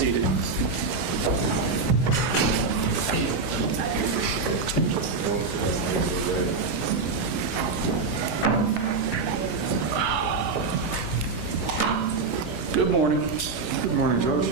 seated. Good morning. Good morning, Judge.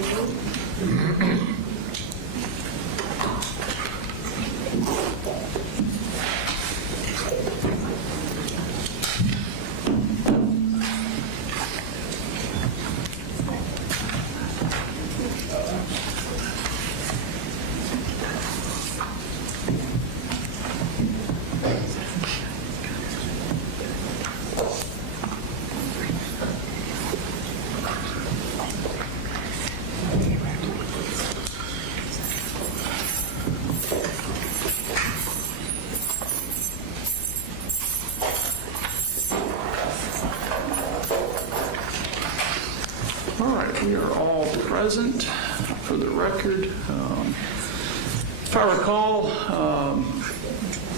All right, we are all present for the record. If I recall,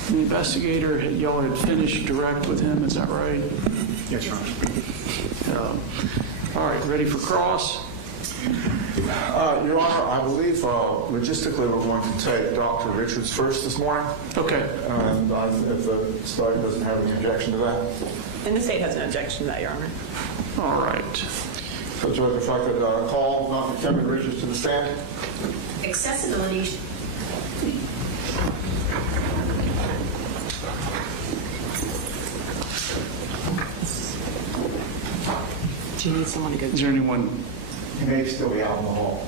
the investigator, y'all had finished direct with him, is that right? Yes, Your Honor. All right, ready for cross? Your Honor, I believe logistically we're going to take Dr. Richards first this morning. Okay. And if the state doesn't have any objection to that. And the state has no objection to that, Your Honor. All right. So, Judge, if I could call Dr. Kevin Richards to the stand. Accessibility. Do you need someone to go? Is there anyone? He may still be out in the hall.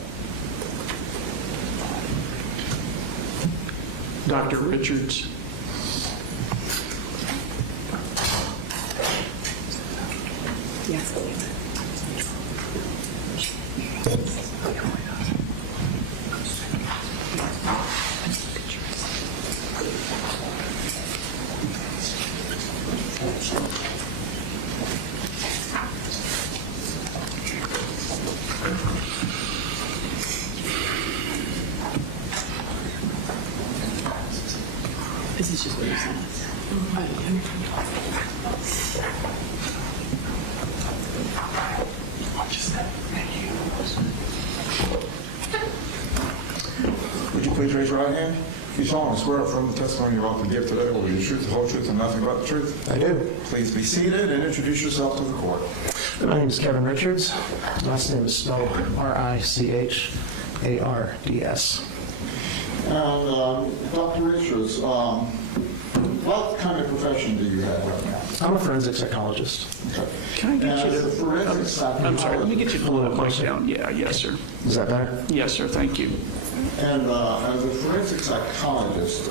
Dr. Richards? Yes. This is just what you sent us. Would you please raise your right hand? You solemnly swear or affirm the testimony you're about to give today will be the truth, the whole truth, and nothing but the truth? I do. Please be seated and introduce yourself to the court. My name is Kevin Richards. Last name is spelled Richards. And Dr. Richards, what kind of profession do you have right now? I'm a forensic psychologist. Okay. Can I get you As a to? forensic I'm sorry, let me get you to pull the mic closer. down. Yeah, yes, sir. Is that better? Yes, sir, thank you. And as a forensic psychologist,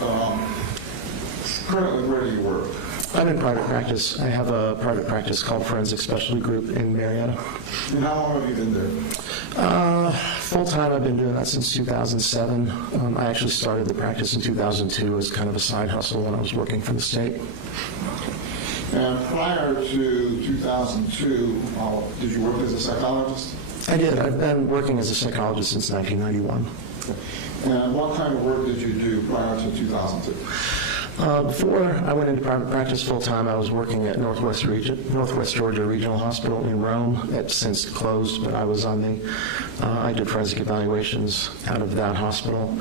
currently where do you work? I'm in private practice. I have a private practice called Forensic Specialty Group in Marietta. And how long have you been there? Full-time, I've been doing that since 2007. I actually started the practice in 2002 as kind of a side hustle when I was working for the state. And prior to 2002, did you work as a psychologist? I did. I've been working as a psychologist since 1991. And what kind of work did you do prior to 2002? Before I went into private practice full-time, I was working at Northwest Georgia Regional Hospital in Rome. It's since closed, but I was on I did forensic evaluations out of that hospital.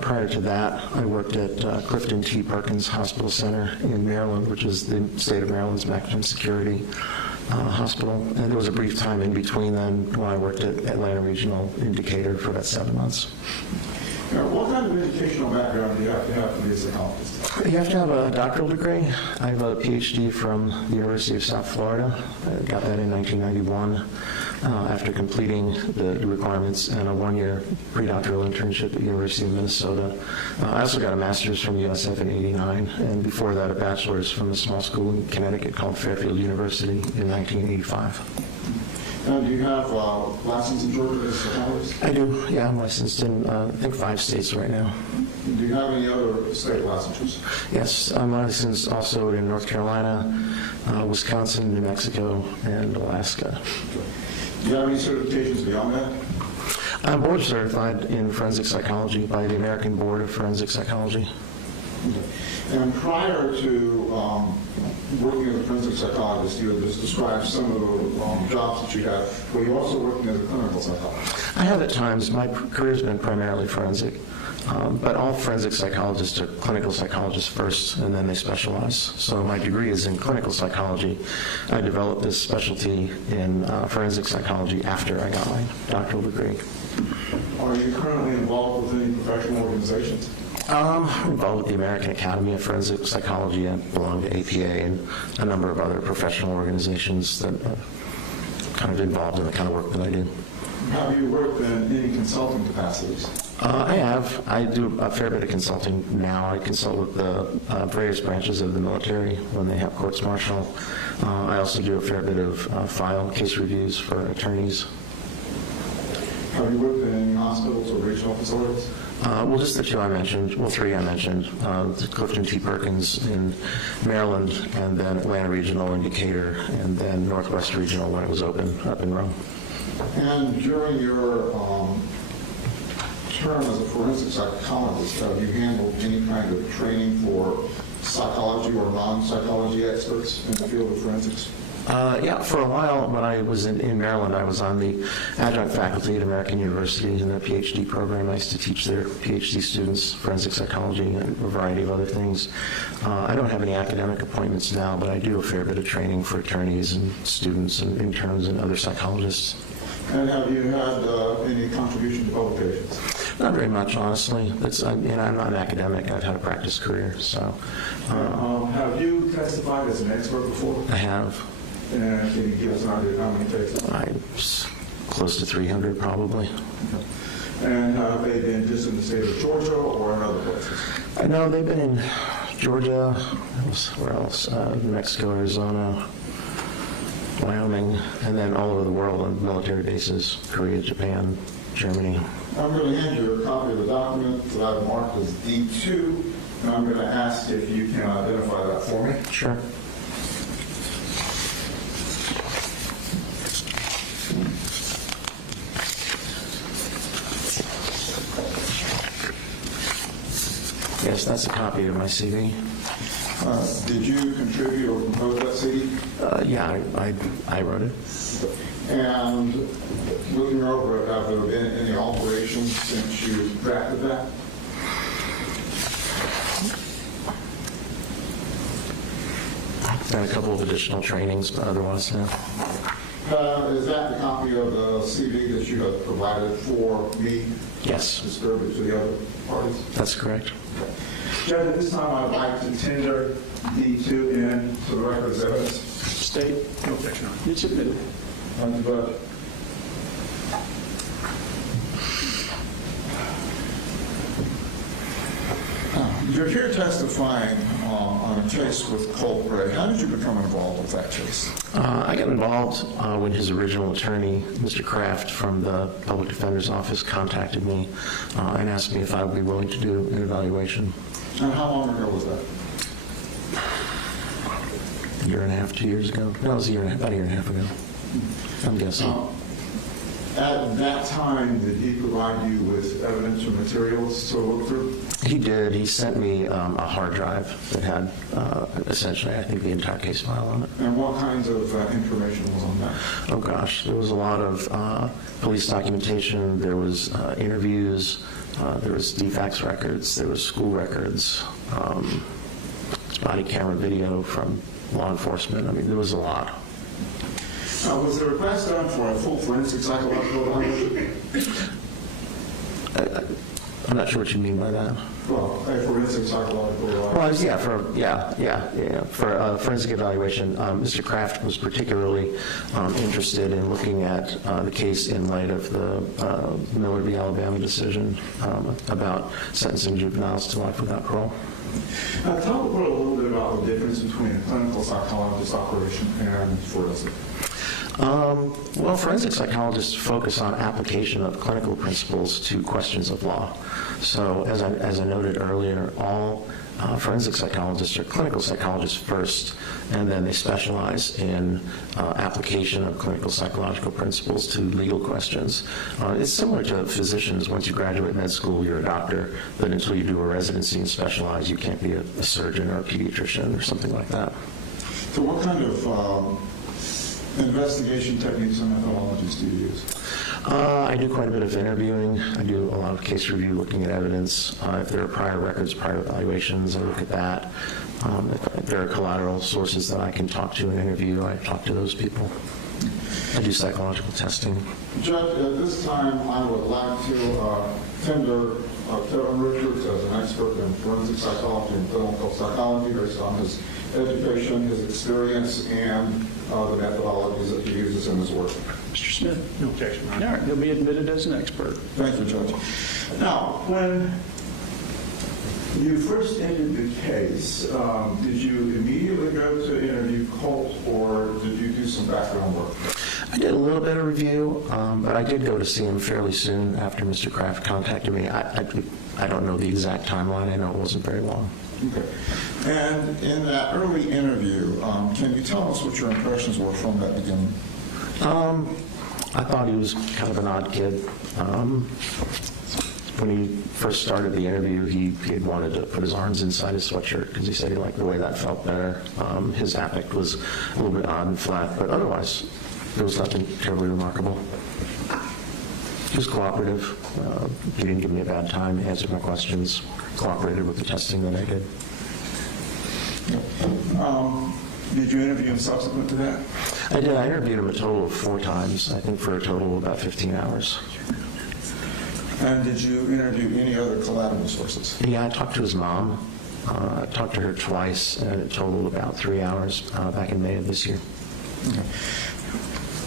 Prior to that, I worked at Clifton T. Perkins Hospital Center in Maryland, which is the state of Maryland's maximum security hospital. And there was a brief time in between then when I worked at Atlanta Regional in Decatur for about 7 months. Now, what kind of educational background do you have to be a psychologist? You have to have a doctoral degree. I have a PhD from the University of South Florida. I got that in 1991 after completing the requirements and a 1-year pre-doctoral internship at the University of Minnesota. I also got a master's from USF in '89, and before that a bachelor's from a small school in Connecticut called Fairfield University in 1985. Do you have a license in Georgia as a psychologist? I do, yeah. I'm licensed in, I think, 5 states right now. Do you have any other state licenses? Yes, I'm licensed also in North Carolina, Wisconsin, New Mexico, and Alaska. Do you have any certifications beyond that? I'm board certified in forensic psychology by the American Board of Forensic Psychology. And prior to working as a forensic psychologist, you had just described some of the jobs that you had. Were you also working as a clinical psychologist? I have at times. My career's been primarily forensic, but all forensic psychologists are clinical psychologists first, and then they specialize. So my degree is in clinical psychology. I developed this specialty in forensic psychology after I got my doctoral degree. Are you currently involved with any professional organizations? I'm involved with the American Academy of Forensic Psychology. I belong to APA and a number of other professional organizations that are kind of involved in the kind of work that I do. Have you worked in any consulting capacities? I have. I do a fair bit of consulting now. I consult with the various branches of the military when they have courts martial. I also do a fair bit of file case reviews for attorneys. Have you worked in any hospitals or regional facilities? Well, just the two I mentioned, well, three I mentioned, Clifton T. Perkins in Maryland, and then Atlanta Regional in Decatur, and then Northwest Regional when it was open up in Rome. And during your term as a forensic psychologist, have you handled any kind of training for psychology or non-psychology experts in the field of forensics? Yeah, for a while when I was in Maryland, I was on the adjunct faculty at American University in the PhD program. I used to teach their PhD students forensic psychology and a variety of other things. I don't have any academic appointments now, but I do a fair bit of training for attorneys and students and interns and other psychologists. And have you had any contribution to publications? Not very much, honestly. I'm not an academic. I've had a practice career, so. Have you testified as an expert before? I have. And can you give us an idea of how many cases? I'm close to 300, probably. And have they been just in the state of Georgia or in other places? I know they've been in Georgia, where else? New Mexico, Arizona, Wyoming, and then all over the world on military bases, Korea, Japan, Germany. I'm going to hand you a copy of the document that I've marked as D2, and I'm going to ask if you can identify that for me. Sure. Yes, that's a copy of my CV. Did you contribute or compose that CD? Yeah, I wrote it. And looking over it, have there been any alterations since you drafted that? And a couple of additional trainings, but otherwise, no. Is that the copy of the CD that you have provided for me? Yes, To distribute to the other parties? that's correct. Judge, at this time, I'd like to tender D2 in to the record as evidence. State, no objection on it. It's admitted. Thank you, Judge. You're here testifying on a case with Colt Gray. How did you become involved with that case? I got involved when his original attorney, Mr. Kraft, from the Public Defender's Office, contacted me and asked me if I would be willing to do an evaluation. And how long ago was that? A year and a half, 2 years ago. No, it was about a year and a half ago, I'm guessing. At that time, did he provide you with evidence or materials to look through? He did. He sent me a hard drive that had essentially, I think, the entire case file on it. And what kinds of information was on that? Oh gosh, there was a lot of police documentation, there was interviews, there was DFACS records, there was school records, body camera video from law enforcement. I mean, there was a lot. Was the request done for a full forensic psychological evaluation? I'm not sure what you mean by that. Well, a forensic psychological evaluation. Well, for a forensic evaluation, Mr. Kraft was particularly interested in looking at the case in light of the Miller v. Alabama decision about sentencing juveniles to life without parole. Talk a little bit about the difference between a clinical psychologist operation and forensic. Well, forensic psychologists focus on application of clinical principles to questions of law. So, as I noted earlier, all forensic psychologists are clinical psychologists first, and then they specialize in application of clinical psychological principles to legal questions. It's similar to physicians. Once you graduate med school, you're a doctor, but until you do a residency and specialize, you can't be a surgeon or a pediatrician or something like that. So what kind of investigation techniques and methodologies do you use? I do quite a bit of interviewing. I do a lot of case review, looking at evidence. If there are prior records, prior evaluations, I look at that. If there are collateral sources that I can talk to and interview, I talk to those people. I do psychological testing. Judge, at this time, I would like to tender Kevin Richards as an expert in forensic psychology and clinical psychology based on his education, his experience, and the methodologies that he uses in his work. Mr. Smith? No objection. All right, he'll be admitted as an expert. Thank you, Judge. Now, when you first entered the case, did you immediately go to interview Colt, or did you do some background work? I did a little bit of review, but I did go to see him fairly soon after Mr. Kraft contacted me. I don't know the exact timeline. I know it wasn't very long. Okay. And in that early interview, can you tell us what your impressions were from that beginning? I thought he was kind of an odd kid. When he first started the interview, he had wanted to put his arms inside his sweatshirt because he said he liked the way that felt better. His affect was a little bit odd and flat, but otherwise, there was nothing terribly remarkable. He was cooperative. He didn't give me a bad time. He answered my questions, cooperated with the testing that I did. Did you interview him subsequent to that? I did. I interviewed him a total of 4 times, I think for a total of about 15 hours. And did you interview any other collateral sources? Yeah, I talked to his mom. I talked to her twice, and it totaled about 3 hours back in May of this year. Okay.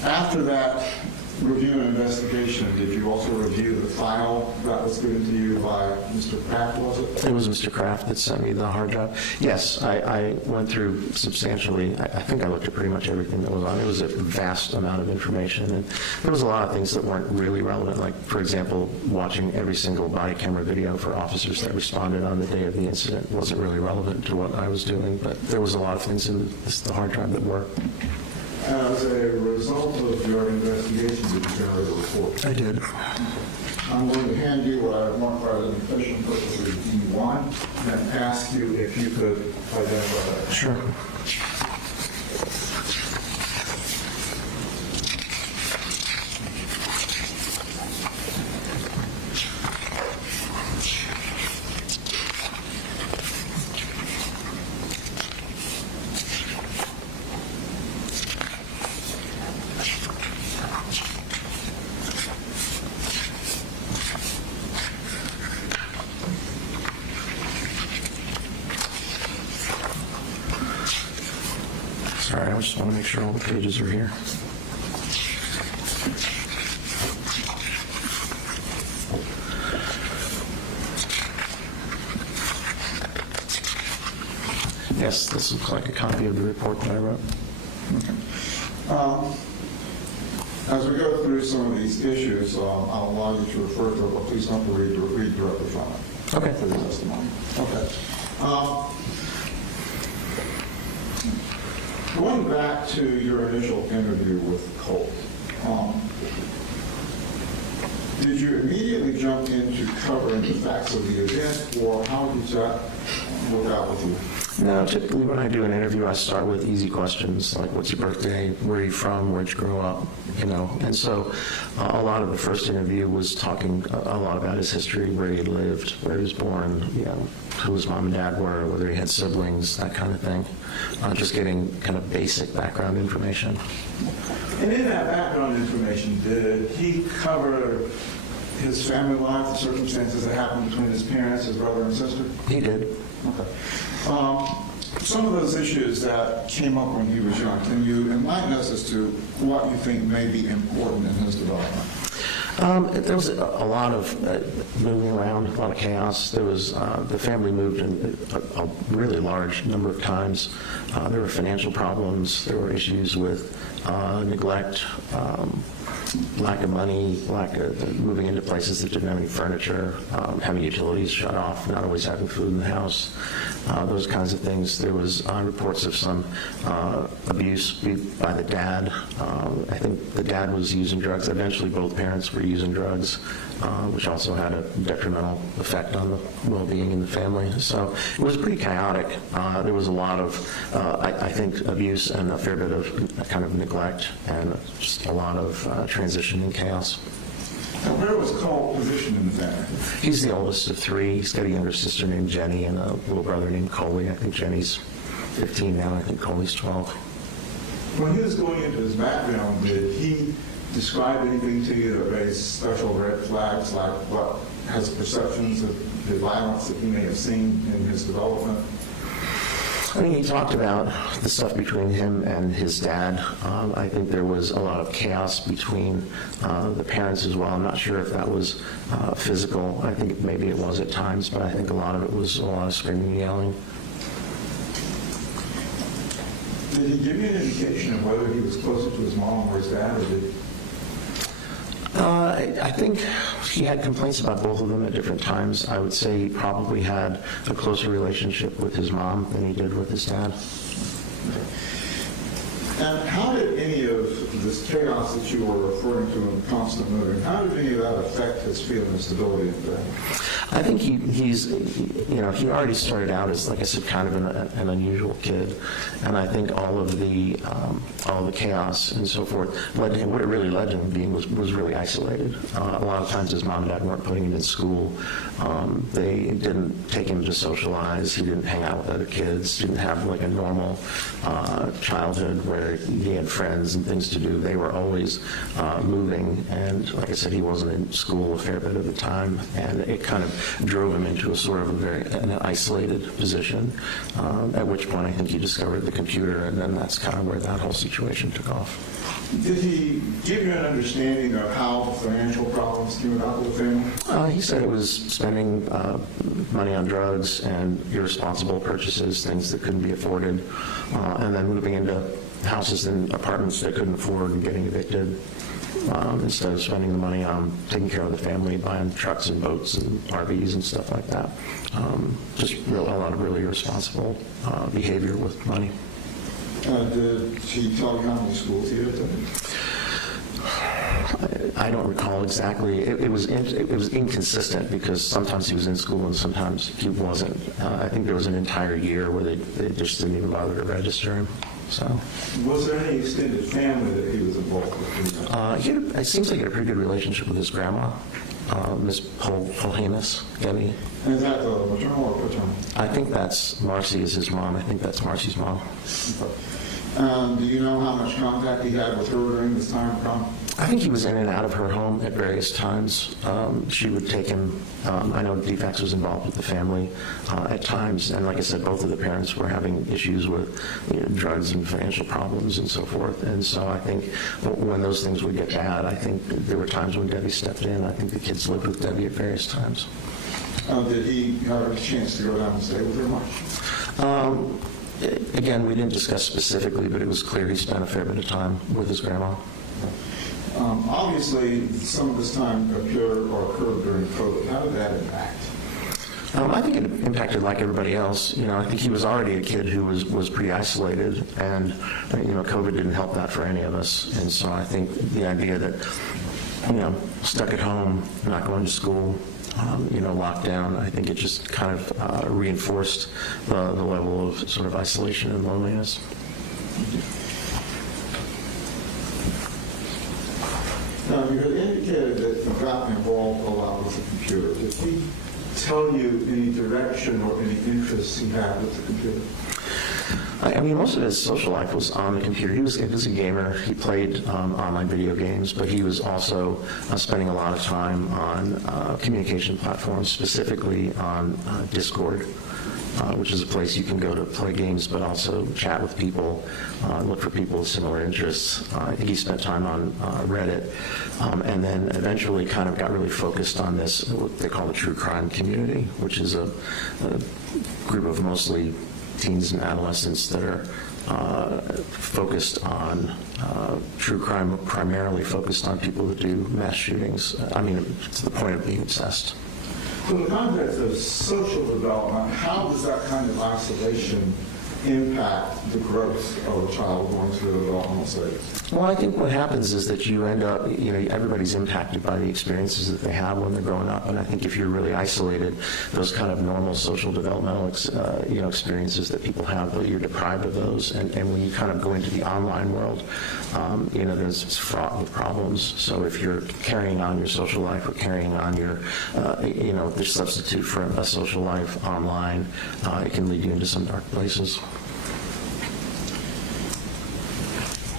After that review and investigation, did you also review the file that was given to you by Mr. Kraft, was it? It was Mr. Kraft that sent me the hard drive. Yes, I went through substantially. I think I looked at pretty much everything that was on it. It was a vast amount of information, and there was a lot of things that weren't really relevant, like, for example, watching every single body camera video for officers that responded on the day of the incident wasn't really relevant to what I was doing, but there was a lot of things in the hard drive that were. As a result of your investigation, did you generate a report? I did. I'm going to hand you what I have marked by identification purposes D1 and ask you if you could identify that. Sure. Sorry, I just want to make sure all the pages are here. Yes, this looks like a copy of the report that I wrote. As we go through some of these issues, I'll allow you to refer to it, but please don't read directly from it. Okay. For the testimony. Okay. Going back to your initial interview with Colt, did you immediately jump into covering the facts of the event, or how did that work out with you? No, typically when I do an interview, I start with easy questions like, what's your birthday, where are you from, where'd you grow up, And so a lot of the first interview was talking a lot about his history, where he lived, where he was born, who his mom and dad were, whether he had siblings, that kind of thing. Just getting kind of basic background information. And in that background information, did he cover his family life, the circumstances that happened between his parents, his brother and sister? He did. Okay. Some of those issues that came up when he was young, can you enlighten us as to what you think may be important in his development? There was a lot of moving around, a lot of chaos. There was the family moved in a really large number of times. There were financial problems. There were issues with neglect. lack of money, moving into places that didn't have any furniture, having utilities shut off, not always having food in the house, those kinds of things. There was reports of some abuse by the dad. I think the dad was using drugs. Eventually, both parents were using drugs, which also had a detrimental effect on the well-being in the family. So it was pretty chaotic. There was a lot of, I think, abuse and a fair bit of kind of neglect and just a lot of transition and chaos. Now, where was Colt positioned in the family? He's the oldest of three. He's got a younger sister named Jenny and a little brother named Coley. I think Jenny's 15 now. I think Coley's 12. When he was going into his background, did he describe anything to you that raised special red flags, like what has perceptions of the violence that he may have seen in his development? I think he talked about the stuff between him and his dad. I think there was a lot of chaos between the parents as well. I'm not sure if that was physical. I think maybe it was at times, but I think a lot of it was a lot of screaming and yelling. Did he give you an indication of whether he was closer to his mom or his dad, or did I think he had complaints about both of them at different times. I would say he probably had a closer relationship with his mom than he did with his dad. And how did any of this chaos that you were referring to in constant moving, how did any of that affect his feeling of stability in the family? I think he already started out as, like I said, kind of an unusual kid, and I think all of the chaos and so forth led to him. What it really led to him being was really isolated. A lot of times his mom and dad weren't putting him in school. They didn't take him to socialize. He didn't hang out with other kids. Didn't have like a normal childhood where he had friends and things to do. They were always moving, and like I said, he wasn't in school a fair bit of the time, and it kind of drove him into a sort of an isolated position, at which point I think he discovered the computer, and then that's kind of where that whole situation took off. Did he give you an understanding of how financial problems came about with the family? He said it was spending money on drugs and irresponsible purchases, things that couldn't be afforded, and then moving into houses and apartments that couldn't afford and getting evicted. Instead of spending the money on taking care of the family, buying trucks and boats and RVs and stuff like that. Just a lot of really irresponsible behavior with money. Did he tell you how many schools he attended? I don't recall exactly. It was inconsistent because sometimes he was in school and sometimes he wasn't. I think there was an entire year where they just didn't even bother to register him. So, was there any extended family that he was involved with? It seems like he had a pretty good relationship with his grandma, Miss Polhamus, Debbie. And is that maternal or paternal? I think that's Marcy is his mom. I think that's Marcy's mom. Do you know how much contact he had with her during this time? I think he was in and out of her home at various times. She would take him. I know DFAX was involved with the family at times, and like I said, both of the parents were having issues with drugs and financial problems and so forth. And so I think when those things would get bad, I think there were times when Debbie stepped in. I think the kids lived with Debbie at various times. Did he have a chance to go down and stay with her much? Again, we didn't discuss specifically, but it was clear he spent a fair bit of time with his grandma. Obviously, some of this time occurred during COVID. How did that impact? I think it impacted like everybody else. I think he was already a kid who was pretty isolated, and COVID didn't help that for any of us. And so I think the idea that stuck at home, not going to school, locked down, I think it just kind of reinforced the level of sort of isolation and loneliness. Now, you had indicated that you got involved a lot with the computer. Did he tell you any direction or any interests he had with the computer? I mean, most of his social life was on the computer. He was a gamer. He played online video games, but he was also spending a lot of time on communication platforms, specifically on Discord, which is a place you can go to play games, but also chat with people, look for people with similar interests. I think he spent time on Reddit, and then eventually kind of got really focused on this, what they call the true crime community, which is a group of mostly teens and adolescents that are focused on true crime primarily focused on people who do mass shootings. I mean, to the point of being obsessed. So in the context of social development, how does that kind of isolation impact the growth of a child going through the developmental stage? Well, I think what happens is that you end up, everybody's impacted by the experiences that they have when they're growing up. And I think if you're really isolated, those kind of normal social developmental, experiences that people have, you're deprived of those. And when you kind of go into the online world, it's fraught with problems. So if you're carrying on your social life or carrying on your, the substitute for a social life online, it can lead you into some dark places.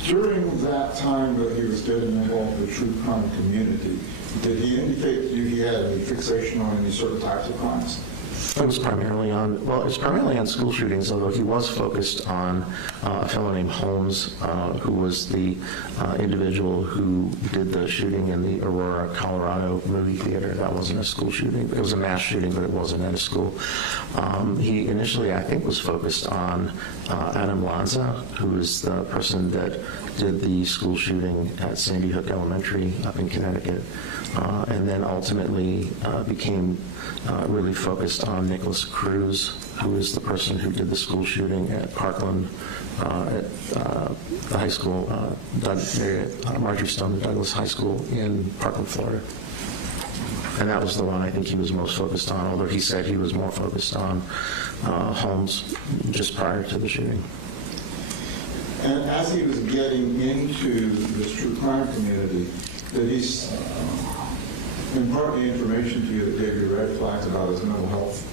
During that time that he was getting involved with the true crime community, did he indicate to you he had any fixation on any certain types of crimes? It was primarily on school shootings, although he was focused on a fellow named Holmes, who was the individual who did the shooting in the Aurora, Colorado movie theater. That wasn't a school shooting. It was a mass shooting, but it wasn't at a school. He initially, I think, was focused on Adam Lanza, who was the person that did the school shooting at Sandy Hook Elementary up in Connecticut, and then ultimately became really focused on Nicholas Cruz, who was the person who did the school shooting at Parkland, at the high school, Marjorie Stone Douglas High School in Parkland, Florida. And that was the one I think he was most focused on, although he said he was more focused on Holmes just prior to the shooting. And as he was getting into this true crime community, did he impart the information to you that gave you red flags about his mental health?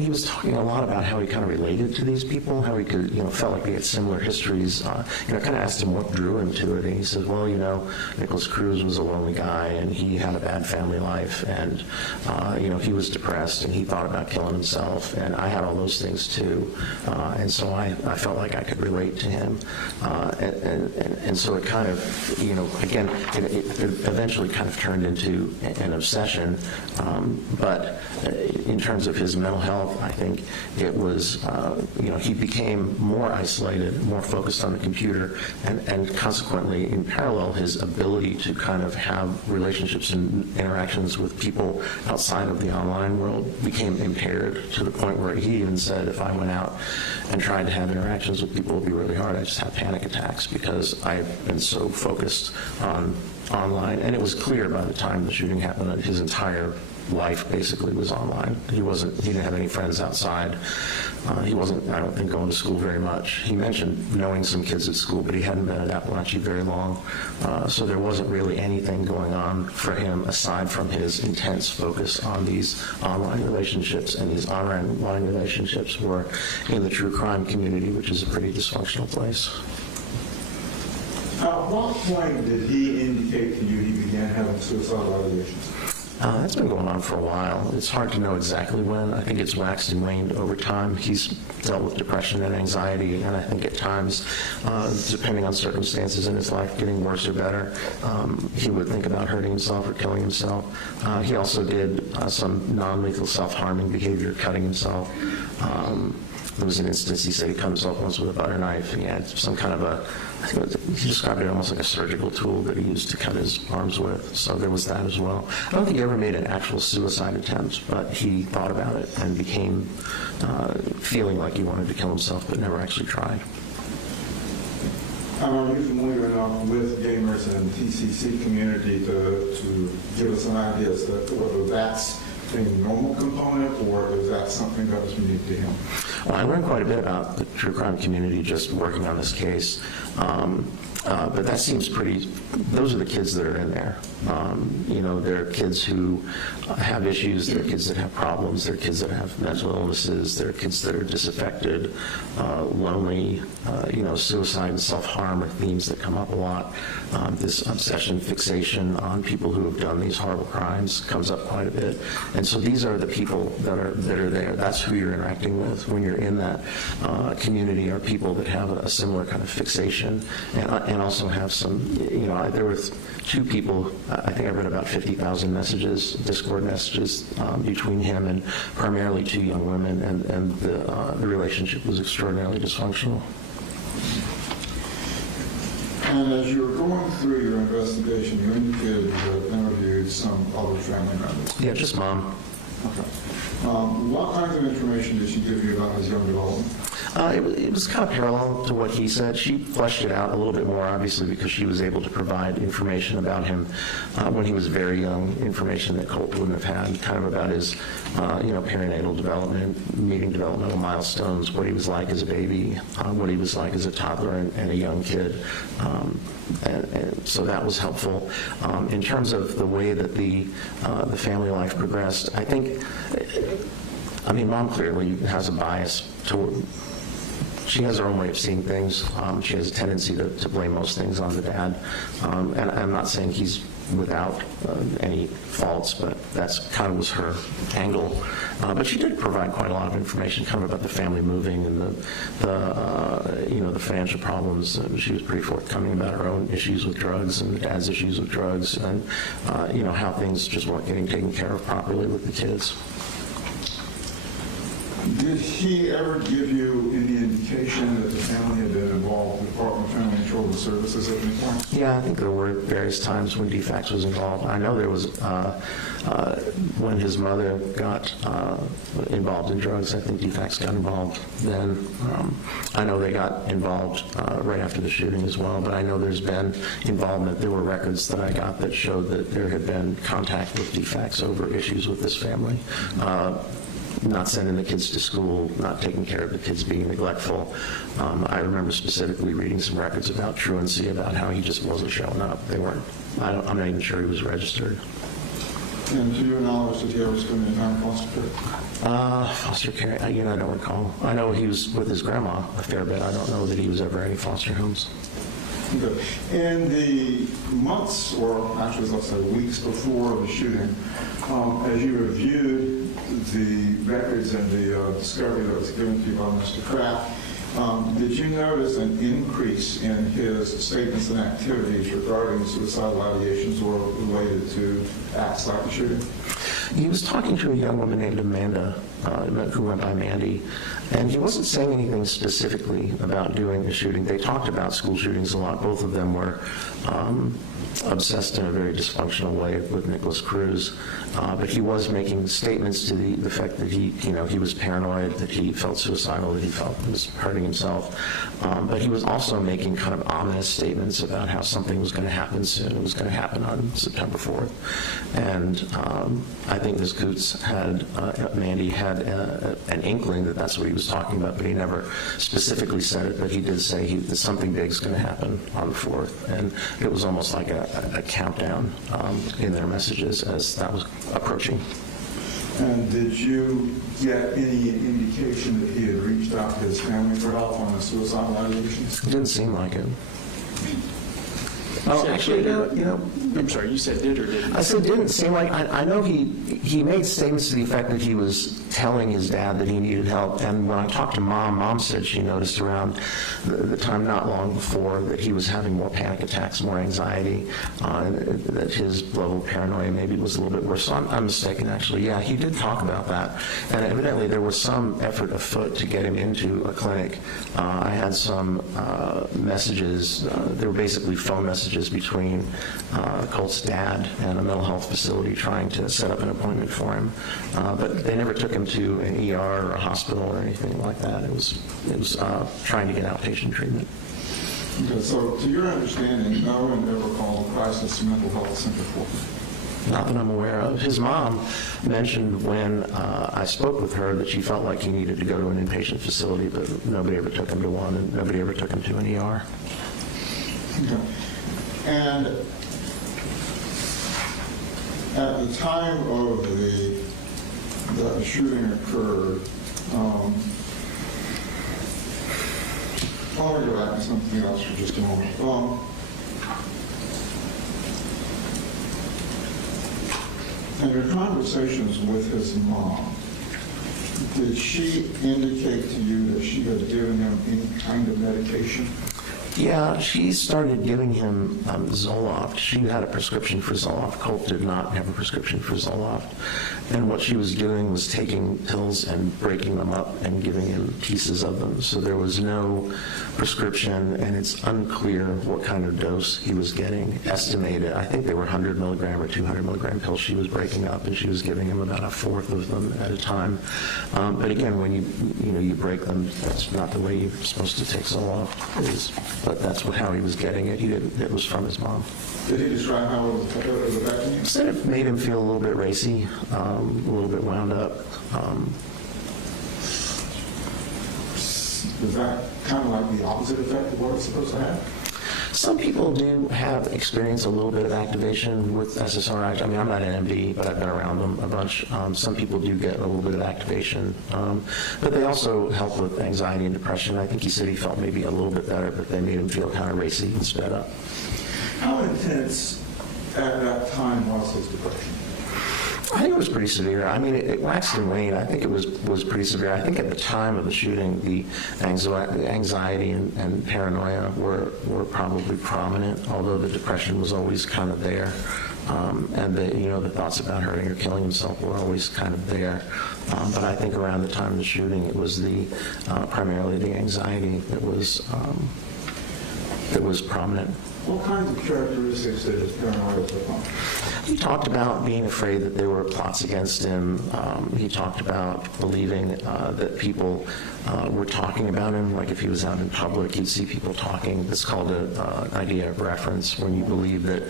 He was talking a lot about how he kind of related to these people, how he could, felt like they had similar histories. Kind of asked him what drew him to it, and he said, well, Nicholas Cruz was a lonely guy, and he had a bad family life, and, he was depressed, and he thought about killing himself, and I had all those things too, and so I felt like I could relate to him, and so it kind of, again, it eventually kind of turned into an obsession, but in terms of his mental health, I think it was, he became more isolated, more focused on the computer, and consequently, in parallel, his ability to kind of have relationships and interactions with people outside of the online world became impaired to the point where he even said, if I went out and tried to have interactions with people, it would be really hard. I just have panic attacks because I've been so focused on online. And it was clear by the time the shooting happened that his entire life basically was online. He didn't have any friends outside. He wasn't, I don't think, going to school very much. He mentioned knowing some kids at school, but he hadn't been at Apalachee very long. So there wasn't really anything going on for him aside from his intense focus on these online relationships, and these online relationships were in the true crime community, which is a pretty dysfunctional place. At what point did he indicate to you he began having suicidal ideations? That's been going on for a while. It's hard to know exactly when. I think it's waxed and waned over time. He's dealt with depression and anxiety, and I think at times, depending on circumstances in his life, getting worse or better, he would think about hurting himself or killing himself. He also did some non-lethal self-harming behavior, cutting himself. There was an instance he said he cut himself once with a butter knife, and he had some kind of he described it almost like a surgical tool that he used to cut his arms with, so there was that as well. I don't think he ever made an actual suicide attempt, but he thought about it and became feeling like he wanted to kill himself, but never actually tried. Are you familiar enough with gamers and TCC community to give us an idea as to whether that's a normal component or is that something that was unique to him? Well, I learned quite a bit about the true crime community just working on this case. But that seems those are the kids that are in there. They're kids who have issues, they're kids that have problems, they're kids that have mental illnesses, they're kids that are disaffected, lonely, suicide and self-harm are themes that come up a lot. This obsession, fixation on people who have done these horrible crimes comes up quite a bit. And so these are the people that are there. That's who you're interacting with when you're in that community, are people that have a similar kind of fixation and also have some, there were two people, I think I read about 50,000 messages, Discord messages between him and primarily two young women, and the relationship was extraordinarily dysfunctional. And as you were going through your investigation, you indicated you had interviewed some other family members. Yeah, just mom. Okay. What kinds of information did she give you about his young development? It was kind of parallel to what he said. She fleshed it out a little bit more, obviously, because she was able to provide information about him when he was very young, information that Colt wouldn't have had, kind of about his, perinatal development, meeting developmental milestones, what he was like as a baby, what he was like as a toddler and a young kid. And so that was helpful. In terms of the way that the family life progressed, I think, Mom clearly has a bias toward. She has her own way of seeing things. She has a tendency to blame most things on the dad. And I'm not saying he's without any faults, but that's kind of was her angle. But she did provide quite a lot of information kind of about the family moving and the financial problems. She was pretty forthcoming about her own issues with drugs and dad's issues with drugs and, how things just weren't getting taken care of properly with the kids. Did he ever give you any indication that the family had been involved with the Department of Family and Children's Services at any point? Yeah, I think there were various times when DFACS was involved. I know there was when his mother got involved in drugs, I think DFACS got involved then. I know they got involved right after the shooting as well, but I know there's been involvement. There were records that I got that showed that there had been contact with DFACS over issues with this family. Not sending the kids to school, not taking care of the kids, being neglectful. I remember specifically reading some records about truancy, about how he just wasn't showing up. They weren't. I'm not even sure he was registered. And to your knowledge, did he ever spend any time in foster care? Foster care, I don't recall. I know he was with his grandma a fair bit. I don't know that he was ever in any foster homes. Okay. In the months, or actually let's say weeks before the shooting, as you reviewed the records and the discovery that was given to you by Mr. Kraft, did you notice an increase in his statements and activities regarding suicidal ideations or related to acts like the shooting? He was talking to a young woman named Amanda, who went by Mandy, and he wasn't saying anything specifically about doing a shooting. They talked about school shootings a lot. Both of them were obsessed in a very dysfunctional way with Nicholas Cruz, but he was making statements to the fact that he was paranoid, that he felt suicidal, that he felt he was hurting himself, but he was also making kind of ominous statements about how something was going to happen soon. It was going to happen on September 4th, and I think Ms. Coots Mandy had an inkling that that's what he was talking about, but he never specifically said it, but he did say that something big is going to happen on the 4th, and it was almost like a countdown in their messages as that was approaching. And did you get any indication that he had reached out to his family for help on the suicidal ideations? It didn't seem like it. Oh, actually, I'm sorry, you said did or didn't? I said didn't seem like. I know he made statements to the effect that he was telling his dad that he needed help, and when I talked to Mom said she noticed around the time not long before that he was having more panic attacks, more anxiety, that his level of paranoia maybe was a little bit worse. So I'm mistaken, actually. Yeah, he did talk about that, and evidently there was some effort afoot to get him into a clinic. I had some messages. They were basically phone messages between Colt's dad and a mental health facility trying to set up an appointment for him, but they never took him to an ER or a hospital or anything like that. It was trying to get outpatient treatment. Okay, so to your understanding, no one ever called a crisis mental health center for him? Not that I'm aware of. His mom mentioned when I spoke with her that she felt like he needed to go to an inpatient facility, but nobody ever took him to one, and nobody ever took him to an ER. Okay. And at the time of that the shooting occurred, I'll go back to something else for just a moment. In your conversations with his mom, did she indicate to you that she had given him any kind of medication? Yeah, she started giving him Zoloft. She had a prescription for Zoloft. Colt did not have a prescription for Zoloft. And what she was doing was taking pills and breaking them up and giving him pieces of them. So there was no prescription, and it's unclear what kind of dose he was getting. Estimated, I think they were 100 milligram or 200 milligram pills she was breaking up, and she was giving him about a fourth of them at a time. But again, when you break them, that's not the way you're supposed to take Zoloft. But that's how he was getting it. It was from his mom. Did he describe how it was affecting you? Said it made him feel a little bit racy, a little bit wound up. Is that kind of like the opposite effect of what it's supposed to have? Some people do experience a little bit of activation with SSRIs. I mean, I'm not an MD, but I've been around them a bunch. Some people do get a little bit of activation, but they also help with anxiety and depression. I think he said he felt maybe a little bit better, but they made him feel kind of racy and sped up. How intense at that time was his depression? I think it was pretty severe. I mean, it waxed and waned. I think it was pretty severe. I think at the time of the shooting, the anxiety and paranoia were probably prominent, although the depression was always kind of there. And the thoughts about hurting or killing himself were always kind of there. But I think around the time of the shooting, it was primarily the anxiety that was prominent. What kinds of characteristics did his paranoia take on? He talked about being afraid that there were plots against him. He talked about believing that people were talking about him, like if he was out in public, he'd see people talking. It's called an idea of reference, when you believe that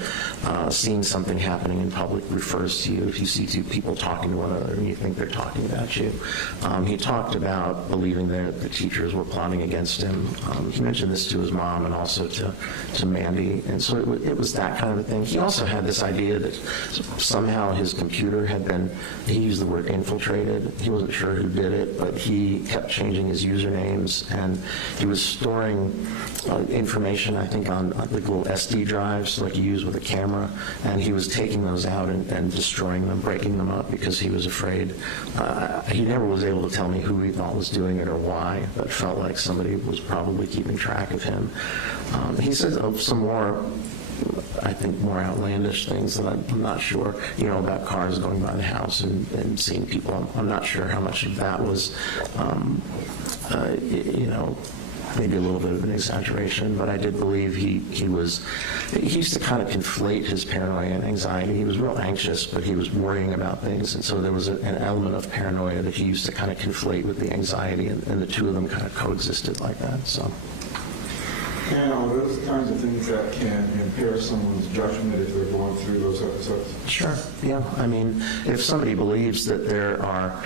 seeing something happening in public refers to you. If you see two people talking to one another and you think they're talking about you. He talked about believing that the teachers were plotting against him. He mentioned this to his mom and also to Mandy. And so it was that kind of a thing. He also had this idea that somehow his computer had been, he used the word infiltrated. He wasn't sure who did it, but he kept changing his usernames, and he was storing information, I think, on the little SD drives like you use with a camera, and he was taking those out and destroying them, breaking them up because he was afraid. He never was able to tell me who he thought was doing it or why, but felt like somebody was probably keeping track of him. He said some more, I think, more outlandish things that I'm not sure, about cars going by the house and seeing people. I'm not sure how much of that was, maybe a little bit of an exaggeration, but I did believe he used to kind of conflate his paranoia and anxiety. He was real anxious, but he was worrying about things, and so there was an element of paranoia that he used to kind of conflate with the anxiety, and the two of them kind of coexisted like that, so. And are those kinds of things that can impair someone's judgment if they're going through those episodes? Sure, yeah. I mean, if somebody believes that there are,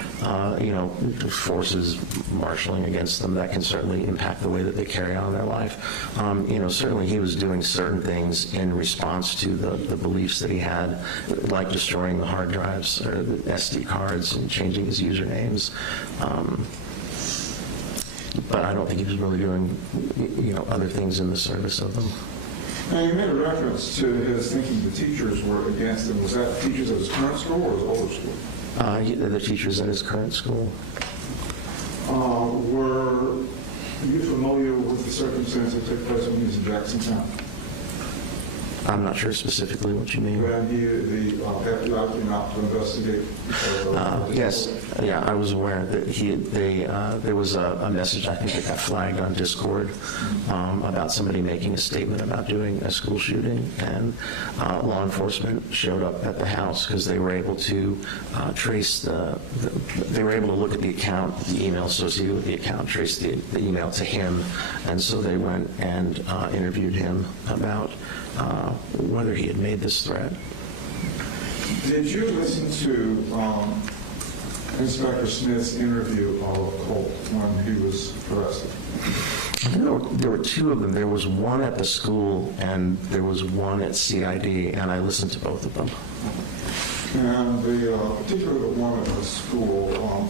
forces marshaling against them, that can certainly impact the way that they carry on their life. Certainly he was doing certain things in response to the beliefs that he had, like destroying the hard drives or the SD cards and changing his usernames. But I don't think he was really doing, other things in the service of them. Now, you made a reference to his thinking the teachers were against him. Was that teachers at his current school or his older school? The teachers at his current school. Were you familiar with the circumstances that took place when he was in Jacksontown? I'm not sure specifically what you mean. When the FBI came out to investigate? Yes, yeah, I was aware that there was a message, I think, that got flagged on Discord about somebody making a statement about doing a school shooting, and law enforcement showed up at the house because they were able to trace they were able to look at the account, the email associated with the account, trace the email to him, and so they went and interviewed him about whether he had made this threat. Did you listen to Inspector Smith's interview of Colt when he was arrested? There were two of them. There was one at the school and there was one at CID, and I listened to both of them. And particularly the one at the school,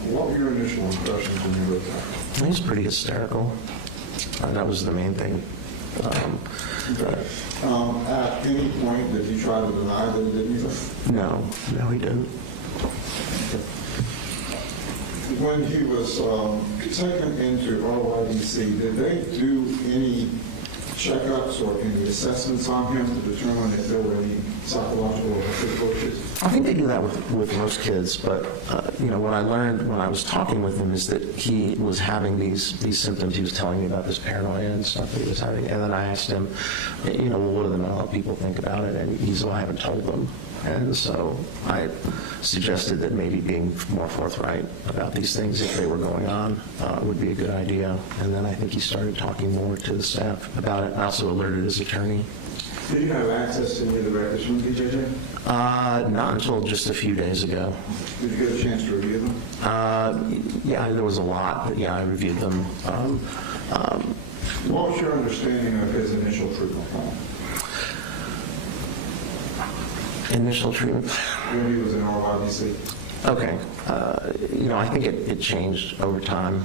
what were your initial impressions when you read that? He was pretty hysterical. That was the main thing. At any point, did he try to deny that he did anything? No, he didn't. When he was taken into RYDC, did they do any checkups or any assessments on him to determine if there were any psychological or physical issues? I think they do that with most kids, but what I learned when I was talking with him is that he was having these symptoms. He was telling me about this paranoia and stuff that he was having, and then I asked him, well, what do the mental health people think about it? And he said, well, I haven't told them. And so I suggested that maybe being more forthright about these things, if they were going on, would be a good idea. And then I think he started talking more to the staff about it. I also alerted his attorney. Did you have access to any of the records from DJJ? Not until just a few days ago. Did you get a chance to review them? Yeah, there was a lot, but yeah, I reviewed them. What was your understanding of his initial treatment plan? Initial treatment? When he was in RYDC? Okay. I think it changed over time.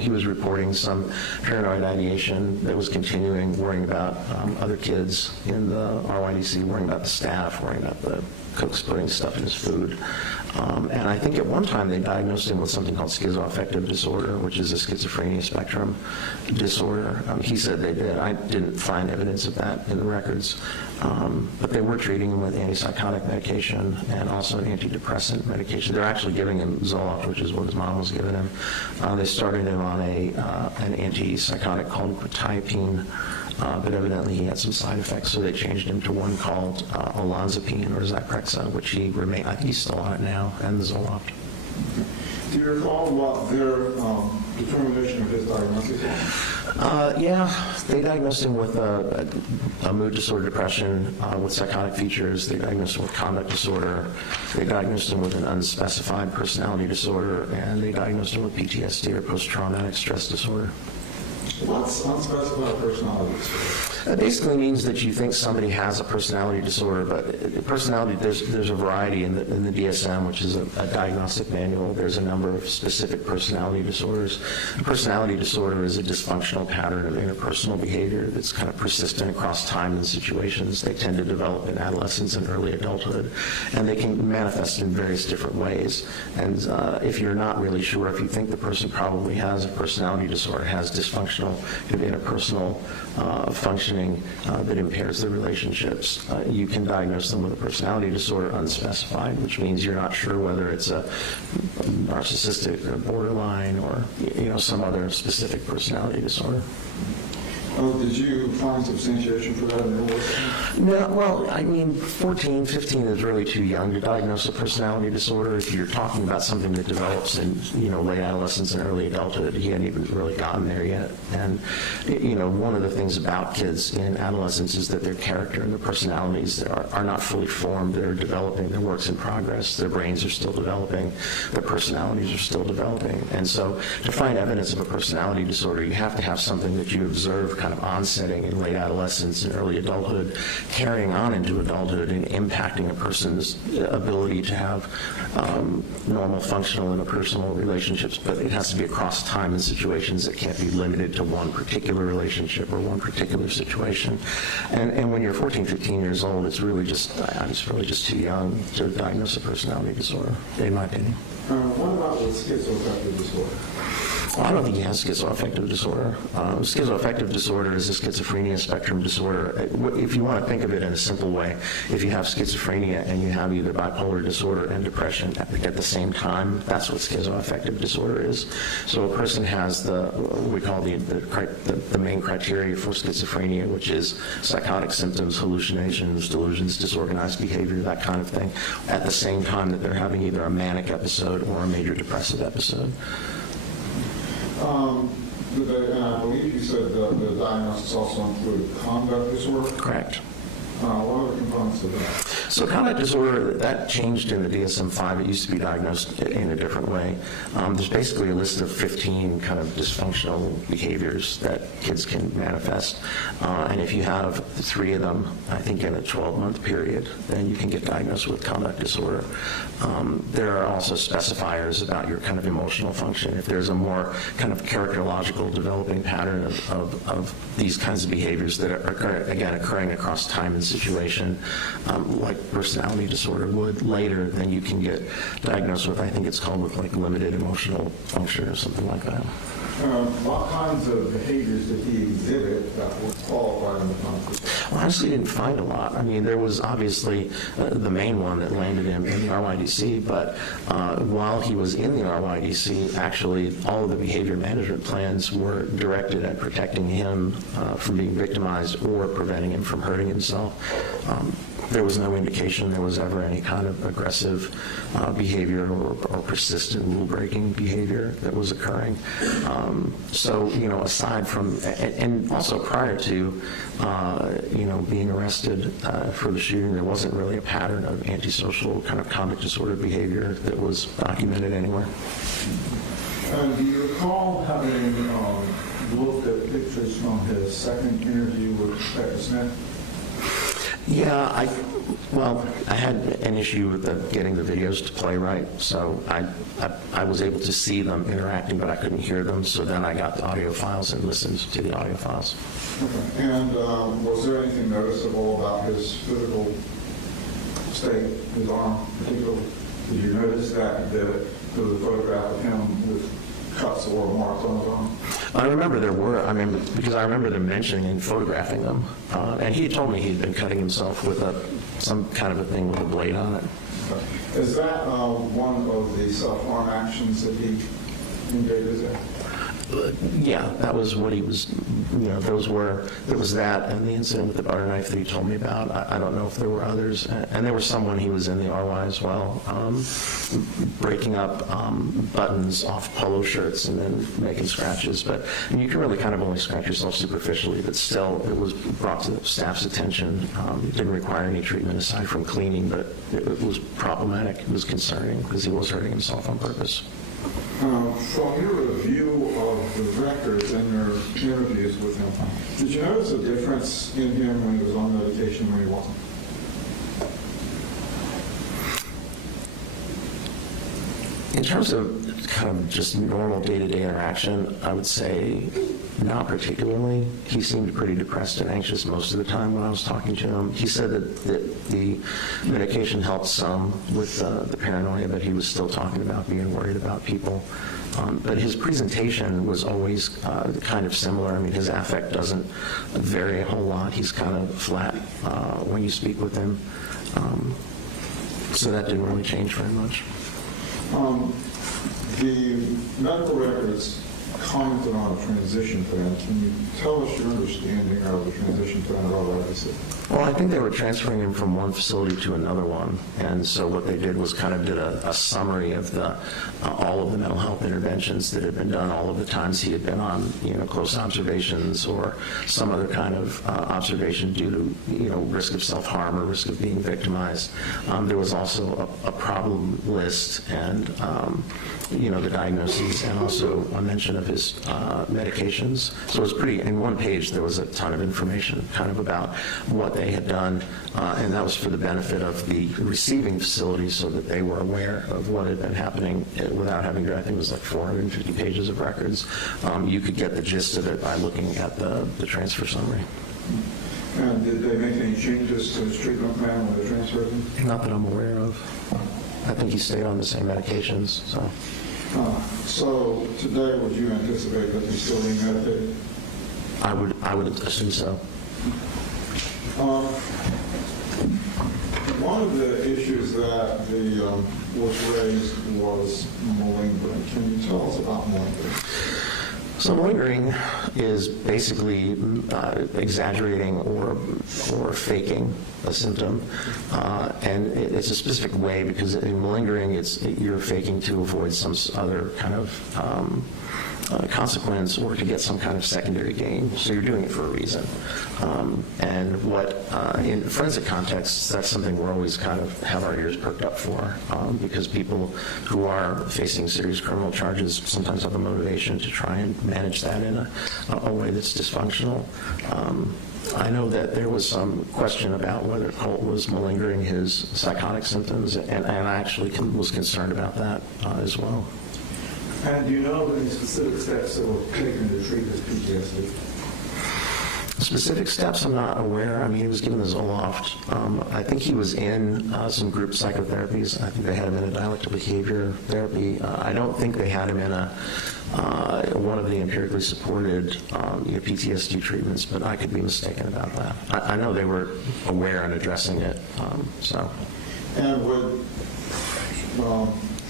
He was reporting some paranoid ideation that was continuing, worrying about other kids in the RYDC, worrying about the staff, worrying about the cooks putting stuff in his food. And I think at one time they diagnosed him with something called schizoaffective disorder, which is a schizophrenia spectrum disorder. He said they did. I didn't find evidence of that in the records. But they were treating him with antipsychotic medication and also an antidepressant medication. They're actually giving him Zoloft, which is what his mom was giving him. They started him on an antipsychotic called quetiapine, but evidently he had some side effects, so they changed him to one called olanzapine or Zyprexa, which he remained. I think he's still on it now, and the Zoloft. Do you recall what their determination of his diagnosis was? Yeah, they diagnosed him with a mood disorder, depression with psychotic features. They diagnosed him with conduct disorder. They diagnosed him with an unspecified personality disorder, and they diagnosed him with PTSD or post-traumatic stress disorder. What's unspecified personality disorder? That basically means that you think somebody has a personality disorder, but personality, there's a variety in the DSM, which is a diagnostic manual. There's a number of specific personality disorders. A personality disorder is a dysfunctional pattern of interpersonal behavior that's kind of persistent across time and situations. They tend to develop in adolescence and early adulthood, and they can manifest in various different ways. And if you're not really sure, if you think the person probably has a personality disorder, has dysfunctional interpersonal functioning that impairs their relationships, you can diagnose them with a personality disorder unspecified, which means you're not sure whether it's a narcissistic or borderline or some other specific personality disorder. Did you find substantiation for that in your work? No, well, I mean, 14, 15 is really too young to diagnose a personality disorder. If you're talking about something that develops in, late adolescence and early adulthood, he hadn't even really gotten there yet. And, one of the things about kids in adolescence is that their character and their personalities are not fully formed. They're developing. They're works in progress. Their brains are still developing. Their personalities are still developing. And so to find evidence of a personality disorder, you have to have something that you observe kind of onsetting in late adolescence and early adulthood, carrying on into adulthood and impacting a person's ability to have normal functional interpersonal relationships, but it has to be across time and situations. It can't be limited to one particular relationship or one particular situation. And when you're 14, 15 years old, it's really just too young to diagnose a personality disorder, in my opinion. What about with schizoaffective disorder? I don't think he has schizoaffective disorder. Schizoaffective disorder is a schizophrenia spectrum disorder. If you want to think of it in a simple way, if you have schizophrenia and you have either bipolar disorder and depression at the same time, that's what schizoaffective disorder is. So a person has what we call the main criteria for schizophrenia, which is psychotic symptoms, hallucinations, delusions, disorganized behavior, that kind of thing, at the same time that they're having either a manic episode or a major depressive episode. I believe you said the diagnosis also included conduct disorder? Correct. What are the components of that? So conduct disorder, that changed in the DSM-5. It used to be diagnosed in a different way. There's basically a list of 15 kind of dysfunctional behaviors that kids can manifest. And if you have 3 of them, I think in a 12-month period, then you can get diagnosed with conduct disorder. There are also specifiers about your kind of emotional function. If there's a more kind of characterological developing pattern of these kinds of behaviors that are, again, occurring across time and situation, like personality disorder would later, then you can get diagnosed with, I think it's called with like limited emotional function or something like that. What kinds of behaviors did he exhibit that would qualify him as unsuspected? Well, I honestly didn't find a lot. I mean, there was obviously the main one that landed him in the RYDC, but while he was in the RYDC, actually all of the behavior management plans were directed at protecting him from being victimized or preventing him from hurting himself. There was no indication there was ever any kind of aggressive behavior or persistent rule-breaking behavior that was occurring. So, aside from, and also prior to, being arrested for the shooting, there wasn't really a pattern of antisocial kind of conduct disorder behavior that was documented anywhere. And do you recall having looked at pictures from his second interview with Inspector Smith? Yeah, I had an issue with getting the videos to play right, so I was able to see them interacting, but I couldn't hear them, so then I got the audio files and listened to the audio files. Okay. And was there anything noticeable about his physical state, his arm particularly? Did you notice that there was a photograph of him with cuts or marks on his arm? I remember there were, because I remember them mentioning and photographing them. And he told me he'd been cutting himself with some kind of a thing with a blade on it. Okay. Is that one of the self-harm actions that he engaged in? Yeah, that was what he was, there was that and the incident with the butter knife that he told me about. I don't know if there were others. And there was someone he was in the RY as well, breaking up buttons off polo shirts and then making scratches. But you can really kind of only scratch yourself superficially, but still it was brought to the staff's attention. It didn't require any treatment aside from cleaning, but it was problematic. It was concerning because he was hurting himself on purpose. From your review of the records and your interviews with him, did you notice a difference in him when he was on medication and when he wasn't? In terms of kind of just normal day-to-day interaction, I would say not particularly. He seemed pretty depressed and anxious most of the time when I was talking to him. He said that the medication helped some with the paranoia, but he was still talking about being worried about people. But his presentation was always kind of similar. I mean, his affect doesn't vary a whole lot. He's kind of flat when you speak with him. So that didn't really change very much. The medical records commented on a transition plan. Can you tell us your understanding of the transition plan at RYDC? Well, I think they were transferring him from one facility to another one, and so what they did was kind of did a summary of all of the mental health interventions that had been done, all of the times he had been on, close observations or some other kind of observation due to, risk of self-harm or risk of being victimized. There was also a problem list and, the diagnoses and also a mention of his medications. So it was pretty, in one page there was a ton of information kind of about what they had done, and that was for the benefit of the receiving facility so that they were aware of what had been happening without having to, I think it was like 450 pages of records. You could get the gist of it by looking at the transfer summary. And did they make any changes to his treatment plan when they transferred him? Not that I'm aware of. I think he stayed on the same medications, so. So today, would you anticipate that he's still being medicated? I would assume so. One of the issues that was raised was malingering. Can you tell us about malingering? So malingering is basically exaggerating or faking a symptom, and it's a specific way because in malingering, you're faking to avoid some other kind of consequence or to get some kind of secondary gain. So you're doing it for a reason. And what, in forensic contexts, that's something we're always kind of have our ears perked up for, because people who are facing serious criminal charges sometimes have a motivation to try and manage that in a way that's dysfunctional. I know that there was some question about whether Colt was malingering his psychotic symptoms, and I actually was concerned about that as well. And do you know of any specific steps that were taken to treat his PTSD? Specific steps, I'm not aware. I mean, he was given the Zoloft. I think he was in some group psychotherapies. I think they had him in a dialectical behavior therapy. I don't think they had him in one of the empirically supported PTSD treatments, but I could be mistaken about that. I know they were aware and addressing it. And would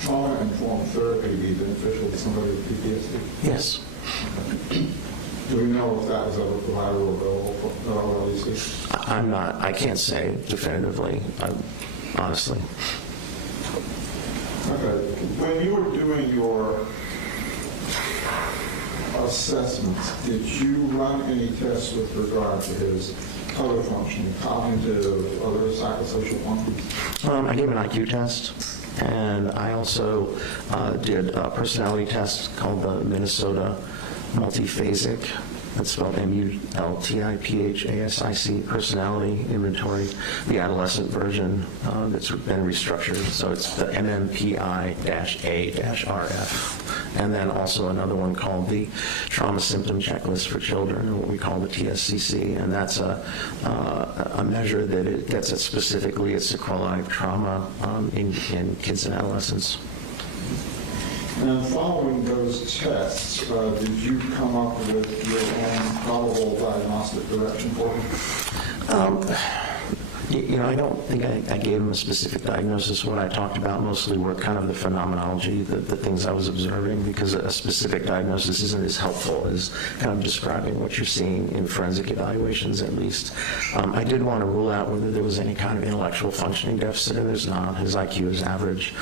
trauma-informed therapy be beneficial to somebody with PTSD? Yes. Do we know if that was ever provided or available for LAC? I can't say definitively, honestly. Okay. When you were doing your assessments, did you run any tests with regard to his other functioning, cognitive, other psychosocial functions? I gave an IQ test, and I also did a personality test called the Minnesota Multiphasic. That's spelled MULTIPHASIC personality inventory, the adolescent version that's been restructured. So it's the MMPI-A-RF. And then also another one called the Trauma Symptom Checklist for Children, or what we call the TSCC. And that's a measure that it gets at specifically at sequelae of trauma in kids and adolescents. And following those tests, did you come up with your own probable diagnostic direction for him? I don't think I gave him a specific diagnosis. What I talked about mostly were kind of the phenomenology, the things I was observing, because a specific diagnosis isn't as helpful as kind of describing what you're seeing in forensic evaluations, at least. I did want to rule out whether there was any kind of intellectual functioning deficit, and there's not. His IQ is average.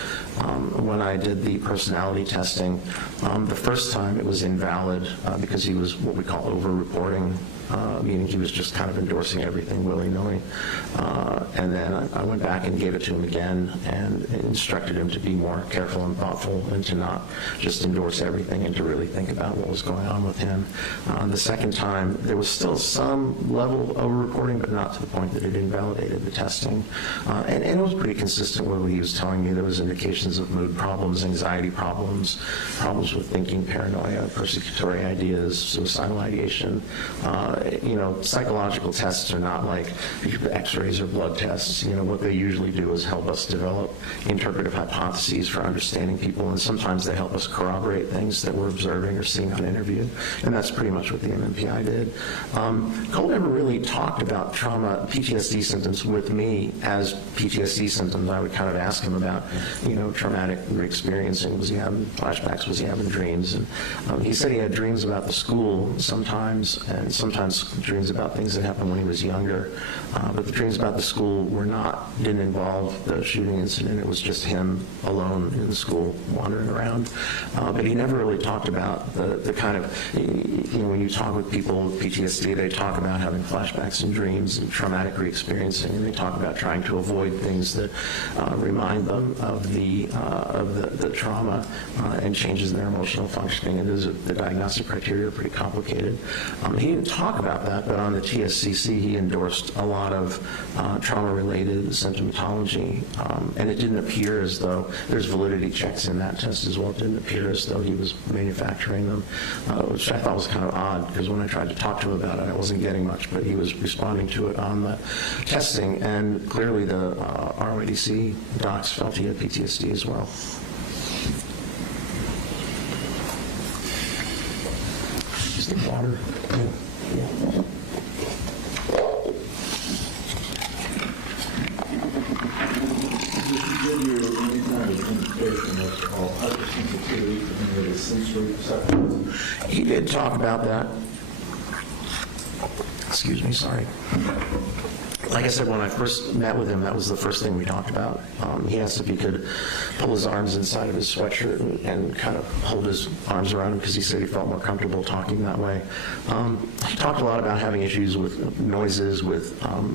When I did the personality testing, the first time it was invalid because he was what we call over-reporting, meaning he was just kind of endorsing everything willy-nilly. And then I went back and gave it to him again and instructed him to be more careful and thoughtful and to not just endorse everything and to really think about what was going on with him. The second time, there was still some level of over-reporting, but not to the point that it invalidated the testing. And it was pretty consistent with what he was telling me. There was indications of mood problems, anxiety problems, problems with thinking, paranoia, persecutory ideas, suicidal ideation. Psychological tests are not like x-rays or blood tests. What they usually do is help us develop interpretive hypotheses for understanding people, and sometimes they help us corroborate things that we're observing or seeing on interview, and that's pretty much what the MMPI did. Colt never really talked about trauma, PTSD symptoms with me as PTSD symptoms. I would kind of ask him about, traumatic experiencing. Was he having flashbacks? Was he having dreams? And he said he had dreams about the school sometimes, and sometimes dreams about things that happened when he was younger. But the dreams about the school didn't involve the shooting incident. It was just him alone in the school wandering around. But he never really talked about the kind of, when you talk with people with PTSD, they talk about having flashbacks and dreams and traumatic re-experiencing, and they talk about trying to avoid things that remind them of the trauma and changes in their emotional functioning. And the diagnostic criteria are pretty complicated. He didn't talk about that, but on the TSCC, he endorsed a lot of trauma-related symptomatology, and it didn't appear as though there's validity checks in that test as well. It didn't appear as though he was manufacturing them, which I thought was kind of odd, because when I tried to talk to him about it, I wasn't getting much, but he was responding to it on the testing, and clearly the ROADC docs felt he had PTSD as well. Just the water. Yeah. Give you any kind of indication of hypersensitivity to any of the sensory perceptions? He did talk about that. Excuse me, sorry. Like I said, when I first met with him, that was the first thing we talked about. He asked if he could pull his arms inside of his sweatshirt and kind of hold his arms around him, because he said he felt more comfortable talking that way. He talked a lot about having issues with noises,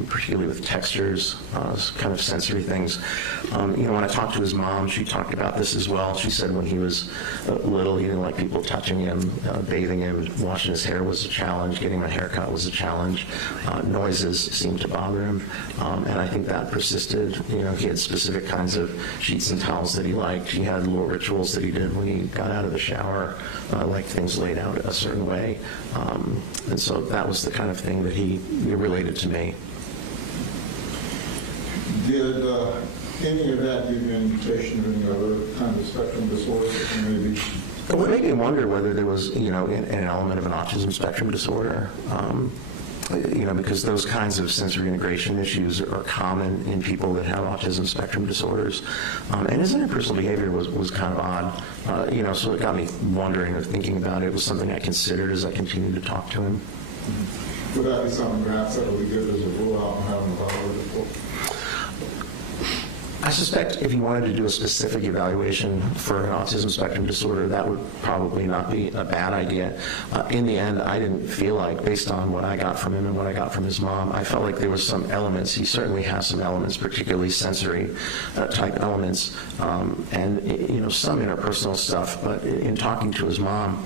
particularly with textures, kind of sensory things. When I talked to his mom, she talked about this as well. She said when he was little, he didn't like people touching him, bathing him, washing his hair was a challenge, getting him a haircut was a challenge. Noises seemed to bother him. him, and I think that persisted. You know, he had specific kinds of sheets and towels that he liked. He had little rituals that he did when he got out of the shower, like things laid out a certain way, and so that was the kind of thing that he related to me. Did any of that give you an indication of any other kind of spectrum disorder that maybe? It made me wonder whether there was, you know, an element of an autism spectrum disorder. You know, because those kinds of sensory integration issues are common in people that have autism spectrum disorders. And his interpersonal behavior was kind of odd, you know, so it got me wondering or thinking about it. It was something I considered as I continued to talk to him. Would that be something perhaps that would be good as a rule out and having a evaluated? I suspect if you wanted to do a specific evaluation for an autism spectrum disorder, that would probably not be a bad idea. In the end, I didn't feel like, based on what I got from him and what I got from his mom, I felt like there was some elements. He certainly has some elements, particularly sensory type elements, and, you know, some interpersonal stuff. But in talking to his mom,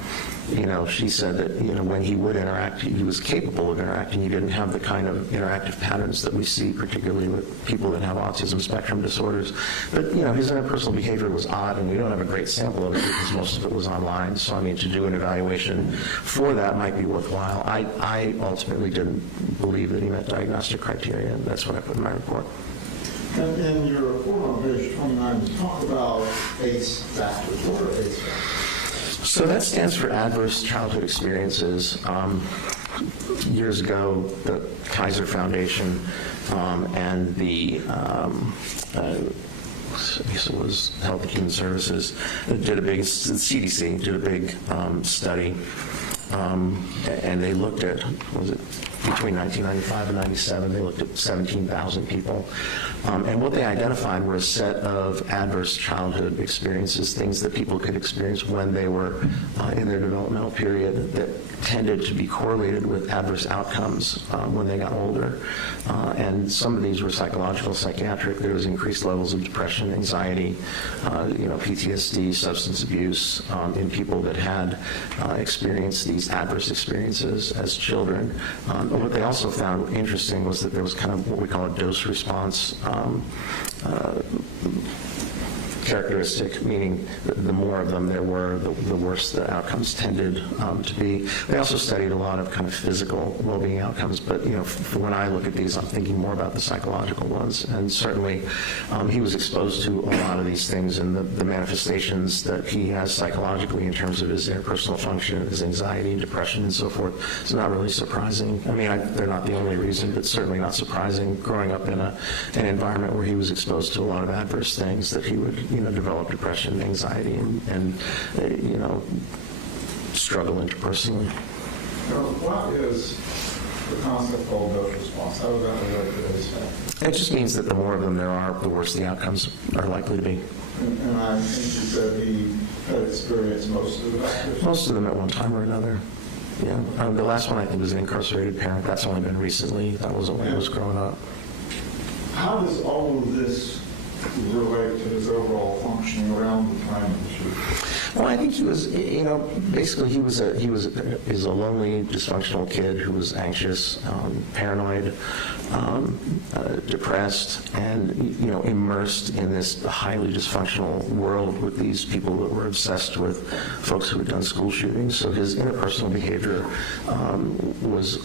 you know, she said that, you know, when he would interact, he was capable of interacting. He didn't have the kind of interactive patterns that we see, particularly with people that have autism spectrum disorders. But, you know, his interpersonal behavior was odd, and we don't have a great sample of it because most of it was online. So, I mean, to do an evaluation for that might be worthwhile. I ultimately didn't believe that he met diagnostic criteria, and that's what I put in my report. And in your report on page 29, you talk about ACE factors. What are ACE factors? So that stands for Adverse Childhood Experiences. Years ago, the Kaiser Foundation and the I guess it was Health and Human Services did a big, CDC did a big study, and they looked at, was it between 1995 and 97, they looked at 17,000 people. And what they identified were a set of adverse childhood experiences, things that people could experience when they were in their developmental period that tended to be correlated with adverse outcomes when they got older. And some of these were psychological, psychiatric. There was increased levels of depression, anxiety, you know, PTSD, substance abuse in people that had experienced these adverse experiences as children. But what they also found interesting was that there was kind of what we call a dose response characteristic, meaning the more of them there were, the worse the outcomes tended to be. They also studied a lot of kind of physical well-being outcomes, but, you know, when I look at these, I'm thinking more about the psychological ones. And certainly he was exposed to a lot of these things, and the manifestations that he has psychologically in terms of his interpersonal function, his anxiety, depression, and so forth, is not really surprising. I mean, they're not the only reason, but certainly not surprising growing up in an environment where he was exposed to a lot of adverse things that he would, you know, develop depression, anxiety, and you know, struggle interpersonally. What is the concept called dose response? How does that relate to this fact? It just means that the more of them there are, the worse the outcomes are likely to be. And I think you said he had experienced most of the factors. Most of them at one time or another. Yeah. The last one I think was an incarcerated parent. That's only been recently. That wasn't when I was growing up. How does all of this relate to his overall functioning around the crime issue? Well, I think he was, you know, basically he was a lonely, dysfunctional kid who was anxious, paranoid, depressed, and, you know, immersed in this highly dysfunctional world with these people that were obsessed with folks who had done school shootings. So his interpersonal behavior was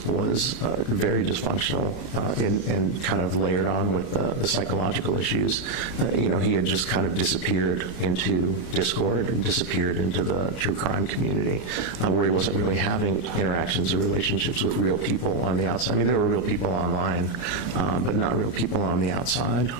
very dysfunctional and kind of layered on with the psychological issues. You know, he had just kind of disappeared into discord and disappeared into the true crime community, where he wasn't really having interactions or relationships with real people on the outside. I mean, there were real people online, but not real people on the outside.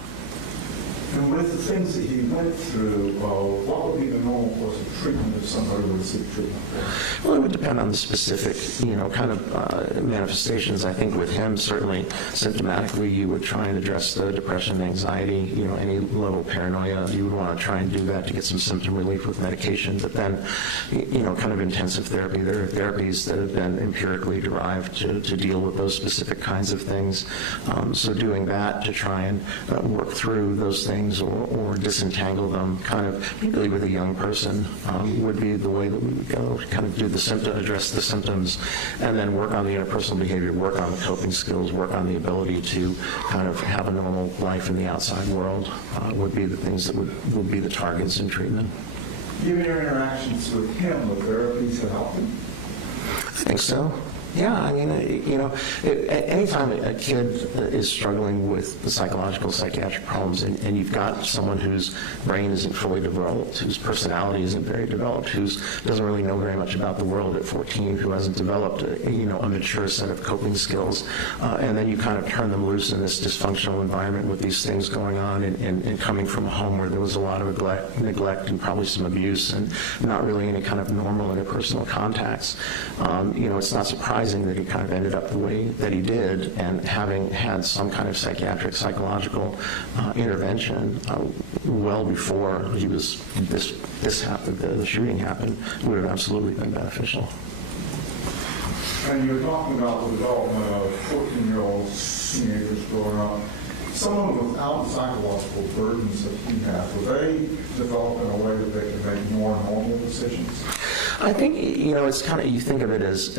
And with the things that he went through, what would be the normal course of treatment if somebody were to seek treatment for? Well, it would depend on the specific, you know, kind of manifestations. I think with him, certainly symptomatically, you would try and address the depression, anxiety, you know, any level of paranoia. You would want to try and do that to get some symptom relief with medication. But then, you know, kind of intensive therapy. There are therapies that have been empirically derived to deal with those specific kinds of things. So doing that to try and work through those things things or disentangle them, kind of, particularly with a young person, would be the way that we would go, kind of do the symptom, address the symptoms, and then work on the interpersonal behavior, work on the coping skills, work on the ability to kind of have a normal life in the outside world, would be the things that would be the targets in treatment. Given your interactions with him, would therapies have helped him? I think so. Yeah, I mean, anytime a kid is struggling with the psychological, psychiatric problems, and you've got someone whose brain isn't fully developed, whose personality isn't very developed, who doesn't really know very much about the world at 14, who hasn't developed a mature set of coping skills, and then you kind of turn them loose in this dysfunctional environment with these things going on, and coming from a home where there was a lot of neglect and probably some abuse, and not really any kind of normal interpersonal contacts. It's not surprising that he kind of ended up the way that he did, and having had some kind of psychiatric, psychological intervention well before he was this happened, the shooting happened, would have absolutely been beneficial. And you're talking about the development of 14-year-old teenagers growing up. Someone without psychological burdens that he has, will they develop in a way that they can make more normal decisions? I think, it's kind of, you think of it as,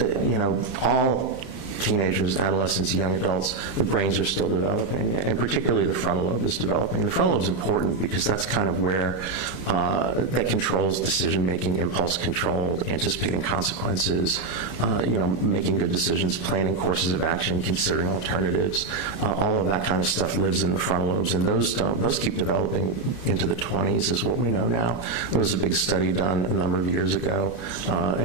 all teenagers, adolescents, young adults, the brains are still developing, and particularly the frontal lobe is developing. The frontal lobe is important because that's kind of where that controls decision-making, impulse control, anticipating consequences, making good decisions, planning courses of action, considering alternatives. All of that kind of stuff lives in the frontal lobes, and those keep developing into the 20s is what we know now. There was a big study done a number of years ago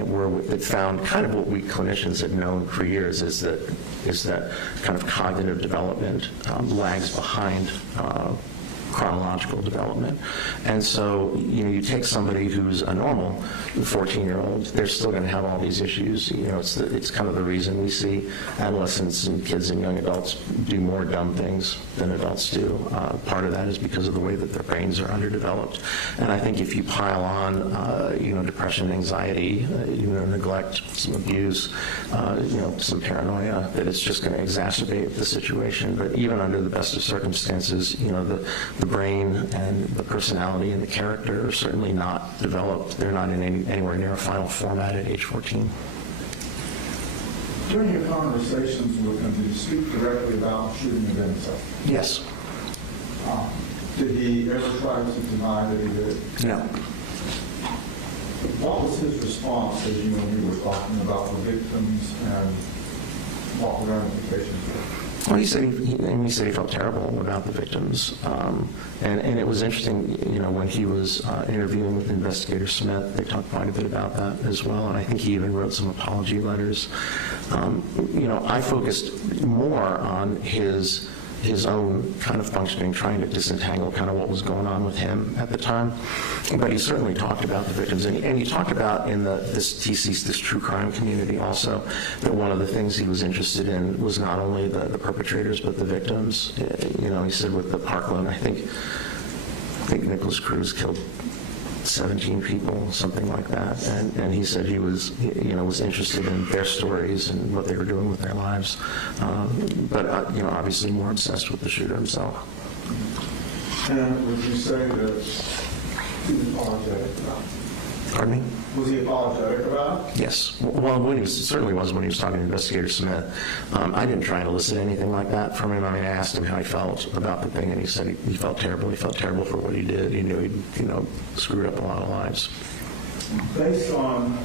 where it found kind of what we clinicians had known for years is that kind of cognitive development lags behind chronological development. And so, you take somebody who's a normal 14-year-old, they're still going to have all these issues. It's kind of the reason we see adolescents and kids and young adults do more dumb things than adults do. Part of that is because of the way that their brains are underdeveloped. And I think if you pile on, depression, anxiety, neglect, some abuse, some paranoia, that it's just going to exacerbate the situation. But even under the best of circumstances, the brain and the personality and the character are certainly not developed. They're not in anywhere near a final format at age 14. During your conversations with him, did you speak directly about shooting of himself? Yes. Did he ever try to deny that he did it? No. What was his response as you and you were talking about the victims and what the ramifications were? Well, he said he felt terrible about the victims, and it was interesting. When he was interviewing with Investigator Smith, they talked quite a bit about that as well, and I think he even wrote some apology letters. I focused more on his own kind of functioning, trying to disentangle kind of what was going on with him at the time. But he certainly talked about the victims. And he talked about in this true crime community also, that one of the things he was interested in was not only the perpetrators, but the victims. He said with the Parkland, I think Nicholas Cruz killed 17 people, something like that, and he said he was, was interested in their stories and what they were doing with their lives, but obviously more obsessed with the shooter himself. And would you say that he was apologetic about it? Pardon me? Was he apologetic about it? Yes. Well, certainly was when he was talking to Investigator Smith. I didn't try and elicit anything like that from him. I mean, I asked him how he felt about the thing, and he said he felt terrible. He felt terrible for what he did. He knew he'd, screwed up a lot of lives. Based on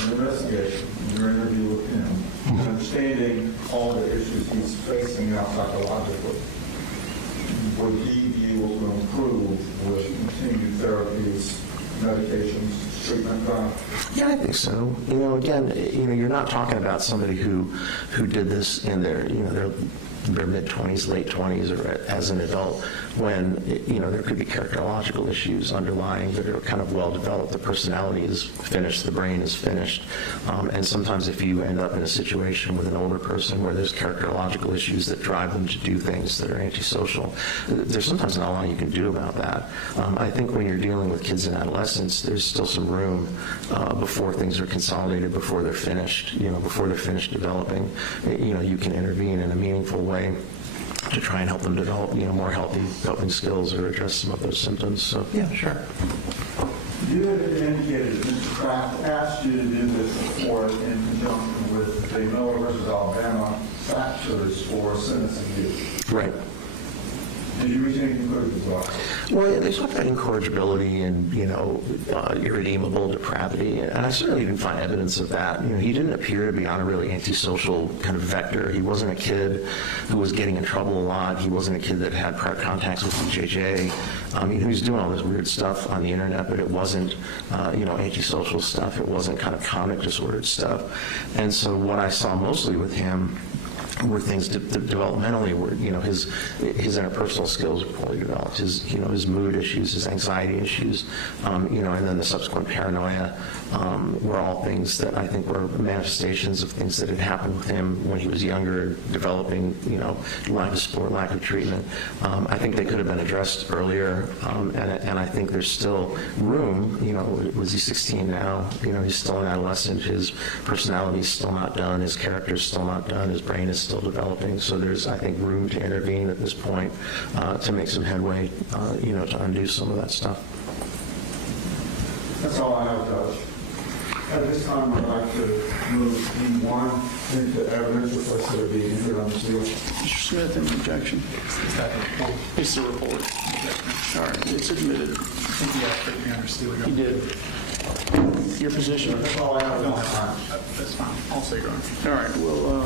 your investigation, your interview with him, understanding all the issues he's facing now psychologically, would he be able to improve with continued therapies, medications, treatment? Yeah, I think so. Again, you're not talking about somebody who did this in their mid-20s, late 20s, or as an adult, when there could be characterological issues underlying that are kind of well developed. The personality is finished, the brain is finished, and sometimes if you end up in a situation with an older person where there's characterological issues that drive them to do things that are antisocial, there's sometimes not a lot you can do about that. I think when you're dealing with kids and adolescents, there's still some room before things are consolidated, before they're finished, before they're finished developing. You can intervene in a meaningful way to try and help them develop, more healthy coping skills or address some of those symptoms. So, yeah, sure. You had indicated that Mr. Kraft asked you to do this before in conjunction with the Miller versus Alabama factors for sentencing you. Right. Did you reach any conclusions about that? Well, yeah, they talked about incorrigibility and, irredeemable depravity, and I certainly didn't find evidence of that. He didn't appear to be on a really antisocial kind of vector. He wasn't a kid who was getting in trouble a lot. He wasn't a kid that had prior contacts with DJJ. He was doing all this weird stuff on the internet, but it wasn't, antisocial stuff. It wasn't kind of comic disordered stuff. And so what I saw mostly with him were things developmentally where, his interpersonal skills were poorly developed, his mood issues, his anxiety issues, and then the subsequent paranoia were all things that I think were manifestations of things that had happened with him when he was younger, developing, lack of support, lack of treatment. I think they could have been addressed earlier, and I think there's still room. Was he 16 now? He's still an adolescent. His personality's still not done. His character's still not done. His brain is still developing. So there's, I think, room to intervene at this point to make some headway, to undo some of that stuff. That's all I have, Judge. At this time, I'd like to move E1 into evidence requested to be entered on the seal. Mr. Smith, any objection? It's the report. All right, it's admitted. I think you got to understood. He did. Your position? That's all I have at this time. That's fine. I'll say, Your Honor. All right, we will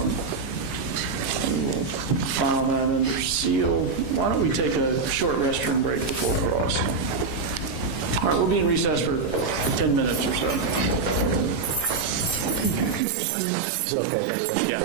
file that under seal. Why don't we take a short restroom break before cross? All right, we'll be in recess for 10 minutes or so. Is it okay? Yeah.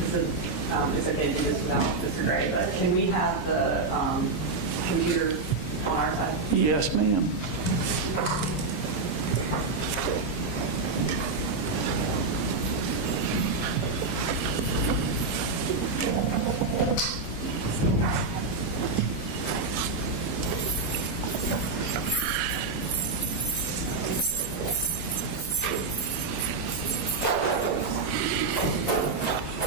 this is, it's okay to do this without Mr. Gray, but can we have the computer on our side? Yes, ma'am.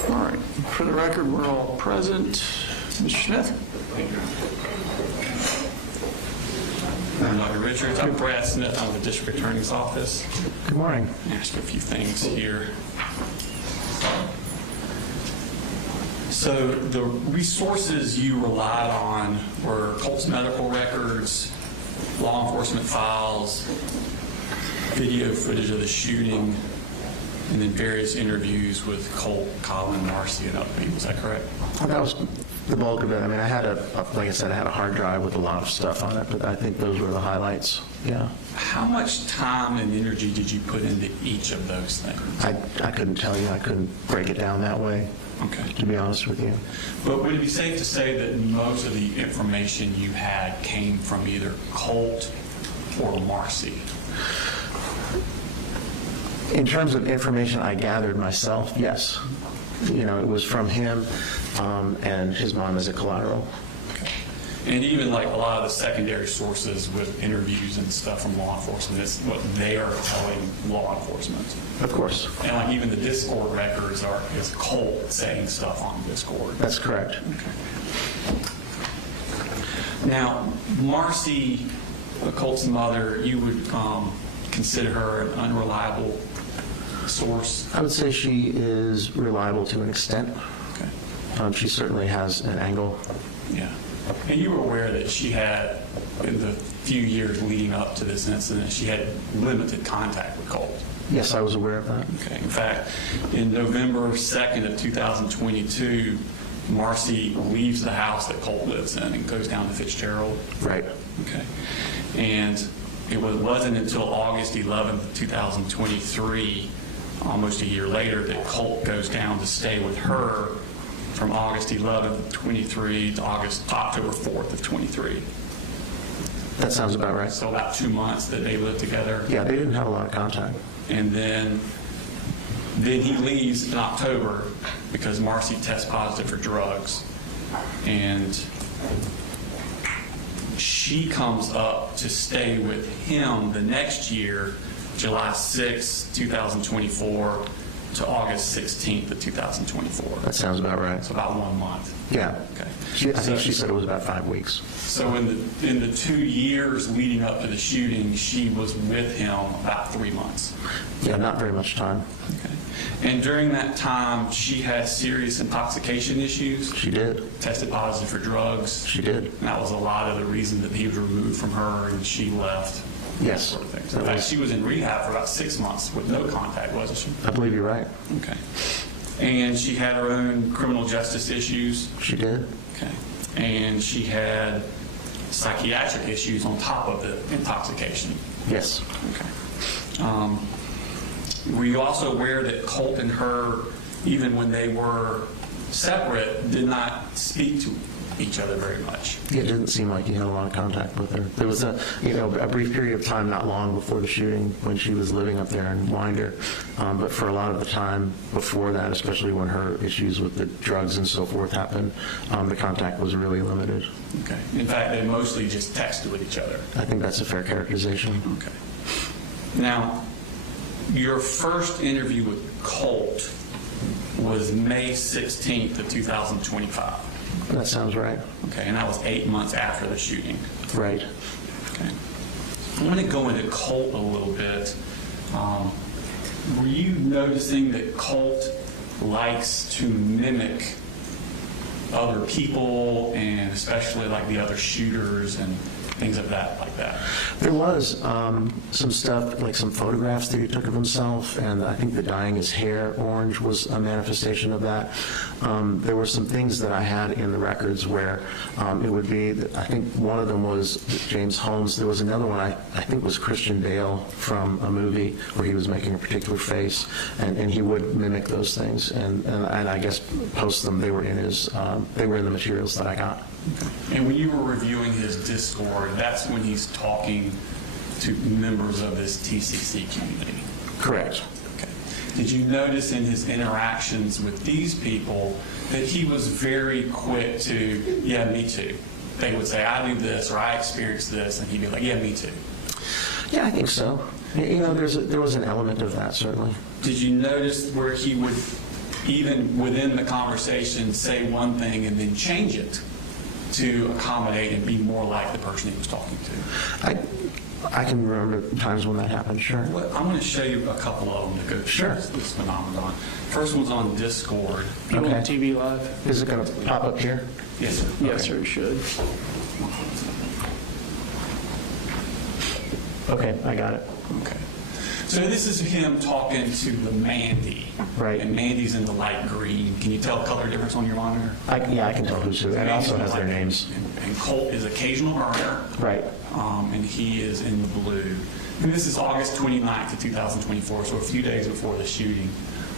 All right, for the record, we're all present. Mr. Smith? I'm Dr. Richards. I'm Brad Smith. I'm with the District Attorney's Office. Good morning. Ask a few things here. So the resources you relied on were Colt's medical records, law enforcement files, video footage of the shooting, and then various interviews with Colt, Colin, Marcy, and other people. Is that correct? That was the bulk of it. I mean, I had like I said, I had a hard drive with a lot of stuff on it, but I think those were the highlights. Yeah. How much time and energy did you put into each of those things? I couldn't tell you. I couldn't break it down that way, Okay. to be honest with you. But would it be safe to say that most of the information you had came from either Colt or Marcy? In terms of information I gathered myself, yes. You know, it was from him and his mom as a collateral. And even like a lot of the secondary sources with interviews and stuff from law enforcement, it's what they are telling law enforcement. Of course. And like even the Discord records is Colt saying stuff on Discord. That's correct. Now, Marcy, Colt's mother, you would consider her an unreliable source? I would say she is reliable to an extent. Okay. She certainly has an angle. Yeah. And you were aware that she had, in the few years leading up to this incident, she had limited contact with Colt. Yes, I was aware of that. Okay. In fact, in November 2nd of 2022, Marcy leaves the house that Colt lives in and goes down to Fitzgerald. Right. Okay. And it wasn't until August 11th, 2023, almost a year later, that Colt goes down to stay with her from August 11th of 23 to October 4th of 23. That sounds about right. So about 2 months that they lived together. Yeah, they didn't have a lot of contact. And then he leaves in October because Marcy tests positive for drugs. And she comes up to stay with him the next year, July 6, 2024 to August 16th of 2024. That sounds about right. So about 1 month. Yeah. Okay. I think she said it was about 5 weeks. So in the 2 years leading up to the shooting, she was with him about 3 months. Yeah, not very much time. Okay. And during that time, she had serious intoxication issues. She did. Tested positive for drugs. She did. And that was a lot of the reason that he was removed from her and she left. Yes. Sort of things. In fact, she was in rehab for about 6 months with no contact, wasn't she? I believe you're right. Okay. And she had her own criminal justice issues. She did. Okay. And she had psychiatric issues on top of the intoxication. Yes. Okay. Were you also aware that Colt and her, even when they were separate, did not speak to each other very much? It didn't seem like he had a lot of contact with her. There was a brief period of time not long before the shooting when she was living up there in Winder. But for a lot of the time before that, especially when her issues with the drugs and so forth happened, the contact was really limited. Okay. In fact, they mostly just texted with each other. I think that's a fair characterization. Okay. Now, your first interview with Colt was May 16th of 2025. That sounds right. Okay, and that was 8 months after the shooting. Right. Okay. I'm going to go into Colt a little bit. Were you noticing that Colt likes to mimic other people, and especially like the other shooters, and things of that like that. There was some stuff, like some photographs that he took of himself, and I think the dyeing his hair orange was a manifestation of that. There were some things that I had in the records where it would be, I think one of them was James Holmes. There was another one, I think was Christian Bale from a movie where he was making a particular face, and he would mimic those things, and I guess post them. They were in the materials that I got. And when you were reviewing his Discord, that's when he's talking to members of this TCC community. Correct. Okay. Did you notice in his interactions with these people that he was very quick to, yeah, me too? They would say, I do this, or I experienced this, and he'd be like, yeah, me too. Yeah, I think so. You know, there was an element of that, certainly. Did you notice where he would, even within the conversation, say one thing and then change it to accommodate and be more like the person he was talking to? I can remember times when that happened, sure. Well, I'm going to show you a couple of them to go through this phenomenon. First one's on Discord. You Okay. on TV Live? Is it going to pop up here? Yes, sir. Yes, sir, it should. Okay, I got it. Okay. So this is him talking to the Mandy. Right. And Mandy's in the light green. Can you tell color difference on your monitor? Yeah, I can tell who's who. And it also has their names. And Colt is occasional burner. Right. And he is in the blue. And this is August 29th of 2024, so a few days before the shooting.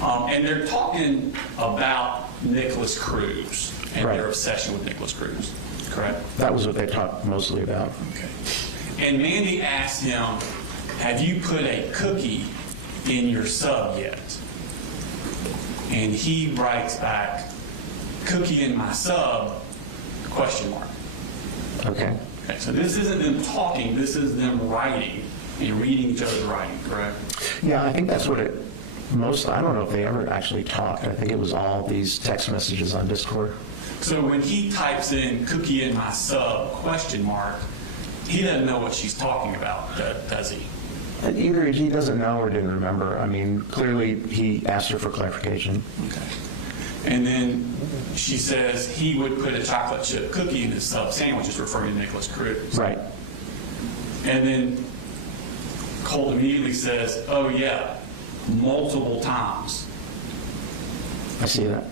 And they're talking about Nicholas Cruz and Right. their obsession with Nicholas Cruz, correct? That was what they talked mostly about. Okay. And Mandy asked him, have you put a cookie in your sub yet? And he writes back, cookie in my sub, question mark. Okay. Okay, so this isn't them talking, this is them writing and reading each other's writing, correct? Yeah, I think that's what it I don't know if they ever actually talked. I think it was all these text messages on Discord. So when he types in cookie in my sub, question mark, he doesn't know what she's talking about, does he? Either he doesn't know or didn't remember. I mean, clearly he asked her for clarification. Okay. And then she says he would put a chocolate chip cookie in his sub sandwiches, referring to Nicholas Cruz. Right. And then Colt immediately says, oh yeah, multiple times. I see that.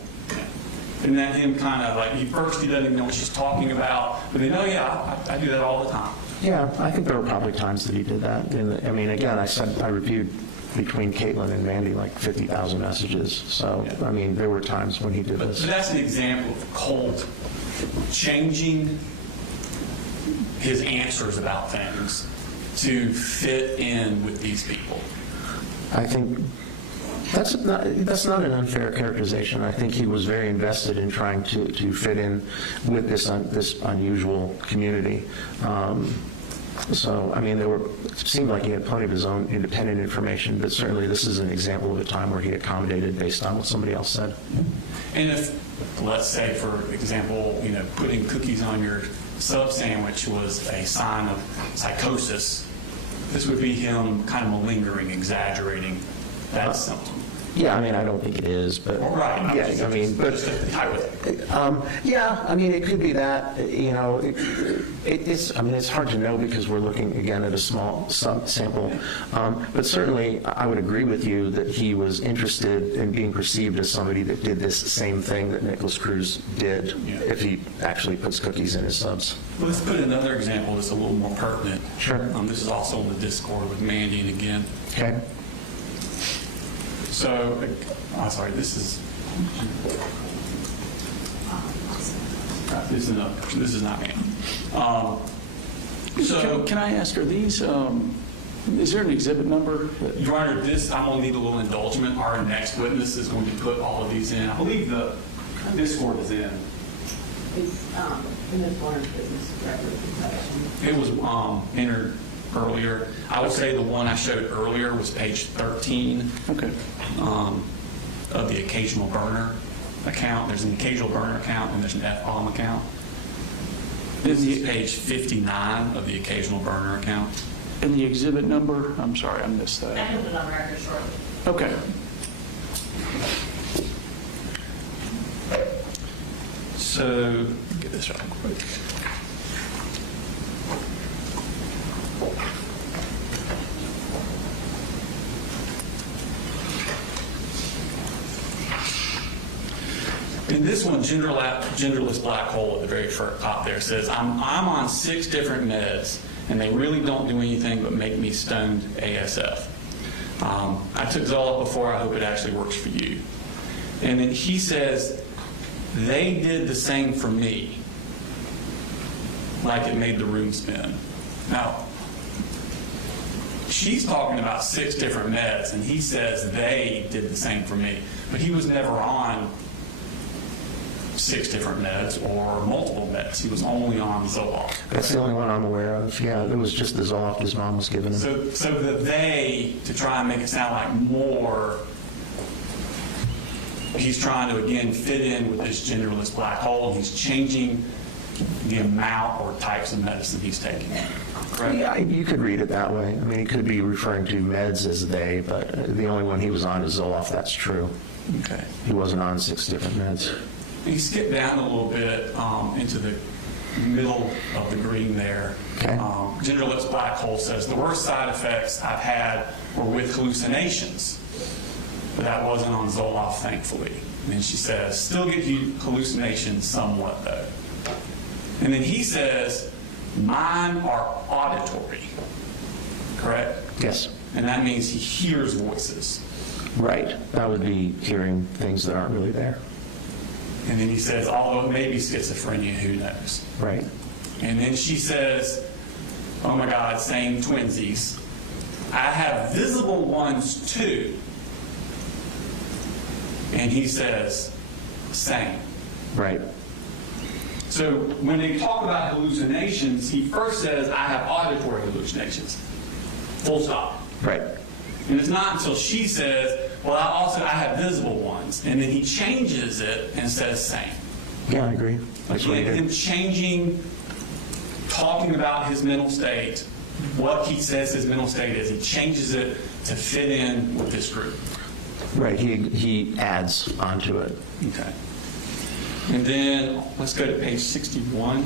Isn't that him kind of like, first he doesn't even know what she's talking about, but then, oh yeah, I do that all the time. Yeah, I think there were probably times that he did that. And I mean, again, I reviewed between Caitlin and Mandy like 50,000 messages. So, I mean, there were times when he did But this. that's an example of Colt changing his answers about things to fit in with these people. I think that's not an unfair characterization. I think he was very invested in trying to fit in with this unusual community. So, I mean, it seemed like he had plenty of his own independent information, but certainly this is an example of a time where he accommodated based on what somebody else said. And if, let's say, for example, putting cookies on your sub sandwich was a sign of psychosis, this would be him kind of malingering, exaggerating that symptom. Yeah, I mean, I don't think it is, but Right. yeah, I mean, but yeah, I mean, it could be that. It's hard to know because we're looking again at a small sample. But certainly, I would agree with you that he was interested in being perceived as somebody that did this same thing that Nicholas Cruz did. Yeah. If he actually puts cookies in his subs. Let's put another example that's a little more pertinent. Sure. This is also on the Discord with Mandy and again. Okay. So, sorry, this is not me. So, Can I ask, are these, is there an exhibit number? Your Honor, I'm going to need a little indulgence. Our next witness is going to put all of these in. I believe the Discord is in. It's in the Florence Business Record section. It was entered earlier. I would say the one I showed earlier was page 13 Okay. of the occasional burner account. There's an occasional burner account and there's an F-bomb account. This is page 59 of the occasional burner account. And the exhibit number? I'm sorry, I missed I that. can put it on record shortly. Okay. So, get this real quick. In this one, genderless black hole at the very first top there says, I'm on 6 different meds, and they really don't do anything but make me stoned ASF. I took Zoloft before. I hope it actually works for you. And then he says, they did the same for me, like it made the room spin. Now, she's talking about 6 different meds, and he says they did the same for me. But he was never on 6 different meds or multiple meds. He was only on Zoloft. That's the only one I'm aware of. Yeah, it was just the Zoloft his mom was giving him. So the they, to try and make it sound like more, he's trying to, again, fit in with this genderless black hole, and he's changing the amount or types of medicine he's taking. Correct? Yeah, you could read it that way. I mean, he could be referring to meds as they, but the only one he was on is Zoloft. That's true. Okay. He wasn't on 6 different meds. He skipped down a little bit into the middle of the green there. Okay. Genderless black hole says, the worst side effects I've had were with hallucinations, but that wasn't on Zoloft, thankfully. And then she says, still get you hallucinations somewhat, though. And then he says, mine are auditory, correct? Yes. And that means he hears voices. Right. That would be hearing things that aren't really there. And then he says, although it may be schizophrenia, who knows? Right. And then she says, oh my God, same twinsies. I have visible ones too. And he says, same. Right. So when they talk about hallucinations, he first says, I have auditory hallucinations. Full stop. Right. And it's not until she says, well, I have visible ones. And then he changes it and says same. Yeah, I agree. That's what he Again, him did. changing, talking about his mental state, what he says his mental state is, he changes it to fit in with this group. Right. He adds onto it. Okay. And then let's go to page 61.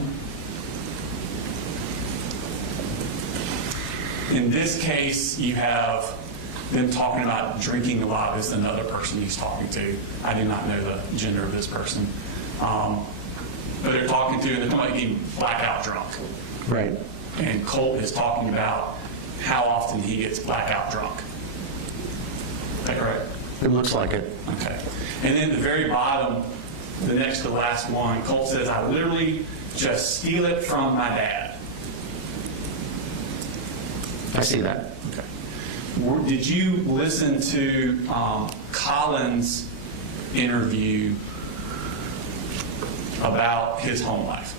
In this case, you have them talking about drinking a lot. This is another person he's talking to. I do not know the gender of this person. But they're talking about getting blackout drunk. Right. And Colt is talking about how often he gets blackout drunk. Is that correct? It looks like it. Okay. And then at the very bottom, the next to the last one, Colt says, I literally just steal it from my dad. I see that. Okay. Did you listen to Colin's interview about his home life?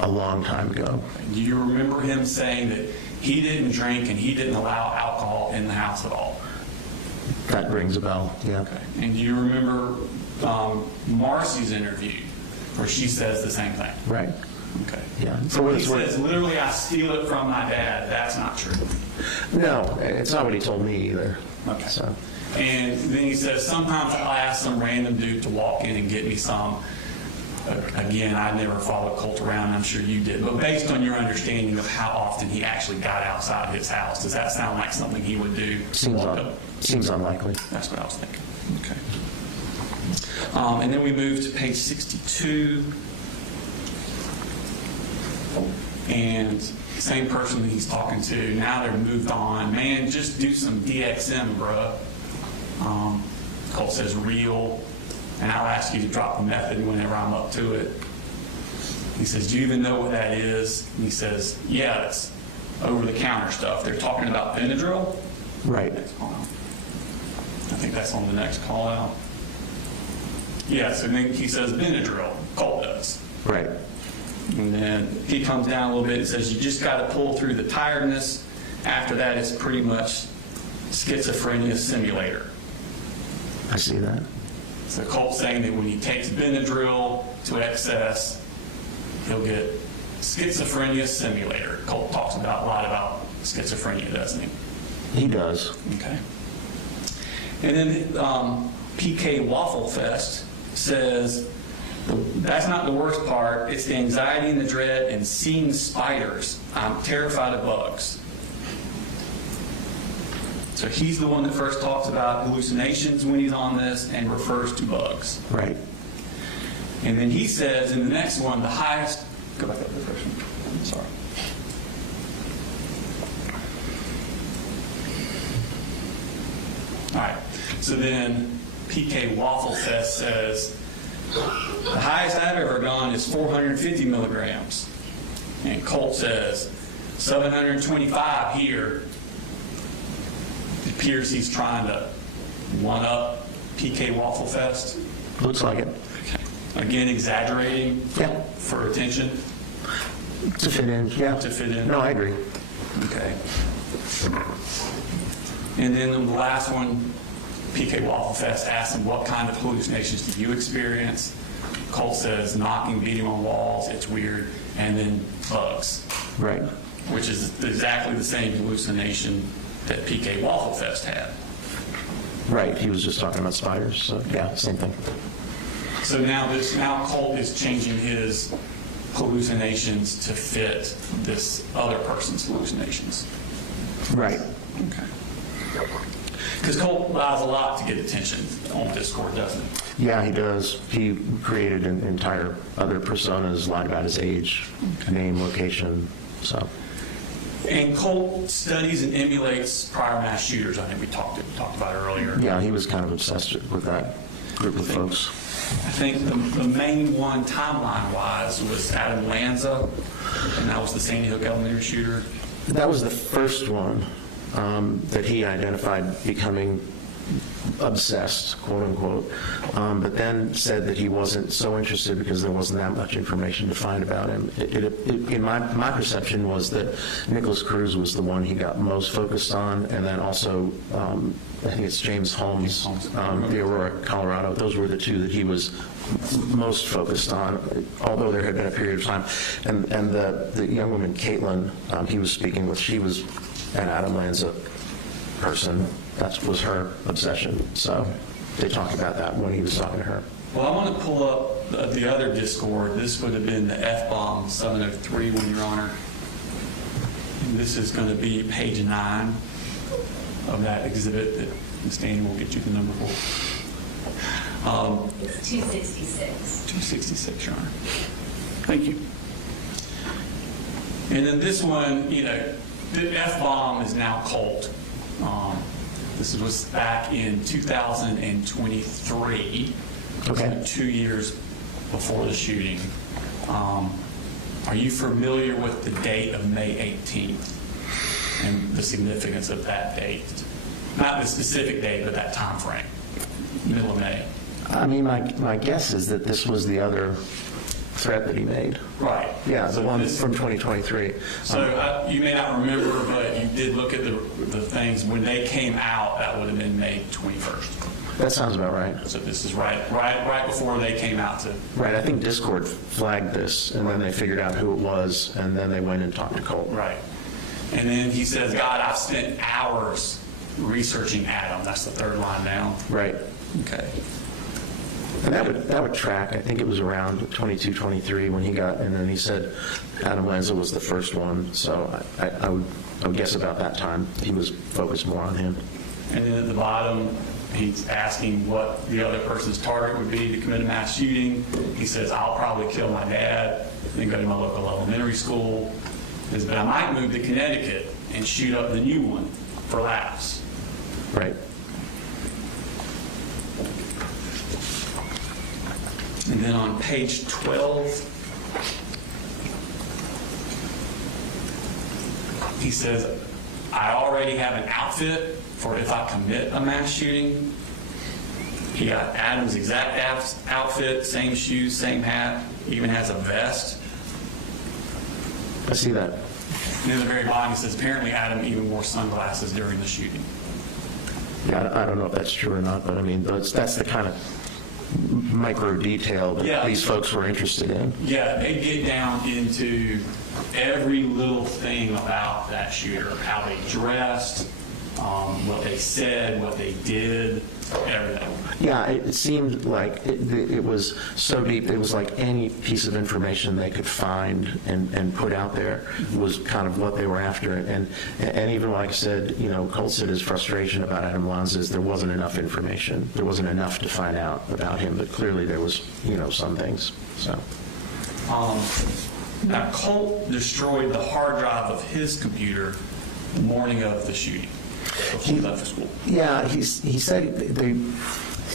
A long time ago. Do you remember him saying that he didn't drink and he didn't allow alcohol in the house at all? That rings a bell. Yeah. Okay. And do you remember Marcy's interview where she says the same thing? Right. Okay. Yeah. So he says, literally, I steal it from my dad. That's not true. No, it's not what he told me either. Okay. So. And then he says, sometimes I'll ask some random dude to walk in and get me some. Again, I never followed Colt around. I'm sure you did. But based on your understanding of how often he actually got outside his house, does that sound like something he would do? Seems unlikely. That's what I was thinking. Okay. And then we move to page 62. And same person that he's talking to, now they're moved on. Man, just do some DXM, bruh. Colt says real, and I'll ask you to drop the method whenever I'm up to it. He says, do you even know what that is? And he says, yeah, it's over-the-counter stuff. They're talking about Benadryl. Right. I think that's on the next call out. Yes, and then he says Benadryl. Colt does. Right. And then he comes down a little bit and says, you just got to pull through the tiredness. After that, it's pretty much schizophrenia simulator. I see that. So Colt's saying that when he takes Benadryl to excess, he'll get schizophrenia simulator. Colt talks about a lot about schizophrenia, doesn't he? He does. Okay. And then PK Waffle Fest says, that's not the worst part. It's the anxiety and the dread and seeing spiders. I'm terrified of bugs. So he's the one that first talks about hallucinations when he's on this and refers to bugs. Right. And then he says in the next one, the highest, go back up to the first one, sorry. All right, so then PK Waffle Fest says, the highest I've ever gone is 450 milligrams. And Colt says, 725 here. It appears he's trying to one-up PK Waffle Fest. Looks like it. Okay. Again, exaggerating for attention. To fit in, yeah. To fit in. No, I agree. Okay. And then the last one, PK Waffle Fest asks him, what kind of hallucinations do you experience? Colt says, knocking, beating on walls, it's weird, and then bugs. Right. Which is exactly the same hallucination that PK Waffle Fest had. Right, he was just talking about spiders, so yeah, same thing. So now Colt is changing his hallucinations to fit this other person's hallucinations. Right. Okay. Because Colt lies a lot to get attention on Discord, doesn't he? Yeah, he does. He created an entire other personas, lied about his age, name, location, so. And Colt studies and emulates prior mass shooters. I think we talked about it earlier. Yeah, he was kind of obsessed with that group of folks. I think the main one timeline-wise was Adam Lanza, and that was the Sandy Hook Elementary shooter. That was the first one that he identified becoming obsessed, quote unquote, but then said that he wasn't so interested because there wasn't that much information to find about him. In my perception was that Nicholas Cruz was the one he got most focused on, and then also I think it's James Holmes, the Aurora, Colorado. Those were the two that he was most focused on, although there had been a period of time. And the young woman, Caitlin, he was speaking with, she was an Adam Lanza person. That was her obsession. So they talked about that when he was talking to her. Well, I want to pull up the other Discord. This would have been the F-bomb 703 one, Your Honor. And this is going to be page 9 of that exhibit that Ms. Daniel will get you the number for. 266. 266, Your Honor. Thank you. And then this one, the F-bomb is now Colt. This was back in 2023, Okay. 2 years before the shooting. Are you familiar with the date of May 18th and the significance of that date? Not the specific date, but that time frame, middle of May. I mean, my guess is that this was the other threat that he made. Right. Yeah, the So one this- from 2023. So you may not remember, but you did look at the things. When they came out, that would have been May 21st. That sounds about right. So this is right before they came out to. Right, I think Discord flagged this, and then they figured out who it was, and then they went and talked to Colt. Right. And then he says, God, I've spent hours researching Adam. That's the third line down. Right. Okay. And that would track. I think it was around 22, 23 when he got, and then he said Adam Lanza was the first one. So I would guess about that time he was focused more on him. And then at the bottom, he's asking what the other person's target would be to commit a mass shooting. He says, I'll probably kill my dad, then go to my local elementary school. He says, but I might move to Connecticut and shoot up the new one for laughs. Right. And then on page 12, he says, I already have an outfit for if I commit a mass shooting. He got Adam's exact outfit, same shoes, same hat, even has a vest. I see that. And in the very bottom, he says, apparently Adam even wore sunglasses during the shooting. Yeah, I don't know if that's true or not, but I mean, that's the kind of micro detail that these folks were interested in. Yeah, they get down into every little thing about that shooter, how they dressed, what they said, what they did, everything. Yeah, it seemed like it was so deep, it was like any piece of information they could find and put out there was kind of what they were after. And even like I said, Colt said his frustration about Adam Lanza is there wasn't enough information. There wasn't enough to find out about him, but clearly there was, some things, so. Now, Colt destroyed the hard drive of his computer the morning of the shooting before he left for school. Yeah, he said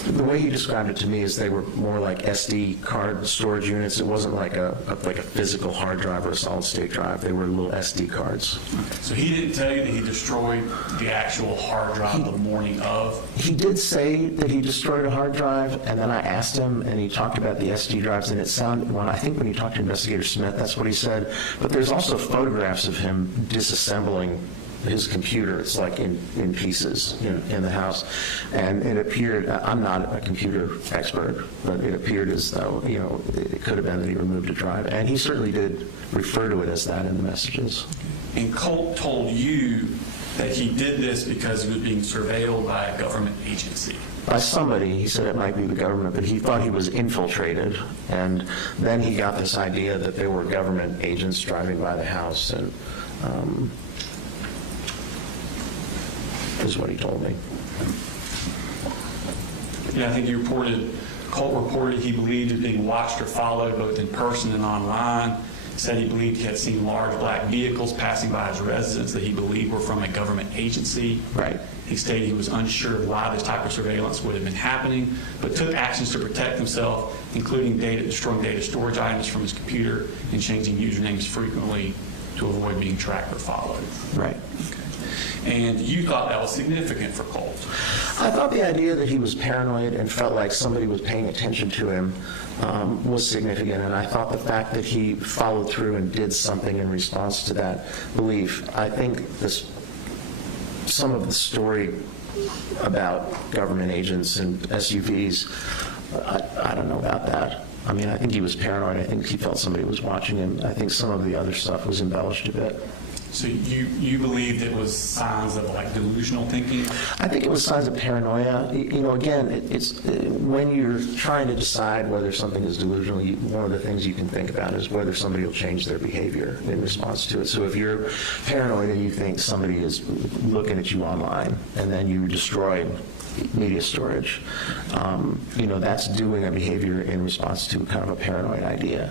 the way he described it to me is they were more like SD card storage units. It wasn't like a physical hard drive or a solid state drive. They were little SD cards. Okay. So he didn't tell you that he destroyed the actual hard drive the morning of? He did say that he destroyed a hard drive, and then I asked him, and he talked about the SD drives, and it sounded, I think when he talked to Investigator Smith, that's what he said. But there's also photographs of him disassembling his computer. It's like in pieces in the house. And it appeared, I'm not a computer expert, but it appeared as though, it could have been that he removed a drive. And he certainly did refer to it as that in the messages. And Colt told you that he did this because he was being surveilled by a government agency. By somebody. He said it might be the government, but he thought he was infiltrated. And then he got this idea that there were government agents driving by the house, and is what he told me. Yeah, I think Colt reported he believed he was being watched or followed both in person and online. He said he believed he had seen large black vehicles passing by his residence that he believed were from a government agency. Right. He stated he was unsure of why this type of surveillance would have been happening, but took actions to protect himself, including destroying data storage items from his computer and changing usernames frequently to avoid being tracked or followed. Right. Okay. And you thought that was significant for Colt. I thought the idea that he was paranoid and felt like somebody was paying attention to him was significant, and I thought the fact that he followed through and did something in response to that belief. I think some of the story about government agents and SUVs, I don't know about that. I mean, I think he was paranoid. I think he felt somebody was watching him. I think some of the other stuff was embellished a bit. So you believed it was signs of like delusional thinking? I think it was signs of paranoia. Again, it's when you're trying to decide whether something is delusional, one of the things you can think about is whether somebody will change their behavior in response to it. So if you're paranoid and you think somebody is looking at you online and then you destroy media storage, that's doing a behavior in response to kind of a paranoid idea.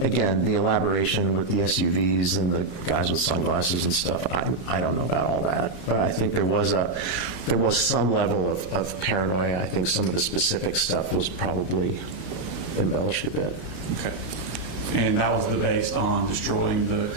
Again, the elaboration with the SUVs and the guys with sunglasses and stuff, I don't know about all that, but I think there was some level of paranoia. I think some of the specific stuff was probably embellished a bit. Okay. And that was based on destroying the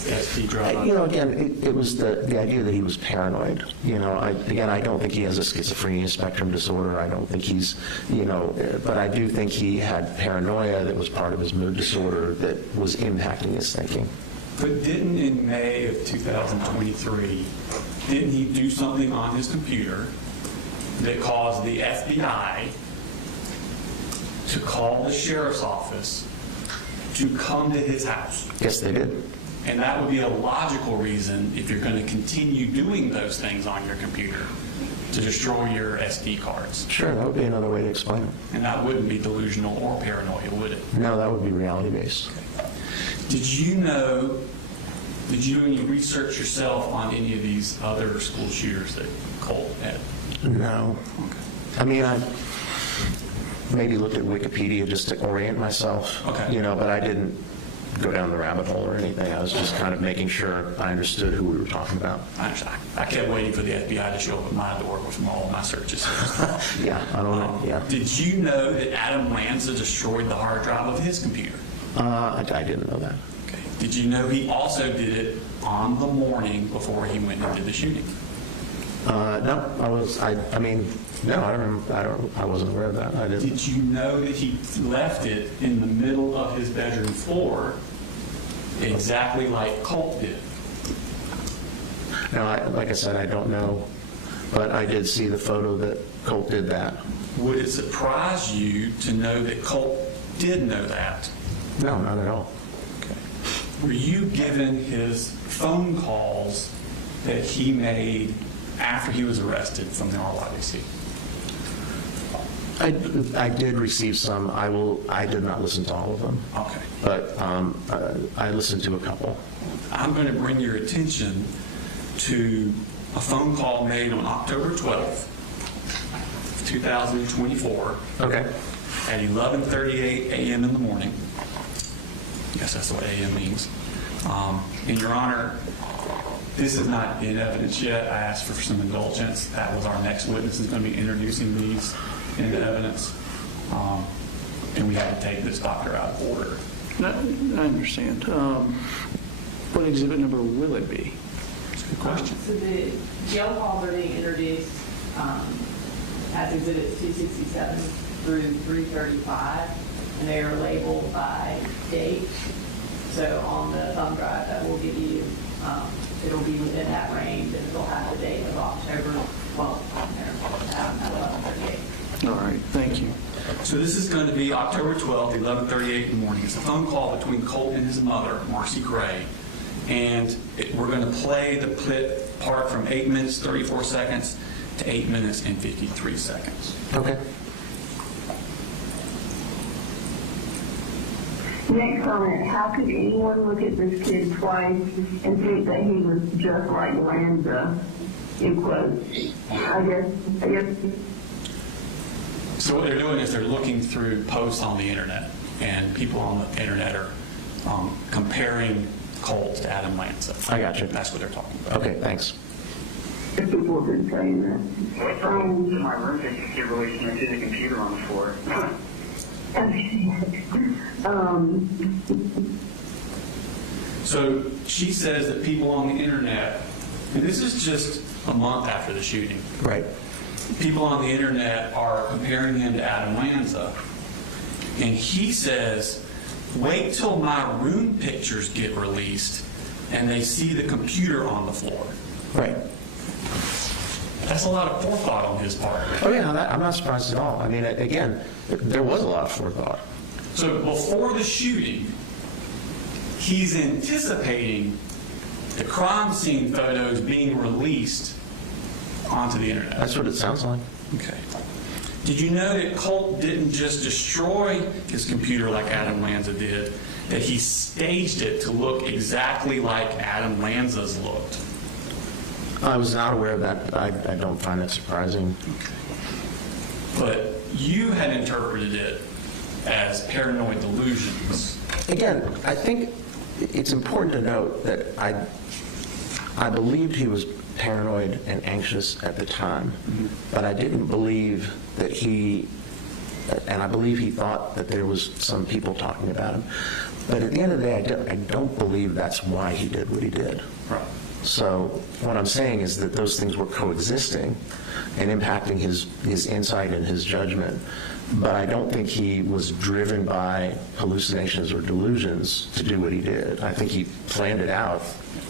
SD drive? Again, it was the idea that he was paranoid. I don't think he has a schizophrenia spectrum disorder. I don't think he's, but I do think he had paranoia that was part of his mood disorder that was impacting his thinking. But didn't in May of 2023, didn't he do something on his computer that caused the FBI to call the sheriff's office to come to his house? Yes, they did. And that would be a logical reason, if you're going to continue doing those things on your computer, to destroy your SD cards. Sure, that would be another way to explain it. And that wouldn't be delusional or paranoia, would it? No, that would be reality-based. Okay. Did you do any research yourself on any of these other school shooters that Colt had? No. Okay. I mean, I maybe looked at Wikipedia just to orient myself, Okay. But I didn't go down the rabbit hole or anything. I was just kind of making sure I understood who we were talking about. I kept waiting for the FBI to show up at my door with all of my searches. Yeah, I don't know. Yeah. Did you know that Adam Lanza destroyed the hard drive of his computer? I didn't know that. Okay. Did you know he also did it on the morning before he went and did the shooting? No, I wasn't aware of that. I didn't. Did you know that he left it in the middle of his bedroom floor exactly like Colt did? No, like I said, I don't know, but I did see the photo that Colt did that. Would it surprise you to know that Colt did know that? No, not at all. Okay. Were you given his phone calls that he made after he was arrested from the RYDC? I did receive some. I did not listen to all of them, Okay. but I listened to a couple. I'm going to bring your attention to a phone call made on October 12th, 2024. Okay. At 11:38 a.m. in the morning. I guess that's what a.m. means. And Your Honor, this is not in evidence yet. I asked for some indulgence. That was our next witness who's going to be introducing these into evidence. And we had to take this doctor out of order. I understand. What exhibit number will it be? That's a good question. So the jail calls are being introduced as exhibits 267 through 335, and they are labeled by date. So on the thumb drive that we'll give you, it'll be within that range, and it'll have the date of October 12th on there at 11:38. All right, thank you. So this is going to be October 12th, 11:38 in the morning. It's a phone call between Colt and his mother, Marcy Gray. And we're going to play the clip part from 8 minutes, 34 seconds to 8 minutes and 53 seconds. Okay. Next comment, how could anyone look at this kid twice and think that he was just like Lanza, in quotes? I guess. So what they're doing is they're looking through posts on the internet, and people on the internet are comparing Colt to Adam Lanza. I got you. That's what they're talking about. Okay, thanks. People have been saying that. My room just get really connected to the computer on the floor. So she says that people on the internet, and this is just a month after the shooting, Right. people on the internet are comparing him to Adam Lanza. And he says, wait till my room pictures get released and they see the computer on the floor. Right. That's a lot of forethought on his part. Oh, yeah, I'm not surprised at all. I mean, again, there was a lot of forethought. So before the shooting, he's anticipating the crime scene photos being released onto the internet. That's what it sounds like. Okay. Did you know that Colt didn't just destroy his computer like Adam Lanza did, that he staged it to look exactly like Adam Lanza's looked? I was not aware of that. I don't find that surprising. But you had interpreted it as paranoid delusions. Again, I think it's important to note that I believed he was paranoid and anxious at the time, but I didn't believe that and I believe he thought that there was some people talking about him. But at the end of the day, I don't believe that's why he did what he did. Right. So what I'm saying is that those things were coexisting and impacting his insight and his judgment. But I don't think he was driven by hallucinations or delusions to do what he did. I think he planned it out,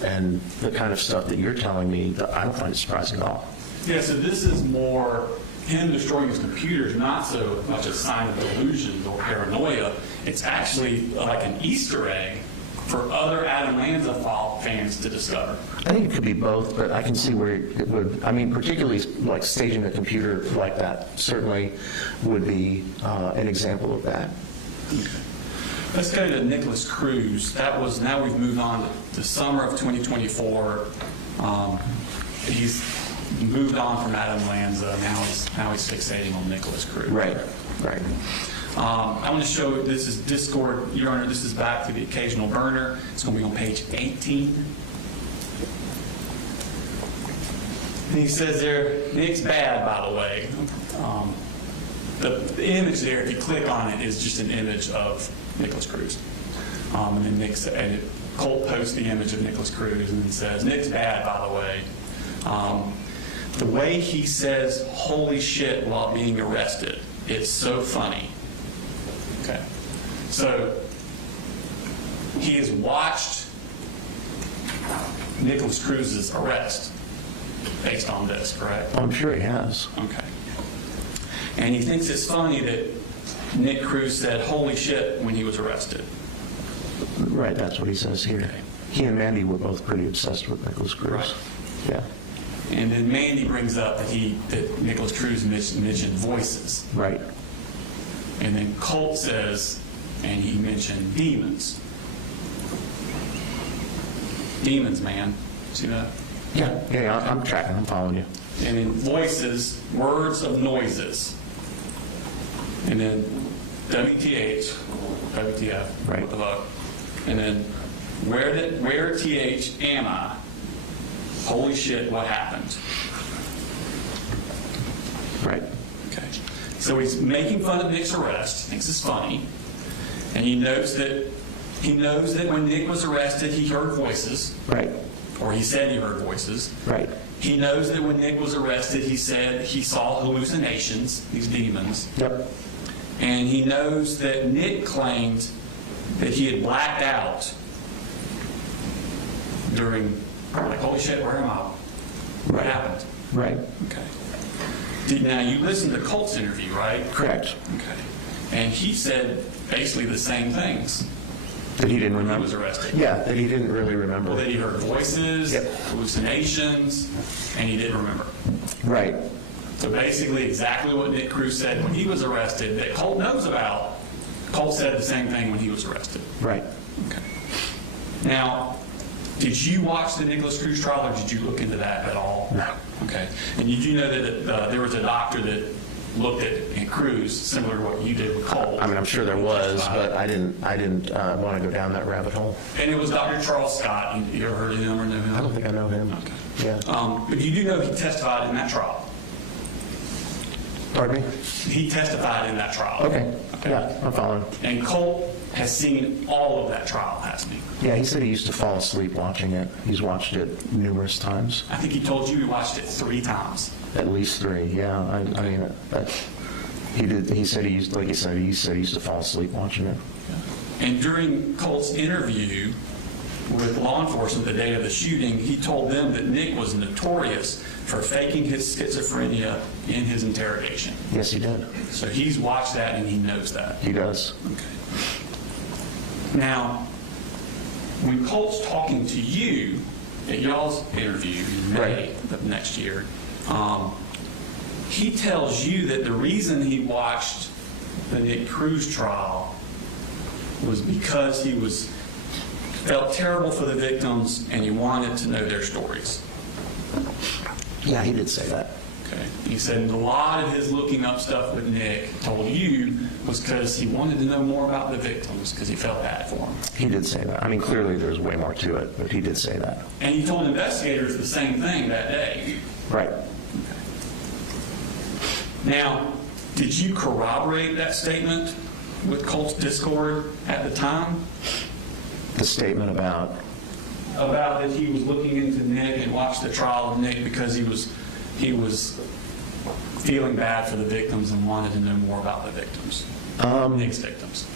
and the kind of stuff that you're telling me, I don't find it surprising at all. Yeah, so this is more him destroying his computer is not so much a sign of delusion or paranoia. It's actually like an Easter egg for other Adam Lanza fans to discover. I think it could be both, but I can see where it would, I mean, particularly like staging a computer like that certainly would be an example of that. Okay. Let's go to Nicholas Cruz. Now we've moved on to summer of 2024. He's moved on from Adam Lanza. Now he's fixating on Nicholas Cruz. Right. I want to show, this is Discord, Your Honor, this is back to the occasional burner. It's going to be on page 18. And he says there, Nick's bad, by the way. The image there, if you click on it, is just an image of Nicholas Cruz. And then Colt posts the image of Nicholas Cruz and then says, Nick's bad, by the way. The way he says, holy shit, while being arrested, it's so funny. Okay. So he has watched Nicholas Cruz's arrest based on this, correct? I'm sure he has. Okay. And he thinks it's funny that Nick Cruz said, holy shit, when he was arrested. Right, that's what he says here. Okay. He and Mandy were both pretty obsessed with Nicholas Cruz. Right. Yeah. And then Mandy brings up that Nicholas Cruz mentioned voices. Right. And then Colt says, and he mentioned demons. Demons, man. See that? Yeah, I'm tracking, I'm following you. And then voices, words of noises. And then WTF, Right. what the fuck? And then where TH am I? Holy shit, what happened? Right. Okay. So he's making fun of Nick's arrest, thinks it's funny, and he knows that when Nick was arrested, he heard voices. Right. Or he said he heard voices. Right. He knows that when Nick was arrested, he said he saw hallucinations, these demons. Yep. And he knows that Nick claimed that he had blacked out during, like, holy shit, where am I? What happened? Right. Okay. Now, you listened to Colt's interview, right? Correct. Okay. And he said basically the same things. That he didn't remember. He was arrested. Yeah, that he didn't really remember. Well, that he heard voices, Yep. hallucinations, and he didn't remember. Right. So basically exactly what Nick Cruz said when he was arrested that Colt knows about, Colt said the same thing when he was arrested. Right. Okay. Now, did you watch the Nicholas Cruz trial, or did you look into that at all? No. Okay. And did you know that there was a doctor that looked at Cruz, similar to what you did with Colt? I mean, I'm sure there was, but I didn't want to go down that rabbit hole. And it was Dr. Charles Scott. You ever heard of him or know him? I don't think I know him. Okay. Yeah. But you do know he testified in that trial. Pardon me? He testified in that trial. Okay. Yeah, I'm following. And Colt has seen all of that trial, hasn't he? Yeah, he said he used to fall asleep watching it. He's watched it numerous times. I think he told you he watched it 3 times. At least 3, yeah. I mean, he did. He said he used, like he said, he used to fall asleep watching it. And during Colt's interview with law enforcement the day of the shooting, he told them that Nick was notorious for faking his schizophrenia in his interrogation. Yes, he did. So he's watched that and he knows that. He does. Okay. Now, when Colt's talking to you at y'all's interview in May of next year, he tells you that the reason he watched the Nick Cruz trial was because he felt terrible for the victims and he wanted to know their stories. Yeah, he did say that. Okay. He said a lot of his looking up stuff with Nick told you was because he wanted to know more about the victims because he felt bad for them. He did say that. I mean, clearly there's way more to it, but he did say that. And he told investigators the same thing that day. Right. Okay. Now, did you corroborate that statement with Colt's Discord at the time? The statement about... About that he was looking into Nick and watched the trial of Nick because he was feeling bad for the victims and wanted to know more about the victims, Nick's victims.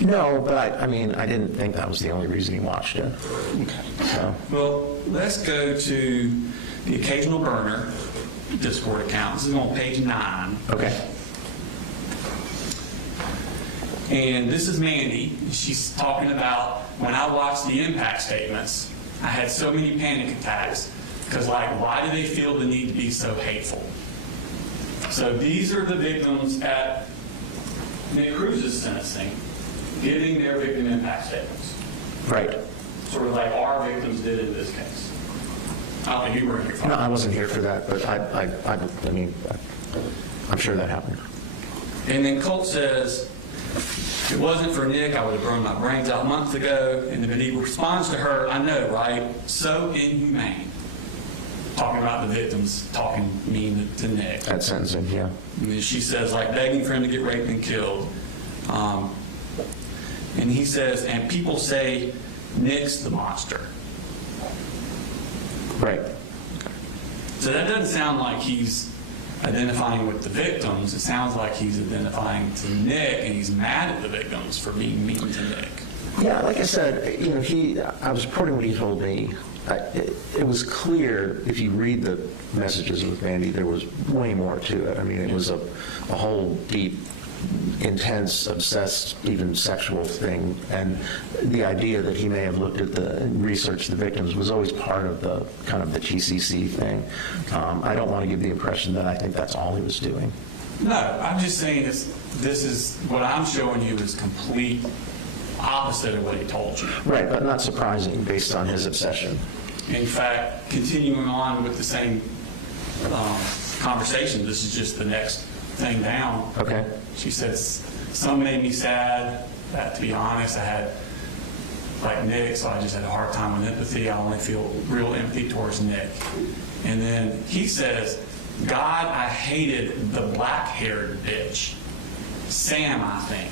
No, but I mean, I didn't think that was the only reason he watched it. Okay. So. Well, let's go to the occasional burner Discord account. This is on page 9. Okay. And this is Mandy. She's talking about when I watched the impact statements, I had so many panic attacks because, like, why do they feel the need to be so hateful? So these are the victims at Nick Cruz's sentencing giving their victim impact statements. Right. Sort of like our victims did in this case. I don't think you were here for No, that. I wasn't here for that, but I mean, I'm sure that happened. And then Colt says, if it wasn't for Nick, I would have blown my brains out months ago. And then he responds to her, I know, right? So inhumane. Talking about the victims, talking mean to Nick. That sentencing, yeah. And then she says, like, begging for him to get raped and killed. And he says, and people say Nick's the monster. Right. Okay. So that doesn't sound like he's identifying with the victims. It sounds like he's identifying to Nick, and he's mad at the victims for being mean to Nick. Yeah, like I said, you know, I was reporting what he told me. It was clear, if you read the messages with Mandy, there was way more to it. I mean, it was a whole deep intense, obsessed, even sexual thing, and the idea that he may have looked at researched the victims was always part of the kind of the TCC thing. I don't want to give the impression that I think that's all he was doing. No, I'm just saying this is what I'm showing you is complete opposite of what he told you. Right, but not surprising based on his obsession. In fact, continuing on with the same conversation, this is just the next thing down. Okay. She says, some made me sad. That, to be honest, I had, like Nick, so I just had a hard time with empathy. I only feel real empathy towards Nick. And then he says, God, I hated the black-haired bitch. Sam, I think.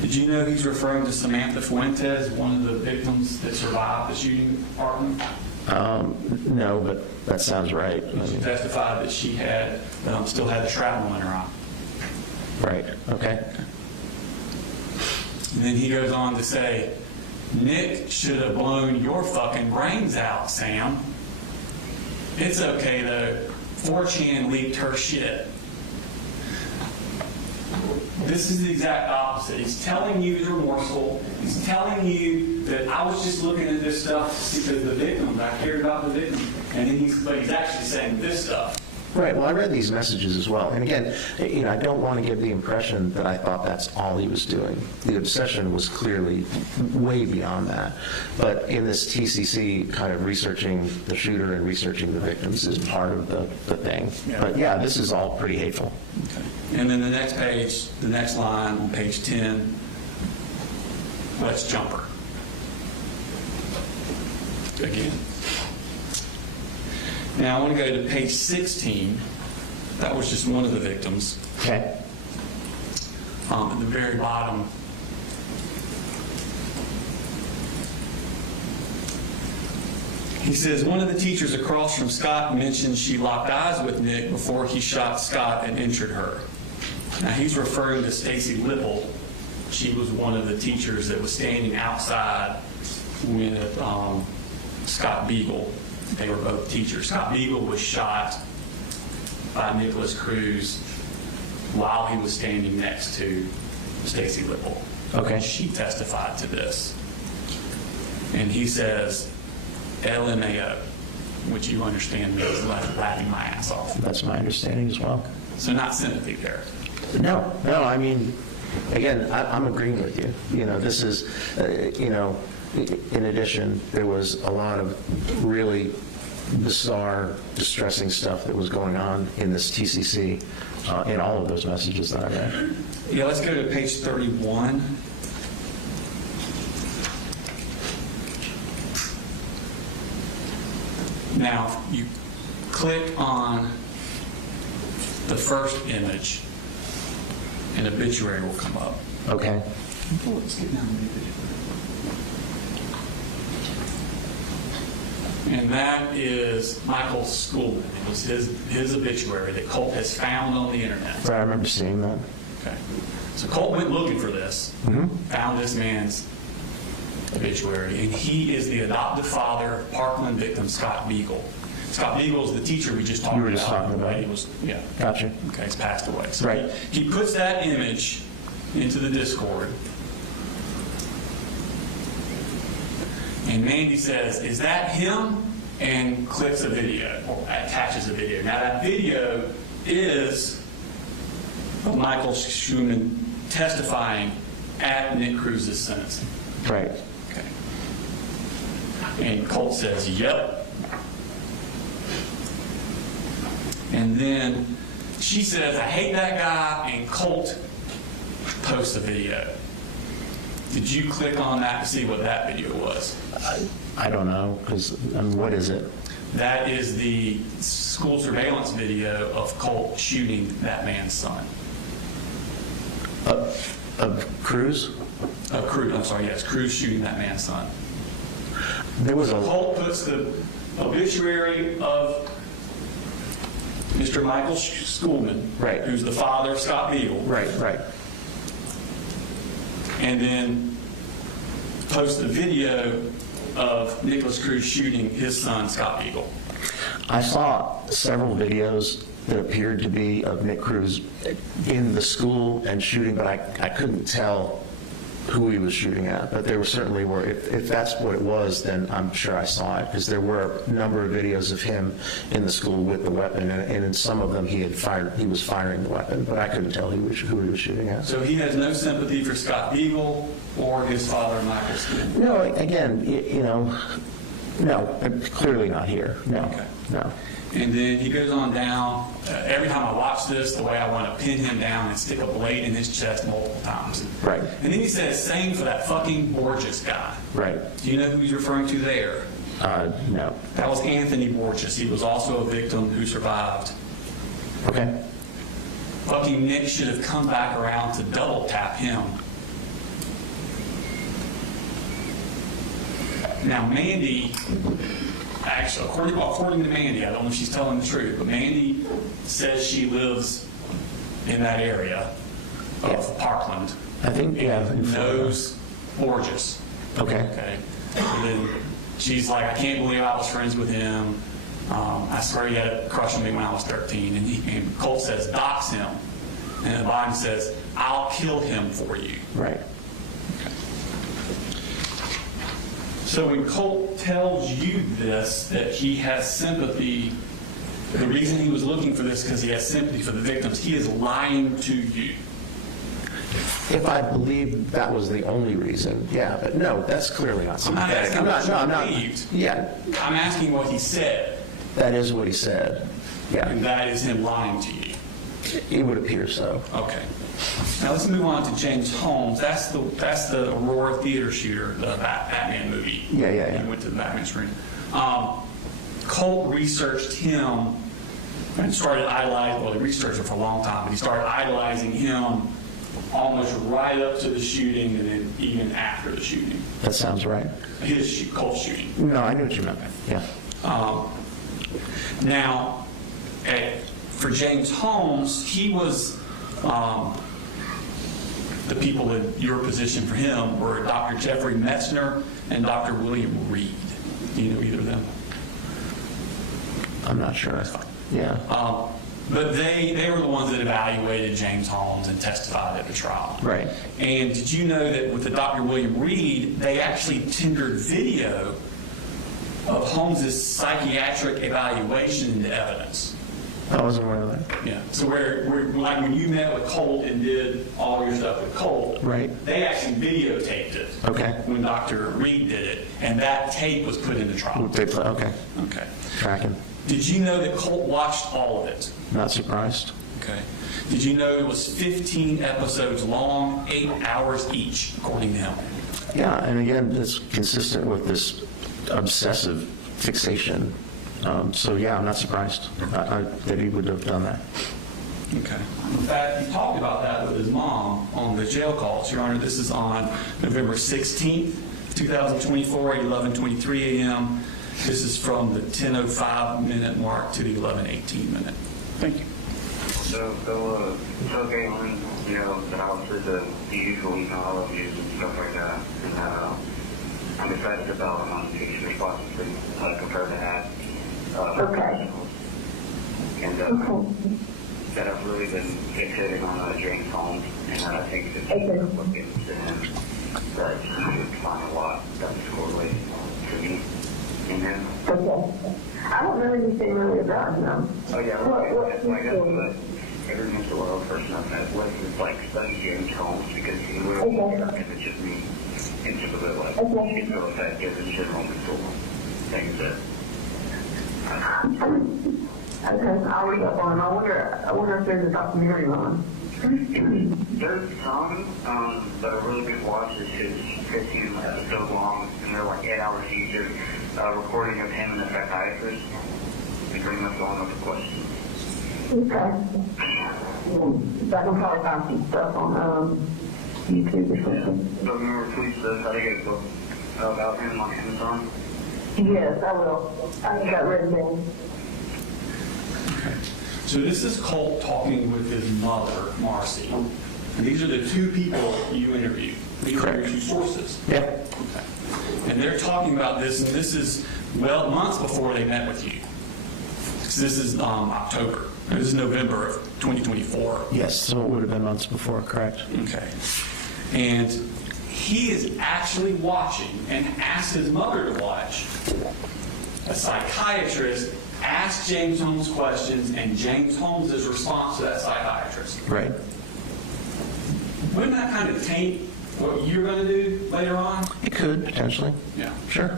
Did you know he's referring to Samantha Fuentes, one of the victims that survived the shooting department? No, but that sounds right. She testified that she had still had the shrapnel in her eye. Right, okay. And then he goes on to say, Nick should have blown your fucking brains out, Sam. It's okay, though. 4chan leaked her shit. This is the exact opposite. He's telling you he's remorseful. He's telling you that I was just looking at this stuff because the victims, I cared about the victims. And then but he's actually saying this stuff. Right, well, I read these messages as well. And again, I don't want to give the impression that I thought that's all he was doing. The obsession was clearly way beyond that. But in this TCC, kind of researching the shooter and researching the victims is part of the thing. Yeah. But yeah, this is all pretty hateful. Okay. And then the next page, the next line on page 10, let's jump her. Again. Now I want to go to page 16. That was just one of the victims. Okay. At the very bottom. He says, one of the teachers across from Scott mentioned she locked eyes with Nick before he shot Scott and injured her. Now he's referring to Stacy Lipple. She was one of the teachers that was standing outside with Scott Beagle. They were both teachers. Scott Beagle was shot by Nicholas Cruz while he was standing next to Stacy Lipple. Okay. She testified to this. And he says, LMAO, which you understand means laughing my ass off. That's my understanding as well. So not sympathy there. No, I mean, again, I'm agreeing with you. This is, in addition, there was a lot of really bizarre, distressing stuff that was going on in this TCC in all of those messages that I read. Yeah, let's go to page 31. Now, you click on the first image, an obituary will come up. Okay. Let's get down to the obituary. And that is Michael Schoolman. It was his obituary that Colt has found on the internet. Right, I remember seeing that. Okay. So Colt went looking for this, found this man's obituary, and he is the adoptive father of Parkland victim Scott Beagle. Scott Beagle is the teacher we just talked about. You were just talking about. He was, yeah. Gotcha. Okay, he's passed away. So Right. he puts that image into the Discord. And Mandy says, is that him? And clicks a video, or attaches a video. Now that video is of Michael Schumann testifying at Nick Cruz's sentencing. Right. Okay. And Colt says, yep. And then she says, I hate that guy, and Colt posts a video. Did you click on that to see what that video was? I don't know, because, what is it? That is the school surveillance video of Colt shooting that man's son. Of Cruz? Of Cruz, I'm sorry, yes, Cruz shooting that man's son. There was Colt puts the obituary of Mr. Michael Schoolman, Right. who's the father of Scott Beagle, Right. and then posts the video of Nicholas Cruz shooting his son, Scott Beagle. I saw several videos that appeared to be of Nick Cruz in the school and shooting, but I couldn't tell who he was shooting at. But there were certainly were, if that's what it was, then I'm sure I saw it, because there were a number of videos of him in the school with the weapon, and in some of them he was firing the weapon, but I couldn't tell who he was shooting at. So he has no sympathy for Scott Beagle or his father, Michael Skin? No, again, no, clearly not here. No, Okay. no. And then he goes on down. Every time I watch this, the way I want to pin him down and stick a blade in his chest multiple times. Right. And then he says, same for that fucking Borges guy. Right. Do you know who he's referring to there? No. That was Anthony Borges. He was also a victim who survived. Okay. Fucking Nick should have come back around to double tap him. Now, Mandy, actually, according to Mandy, I don't know if she's telling the truth, but Mandy says she lives in that area of Parkland. I think, yeah. And knows Borges. Okay. Okay. And then she's like, I can't believe I was friends with him. I swear he had a crush on me when I was 13. And Colt says, dox him. And then Biden says, I'll kill him for you. Right. So when Colt tells you this, that he has sympathy, the reason he was looking for this because he has sympathy for the victims, he is lying to you. If I believe that was the only reason, yeah, but no, that's clearly not I'm not sympathetic. asking what you not. believed. Yeah, I'm asking what he said, that is what he said. Yeah, and that is him lying to you. it would appear so. Okay. Now let's move on to James Holmes. That's the Aurora theater shooter, the Batman movie. Yeah. He went to the Batman screen. Colt researched him and started idolizing. Well, he researched him for a long time, but he started idolizing him almost right up to the shooting, and then even after the shooting. That sounds right. Colt's shooting. No, I knew what you meant. Yeah. Now, for James Holmes, he was, the people in your position for him were Dr. Jeffrey Metzner and Dr. William Reed. Do you know either of them? I'm not sure. That's fine. Yeah. But they were the ones that evaluated James Holmes and testified at the trial. Right. And did you know that with the Dr. William Reed, they actually tendered video of Holmes's psychiatric evaluation into evidence? I wasn't aware of that. Yeah. So where like when you met with Colt and did all your stuff with Colt, Right. they actually videotaped it. Okay. When Dr. Reed did it, and that tape was put in the trial. Okay. Okay. Tracking. Did you know that Colt watched all of it? Not surprised. Okay. Did you know it was 15 episodes long, 8 hours each, according to him? Yeah, and again, it's consistent with this obsessive fixation. So yeah, I'm not surprised that he would have done that. Okay. In fact, he talked about that with his mom on the jail calls. Your Honor, this is on November 16th, 2024 at 11:23 a.m. This is from the 10:05 minute mark to the 11:18 minute. Thank you. So Galen, you know, that I went through the usual email I love use and stuff like that. And I'm excited about these responses compared to that. Okay. And that I've really been fixating on James Holmes, and I think that looking to him that he would find a lot that was correlated to me in him. Okay. I don't know anything really about him. Oh yeah, that's like every mental health person I've met with is like study James Holmes because he really images me into the real life. He's so effective in general mental things that. Okay, I'll read up on him. I wonder if there's a documentary on him. There's some that are really good watches. It's 15 episodes long, and they're like 8 hours each. Recording of him and the psychiatrist. They pretty much going over questions. Okay. I can probably find some stuff on YouTube or something. So remember, please, how to get a book about him on Amazon? Yes, I will. I got written down. So this is Colt talking with his mother, Marcy. And these are the two people you interviewed. These are your two sources. Yeah. Okay. And they're talking about this, and this is, well, months before they met with you. So this is October. This is November of 2024. Yes, so it would have been months before, correct? Okay. And he is actually watching and asked his mother to watch. A psychiatrist asked James Holmes questions, and James Holmes' response to that psychiatrist. Right. Wouldn't that kind of taint what you're going to do later on? It could, potentially. Yeah. Sure.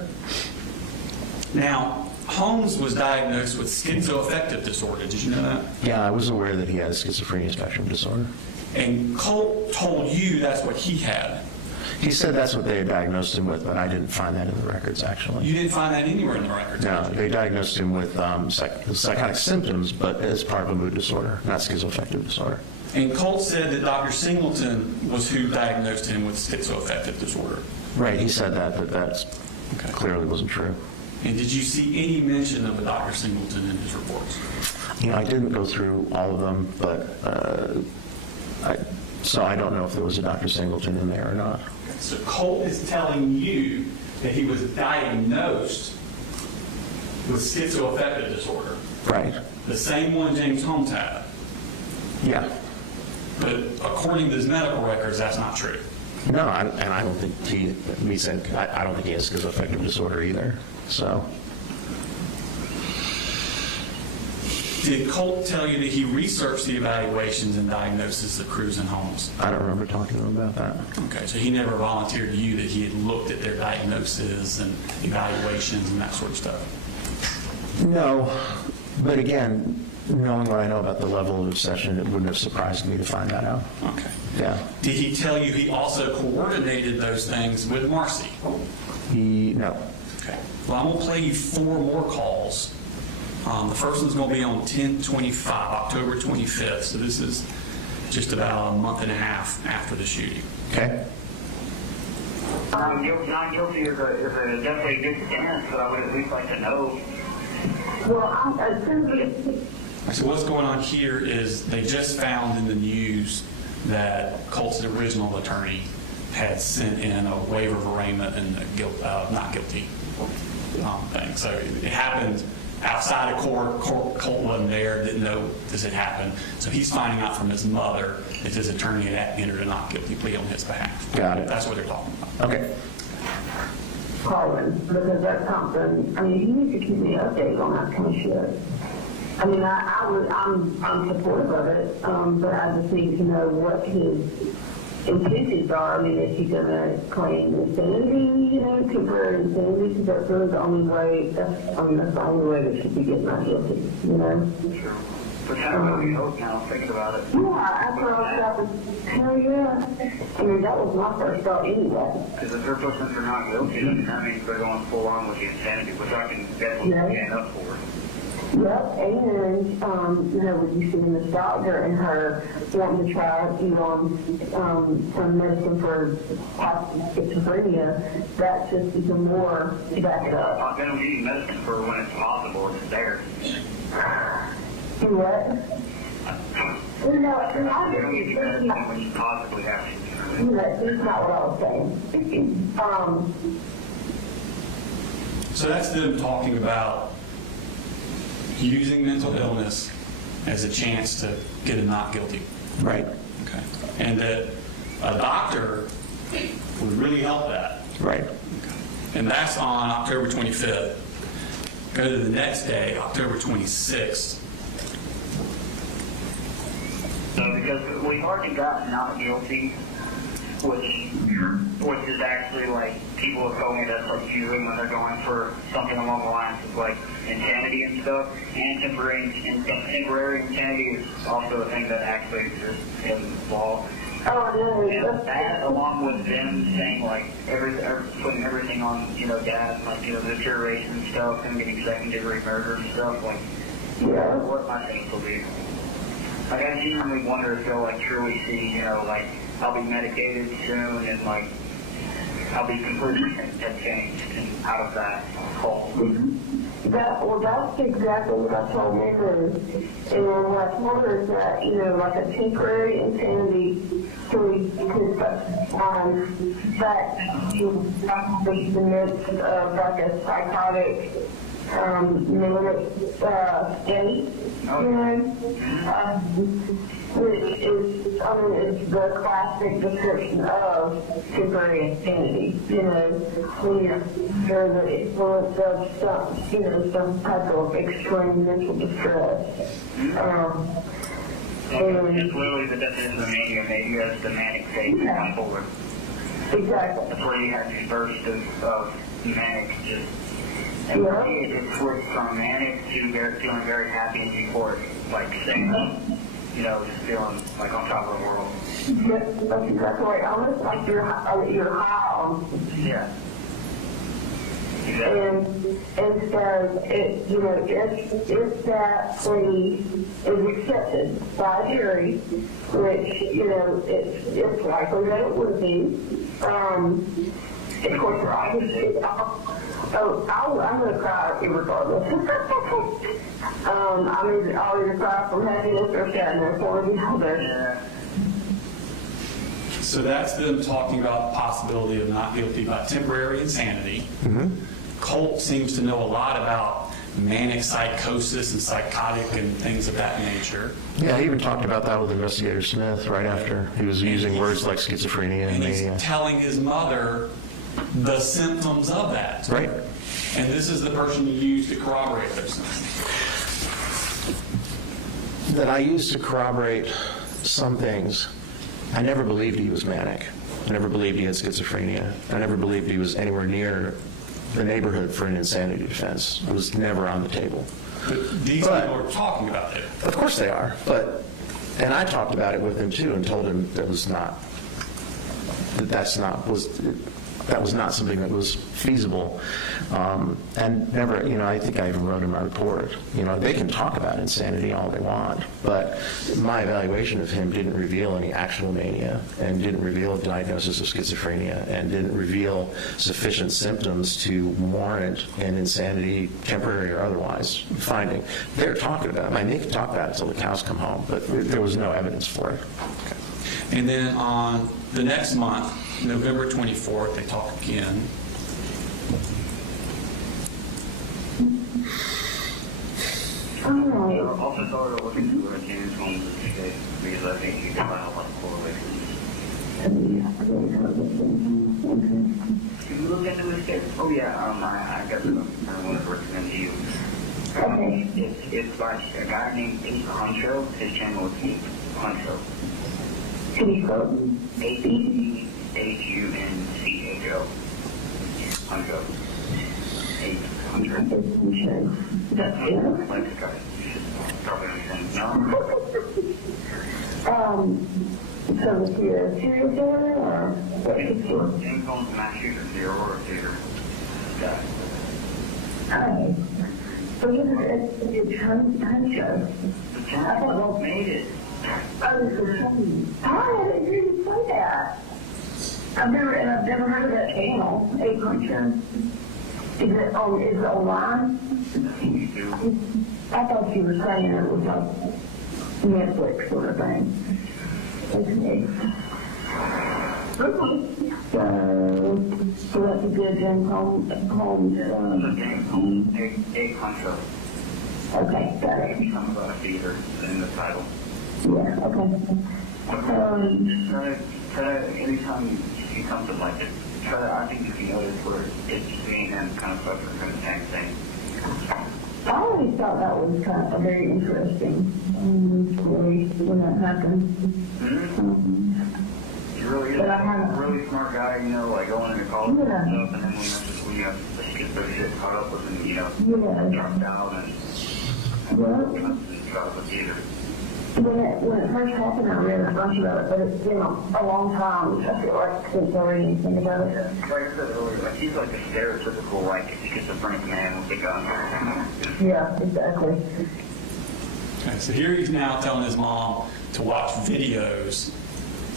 Now, Holmes was diagnosed with schizoaffective disorder. Did you know that? Yeah, I was aware that he had a schizophrenia spectrum disorder. And Colt told you that's what he had. He said that's what they had diagnosed him with, but I didn't find that in the records, actually. You didn't find that anywhere in the records? No, they diagnosed him with psychotic symptoms, but as part of a mood disorder, not schizoaffective disorder. And Colt said that Dr. Singleton was who diagnosed him with schizoaffective disorder. Right, he said that, but that clearly wasn't true. And did you see any mention of a Dr. Singleton in his reports? You know, I didn't go through all of them, but so I don't know if there was a Dr. Singleton in there or not. So Colt is telling you that he was diagnosed with schizoaffective disorder. Right. The same one James Holmes had. Yeah. But according to his medical records, that's not true. No, and I don't think he said, I don't think he has schizoaffective disorder either. So. Did Colt tell you that he researched the evaluations and diagnoses of Cruz and Holmes? I don't remember talking to him about that. Okay, so he never volunteered to you that he had looked at their diagnoses and evaluations and that sort of stuff? No, but again, knowing what I know about the level of obsession, it wouldn't have surprised me to find that out. Okay. Yeah. Did he tell you he also coordinated those things with Marcy? No. Okay. Well, I'm going to play you 4 more calls. The first one's going to be on 10/25, October 25th. So this is just about a month and a half after the shooting. Okay. Not guilty is a definitely good stance, but I would at least like to know. Well, So what's going on here is they just found in the news that Colt's original attorney had sent in a waiver of arraignment and a not guilty thing. So it happened outside of court. Colt wasn't there, didn't know this had happened. So he's finding out from his mother that his attorney had entered a not guilty plea on his behalf. Got it. That's what they're talking about. Okay. Colin, because that's something, I mean, you need to keep me updated on that kind of shit. I mean, I'm supportive of it, but I just need to know what his intentions are. I mean, is he going to claim insanity, temporary insanity? Because that's really the only way, that's the only way that should be getting out guilty, Sure. But kind of what we hope now, thinking about it. Yeah, after I was hell yeah. I mean, that was my first thought anyway. Because if they're pushing for not guilty, then that means they're going full on with the insanity, which I can definitely stand up for. Yep, and, with you seeing this doctor and her wanting to try you on some medicine for schizophrenia, that's just even more to back it up. They don't need medicine for when it's possible, it's there. What? They don't need medicine when you possibly have to. That's not what I was saying. So that's them talking about using mental illness as a chance to get a not guilty. Right. Okay. And that a doctor would really help that. Right. Okay. And that's on October 25th. Go to the next day, October 26th. Because we've already got not guilty, which is actually like people have told me that's like usually when they're going for something along the lines of like insanity and stuff. And temporary insanity is also a thing that actually exists in law. Oh, And that, along with them saying like putting everything on dad, like the deterioration stuff and getting second-degree murder and stuff, like what my things will be. Like I genuinely wonder if they'll like truly see, like I'll be medicated soon and like I'll be completely changed and out of that hole. That's exactly what I told Mary. And what I told her is that, like a temporary insanity could back in the midst of like a psychotic manic state, you know, which is, I mean, it's the classic description of temporary insanity, you know, when you're under the influence of some, you know, some type of extreme mental distress. It's literally the definition of mania. Maybe as the manic state going forward. Exactly. That's where you have these bursts of manic, just, and for me, it flips from manic to feeling very happy and euphoric, like saying, you know, just feeling like on top of the world. That's exactly right. Almost like you're high on. Yeah. Exactly. And so, it, you know, if that plea is accepted by a jury, which, you know, it's likely that it would be, of course, I'm going to cry regardless. I'll either cry from happiness or sadness, or the other. Yeah. So that's them talking about the possibility of not guilty by temporary insanity. Colt seems to know a lot about manic psychosis and psychotic and things of that nature. Yeah, he even talked about that with Investigator Smith right after he was using words like schizophrenia and And he's mania. telling his mother the symptoms of that. Right. And this is the person you use to corroborate those symptoms. That I used to corroborate some things. I never believed he was manic. I never believed he had schizophrenia. I never believed he was anywhere near the neighborhood for an insanity defense. It was never on the table. But these people are talking about it. Of course they are, and I talked about it with him too and told him that was not something that was feasible, and never, you know, I think I even wrote in my report, you know, they can talk about insanity all they want, but my evaluation of him didn't reveal any actual mania and didn't reveal a diagnosis of schizophrenia and didn't reveal sufficient symptoms to warrant an insanity, temporary or otherwise, finding. They're talking about it. I mean, they can talk about it until the cows come home, but there was no evidence for it. And then on the next month, November 24th, they talk again. Oh, Also started looking to James Holmes today because I think you can find a lot of correlations. Can you look into this case? Oh yeah, I got some. I want to recommend to you. okay. It's by a guy named Ape Huncho. His channel is Ape Huncho. Can you spell Huncho. Huncho. Ape Huncho. That's it? Like the guy. Probably understand. No. So was he a serial killer, or what's the story? James Holmes, mass shooter, the Aurora shooter guy. Hi. So he was a Huncho. The channel made it. I didn't hear you say that. I've never heard of that channel, Ape Huncho. Is it online? I thought you were saying it was like Netflix sort of thing. Okay. So that's a good James Holmes. James Holmes, Ape Huncho. Okay, got it. Something about a fever in the title. Yeah, okay. Try to, anytime you come to like it, I think you can notice where it's just me and him kind of suffering from the same thing. I always thought that was kind of a very interesting story when that happened. He really is a really smart guy, you know, like going into college and stuff, and then when you have the shit caught up with him, you know, dropped out and dropped with theater. When it first happened, I read a bunch about it, but it's been a long time, I feel like, since I read anything about it. Like I said earlier, like he's like a stereotypical, like, schizophrenic man with a gun. Yeah, exactly. Okay, so here he's now telling his mom to watch videos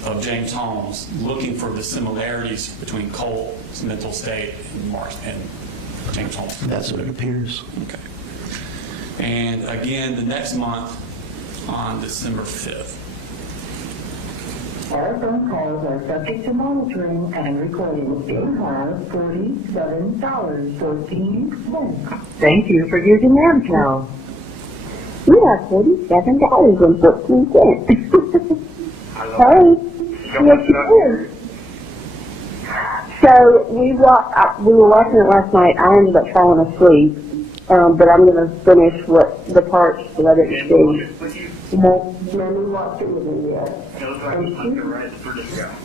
of James Holmes looking for the similarities between Colt's mental state and James Holmes. That's what it appears. Okay. And again, the next month, on December 5th. All phone calls are subject to monitoring and recording. Fee has $47.14. Thank you for using Amcal. You have $47.14. Hey, yes you do. So we were watching it last night. I ended up falling asleep, but I'm going to finish the parts that I didn't see. No, we watched it with me yet. It looks like he's like the right British guy.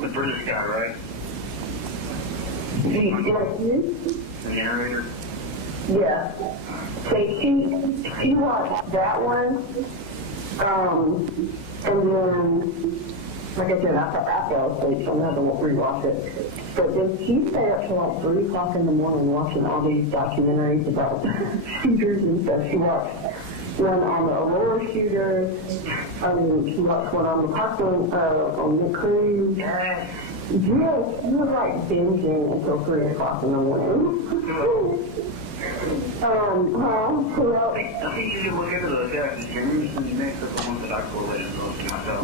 The British guy, right? The narrator? Yeah. So she watched that one, and then, like I said, I fell asleep, so I'm going to have to rewatch it. But then she stayed up till like 3 o'clock in the morning watching all these documentaries about shooters and stuff. She watched one on the Aurora shooter. She watched one on the Parkland, on the cruise. Yes, she was like binging until 3 o'clock in the morning. I think you should look into those guys. James and Nick are the ones that I correlated most to myself.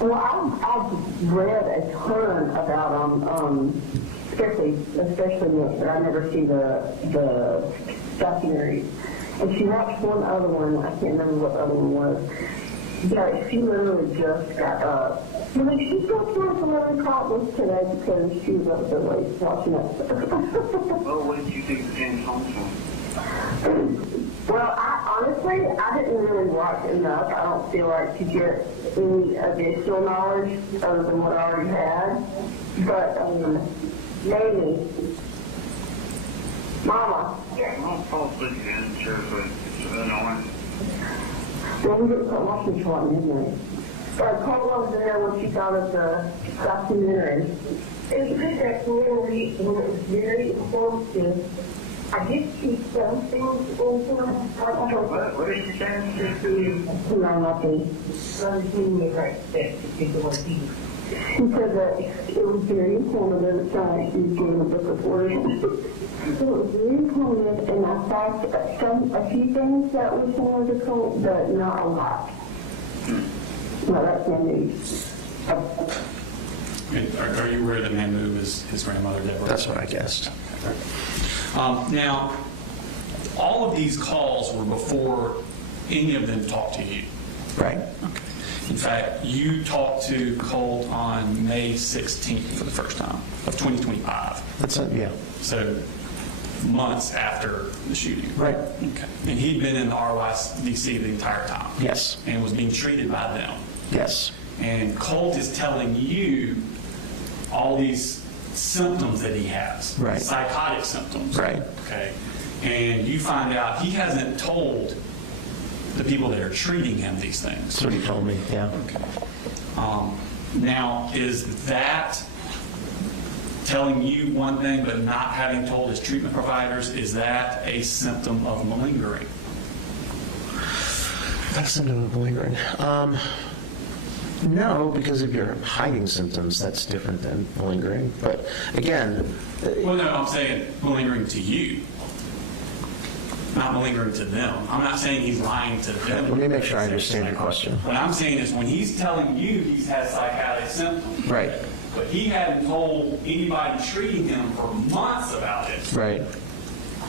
Well, I've read a ton about especially Nick, but I never see the documentaries. And she watched one other one, I can't remember what the other one was, but she literally just got up. She still can't 11 o'clock today because she was up so late watching that stuff. Well, what did you think of James Holmes one? Well, honestly, I didn't really watch enough, I don't feel like, to get any additional knowledge other than what I already had. But, maybe. Mama. Yeah, I'll fall asleep again, sure, but it's annoying. Well, we didn't start watching until like midnight. But Colt wanted to know what she thought of the documentary. It was good that story, and it was very informative. I did see some things over. What did she say? She said that it was very informative. It sounded like she was giving a book report. So it was very informative, and I saw a few things that were similar to Colt, but not a lot. No, that's my news. Are you aware that Mamu is his grandmother, Deborah? That's what I guessed. Now, all of these calls were before any of them talked to you. Right. Okay. In fact, you talked to Colt on May 16th for the first time of 2025. That's it, yeah. So months after the shooting. Right. Okay. And he'd been in the RYDC the entire time. Yes. And was being treated by them. Yes. And Colt is telling you all these symptoms that he has. Right. Psychotic symptoms. Right. Okay. And you find out he hasn't told the people that are treating him these things. That's what he told me, yeah. Okay. Now, is that telling you one thing but not having told his treatment providers, is that a symptom of malingering? That's a symptom of malingering. No, because if you're hiding symptoms, that's different than malingering. But again... Well, no, I'm saying malingering to you, not malingering to them. I'm not saying he's lying to them. Let me make sure I understand your question. What I'm saying is when he's telling you he's had psychotic symptoms, Right. but he hadn't told anybody treating him for months about it, Right.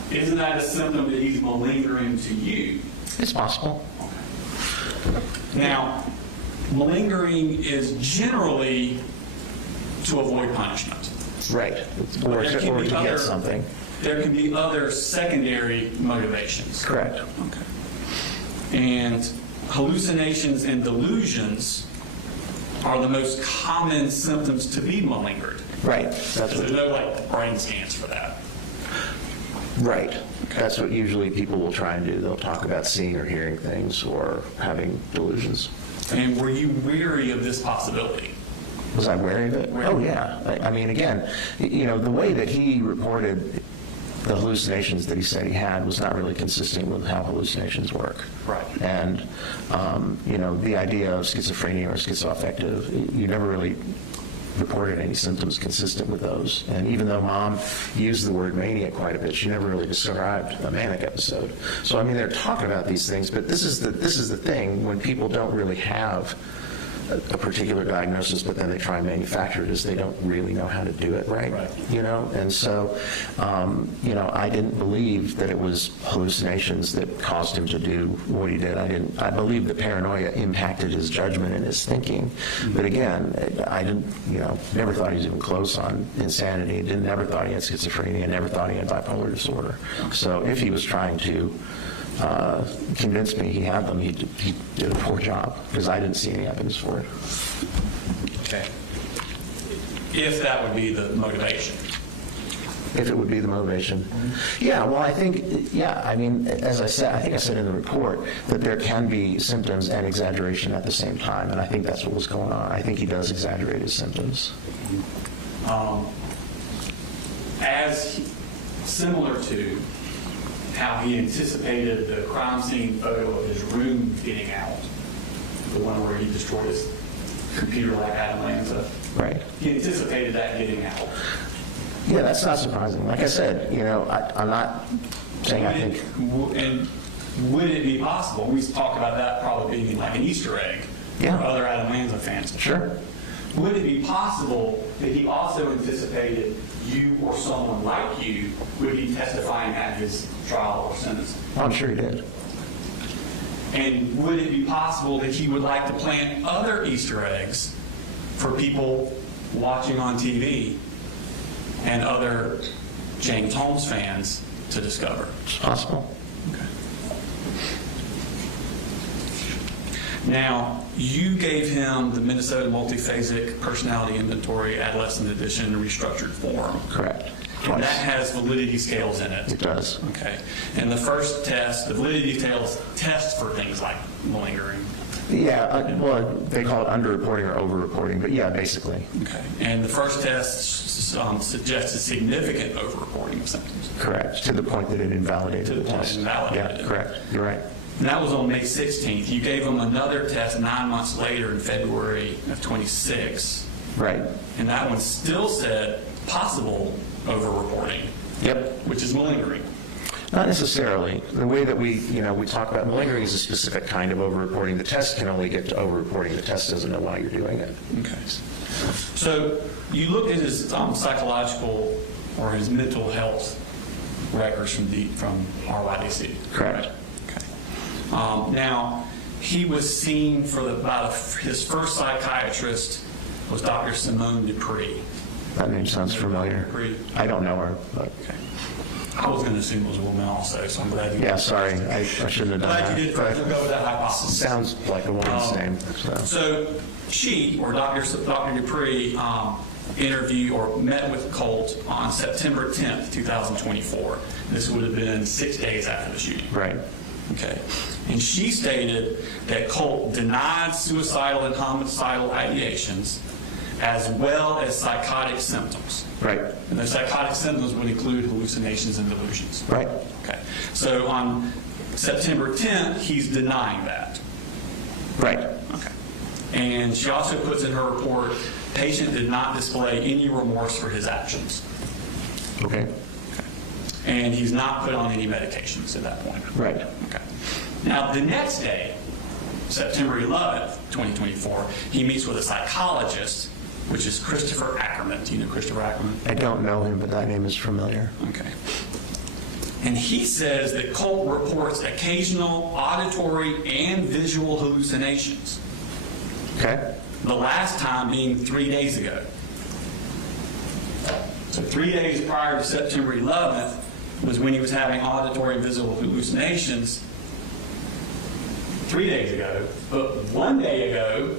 isn't that a symptom that he's malingering to you? It's possible. Now, malingering is generally to avoid punishment. Right. Or There can to be get other- something. There can be other secondary motivations. Correct. Okay. And hallucinations and delusions are the most common symptoms to be malingered. Right. That's There's what, no like brain scans for that. right. That's what usually people will try and do. They'll talk about seeing or hearing things or having delusions. And were you weary of this possibility? Was I wary of it? Oh, yeah. I mean, again, the way that he reported the hallucinations that he said he had was not really consistent with how hallucinations work. Right. And, the idea of schizophrenia or schizoaffective, you never really reported any symptoms consistent with those. And even though Mom used the word mania quite a bit, she never really described a manic episode. So, I mean, they're talking about these things, but this is the thing when people don't really have a particular diagnosis, but then they try and manufacture it as they don't really know how to do it right. You know, and so, you know, I didn't believe that it was hallucinations that caused him to do what he did. I believe the paranoia impacted his judgment and his thinking. But again, I didn't, you know, never thought he was even close on insanity. Never thought he had schizophrenia. Never thought he had bipolar disorder. So if he was trying to convince me he had them, he did a poor job, because I didn't see any evidence for it. Okay. If that would be the motivation. If it would be the motivation. Yeah, well, I think, yeah, I mean, as I said, I think I said in the report that there can be symptoms and exaggeration at the same time, and I think that's what was going on. I think he does exaggerate his symptoms. Similar to how he anticipated the crime scene photo of his room getting out, the one where he destroyed his computer like Adam Lanza. Right. He anticipated that getting out. Yeah, that's not surprising. Like I said, you know, I'm not saying I think... And would it be possible, we talk about that probably being like an Easter egg for other Adam Lanza fans. Sure. Would it be possible that he also anticipated you or someone like you would be testifying at his trial or sentencing? I'm sure he did. And would it be possible that he would like to plant other Easter eggs for people watching on TV and other James Holmes fans to discover? It's possible. Okay. Now, you gave him the Minnesota Multiphasic Personality Inventory Adolescent Edition restructured form. Correct. And that has validity scales in it. It does. Okay. And the first test, the validity scales test for things like malingering. Yeah, well, they call it underreporting or overreporting, but yeah, basically. Okay. And the first test suggests a significant overreporting of symptoms. Correct. To the point that it invalidated the test. Invalidated. Yeah, correct. You're right. And that was on May 16th. You gave him another test 9 months later in February of 26. Right. And that one still said possible overreporting. Yep. Which is malingering. Not necessarily. The way that we talk about malingering is a specific kind of overreporting. The test can only get to overreporting. The test doesn't know why you're doing it. Okay. So you looked at his psychological or his mental health records from RYDC. Correct. Right? Okay. Now, he was seen for his first psychiatrist was Dr. Simone Dupree. That name sounds familiar. Dupree. I don't know her, but... Okay. I was going to assume it was a woman also, so I'm glad you... Yeah, sorry. I shouldn't have done that. Glad you did go with that hypothesis. Sounds like a woman's name. So she, or Dr. Dupree, interviewed or met with Colt on September 10th, 2024. This would have been 6 days after the shooting. Right. Okay. And she stated that Colt denied suicidal and homicidal ideations as well as psychotic symptoms. Right. And the psychotic symptoms would include hallucinations and delusions. Right. Okay. So on September 10th, he's denying that. Right. Okay. And she also puts in her report, patient did not display any remorse for his actions. Okay. And he's not put on any medications at that point. Right. Okay. Now, the next day, September 11th, 2024, he meets with a psychologist, which is Christopher Ackerman. Do you know Christopher Ackerman? I don't know him, but that name is familiar. Okay. And he says that Colt reports occasional auditory and visual hallucinations. Okay. The last time being 3 days ago. So 3 days prior to September 11th was when he was having auditory and visual hallucinations. 3 days ago. But 1 day ago,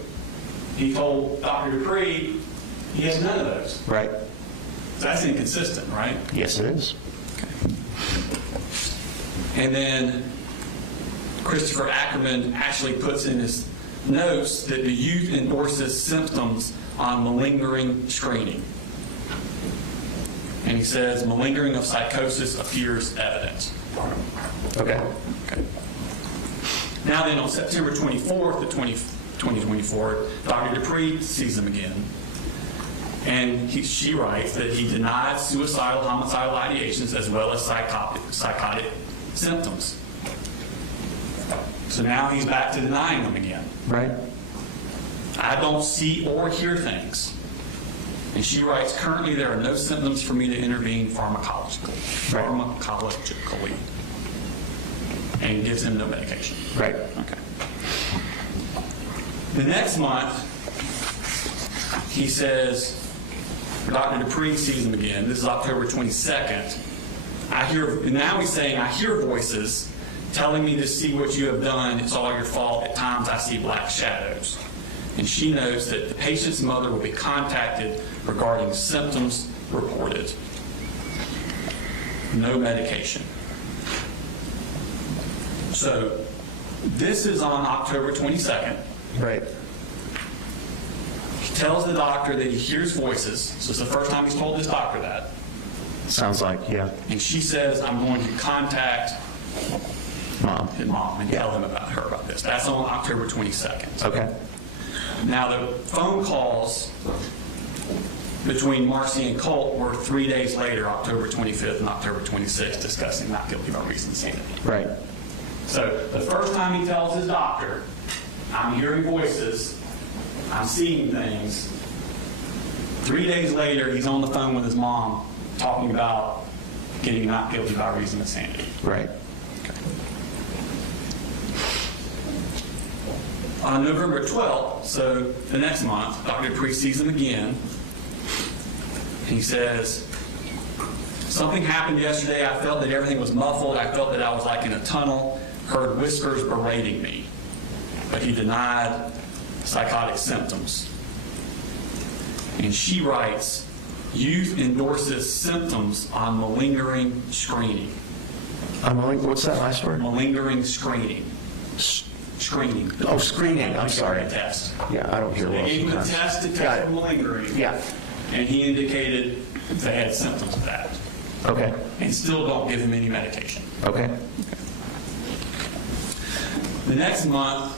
he told Dr. Dupree he has none of those. Right. So that's inconsistent, right? Yes, it is. Okay. And then Christopher Ackerman actually puts in his notes that the youth endorses symptoms on malingering screening. And he says malingering of psychosis appears evident. Okay. Okay. Now then, on September 24th of 2024, Dr. Dupree sees him again. And she writes that he denied suicidal, homicidal ideations as well as psychotic symptoms. So now he's back to denying them again. Right. I don't see or hear things. And she writes, currently there are no symptoms for me to intervene pharmacologically. And gives him no medication. Right. Okay. The next month, he says, Dr. Dupree sees him again. This is October 22nd. Now he's saying, I hear voices telling me to see what you have done. It's all your fault. At times I see black shadows. And she knows that the patient's mother will be contacted regarding symptoms reported. No medication. So this is on October 22nd. Right. He tells the doctor that he hears voices. So it's the first time he's told this doctor that. Sounds like, yeah. And she says, I'm going to contact his mom and tell him about this. That's on October 22nd. Okay. Now, the phone calls between Marcy and Colt were 3 days later, October 25th and October 26th, discussing not guilty by reason of insanity. Right. So the first time he tells his doctor, I'm hearing voices, I'm seeing things. 3 days later, he's on the phone with his mom talking about getting not guilty by reason of insanity. Right. On November 12th, so the next month, Dr. Dupree sees him again. He says, something happened yesterday. I felt that everything was muffled. I felt that I was like in a tunnel, heard whispers berating me. But he denied psychotic symptoms. And she writes, youth endorses symptoms on malingering screening. What's that last word? Malingering screening. Screening. Oh, screening. I'm sorry. Test. Yeah, I don't hear well They gave him a sometimes. test to Got test it. for malingering. Yeah. And he indicated they had symptoms of that. Okay. And still don't give him any medication. Okay. The next month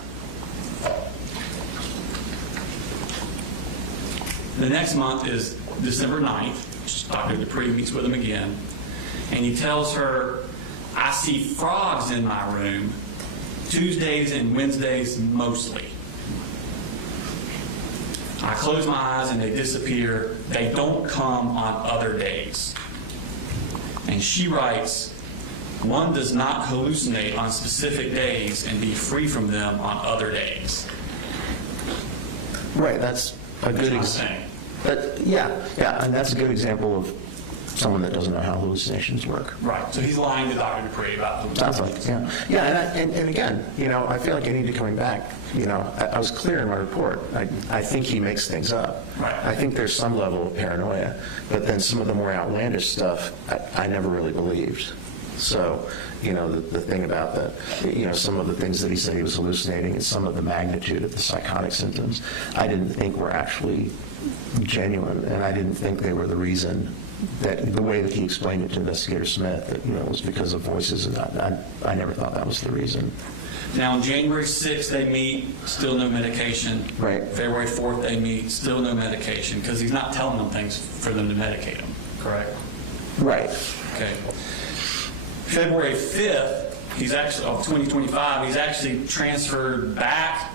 is December 9th. Dr. Dupree meets with him again. And he tells her, I see frogs in my room, Tuesdays and Wednesdays mostly. I close my eyes and they disappear. They don't come on other days. And she writes, one does not hallucinate on specific days and be free from them on other days. Right, that's a good example. Yeah, and that's a good example of someone that doesn't know how hallucinations work. Right, so he's lying to Dr. Dupree about Sounds hallucinations. like, yeah. And again, I feel like I need to coming back. I was clear in my report. I think he makes things up. Right. I think there's some level of paranoia, but then some of the more outlandish stuff, I never really believed. So, the thing about some of the things that he said he was hallucinating and some of the magnitude of the psychotic symptoms, I didn't think were actually genuine, and I didn't think they were the reason that the way that he explained it to Investigator Smith, that, it was because of voices, and I never thought that was the reason. Now, on January 6th, they meet, still no medication. Right. February 4th, they meet, still no medication, because he's not telling them things for them to medicate them, correct? Right. Okay. February 5th, of 2025, he's actually transferred back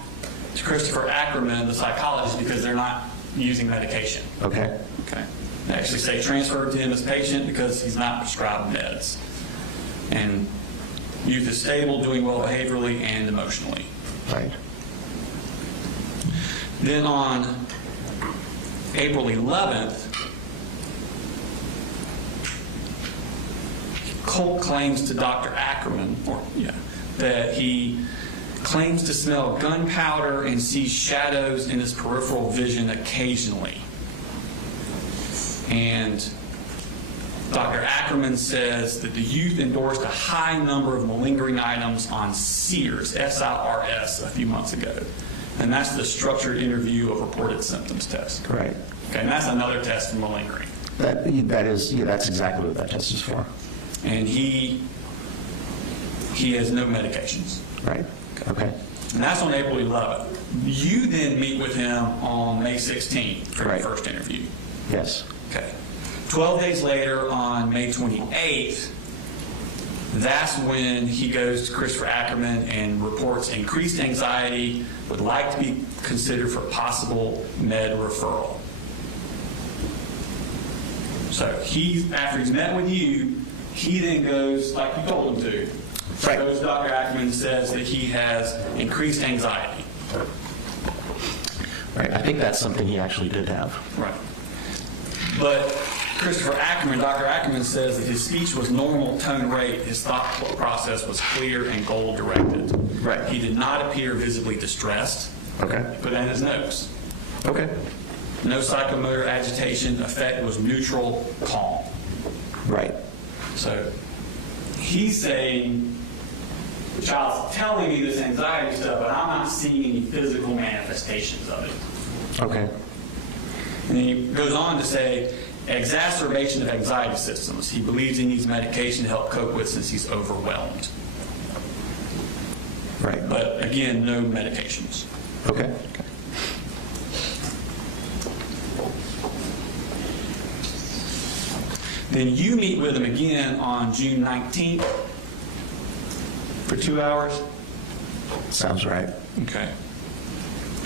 to Christopher Ackerman, the psychologist, because they're not using medication. Okay. Okay. They actually say transferred to him as patient because he's not prescribed meds. And youth is stable, doing well behaviorally and emotionally. Right. Then on April 11th, Colt claims to Dr. Ackerman that he claims to smell gunpowder and sees shadows in his peripheral vision occasionally. And Dr. Ackerman says that the youth endorsed a high number of malingering items on SIRS, S-I-R-S, a few months ago. And that's the structured interview of reported symptoms test. Right. Okay, and that's another test for malingering. That's exactly what that test is for. And he has no medications. Right. Okay. And that's on April 11th. You then meet with him on May 16th for Right. your first interview. Yes. Okay. 12 days later, on May 28th, That's when he goes to Christopher Ackerman and reports increased anxiety, would like to be considered for possible med referral. So after he's met with you, he then goes, like you told him to, Right. goes to Dr. Ackerman and says that he has increased anxiety. Right, I think that's something he actually did have. Right. But Christopher Ackerman, Dr. Ackerman says that his speech was normal tone rate, his thought process was clear and goal-directed. Right. He did not appear visibly distressed. Okay. Put that in his notes. Okay. No psychomotor agitation, affect was neutral, calm. Right. So he's saying, the child's telling me this anxiety stuff, but I'm not seeing any physical manifestations of it. Okay. And then he goes on to say, exacerbation of anxiety symptoms. He believes he needs medication to help cope with since he's overwhelmed. Right. But again, no medications. Okay. Then you meet with him again on June 19th for 2 hours. Sounds right. Okay.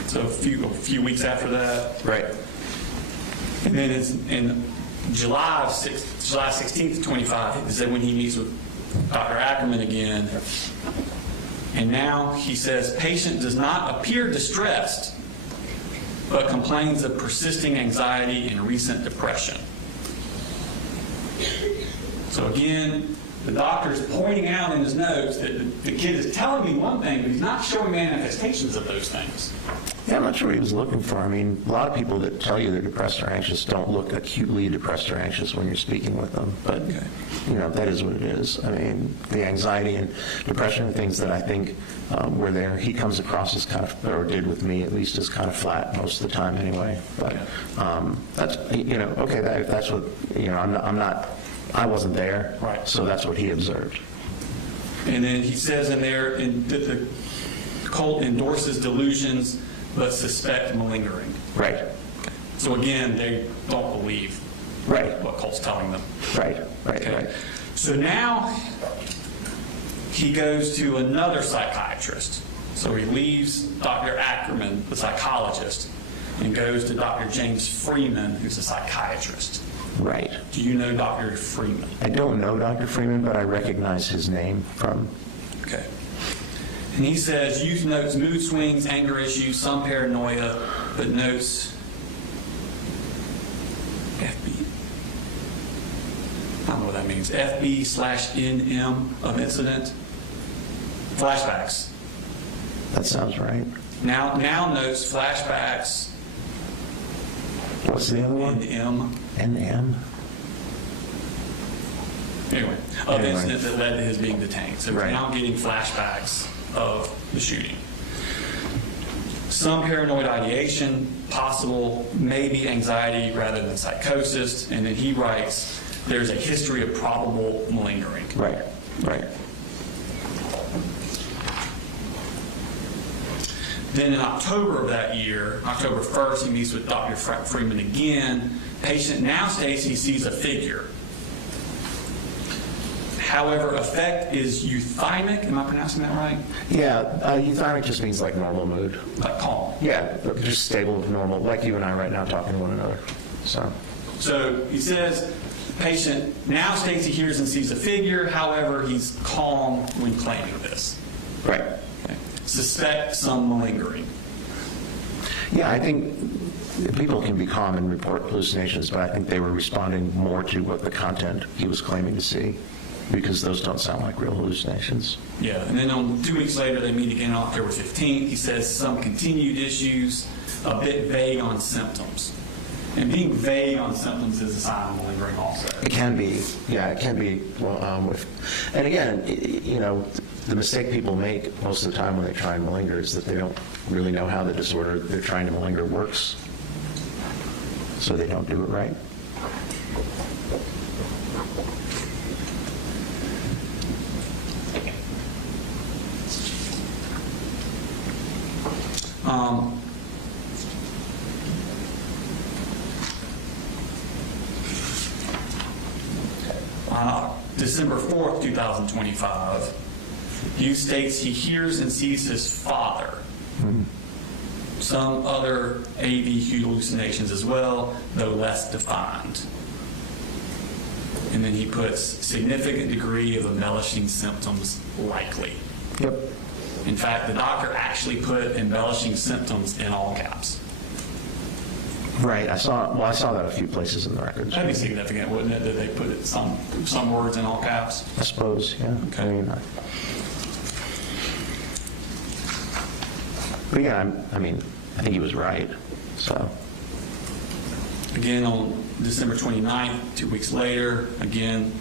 So a few weeks after that. Right. And then it's in July 16th to 25 is when he meets with Dr. Ackerman again. And now he says, patient does not appear distressed, but complains of persisting anxiety and recent depression. So again, the doctor's pointing out in his notes that the kid is telling me one thing, but he's not showing manifestations of those things. Yeah, I'm not sure what he was looking for. I mean, a lot of people that tell you they're depressed or anxious don't look acutely depressed or anxious when you're speaking with them. But, Okay. you know, that is what it is. I mean, the anxiety and depression are things that I think were there. He comes across as kind of, or did with me at least, as kind of flat most of the time anyway. But that's, you know, okay, if that's what, you know, I wasn't there. Right. So that's what he observed. And then he says in there that the Colt endorses delusions but suspect malingering. Right. So again, they don't believe Right. what Colt's telling them. Right. Right. Okay. Right. So now he goes to another psychiatrist. So he leaves Dr. Ackerman, the psychologist, and goes to Dr. James Freeman, who's a psychiatrist. Right. Do you know Dr. Freeman? I don't know Dr. Freeman, but I recognize his name from. Okay. And he says, youth notes mood swings, anger issues, some paranoia, but notes FB. I don't know what that means. FB/NM of incident. Flashbacks. That sounds right. Now notes flashbacks. What's the other one? NM. NM? Anyway, of Anyway. incident that led to his being detained. So we're Right. now getting flashbacks of the shooting. Some paranoid ideation, possible, maybe anxiety rather than psychosis. And then he writes, there's a history of probable malingering. Right. Right. Then in October of that year, October 1st, he meets with Dr. Freeman again. Patient now states he sees a figure. However, affect is euthymic. Am I pronouncing that right? Yeah, euthymic just means like normal mood. Like calm. Yeah, just stable, normal, like you and I right now talking to one another. So he says, patient now states he hears and sees a figure. However, he's calm when claiming this. Right. Okay. Suspect some malingering. Yeah, I think people can be calm and report hallucinations, but I think they were responding more to what the content he was claiming to see, because those don't sound like real hallucinations. Yeah, and then 2 weeks later, they meet again on October 15th. He says some continued issues, a bit vague on symptoms. And being vague on symptoms is a sign of malingering also. It can be, yeah, it can be. Well, and again, you know, the mistake people make most of the time when they try and malinger is that they don't really know how the disorder they're trying to malinger works, so they don't do it right. On December 4th, 2025, Hughes states he hears and sees his father. Some other AV hallucinations as well, though less defined. And then he puts significant degree of embellishing symptoms likely. Yep. In fact, the doctor actually put embellishing symptoms in all caps. Right. I saw that a few places in the records. That'd be significant, wouldn't it, that they put it some words in all caps? I suppose, yeah. Okay. But yeah, I think he was right. So. Again, on December 29th, 2 weeks later, again,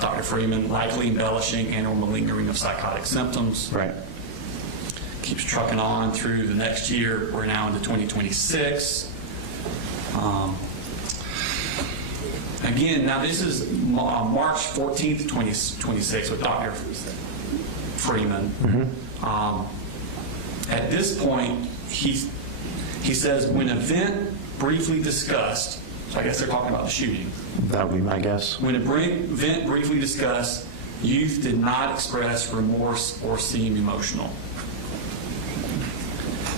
Dr. Freeman likely embellishing and or malingering of psychotic symptoms. Right. Keeps trucking on through the next year. We're now into 2026. Again, now this is March 14th, 2026 with Dr. Freeman. At this point, he says, when event briefly discussed, so I guess they're talking about the shooting. That would be my guess. When event briefly discussed, youth did not express remorse or seem emotional.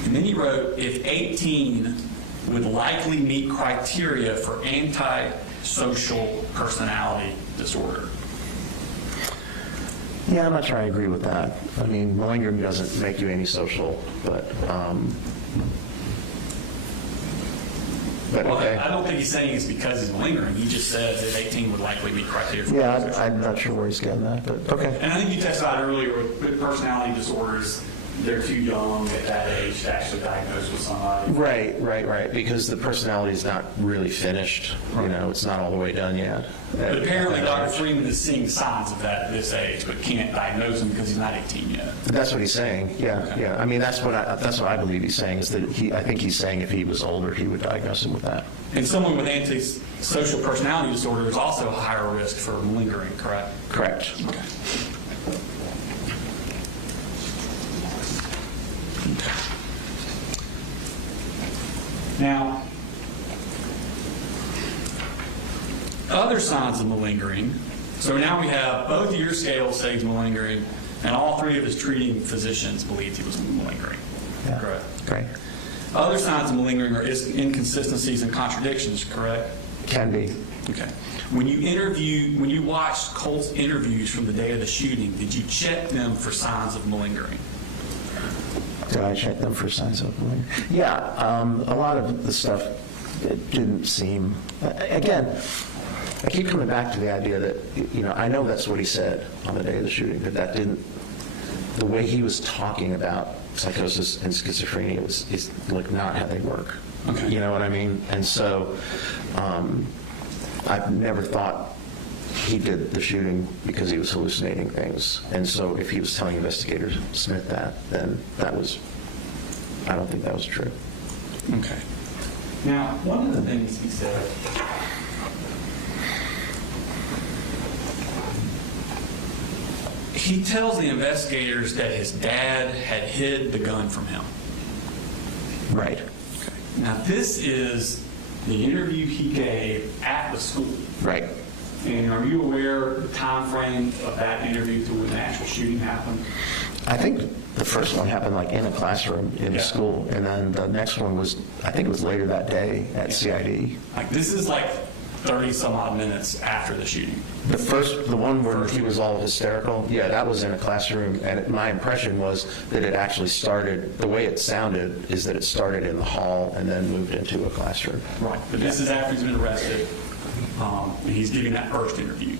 And then he wrote, if 18 would likely meet criteria for antisocial personality disorder. Yeah, I'm not sure I agree with that. I mean, malingering doesn't make you antisocial, but okay. I don't think he's saying it's because he's malingering. He just says that 18 would likely meet criteria for Yeah, I'm not sure where he's getting that, but okay. And I think you testified earlier with personality disorders, they're too young at that age to actually diagnose with somebody. Right. Because the personality is not really finished. You know, it's not all the way done yet. But apparently Dr. Freeman is seeing signs of that at this age, but can't diagnose him because he's not 18 yet. That's what he's saying. Yeah, Okay. yeah. I mean, that's what I believe he's saying is that I think he's saying if he was older, he would diagnose him with that. And someone with antisocial personality disorder is also a higher risk for malingering, correct? Correct. Okay. Now, other signs of malingering. So now we have both of your scales say he's malingering, and all three of his treating physicians believed he was malingering. Yeah. Correct. Great. Other signs of malingering are inconsistencies and contradictions, correct? Can be. Okay. When you watched Colt's interviews from the day of the shooting, did you check them for signs of malingering? Did I check them for signs of malingering? Yeah. A lot of the stuff it didn't seem. Again, I keep coming back to the idea that I know that's what he said on the day of the shooting, but that didn't. The way he was talking about psychosis and schizophrenia is like not how they work. Okay. You know what I mean? And so I've never thought he did the shooting because he was hallucinating things. And so if he was telling investigator Smith that, then I don't think that was true. Okay. Now, one of the things he said, he tells the investigators that his dad had hid the gun from him. Right. Okay. Now, this is the interview he gave at the school. Right. And are you aware of the time frame of that interview to when the actual shooting happened? I think the first one happened like in a classroom in a school, and then the next one was, I think it was later that day at CID. Like, this is like 30 some odd minutes after the shooting. The one where he was all hysterical, yeah, that was in a classroom, and my impression was that it actually started, the way it sounded is that it started in the hall and then moved into a classroom. Right. But this is after he's been arrested, and he's giving that first interview.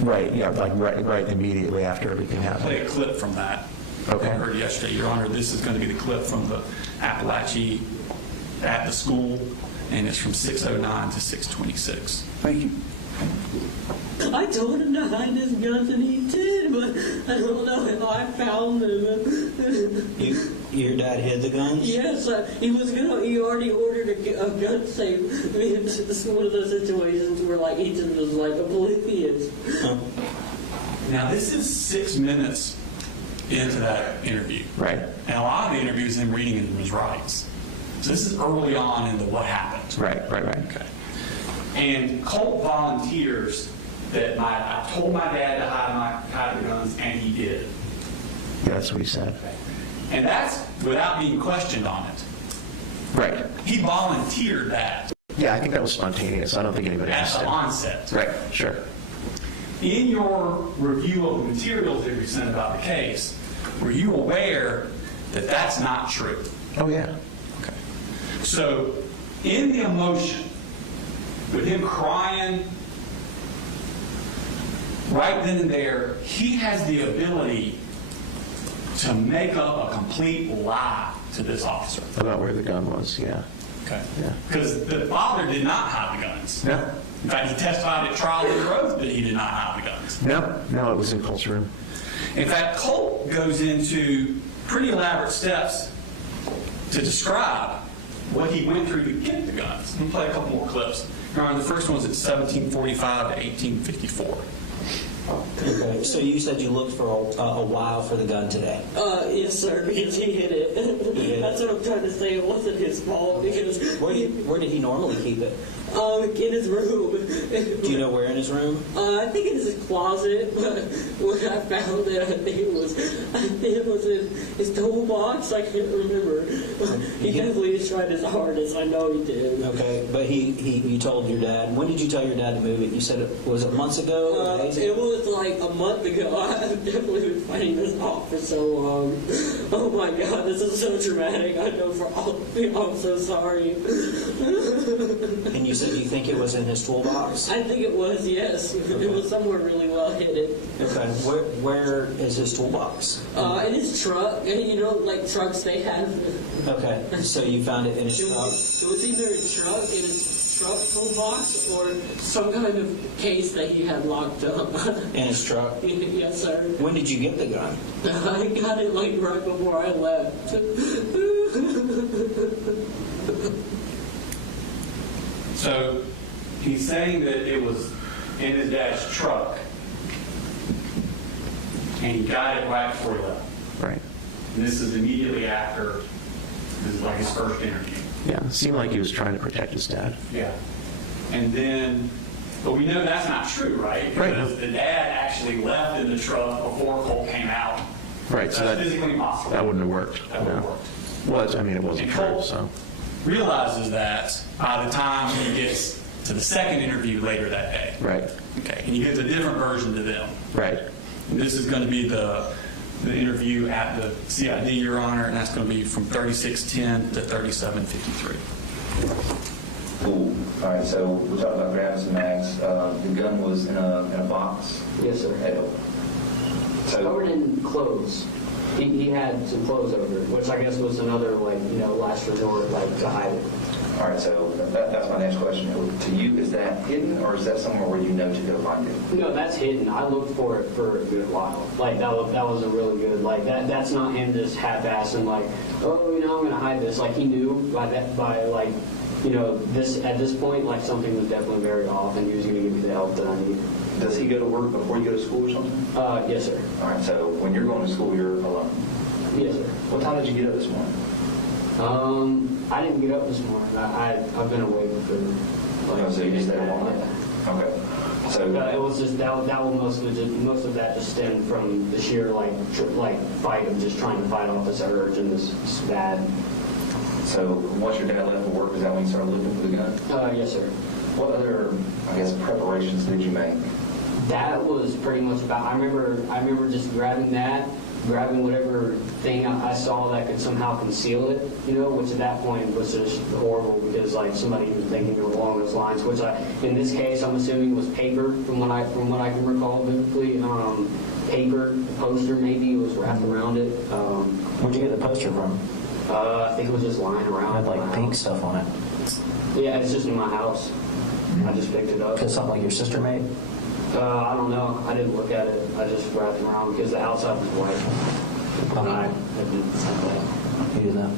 Right, yeah, like right immediately after everything happened. Play a clip from that. Okay. I heard yesterday, Your Honor, this is going to be the clip from the Apalachee at the school, and it's from 6:09 to 6:26. Thank you. I told him to hide his guns, and he did, but I don't know if I found them. Your dad hid the guns? Yes, he already ordered a gun safe. I mean, it's one of those situations where like each of them was like oblivious. Now, this is 6 minutes into that interview. Right. And a lot of the interview is him reading his rights. So this is early on into what happened. Right. Okay. And Colt volunteers that I told my dad to hide the guns, and he did. Yeah, that's what he said. And that's without being questioned on it. Right. He volunteered that Yeah, I think that was spontaneous. I don't think anybody at asked the him. onset. Right, sure. In your review of the materials that we sent about the case, were you aware that that's not true? Oh, yeah. Okay. So, in the emotion, with him crying, right then and there, he has the ability to make up a complete lie to this officer. About where the gun was, yeah. Okay. Yeah. Because the father did not hide the guns. No. In fact, he testified at trial under oath that he did not hide the guns. No, it was in Colt's room. In fact, Colt goes into pretty elaborate steps to describe what he went through to get the guns. Let me play a couple more clips. Your Honor, the first one's at 1745 to 1854. Okay, so you said you looked for a while for the gun today. Yes, sir, because he hid it. He hid it? That's what I'm trying to say. It wasn't his fault because Where did he normally keep it? in his room. Do you know where in his room? I think in his closet, but when I found it, I think it was in his toolbox. I can't remember. He definitely tried his hardest. I know he did. Okay, but you told your dad. When did you tell your dad to move it? You said was it months ago? Or days ago? It was like a month ago. I've definitely been fighting this off for so long. Oh my God, this is so dramatic. I know for all of you, I'm so sorry. And you said you think it was in his toolbox? I think it was, yes. It was somewhere really well hidden. Okay, where is his toolbox? In his truck. And you know, like trucks they have. Okay, so you found it in his truck? It was either a truck in his truck toolbox or some kind of case that he had locked up. In his truck? Yes, sir. When did you get the gun? I got it like right before I left. So he's saying that it was in his dad's truck, and he got it right before he left. Right. And this is immediately after, this is like his first interview. Yeah, it seemed like he was trying to protect his dad. Yeah. And then, but we know that's not true, right? Right. Because the dad actually left in the truck before Colt came out. Right, so That's that physically impossible. that wouldn't have worked. That wouldn't have No. worked. Well, I mean, it wasn't And true, Colt so. realizes that by the time he gets to the second interview later that day. Right, Okay, and he gives a different version to them. right. And this is going to be the interview at the CID, Your Honor, and that's going to be from 3610 to 3753. Cool. All right, so we're talking about grabbing some mags. The gun was in a box? Yes, sir. Covered in clothes. He had some clothes over it, which I guess was another, last resort, to hide it. All right, so that's my next question. To you, is that hidden, or is that somewhere where you know to go find it? No, that's hidden. I looked for it for a good while. That was a really good, that's not him just half-assing, I'm going to hide this. He knew at this point, something was definitely very off, and he was going to give me the help that I need. Does he go to work before you go to school or something? Yes, sir. All right, so when you're going to school, you're alone? Yes, sir. What time did you get up this morning? I didn't get up this morning. I've been awake for so you just stayed long? Yeah. Okay. So it was just that was most of that just stemmed from the sheer fight of just trying to fight off this urge and this bad. So once your dad left for work, is that when you started looking for the gun? Yes, sir. What other, preparations did you make? That was pretty much about. I remember just grabbing whatever thing I saw that could somehow conceal it, which at that point was just horrible because somebody was thinking along those lines, which in this case I'm assuming was paper from what I can recall vividly. Paper, poster maybe was wrapped around it. Where'd you get the poster from? I think it was just lying around. It had pink stuff on it. Yeah, it's just in my house. I just picked it up. Is it something your sister made? I don't know. I didn't look at it. I just wrapped it around because the outside was white. And I did the same thing. You do that.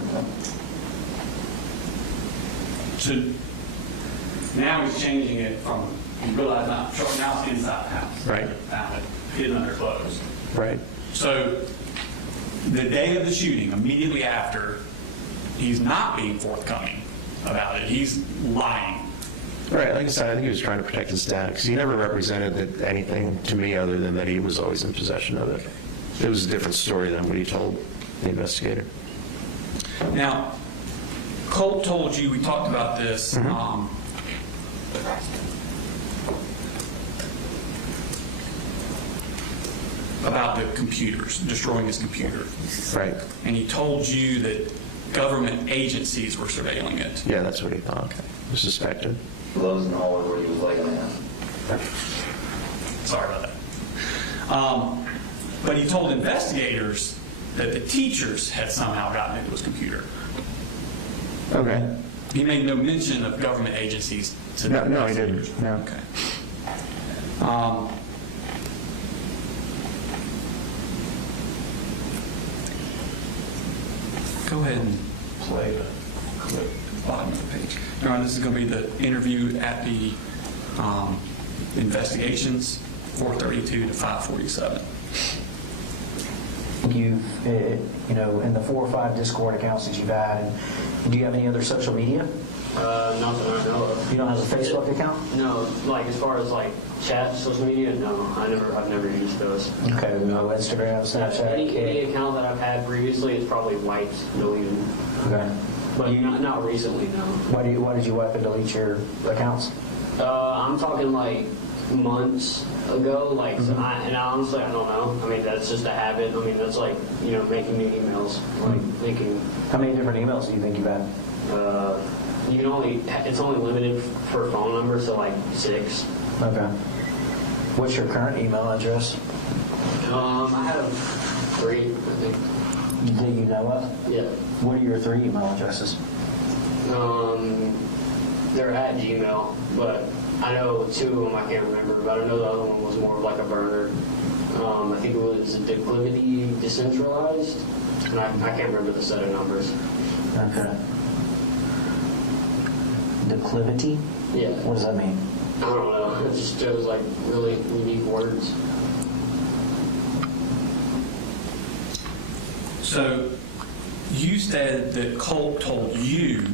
So now he's changing it from, you realize now it's inside the house. Right. Found it hidden under clothes. Right. So the day of the shooting, immediately after, he's not being forthcoming about it. He's lying. Right, like I said, I think he was trying to protect his dad, because he never represented anything to me other than that he was always in possession of it. It was a different story than what he told the investigator. Now, Colt told you, we talked about this, about the computers, destroying his computer. Right. And he told you that government agencies were surveilling it. Yeah, that's what he thought. Okay. Was suspected. Gloves and all where he was laying down. Sorry about that. But he told investigators that the teachers had somehow gotten into his computer. Okay. He made no mention of government agencies to the No, he investigators. didn't. No. Okay. Go ahead and play the clip at the bottom of the page. All right, this is going to be the interview at the investigations, 432 to 547. You know, in the 4 or 5 Discord accounts that you've had, do you have any other social media? Nothing I know of. You don't have a Facebook account? No, like as far as like chat, social media, no. I've never used those. Okay, no Instagram, Snapchat. Any account that I've had previously is probably wiped, deleted. Okay. But not recently, no. Why did you wipe and delete your accounts? I'm talking like months ago, like, and honestly, I don't know. I mean, that's just a habit. I mean, that's like, making new emails, like thinking. How many different emails do you think you've had? It's only limited for phone numbers, so like 6. Okay. What's your current email address? I have 3, I think. That you know of? Yeah. What are your 3 email addresses? They're at Gmail, but I know 2 of them I can't remember, but I know the other one was more of like a burner. I think it was Declivity Decentralized, and I can't remember the set of numbers. Okay. Declivity? Yeah. What does that mean? I don't know. It just shows like really unique words. So you said that Colt told you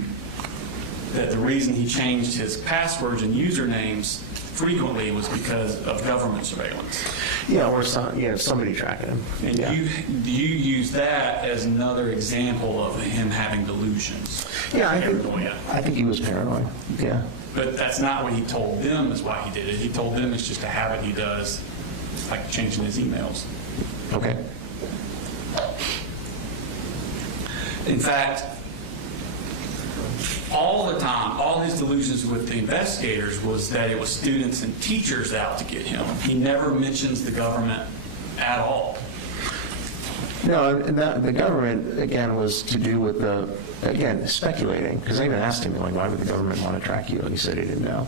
that the reason he changed his passwords and usernames frequently was because of government surveillance. Yeah, or somebody tracking him. And you use that as another example of him having delusions. Yeah, I Paranoia. think he was paranoid. Yeah. But that's not what he told them is why he did it. He told them it's just a habit he does, like changing his emails. Okay. In fact, all the time, all his delusions with the investigators was that it was students and teachers out to get him. He never mentions the government at all. No, and the government, again, was to do with speculating, because I even asked him, like, why would the government want to track you? And he said he didn't know.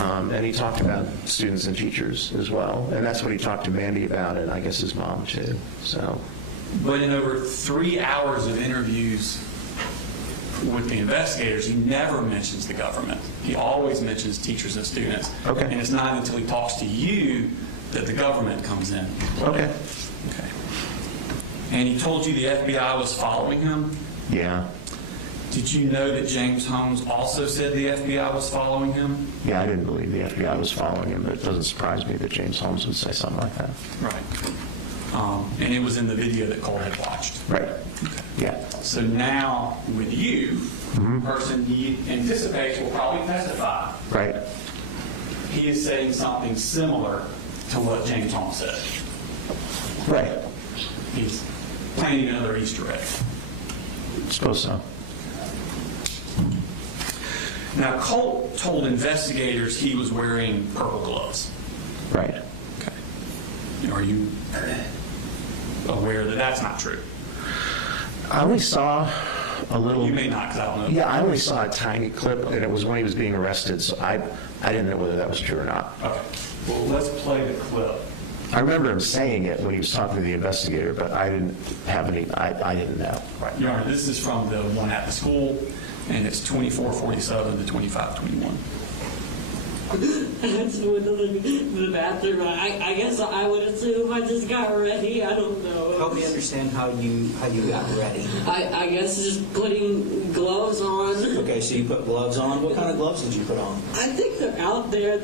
And he talked about students and teachers as well. And that's what he talked to Mandy about, and I guess his mom, too. So. But in over 3 hours of interviews with the investigators, he never mentions the government. He always mentions teachers and students. Okay. And it's not until he talks to you that the government comes in. Okay. Okay. And he told you the FBI was following him? Yeah. Did you know that James Holmes also said the FBI was following him? Yeah, I didn't believe the FBI was following him, but it doesn't surprise me that James Holmes would say something like that. Right. And it was in the video that Cole had watched. Right. Okay. Yeah. So now, with you, the person he anticipates will probably testify. Right. He is saying something similar to what James Holmes said. Right. He's planning another Easter egg. I suppose so. Now, Colt told investigators he was wearing purple gloves. Right. Okay. Are you aware that that's not true? I only saw a little. You may not, because I don't know. Yeah, I only saw a tiny clip, and it was when he was being arrested, so I didn't know whether that was true or not. Okay. Well, let's play the clip. I remember him saying it when he was talking to the investigator, but I didn't have any, I didn't know. Right. Your Honor, this is from the one at the school, and it's 2447 to 2521. That's when the bathroom. I guess I would assume I just got ready. I don't know. Help me understand how you got ready. I guess just putting gloves on. Okay, so you put gloves on. What kind of gloves did you put on? I think they're out there.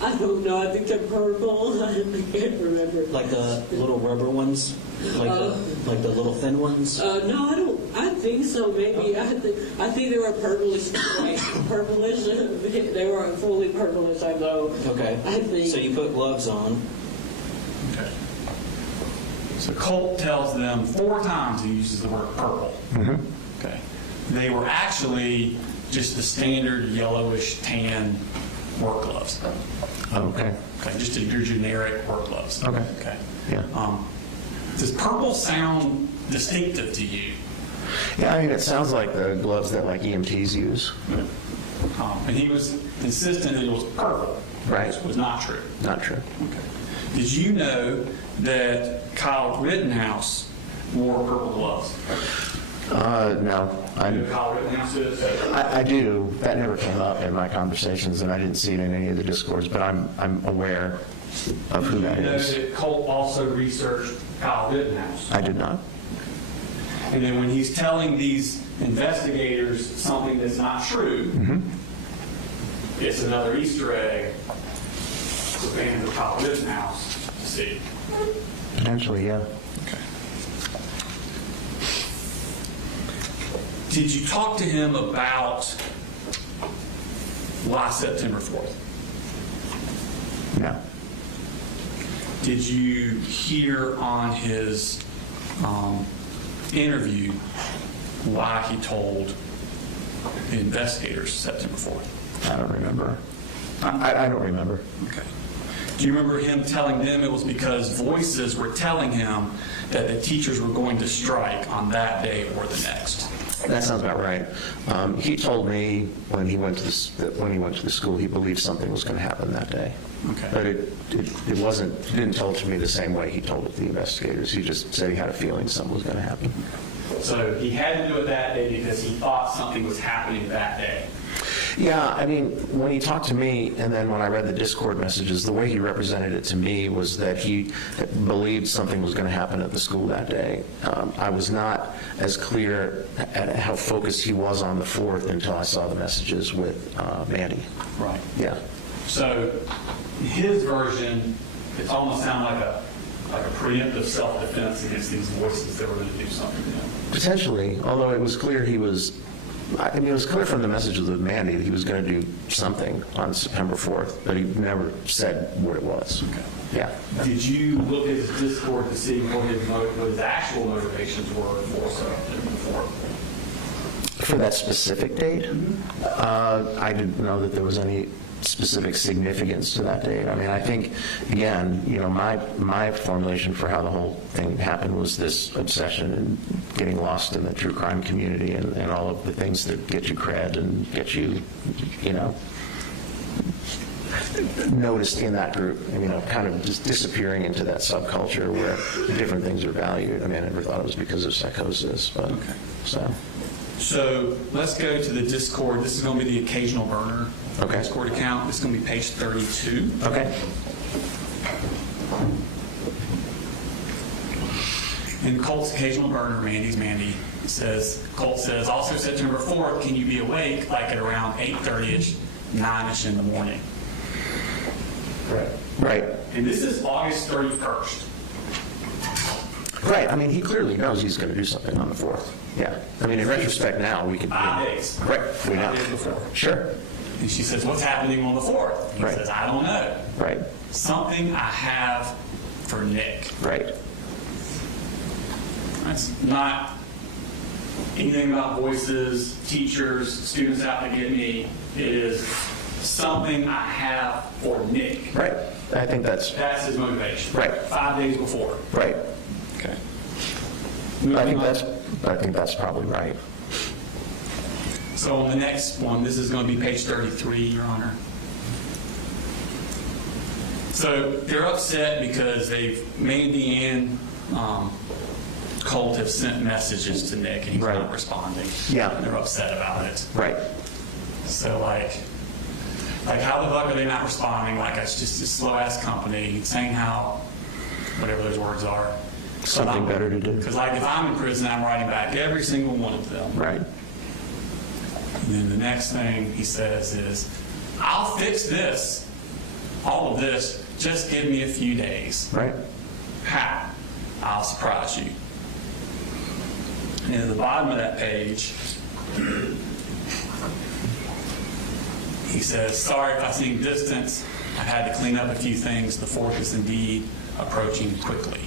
I don't know. I think they're purple. I can't remember. Like the little rubber ones? Like the little thin ones? No, I don't. I think so. Maybe I think they were purplish. Like purplish. They were fully purplish. I know. Okay. I think. So you put gloves on. Okay. So Colt tells them 4 times he uses the word purple. Mm-hmm. Okay. They were actually just the standard yellowish tan work gloves. Okay. Okay, just your generic work gloves. Okay. Okay. Yeah. Does purple sound distinctive to you? Yeah, I mean, it sounds like the gloves that like EMTs use. And he was insistent that it was purple. Right. Which was not true. Not true. Okay. Did you know that Kyle Rittenhouse wore purple gloves? No. You know who Kyle Rittenhouse is? I do. That never came up in my conversations, and I didn't see it in any of the discourse, but I'm aware of who that You know is. that Colt also researched Kyle Rittenhouse. I did not. And then when he's telling these investigators something that's not true, it's another Easter egg for fans of Kyle Rittenhouse to see. Potentially, yeah. Okay. Did you talk to him about why September 4th? No. Did you hear on his interview why he told the investigators September 4th? I don't remember. I don't remember. Okay. Do you remember him telling them it was because voices were telling him that the teachers were going to strike on that day or the next? That sounds about right. He told me when he went to the school, he believed something was going to happen that day. Okay. But it wasn't. He didn't tell it to me the same way he told it to the investigators. He just said he had a feeling something was going to happen. So he had to do it that day because he thought something was happening that day. Yeah, I mean, when he talked to me, and then when I read the Discord messages, the way he represented it to me was that he believed something was going to happen at the school that day. I was not as clear at how focused he was on the 4th until I saw the messages with Mandy. Right. Yeah. So his version, it almost sounded like a preemptive self-defense against these voices that were going to do something to him. Potentially, although it was clear it was clear from the messages with Mandy that he was going to do something on September 4th, but he never said what it was. Okay. Yeah. Did you look at his Discord to see what his actual motivations were for September 4th? For that specific date, I didn't know that there was any specific significance to that date. I mean, I think, again, my formulation for how the whole thing happened was this obsession and getting lost in the true crime community and all of the things that get you cred and get you, noticed in that group, and, kind of just disappearing into that subculture where different things are valued. I mean, I never thought it was because of psychosis, but okay. So let's go to the Discord. This is going to be the occasional burner Discord account. This is going to be page 32. Okay. In Colt's occasional burner, Mandy says, Colt says, also September 4th, can you be awake like at around 8:30ish, 9ish in the morning? Right. And this is August 31st. Right. I mean, he clearly knows he's going to do something on the 4th. Yeah. I mean, in retrospect now, we can... 5 days. Right. We know. 5 days before. Sure. And she says, what's happening on the 4th? He says, I don't know. Right. Something I have for Nick. Right. That's not anything about voices, teachers, students out to get me. It is something I have for Nick. Right. I think that's his motivation. Right. 5 days before. Right. Okay. I think that's probably right. So on the next one, this is going to be page 33, Your Honor. So they're upset because Mandy and Colt have sent messages to Nick and he's not responding. Yeah. And they're upset about it. Right. So Like, how the fuck are they not responding? Like, it's just a slow-ass company saying how, whatever those words are. Something better to do. Because, like, if I'm in prison, I'm writing back every single one of them. Right. And then the next thing he says is, I'll fix this, all of this, just give me a few days. Right. How? I'll surprise you. And at the bottom of that page, he says, sorry if I seem distant. I've had to clean up a few things. The 4th is indeed approaching quickly.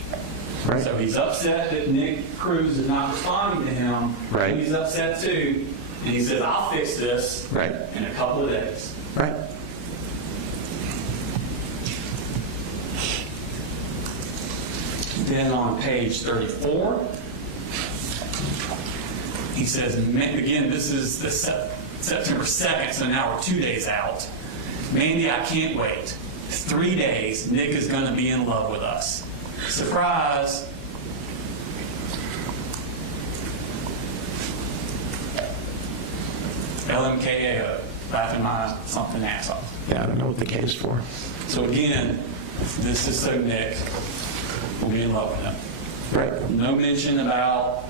Right. So he's upset that Nick Cruz is not responding to him. Right. He's upset too. And he says, I'll fix this Right. in a couple of days. Right. Then on page 34, he says, again, this is the September 2nd, so now we're 2 days out. Mandy, I can't wait. 3 days, Nick is going to be in love with us. Surprise. LMKAO, laughing my something ass off. Yeah, I don't know what the K is for. So again, this is so Nick will be in love with him. Right. No mention about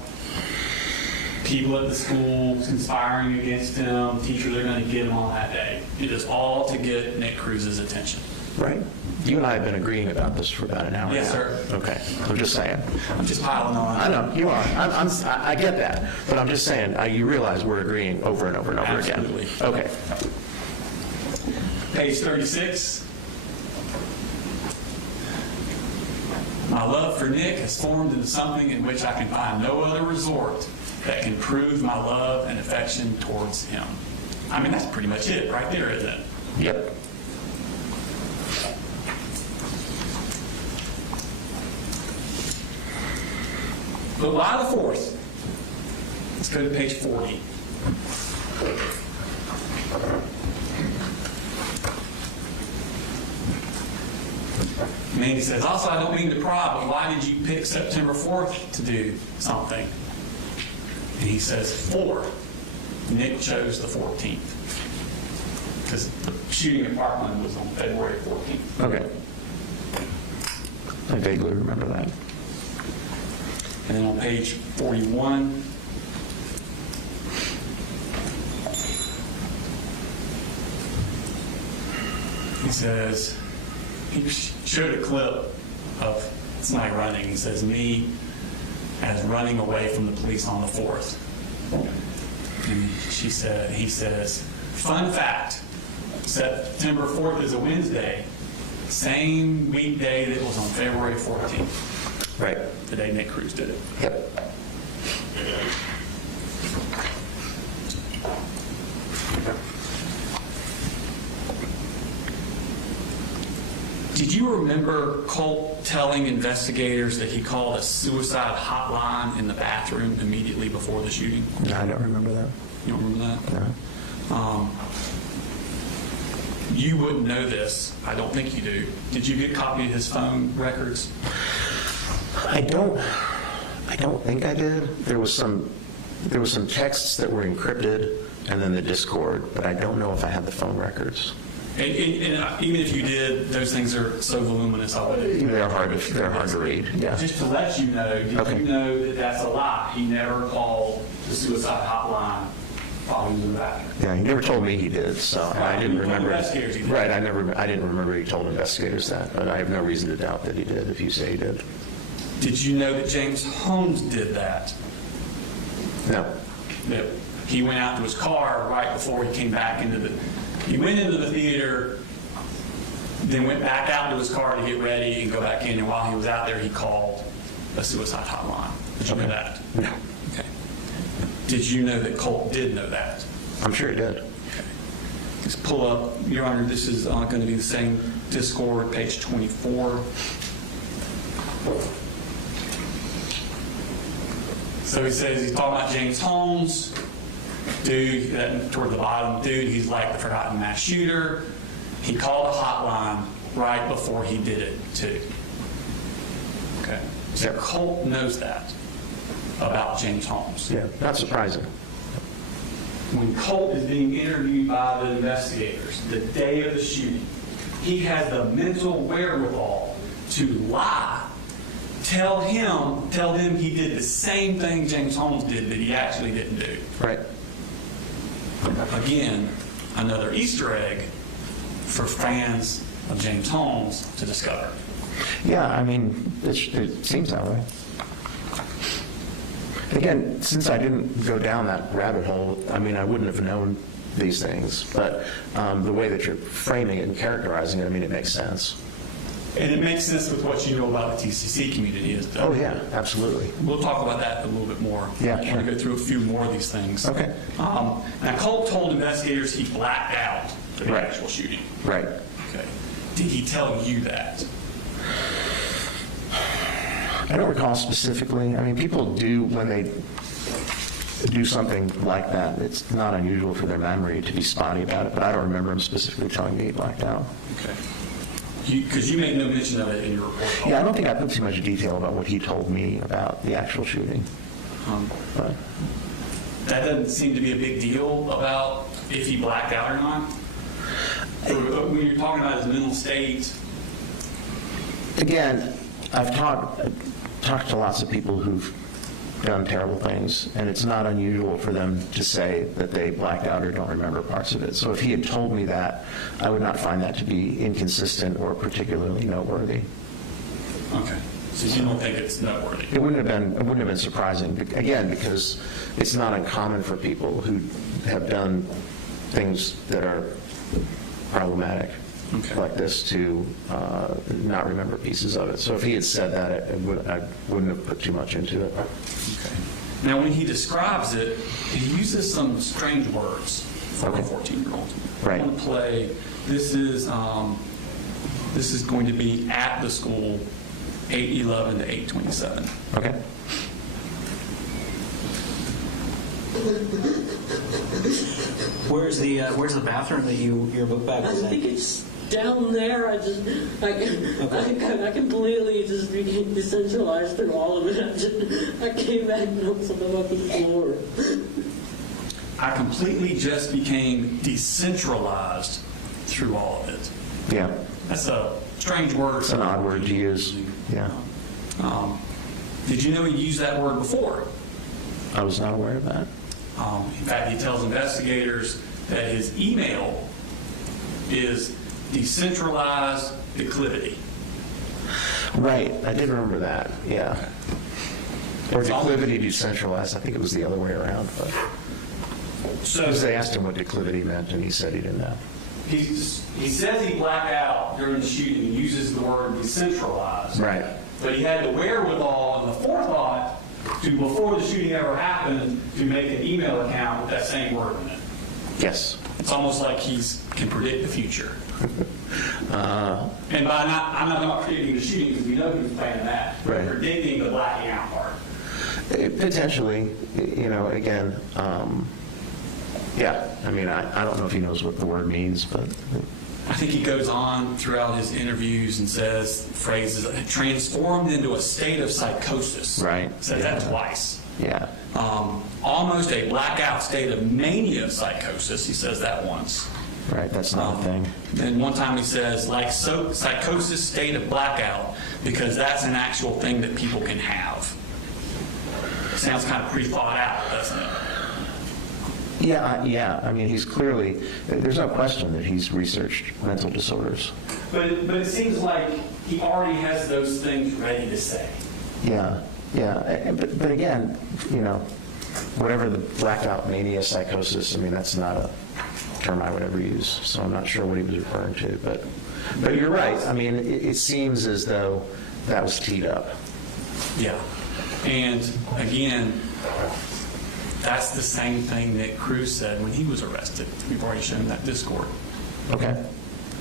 people at the school conspiring against him, teachers are going to get him on that day. It is all to get Nick Cruz's attention. Right. You and I have been agreeing about this for about an hour Yes, now. sir. Okay. I'm just saying. I'm just piling on. I know, you are. I get that. But I'm just saying, you realize we're agreeing over and over and over Absolutely. again. Okay. Page 36. My love for Nick has formed into something in which I can find no other resort that can prove my love and affection towards him. I mean, that's pretty much it right there, isn't it? Yep. But why the 4th? Let's go to page 40. Mandy says, also, I don't mean to pry, but why did you pick September 4th to do something? And he says, 4. Nick chose the 14th. Because the shooting at Parkland was on February 14th. Okay. I vaguely remember that. And then on page 41, he says, he showed a clip of somebody running. He says, me as running away from the police on the 4th. And he says, fun fact, September 4th is a Wednesday, same weekday that was on February 14th. Right. The day Nick Cruz did it. Yep. Did you remember Colt telling investigators that he called a suicide hotline in the bathroom immediately before the shooting? No, I don't remember that. You don't remember that? No. You wouldn't know this. I don't think you do. Did you get a copy of his phone records? I don't think I did. There was some texts that were encrypted, and then the Discord, but I don't know if I had the phone records. And even if you did, those things are so voluminous already. They're hard to read. Yeah. Just to let you know, did you know that that's a lie? He never called the suicide hotline while he was in the bathroom. Yeah, he never told me he did, so I didn't remember. Investigators he did. Right, I didn't remember he told investigators that, but I have no reason to doubt that he did. If you say he did. Did you know that James Holmes did that? No. That he went out to his car right before he came back into the. He went into the theater, then went back out to his car to get ready and go back in. And while he was out there, he called a suicide hotline. Did you know that? No. Okay. Did you know that Colt did know that? I'm sure he did. Okay. Just pull up, Your Honor, this is going to be the same Discord, page 24. So he says he's talking about James Holmes. Dude, toward the bottom, dude, he's like the forgotten mass shooter. He called a hotline right before he did it, too. Okay. So Colt knows that about James Holmes. Yeah, not surprising. when Colt is being interviewed by the investigators the day of the shooting, he has the mental wherewithal to lie, tell them he did the same thing James Holmes did that he actually didn't do. Right. Again, another Easter egg for fans of James Holmes to discover. Yeah, I mean, it seems that way. Again, since I didn't go down that rabbit hole, I mean, I wouldn't have known these things, but the way that you're framing it and characterizing it, I mean, it makes sense. And it makes sense with what you know about the TCC community. Oh, yeah, absolutely. We'll talk about that a little bit more. Yeah, I want to go through a few more of these things. Okay. Now, Colt told investigators he blacked out for the actual shooting. Right. Okay. Did he tell you that? I don't recall specifically. I mean, people do when they do something like that. It's not unusual for their memory to be spotty about it, but I don't remember him specifically telling me he blacked out. Okay. Because you made no mention of it in your report. Yeah, I don't think I put too much detail about what he told me about the actual shooting. But that doesn't seem to be a big deal about if he blacked out or not. When you're talking about his mental state. Again, I've talked to lots of people who've done terrible things, and it's not unusual for them to say that they blacked out or don't remember parts of it. So if he had told me that, I would not find that to be inconsistent or particularly noteworthy. Okay. So you don't think it's noteworthy? It wouldn't have been surprising, again, because it's not uncommon for people who have done things that are problematic like this to not remember pieces of it. So if he had said that, I wouldn't have put too much into it. Okay. Now, when he describes it, he uses some strange words for a 14-year-old. Right. I want to play. This is going to be at the school, 8:11 to 8:27. Okay. Where's the bathroom that your book bag I was in? think it's down there. I completely just became decentralized through all of it. I came back and I was on the floor. I completely just became decentralized through all of it. Yeah. That's a strange word. It's an odd word to use. Yeah. Did you know he used that word before? I was not aware of that. In fact, he tells investigators that his email is decentralized declivity. Right. I did remember that. Yeah. Or declivity decentralized. I think it was the other way around. But because they asked him what declivity meant, and he said he didn't know. He says he blacked out during the shooting and uses the word decentralized. Right. But he had the wherewithal and the forethought to, before the shooting ever happened, to make an email account with that same word in it. Yes. It's almost like he can predict the future. And by I'm not predicting the shooting because we know he was planning that. Right. We're predicting the blacking out part. Potentially, again, yeah. I mean, I don't know if he knows what the word means, but I think he goes on throughout his interviews and says phrases, transformed into a state of psychosis. Right. Says that twice. Yeah. Almost a blackout state of mania psychosis. He says that once. Right, that's not a thing. Then one time he says, like psychosis state of blackout, because that's an actual thing that people can have. Sounds kind of pre-thought out, doesn't it? Yeah. I mean, he's clearly, there's no question that he's researched mental disorders. But it seems like he already has those things ready to say. Yeah. But again, whatever the blackout mania psychosis, I mean, that's not a term I would ever use, so I'm not sure what he was referring to. But you're right. I mean, it seems as though that was teed up. Yeah. And again, that's the same thing that Cruz said when he was arrested. We've already shown that Discord. Okay.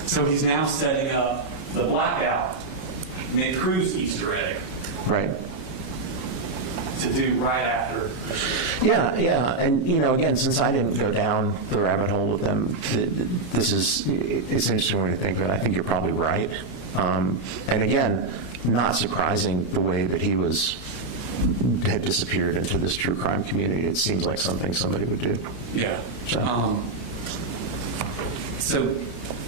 So he's now setting up the blackout Nick Cruz Easter egg. Right. To do right after. Yeah. And, again, since I didn't go down the rabbit hole with them, it's an interesting way to think of it. I think you're probably right. And again, not surprising the way that he was had disappeared into this true crime community. It seems like something somebody would do. Yeah. So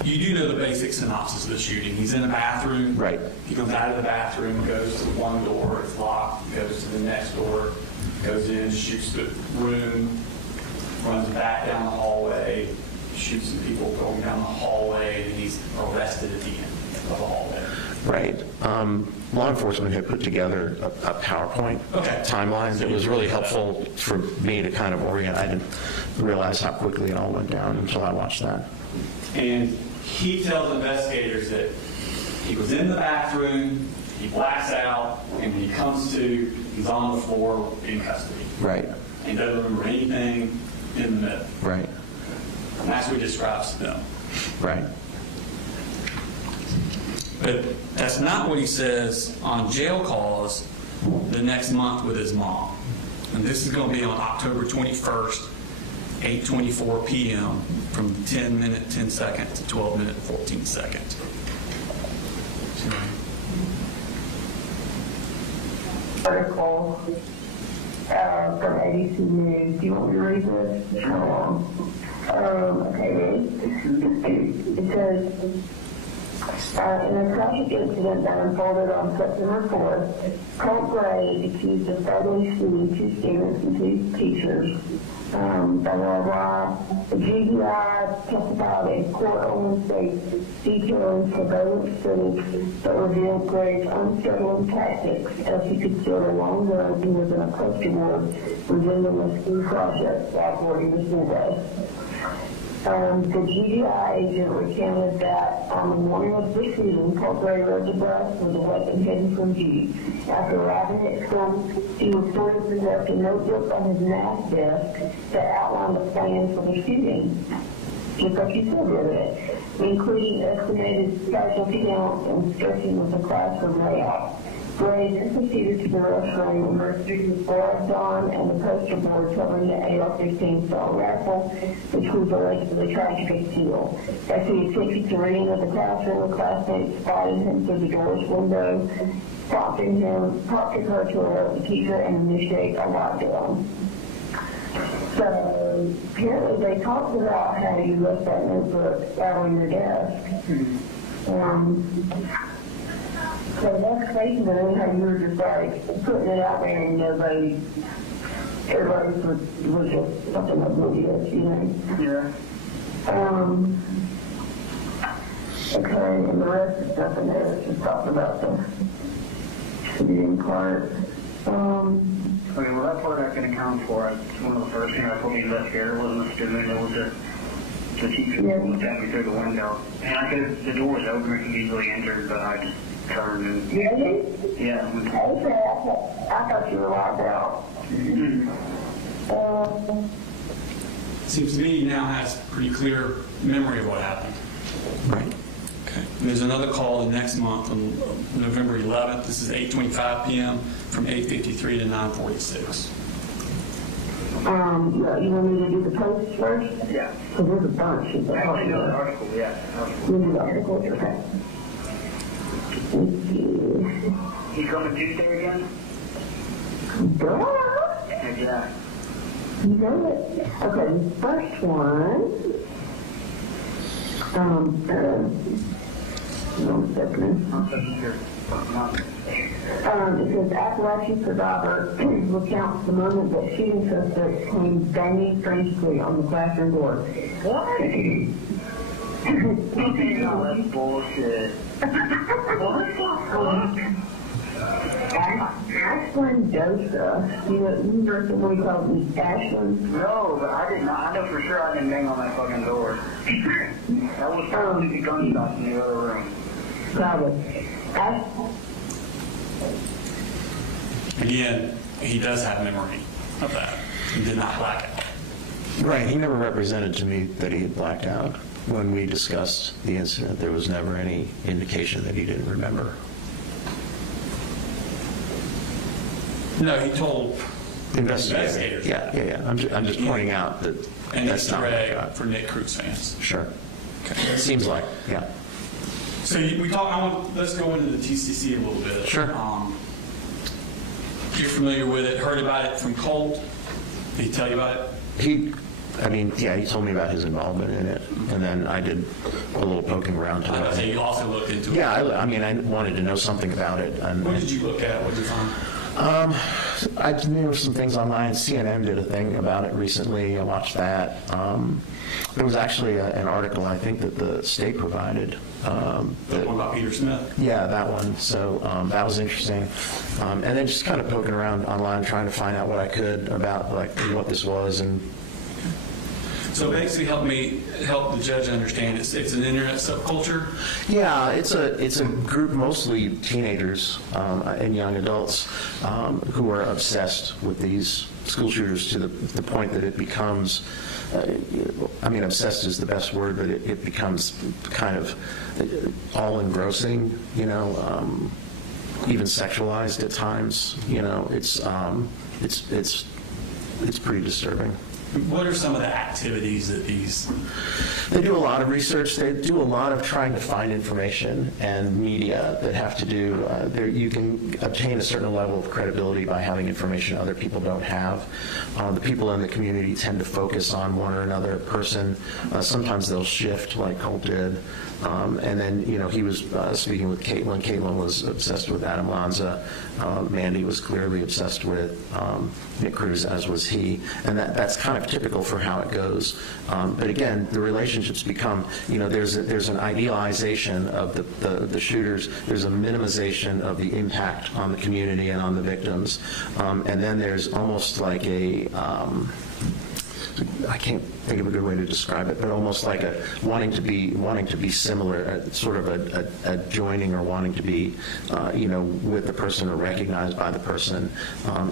you do know the basic synopsis of the shooting. He's in the bathroom. Right. He comes out of the bathroom, goes to one door, it's locked, goes to the next door, goes in, shoots the room, runs back down the hallway, shoots some people going down the hallway, and he's arrested at the end of the hallway. Right. Law enforcement had put together a PowerPoint timeline that was really helpful for me to kind of orient. I didn't realize how quickly it all went down until I watched that. And he tells investigators that he was in the bathroom, he blacks out, and when he comes to, he's on the floor in custody. Right. And doesn't remember anything in the middle. Right. And that's what he describes to them. Right. But that's not what he says on jail calls the next month with his mom. And this is going to be on October 21st, 8:24 p.m. from 10 minute 10 second to 12 minute 14 second. Article from ABC News. Do you want me to read this? Okay, it says, in a tragic incident that unfolded on September 4th, Colt Gray is accused of fatally shooting 2 students and 2 teachers. The GBI testified in court on Wednesday detailing surveillance footage that revealed Gray's unsettling tactics as he concealed a long gun within a poster board resembling a school project while boarding the school bus. The GBI agent recounted that on the morning of the shooting, Colt Gray rode the bus with a weapon hidden from view. After arriving at school, he reportedly left a notebook on his math desk that outlined the plan for the shooting, just like you said the other day, including estimated casualty counts and sketching of the classroom layout. Gray then proceeded to the restroom, emerged with gloves on and the poster board covering the AR-15 style rifle, which was allegedly tried to conceal. As he attempted to re-enter the classroom, the classmates spotted him through the door's window, prompting her to alert the teacher and initiate a lockdown. So apparently they talked about how you left that notebook out on your desk. So that's crazy to me how you were just like putting it out there and everybody was just something oblivious, you know? Yeah. Okay, and the rest is nothing there. It's just talking about the shooting part. Okay, well, that part I can account for. One of the first things I told the investigator wasn't a student, it was the teacher who looked at me through the window. And the door was open, I could easily enter, but I just turned and... Really? Yeah. Okay, I thought you were locked out. Seems to me he now has pretty clear memory of what happened. Right. Okay. And there's another call the next month on November 11th. This is 8:25 p.m. from 8:53 to 9:46. Yeah, you want me to do the post first? Yeah. So there's a bunch of the article, yeah. You do the article, okay. You coming Tuesday again? Duh. Yeah. You know it. Okay, the first one. One second. It says Apalachee survivor recounts the moment that shooting suspects came banging frantically on the classroom door. What? That's bullshit. Ashland Dosa. You heard somebody called me Ashland? No, but I did not. I know for sure I didn't bang on that fucking door. That was probably the gunshots in the other room. Probably. Again, he does have memory of that. He did not black out. Right. He never represented to me that he had blacked out. When we discussed the incident, there was never any indication that he didn't remember. No, he told investigators. Yeah. I'm just pointing out that and that's not Gray for Nick Cruz fans. Sure. Okay. Seems like, yeah. So we talk. Let's go into the TCC a little bit. Sure. you're familiar with it, heard about it from Colt? Did he tell you about it? He told me about his involvement in it, and then I did a little poking around to it. So you also looked into it? Yeah, I wanted to know something about it. What did you look at? What did you find? I knew some things online. CNN did a thing about it recently. I watched that. There was actually an article, I think, that the state provided. The one about Peter Smith? Yeah, that one. So that was interesting. And then just kind of poking around online, trying to find out what I could about like what this was. And so basically help the judge understand it's an internet subculture? yeah, it's a group, mostly teenagers and young adults, who are obsessed with these school shooters to the point that it becomes, obsessed is the best word, but it becomes kind of all engrossing, even sexualized at times. It's pretty disturbing. What are some of the activities that They do a lot of research. They do a lot of trying to find information and media that have to do, you can obtain a certain level of credibility by having information other people don't have. The people in the community tend to focus on one or another person. Sometimes they'll shift like Colt did. And then, he was speaking with Caitlin. Caitlin was obsessed with Adam Lanza. Mandy was clearly obsessed with Nick Cruz, as was he. And that's kind of typical for how it goes. But again, the relationships become, there's an idealization of the shooters. There's a minimization of the impact on the community and on the victims. And then there's almost like I can't think of a good way to describe it, but almost like a wanting to be similar, sort of a joining or wanting to be, with the person or recognized by the person.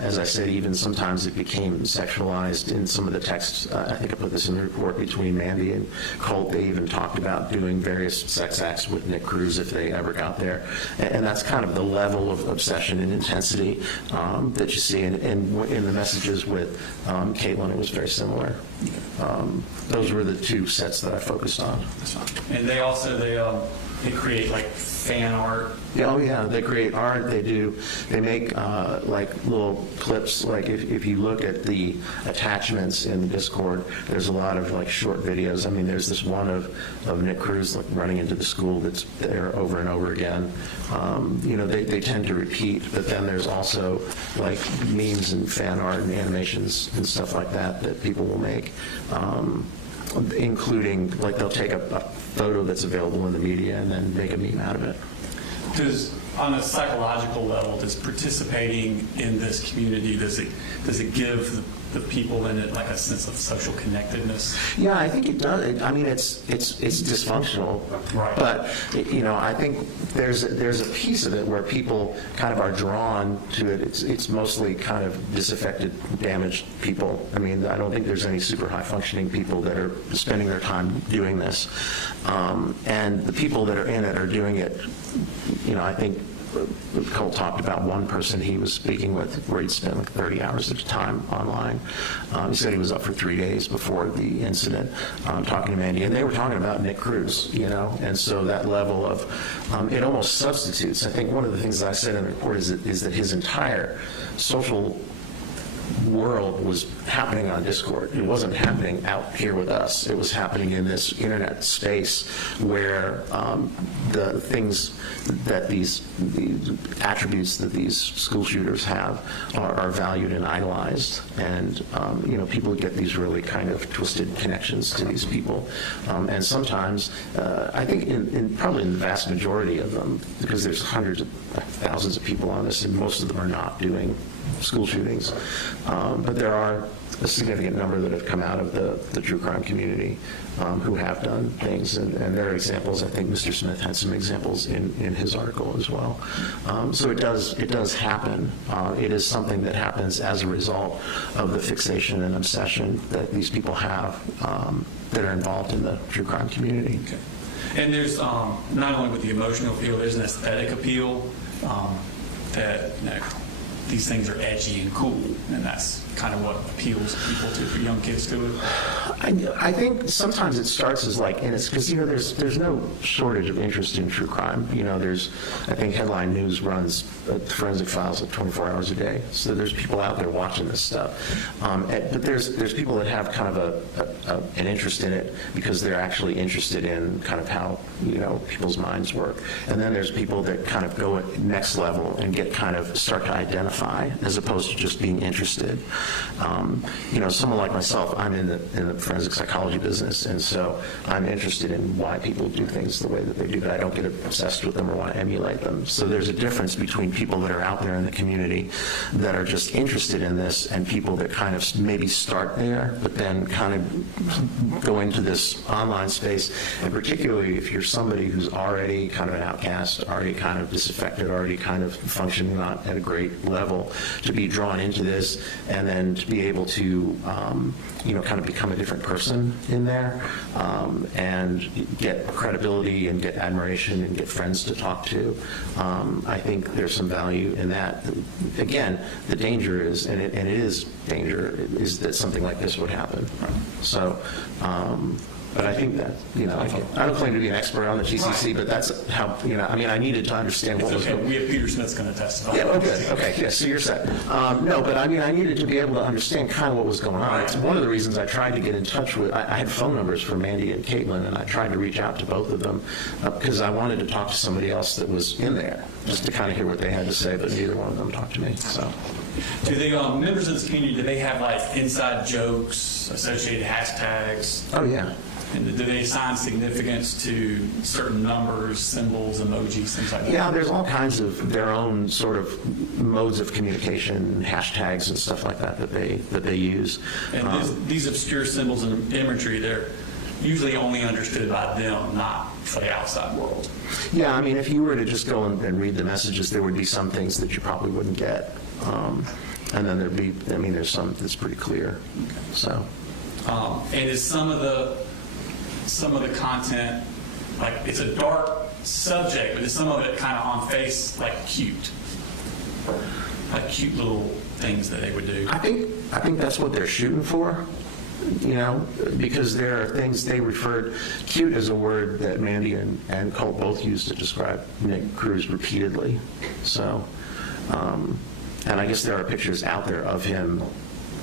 As I said, even sometimes it became sexualized in some of the texts. I think I put this in the report between Mandy and Colt. They even talked about doing various sex acts with Nick Cruz if they ever got there. And that's kind of the level of obsession and intensity that you see. And in the messages with Caitlin, it was very similar. Those were the two sets that I focused on. And they also, they create like fan art. Oh yeah, they create art. They make like little clips. Like if you look at the attachments in Discord, there's a lot of like short videos. There's this one of Nick Cruz like running into the school that's there over and over again. They tend to repeat, but then there's also like memes and fan art and animations and stuff like that people will make. Including, like, they'll take a photo that's available in the media and then make a meme out of it. On a psychological level, does participating in this community, does it give the people in it like a sense of social connectedness? Yeah, I think it does. It's dysfunctional, right? But I think there's a piece of it where people kind of are drawn to it. It's mostly kind of disaffected, damaged people. I don't think there's any super high functioning people that are spending their time doing this, and the people that are in it are doing it. I think Colt talked about one person he was speaking with where he'd spent like 30 hours at a time online. He said he was up for 3 days before the incident talking to Mandy, and they were talking about Nick Cruz, and so that level of, it almost substitutes. I think one of the things that I said in the report is that his entire social world was happening on Discord. It wasn't happening out here with us. It was happening in this internet space where the things that the attributes that these school shooters have are valued and idolized, and people get these really kind of twisted connections to these people, and sometimes I think probably in the vast majority of them, because there's hundreds of thousands of people on this, and most of them are not doing school shootings, but there are a significant number that have come out of the true crime community who have done things, and there are examples. I think Mr. Smith had some examples in his article as well. So it does happen. It is something that happens as a result of the fixation and obsession that these people have that are involved in the true crime community. Okay. And there's not only with the emotional appeal, there's an aesthetic appeal that these things are edgy and cool, and that's kind of what appeals people to, for young kids to it? I think sometimes it starts as like, and it's because, there's no shortage of interest in true crime. I think Headline News runs Forensic Files like 24 hours a day. So there's people out there watching this stuff. But there's people that have kind of an interest in it because they're actually interested in kind of how, people's minds work. And then there's people that kind of go at next level and start to identify as opposed to just being interested. Someone like myself, I'm in the forensic psychology business, and so I'm interested in why people do things the way that they do, but I don't get obsessed with them or want to emulate them. So there's a difference between people that are out there in the community that are just interested in this and people that kind of maybe start there, but then kind of go into this online space, and particularly if you're somebody who's already kind of an outcast, already kind of disaffected, already kind of functioning not at a great level, to be drawn into this and then to be able to kind of become a different person in there and get credibility and get admiration and get friends to talk to. I think there's some value in that. Again, the danger is, and it is danger, is that something like this would happen. So, but I think that, I don't claim to be an expert on the TCC, but that's how, I needed to understand what was going on. We have Peter Smith's going to testify. Yeah, okay, yeah, so you're set. No, but I needed to be able to understand kind of what was going on. It's one of the reasons I tried to get in touch with, I had phone numbers for Mandy and Caitlin, and I tried to reach out to both of them because I wanted to talk to somebody else that was in there, just to kind of hear what they had to say, but neither one of them talked to me, so. Do they, members of this community, do they have like inside jokes, associated hashtags? Oh, yeah. And do they assign significance to certain numbers, symbols, emojis, things like that? Yeah, there's all kinds of their own sort of modes of communication, hashtags and stuff like that that they use. And these obscure symbols and imagery, they're usually only understood by them, not for the outside world. Yeah, if you were to just go and read the messages, there would be some things that you probably wouldn't get. And then there'd be, there's some that's pretty clear. Okay. So. And is some of the content, like it's a dark subject, but is some of it kind of on face like cute little things that they would do? I think that's what they're shooting for, because there are things they referred, cute is a word that Mandy and Colt both used to describe Nick Cruz repeatedly. So, and I guess there are pictures out there of him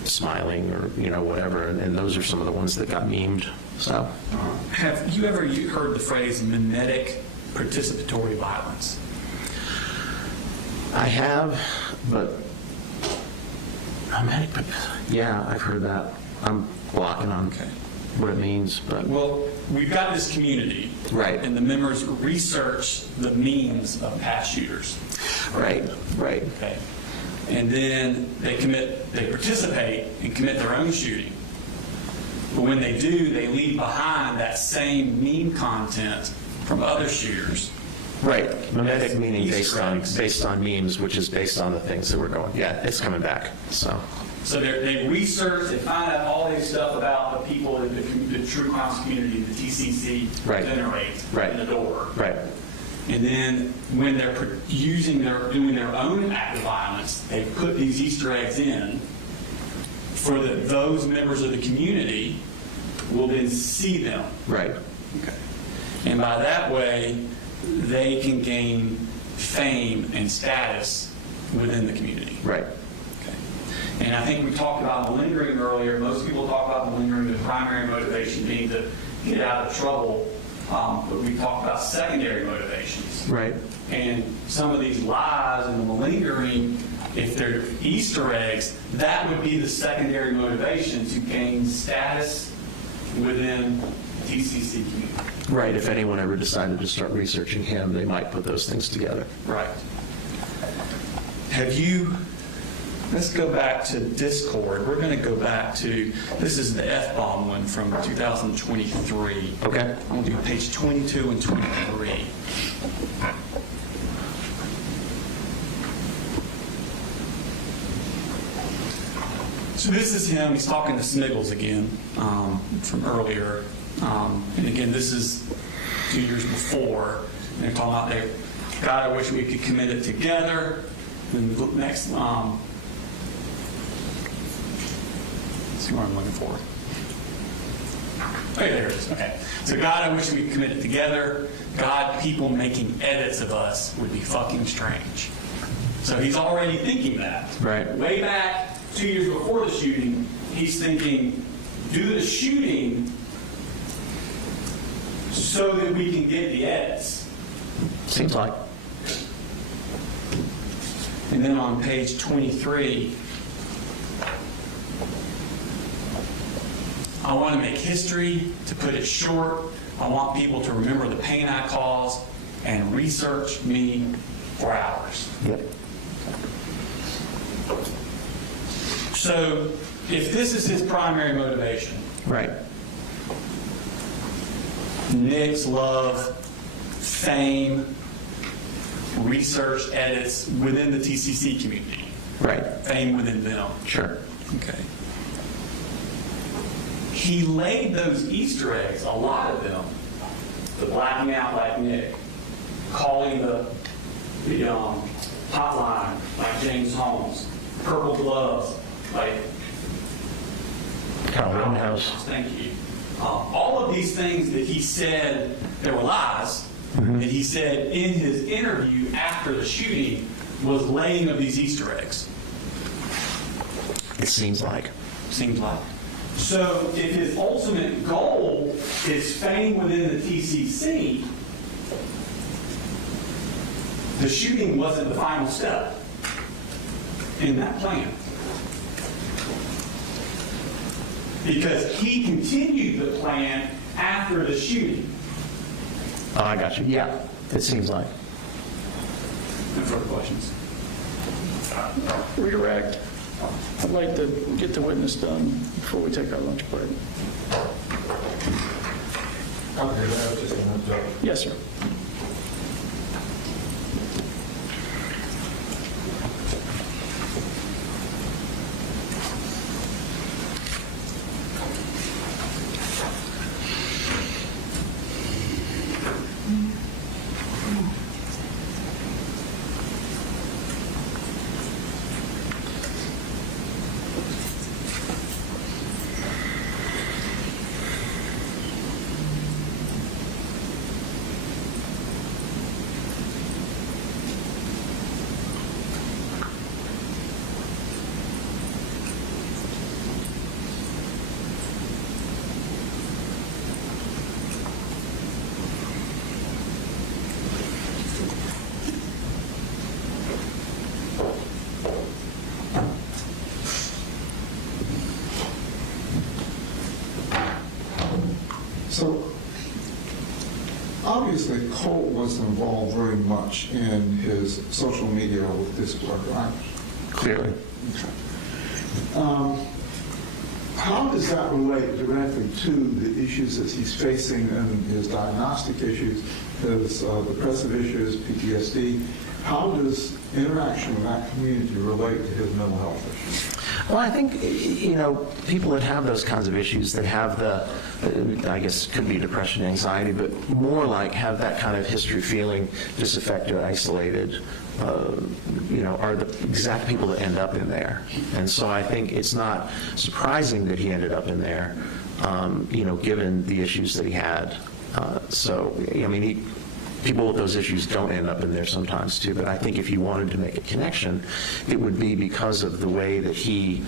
smiling or whatever, and those are some of the ones that got memed. So, have you ever heard the phrase mimetic participatory violence? I have, but yeah, I've heard that. I'm blocking on what it means, but well, we've got this community, right? And the members research the memes of past shooters, right? Okay. And then they participate and commit their own shooting. But when they do, they leave behind that same meme content from other shooters. Right. Mimetic meaning based on memes, which is based on the things that we're going. Yeah, it's coming back. So they research, they find out all this stuff about the people in the true crimes community, the TCC generate in the door. Right. And then when they're doing their own act of violence, they put these Easter eggs in for those members of the community will then see them. Right. Okay. And by that way, they can gain fame and status within the community. Right. Okay. And I think we talked about malingering earlier. Most people talk about malingering, the primary motivation being to get out of trouble. But we talked about secondary motivations. Right. And some of these lies and the malingering, if they're Easter eggs, that would be the secondary motivation to gain status within the TCC community. Right. If anyone ever decided to start researching him, they might put those things together. Right. Let's go back to Discord. We're going to go back to, this is the F-bomb one from 2023. Okay. I'm going to do page 22 and 23. So this is him. He's talking to Smiggles again from earlier. And again, this is 2 years before. And they're talking about, God, I wish we could commit it together. And next, That's what I'm looking for. Okay, there it is. Okay. So God, I wish we could commit it together. God, people making edits of us would be fucking strange. So he's already thinking that. Right. Way back 2 years before the shooting, he's thinking, do the shooting so that we can get the edits. Seems like. And then on page 23, I want to make history. To put it short, I want people to remember the pain I caused and research me for hours. Yep. So if this is his primary motivation, Right. Nick's love, fame, research edits within the TCC community. Right. Fame within them. Sure. Okay. He laid those Easter eggs, a lot of them, the blacking out like Nick, calling the hotline like James Holmes, purple gloves like Kyle Rittenhouse. Thank you. All of these things that he said, there were lies, that he said in his interview after the shooting was laying of these Easter eggs. It seems like. Seems like. So if his ultimate goal is fame within the TCC, the shooting wasn't the final step in that plan. Because he continued the plan after the shooting. Oh, I got you. Yeah, it seems like. No further questions? Redirect. I'd like to get the witness done before we take our lunch break. Okay, that's just a minute. Yes, sir. So, obviously, Colt was involved very much in his social media with this work, right? Clearly. Okay. How does that relate directly to the issues that he's facing and his diagnostic issues, his depressive issues, PTSD? How does interaction with that community relate to his mental health issues? Well, I think, people that have those kinds of issues, that have I guess it could be depression, anxiety, but more like have that kind of history feeling, disaffected, isolated, are the exact people that end up in there. And so I think it's not surprising that he ended up in there, given the issues that he had. People with those issues don't end up in there sometimes too, but I think if you wanted to make a connection, it would be because of the way that he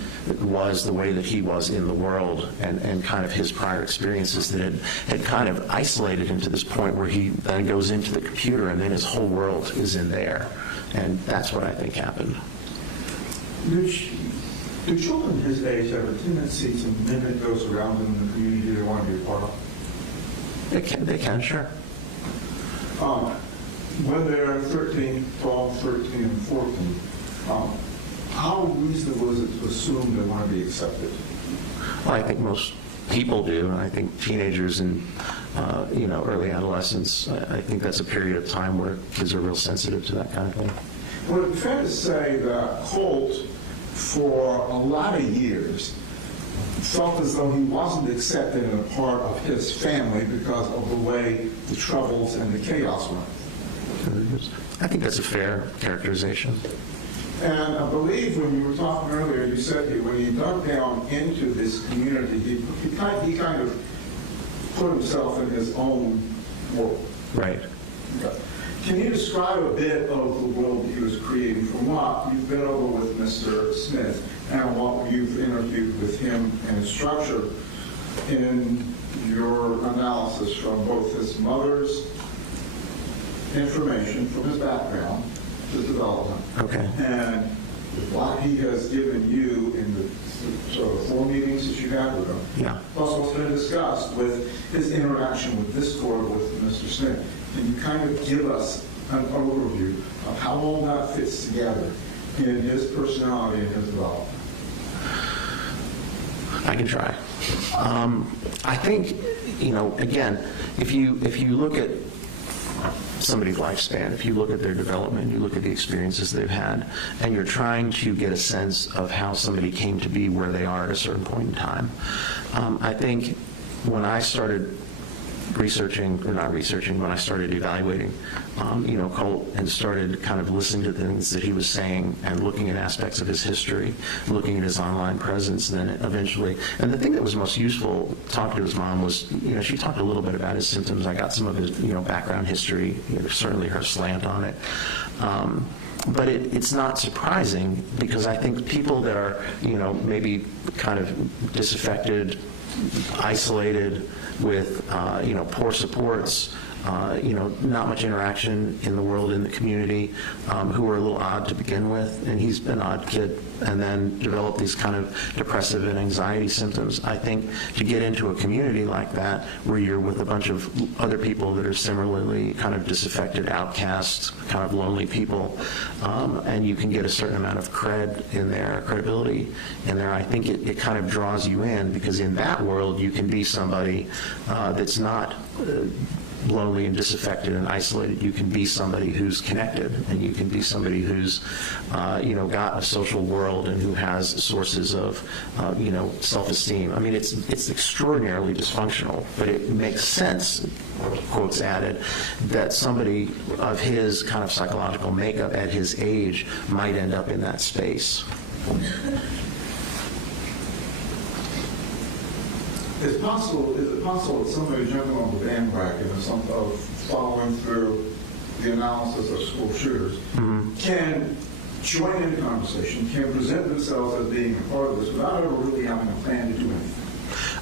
was in the world, and kind of his prior experiences that had kind of isolated him to this point where he then goes into the computer and then his whole world is in there. And that's what I think happened. Do children his age have a tendency to mimic those around them in the community they want to be a part of? They can, sure. When they're 13, 12, 13, and 14, how reasonable is it to assume they want to be accepted? Well, I think most people do, and I think teenagers and early adolescence, I think that's a period of time where kids are real sensitive to that kind of thing. Well, it's fair to say that Colt, for a lot of years, felt as though he wasn't accepted and a part of his family because of the way the troubles and the chaos went. I think that's a fair characterization. And I believe when you were talking earlier, you said that when he dug down into this community, he kind of put himself in his own world. Right. Can you describe a bit of the world he was creating from what you've been over with Mr. Smith and what you've interviewed with him and his structure in your analysis from both his mother's information, from his background, his development, Okay. and what he has given you in the sort of 4 meetings that you had with him, Yeah. plus what's been discussed with his interaction with this court with Mr. Smith? Can you kind of give us an overview of how all that fits together in his personality and his development? I can try. I think, again, if you look at somebody's lifespan, if you look at their development, you look at the experiences they've had, and you're trying to get a sense of how somebody came to be where they are at a certain point in time. I think when I started when I started evaluating, Colt, and started kind of listening to things that he was saying and looking at aspects of his history, looking at his online presence, then eventually, and the thing that was most useful talking to his mom was, she talked a little bit about his symptoms. I got some of his, background history, certainly her slant on it. But it's not surprising, because I think people that are, maybe kind of disaffected, isolated, with poor supports, not much interaction in the world, in the community, who are a little odd to begin with, and he's an odd kid, and then developed these kind of depressive and anxiety symptoms. I think to get into a community like that, where you're with a bunch of other people that are similarly kind of disaffected, outcasts, kind of lonely people, and you can get a certain amount of credibility in there, I think it kind of draws you in, because in that world you can be somebody that's not lonely and disaffected and isolated. You can be somebody who's connected, and you can be somebody who's got a social world and who has sources of self-esteem. I mean, it's extraordinarily dysfunctional, but it makes sense, quotes added, that somebody of his kind of psychological makeup at his age might end up in that space. Is it possible that somebody jumping on the bandwagon of following through the analysis of school shooters can join in the conversation, can present themselves as being a part of this without ever really having a plan to do anything?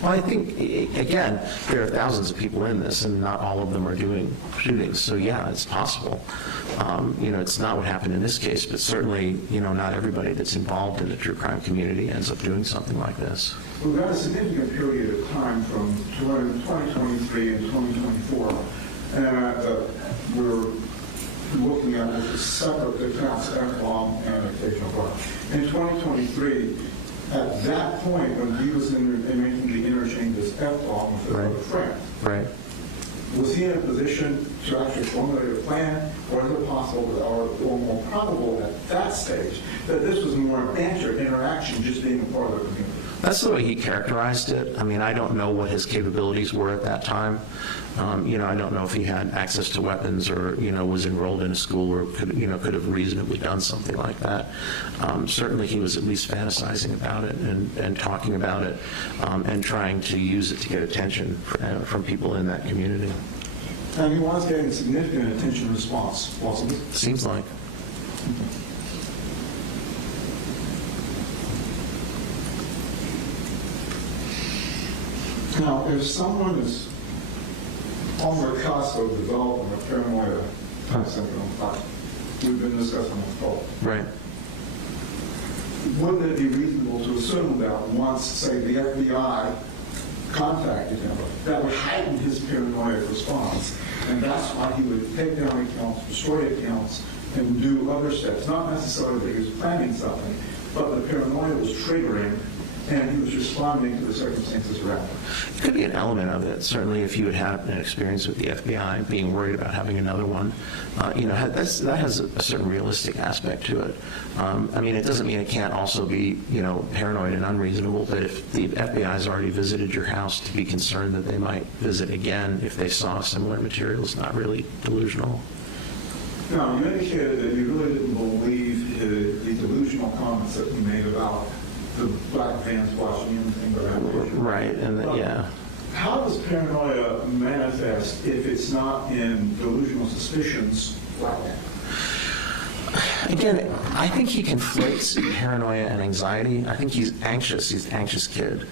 Well, I think, again, there are thousands of people in this, and not all of them are doing shootings. So, yeah, it's possible. It's not what happened in this case, but certainly, not everybody that's involved in the true crime community ends up doing something like this. We've got a significant period of time from 2023 and 2024, and we're looking at the separate accounts, F-bomb and occasional bar. In 2023, at that point when he was making the interchange as F-bomb with another friend, right, was he in a position to actually formulate a plan, or is it possible, or more probable at that stage, that this was more an banter interaction, just being a part of the community? That's the way he characterized it. I mean, I don't know what his capabilities were at that time. I don't know if he had access to weapons, or was enrolled in a school where could have reasonably done something like that. Certainly, he was at least fantasizing about it and talking about it, and trying to use it to get attention from people in that community. And he was getting significant attention response, wasn't he? Seems like. Now, if someone is on the cusp of developing a paranoia type syndrome, like we've been discussing with Colt, right, wouldn't it be reasonable to assume that once, say, the FBI contacted him, that would heighten his paranoid response, and that's why he would take down accounts, destroy accounts, and do other steps? Not necessarily that he was planning something, but the paranoia was triggering, and he was responding to the circumstances around him. It could be an element of it. Certainly, if you had had an experience with the FBI, being worried about having another one, that has a certain realistic aspect to it. I mean, it doesn't mean it can't also be, paranoid and unreasonable, but if the FBI's already visited your house, to be concerned that they might visit again if they saw similar material is not really delusional. Now, you indicated that you really didn't believe the hands washing, anything but that. Right, and yeah. How does paranoia manifest if it's not in delusional suspicions? Again, I think he conflates paranoia and anxiety. I think he's anxious. He's an anxious kid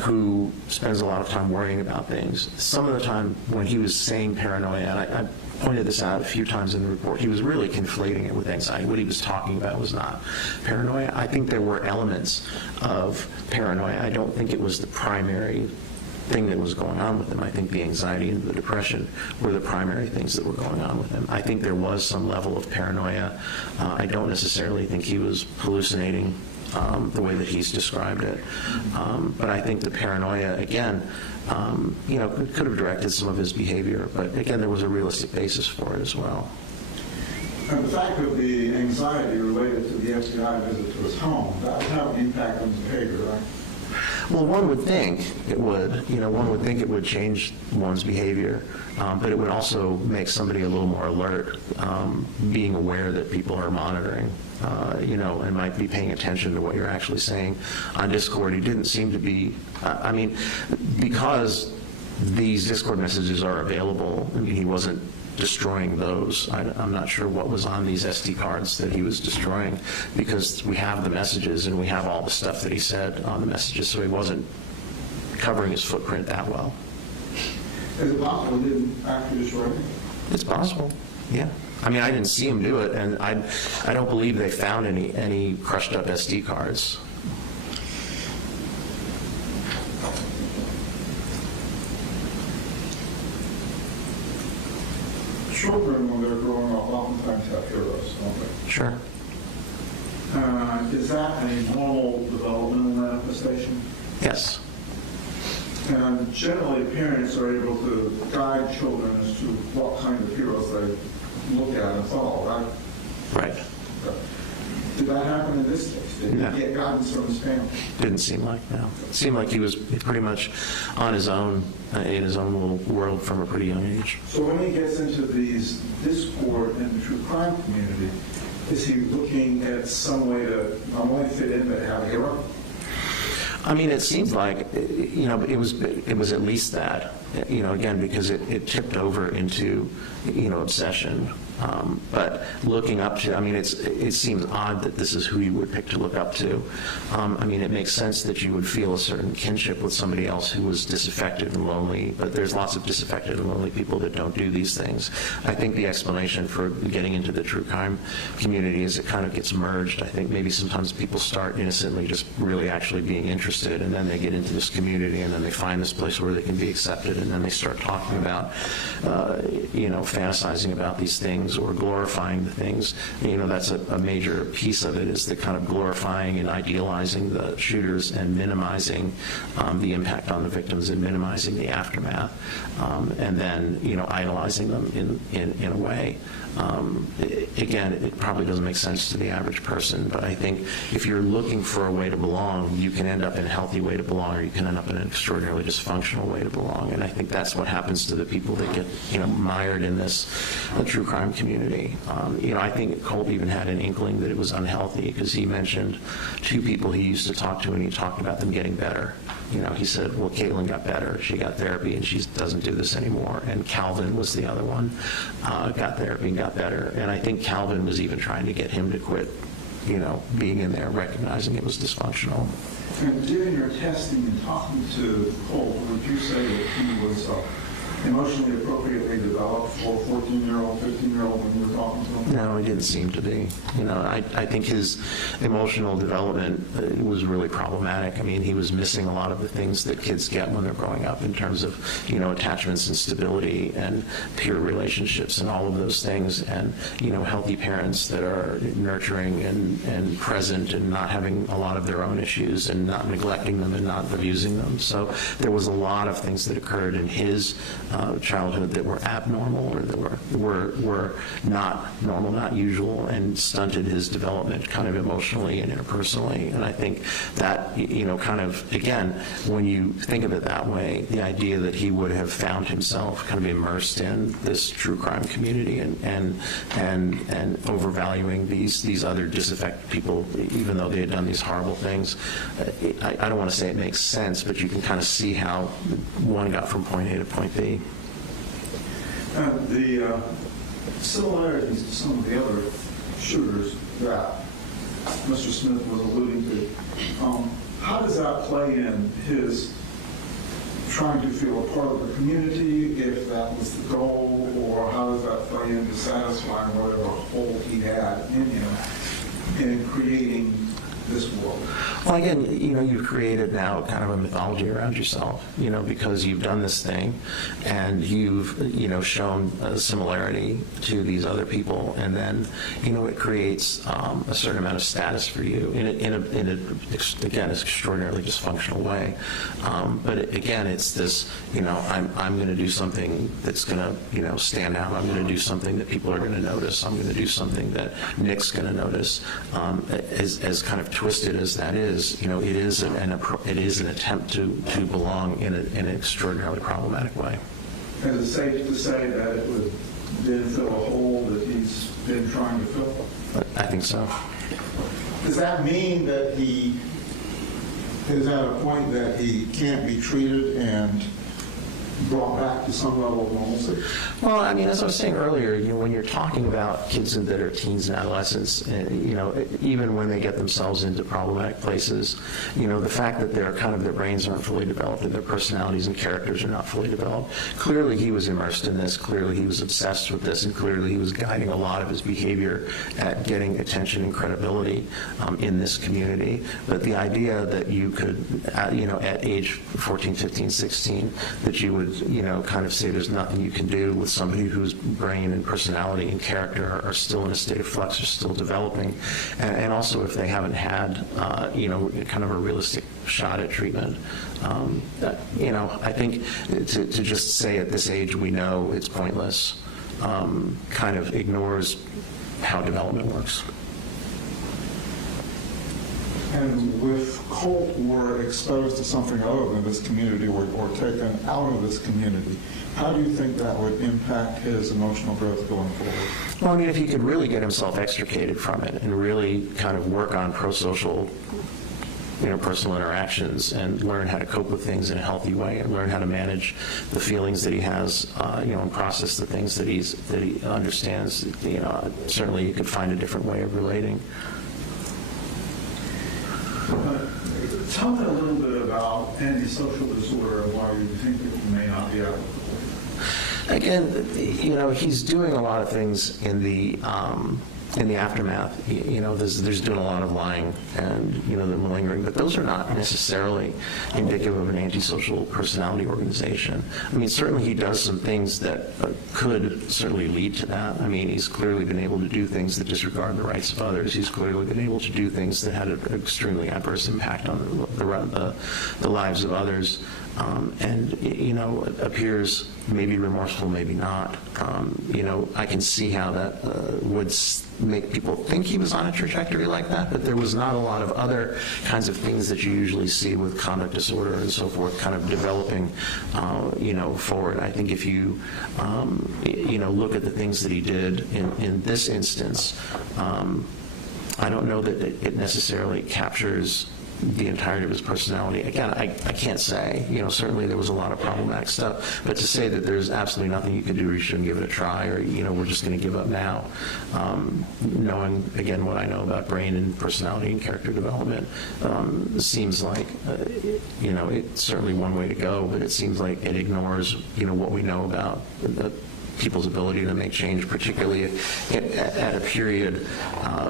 who spends a lot of time worrying about things. Some of the time when he was saying paranoia, and I pointed this out a few times in the report, he was really conflating it with anxiety. What he was talking about was not paranoia. I think there were elements of paranoia. I don't think it was the primary thing that was going on with him. I think the anxiety and the depression were the primary things that were going on with him. I think there was some level of paranoia. I don't necessarily think he was hallucinating the way that he's described it. But I think the paranoia, again, could have directed some of his behavior. But again, there was a realistic basis for it as well. And the fact of the anxiety related to the FBI visit to his home, that would have an impact on his behavior, right? Well, one would think it would. One would think it would change one's behavior, but it would also make somebody a little more alert, being aware that people are monitoring, and might be paying attention to what you're actually saying. On Discord, he didn't seem to be, because these Discord messages are available, he wasn't destroying those. I'm not sure what was on these SD cards that he was destroying, because we have the messages and we have all the stuff that he said on the messages, so he wasn't covering his footprint that well. Is it possible he didn't actually destroy it? It's possible, yeah. I didn't see him do it, and I don't believe they found any crushed up SD cards. Children, when they're growing up, oftentimes have heroes, don't they? Sure. Is that a normal developmental manifestation? Yes. And generally, parents are able to guide children as to what kind of heroes they look at and follow, right? Right. Did that happen in this case? Did No. he get guidance from his family? Didn't seem like, no. It seemed like he was pretty much on his own, in his own little world from a pretty young age. So when he gets into these discord in the true crime community, is he looking at some way to not only fit in but have a hero? It seems like, it was at least that, again, because it tipped over into, obsession. But looking up to, it seems odd that this is who you would pick to look up to. It makes sense that you would feel a certain kinship with somebody else who was disaffected and lonely, but there's lots of disaffected and lonely people that don't do these things. I think the explanation for getting into the true crime community is it kind of gets merged. I think maybe sometimes people start innocently just really actually being interested, and then they get into this community, and then they find this place where they can be accepted, and then they start talking about, fantasizing about these things or glorifying the things. That's a major piece of it, is the kind of glorifying and idealizing the shooters and minimizing the impact on the victims and minimizing the aftermath, and then idolizing them in a way. Again, it probably doesn't make sense to the average person, but I think if you're looking for a way to belong, you can end up in a healthy way to belong, or you can end up in an extraordinarily dysfunctional way to belong. And I think that's what happens to the people that get mired in this true crime community. I think Colt even had an inkling that it was unhealthy, because he mentioned two people he used to talk to, and he talked about them getting better. He said, well, Caitlin got better. She got therapy, and she doesn't do this anymore. And Calvin was the other one, got therapy and got better. And I think Calvin was even trying to get him to quit, being in there, recognizing it was dysfunctional. And given your testing and talking to Colt, would you say that he was emotionally appropriately developed for a 14-year-old, 15-year-old when you were talking to him? No, he didn't seem to be. I think his emotional development was really problematic. He was missing a lot of the things that kids get when they're growing up in terms of, attachments and stability and peer relationships and all of those things, and, healthy parents that are nurturing and present and not having a lot of their own issues and not neglecting them and not abusing them. So there was a lot of things that occurred in his childhood that were abnormal or that were not normal, not usual, and stunted his development kind of emotionally and interpersonally. And I think that, kind of, again, when you think of it that way, the idea that he would have found himself kind of immersed in this true crime community and overvaluing these other disaffected people, even though they had done these horrible things, I don't want to say it makes sense, but you can kind of see how one got from point A to point B. The similarities to some of the other shooters that Mr. Smith was alluding to, how does that play in his trying to feel a part of the community, if that was the goal, or how does that play into satisfying whatever hole he had in him in creating this world? Well, again, you've created now kind of a mythology around yourself, because you've done this thing and you've, shown a similarity to these other people, and then, it creates a certain amount of status for you in a again, extraordinarily dysfunctional way. But again, it's this, I'm going to do something that's going to, stand out. I'm going to do something that people are going to notice. I'm going to do something that Nick's going to notice. As kind of twisted as that is, it is an attempt to belong in an extraordinarily problematic way. And is it safe to say that it would then fill a hole that he's been trying to fill? I think so. Does that mean that he is at a point that he can't be treated and brought back to some level of normalcy? Well, as I was saying earlier, when you're talking about kids that are teens and adolescents, even when they get themselves into problematic places, the fact that their brains aren't fully developed and their personalities and characters are not fully developed. Clearly, he was immersed in this. Clearly, he was obsessed with this, and clearly, he was guiding a lot of his behavior at getting attention and credibility in this community. But the idea that you could, at age 14, 15, 16, that you would kind of say there's nothing you can do with somebody whose brain and personality and character are still in a state of flux, are still developing, and also if they haven't had, kind of a realistic shot at treatment. I think to just say at this age we know it's pointless kind of ignores how development works. And if Colt were exposed to something other than this community or taken out of this community, how do you think that would impact his emotional growth going forward? Well, if he could really get himself extricated from it and really kind of work on pro-social personal interactions and learn how to cope with things in a healthy way and learn how to manage the feelings that he has, and process the things that he understands, certainly you could find a different way of relating. Tell me a little bit about antisocial disorder and why you think it may not be applicable. Again, he's doing a lot of things in the aftermath. There's doing a lot of lying and, the malingering, but those are not necessarily indicative of an antisocial personality organization. Certainly he does some things that could certainly lead to that. He's clearly been able to do things that disregard the rights of others. He's clearly been able to do things that had an extremely adverse impact on the lives of others. Appears maybe remorseful, maybe not. I can see how that would make people think he was on a trajectory like that, but there was not a lot of other kinds of things that you usually see with conduct disorder and so forth kind of developing, forward. I think if you, look at the things that he did in this instance, I don't know that it necessarily captures the entirety of his personality. Again, I can't say. Certainly there was a lot of problematic stuff, but to say that there's absolutely nothing you can do or you shouldn't give it a try or, we're just going to give up now, knowing, again, what I know about brain and personality and character development, seems like, it's certainly one way to go, but it seems like it ignores, what we know about people's ability to make change, particularly at a period,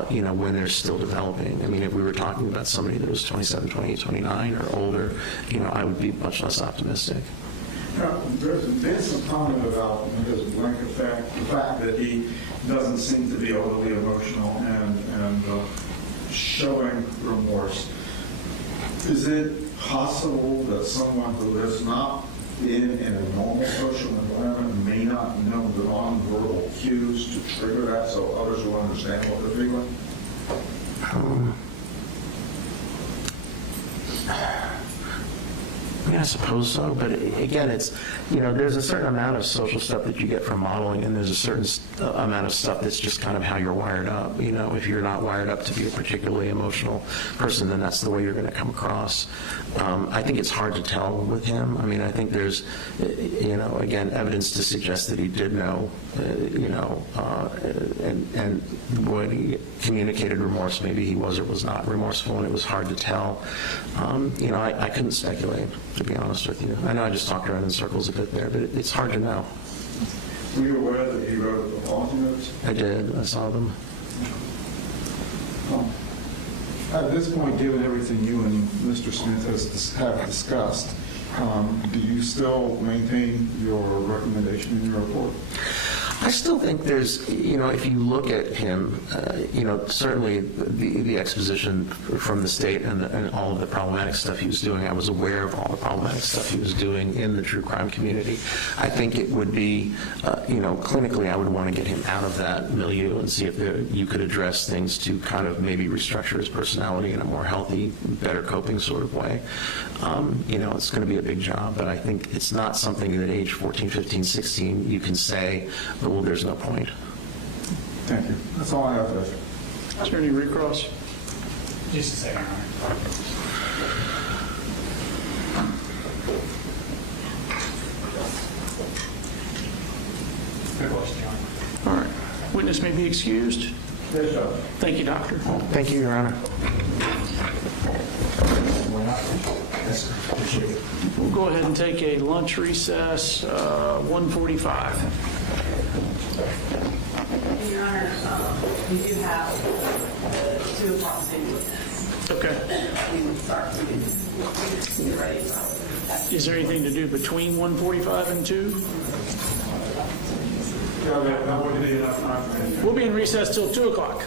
when they're still developing. If we were talking about somebody that was 27, 28, 29 or older, I would be much less optimistic. There's been some comment about his blank effect, the fact that he doesn't seem to be overly emotional and showing remorse. Is it possible that someone who is not in a normal social environment may not know the nonverbal cues to trigger that so others will understand what they're feeling? Yeah, I suppose so, but again, it's, there's a certain amount of social stuff that you get from modeling, and there's a certain amount of stuff that's just kind of how you're wired up. If you're not wired up to be a particularly emotional person, then that's the way you're going to come across. I think it's hard to tell with him. I mean, I think there's, again, evidence to suggest that he did know, and when he communicated remorse, maybe he was or was not remorseful, and it was hard to tell. I couldn't speculate, to be honest with you. I know I just talked around in circles a bit there, but it's hard to know. Were you aware that he wrote apology notes? I did. I saw them. At this point, given everything you and Mr. Smith have discussed, do you still maintain your recommendation in your report? I still think there's, if you look at him, certainly the exposition from the state and all of the problematic stuff he was doing, I was aware of all the problematic stuff he was doing in the true crime community. I think it would be, clinically, I would want to get him out of that milieu and see if you could address things to kind of maybe restructure his personality in a more healthy, better coping sort of way. It's going to be a big job, but I think it's not something that age 14, 15, 16, you can say, well, there's no point. Thank you. That's all I have, Judge. Is there any recross? Just a second, Your Honor. Good question, Your Honor. All right. Witness may be excused. Yes, Judge. Thank you, Doctor. Thank you, Your Honor. We'll go ahead and take a lunch recess, 1:45. Your Honor, we do have 2 o'clock sitting witness. Okay. We would start to get ready. Is there anything to do between 1:45 and 2? We'll be in recess till 2 o'clock.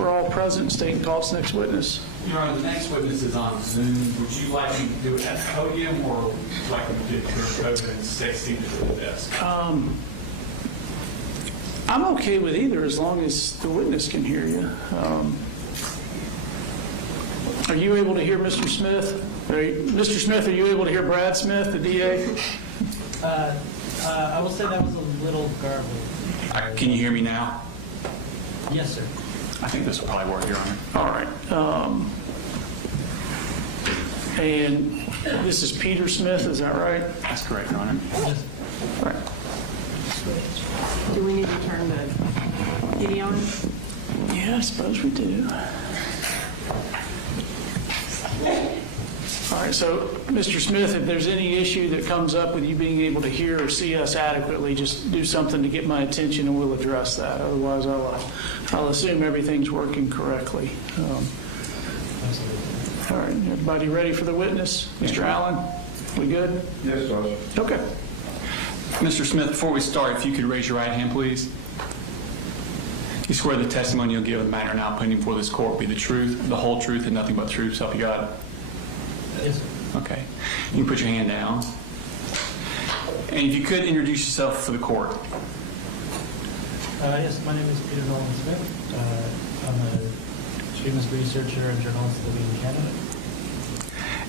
we're all present, state and call next witness. Your Honor, the next witness is on Zoom. Would you like me to do it at the podium, or would you like me to do it here at the podium and stay seated at the desk? I'm okay with either as long as the witness can hear you. Are you able to hear Mr. Smith? Mr. Smith, are you able to hear Brad Smith, the DA? I will say that was a little garbled. Can you hear me now? Yes, sir. I think this will probably work, Your Honor. All right. And this is Peter Smith, is that right? That's correct, Your Honor. All right. Do we need to turn the video on? Yeah, I suppose we do. All right, so Mr. Smith, if there's any issue that comes up with you being able to hear or see us adequately, just do something to get my attention and we'll address that. Otherwise, I'll assume everything's working correctly. All right, everybody ready for the witness? Mr. Allen, we good? Yes, Judge. Okay. Mr. Smith, before we start, if you could raise your right hand, please. You swear the testimony you'll give in the matter now pending before this court will be the truth, the whole truth, and nothing but the truth, so help you God? Yes, sir. Okay. You can put your hand down. And if you could introduce yourself for the court. Yes, my name is Peter Nolan Smith. I'm an extremist researcher and journalist living in Canada.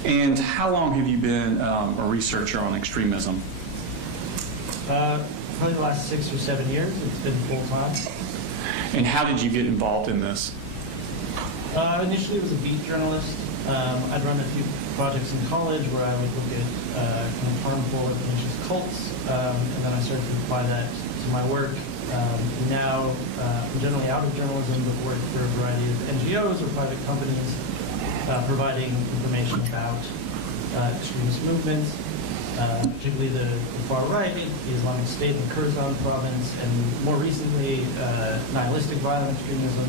And how long have you been a researcher on extremism? Probably the last 6 or 7 years. It's been full-time. And how did you get involved in this? Initially, I was a beat journalist. I'd run a few projects in college where I would look at kind of harmful or pernicious cults, and then I started to apply that to my work. Now, I'm generally out of journalism, but work for a variety of NGOs or private companies providing information about extremist movements, particularly the far right, the Islamic State in Kurdistan province, and more recently, nihilistic violent extremism,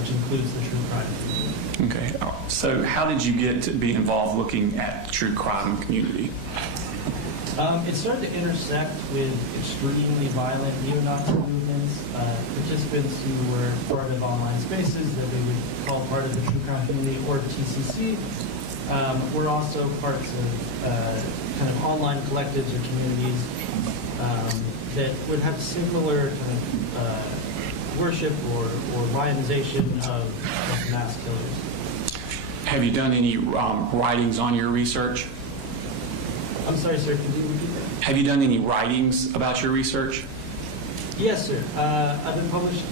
which includes the true crime community. Okay. So how did you get to be involved looking at the true crime community? It started to intersect with extremely violent neo-Nazi movements, participants who were part of online spaces that we would call part of the true crime community, or TCC, were also parts of kind of online collectives or communities that would have similar kind of worship or lionization of mass killers. Have you done any writings on your research? I'm sorry, sir, could you repeat that? Have you done any writings about your research? Yes, sir. I've been published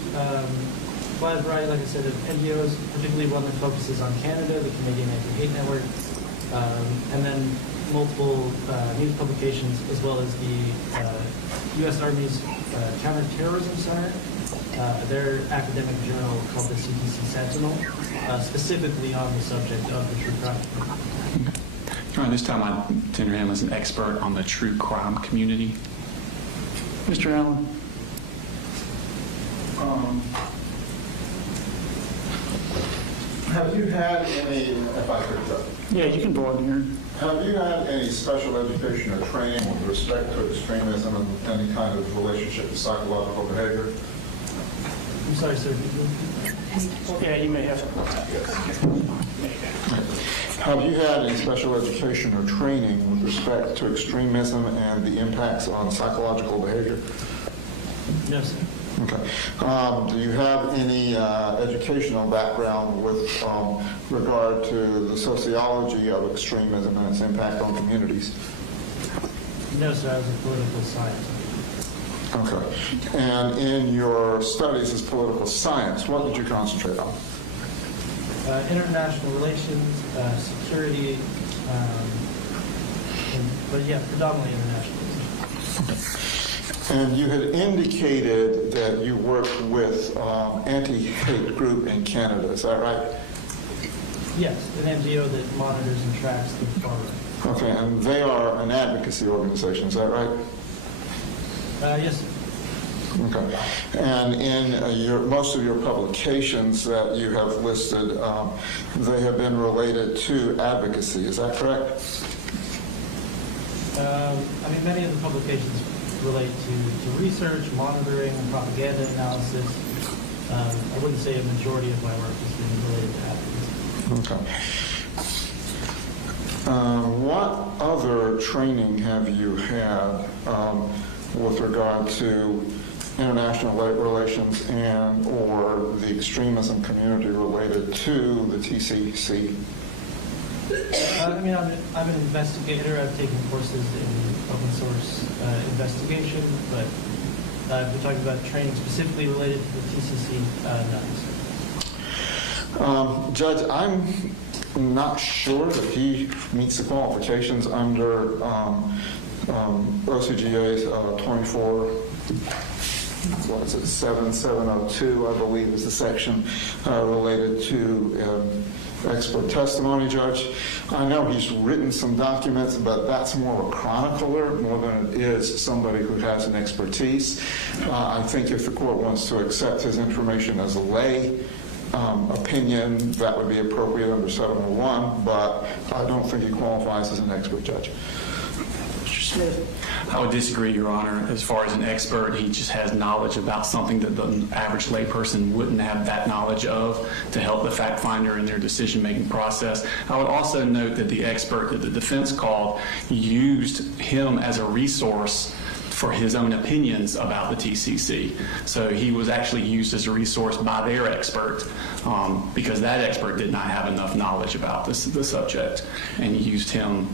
by a variety, like I said, of NGOs, particularly one that focuses on Canada, the Canadian Anti-Hate Network, and then multiple news publications, as well as the U.S. Army's Counterterrorism Center, their academic journal called the CTC Sentinel, specifically on the subject of the true crime. This time I tender him as an expert on the true crime community. Mr. Allen. Have you had any, if I could, Yeah, you can go on here. have you had any special education or training with respect to extremism and any kind of relationship to psychological behavior? I'm sorry, sir. Could you repeat that? Yeah, you may have to. Have you had any special education or training with respect to extremism and the impacts on psychological behavior? No, sir. Okay. Do you have any educational background with regard to the sociology of extremism and its impact on communities? No, sir. I was a political scientist. Okay. And in your studies as political science, what did you concentrate on? International relations, security, but yeah, predominantly international relations. And you had indicated that you work with anti-hate group in Canada, is that right? Yes, an NGO that monitors and tracks the far right. Okay, and they are an advocacy organization, is that right? Yes, sir. Okay. And in most of your publications that you have listed, they have been related to advocacy, is that correct? I mean, many of the publications relate to research, monitoring, and propaganda analysis. I wouldn't say a majority of my work has been related to athletes. Okay. What other training have you had with regard to international relations and or the extremism community related to the TCC? I'm an investigator. I've taken courses in open source investigation, but if we're talking about training specifically related to the TCC, no. Judge, I'm not sure that he meets the qualifications under OCGA's 7702, I believe, is the section related to expert testimony, Judge. I know he's written some documents, but that's more of a chronicler more than it is somebody who has an expertise. I think if the court wants to accept his information as a lay opinion, that would be appropriate under 701, but I don't think he qualifies as an expert, Judge. Mr. Smith. I would disagree, Your Honor. As far as an expert, he just has knowledge about something that the average layperson wouldn't have that knowledge of to help the fact finder in their decision-making process. I would also note that the expert that the defense called used him as a resource for his own opinions about the TCC. So he was actually used as a resource by their expert because that expert did not have enough knowledge about the subject, and he used him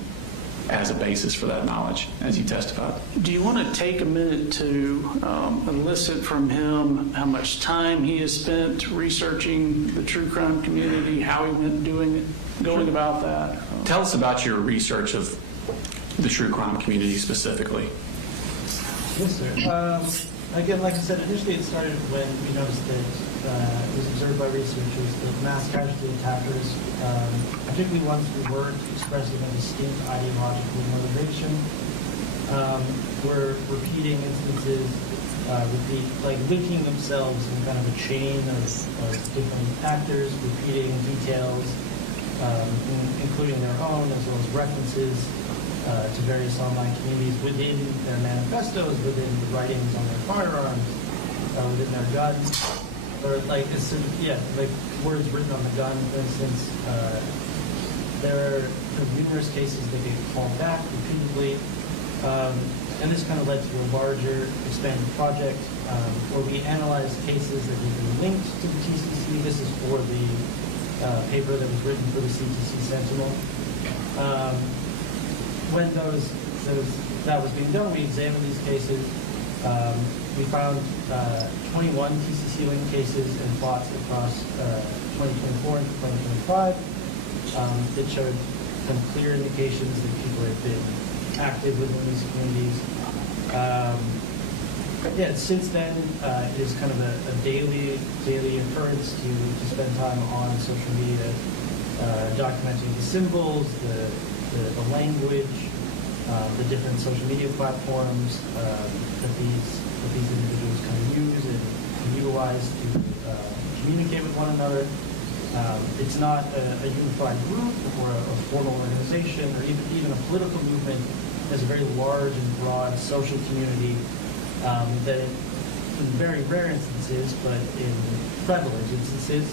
as a basis for that knowledge as he testified. Do you want to take a minute to elicit from him how much time he has spent researching the true crime community, how he went going about that? Tell us about your research of the true crime community specifically. Yes, sir. Again, like I said, initially it started when we noticed that it was observed by researchers that mass casualty attackers, particularly ones who weren't expressing a distinct ideological motivation, were repeating instances, linking themselves in kind of a chain of different actors, repeating details, including their own, as well as references to various online communities within their manifestos, within the writings on their firearms, within their guns, or words written on the gun, for instance. There are numerous cases that get called back repeatedly, and this kind of led to a larger expanded project where we analyzed cases that had been linked to the TCC. This is for the paper that was written for the CTC Sentinel. When that was being done, we examined these cases. We found 21 TCC-linked cases and plots across 2024 and 2025 that showed some clear indications that people had been active within these communities. Since then, it is kind of a daily occurrence to spend time on social media, documenting the symbols, the language, the different social media platforms that these individuals kind of use and utilize to communicate with one another. It's not a unified group or a formal organization or even a political movement. It's a very large and broad social community that in very rare instances, but in prevalent instances,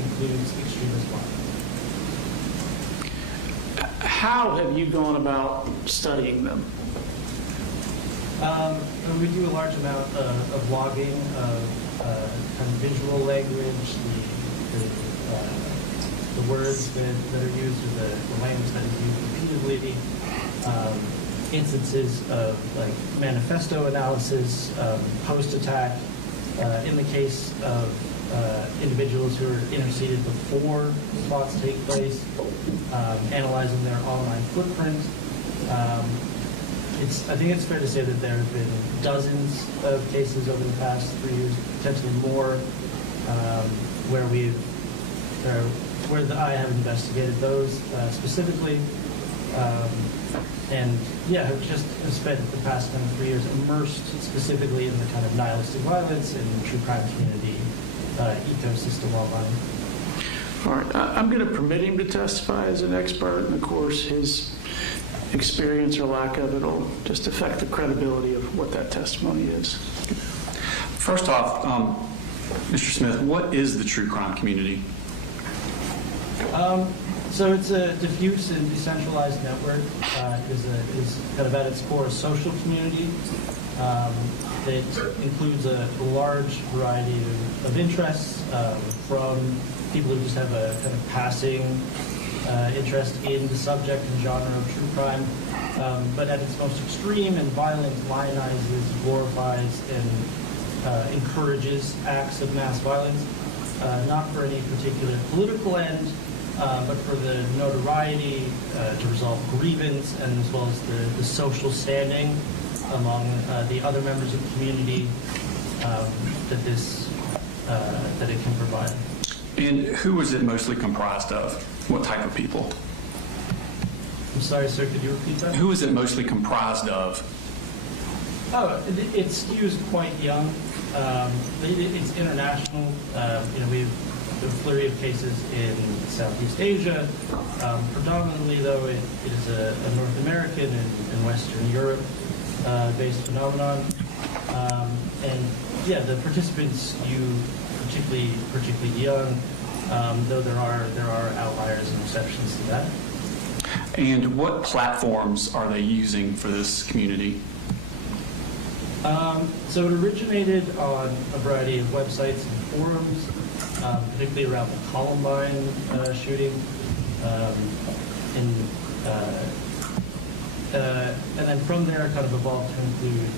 includes extremist violence. How have you gone about studying them? We do a large amount of logging of kind of visual language, the words that are used, or the language that is used repeatedly, instances of manifesto analysis, post-attack. In the case of individuals who are interceded before the plots take place, analyzing their online footprint. I think it's fair to say that there have been dozens of cases over the past 3 years, potentially more, where I have investigated those specifically, have just spent the past kind of 3 years immersed specifically in the kind of nihilistic violence and true crime community ecosystem online. All right, I'm going to permit him to testify as an expert, and of course his experience or lack of it will just affect the credibility of what that testimony is. First off, Mr. Smith, what is the true crime community? So it's a diffuse and decentralized network. Is kind of at its core a social community that includes a large variety of interests, from people who just have a kind of passing interest in the subject and genre of true crime, but at its most extreme and violent, lionizes, glorifies, and encourages acts of mass violence, not for any particular political end, but for the notoriety, to resolve grievance, and as well as the social standing among the other members of the community that it can provide. And who is it mostly comprised of? What type of people? I'm sorry, sir, could you repeat that? Who is it mostly comprised of? Oh, it skews quite young. It's international. We have a flurry of cases in Southeast Asia. Predominantly, though, it is a North American and Western Europe based phenomenon. And yeah, the participants skew particularly young, though there are outliers and exceptions to that. And what platforms are they using for this community? So it originated on a variety of websites and forums, particularly around the Columbine shooting, and then from there kind of evolved to include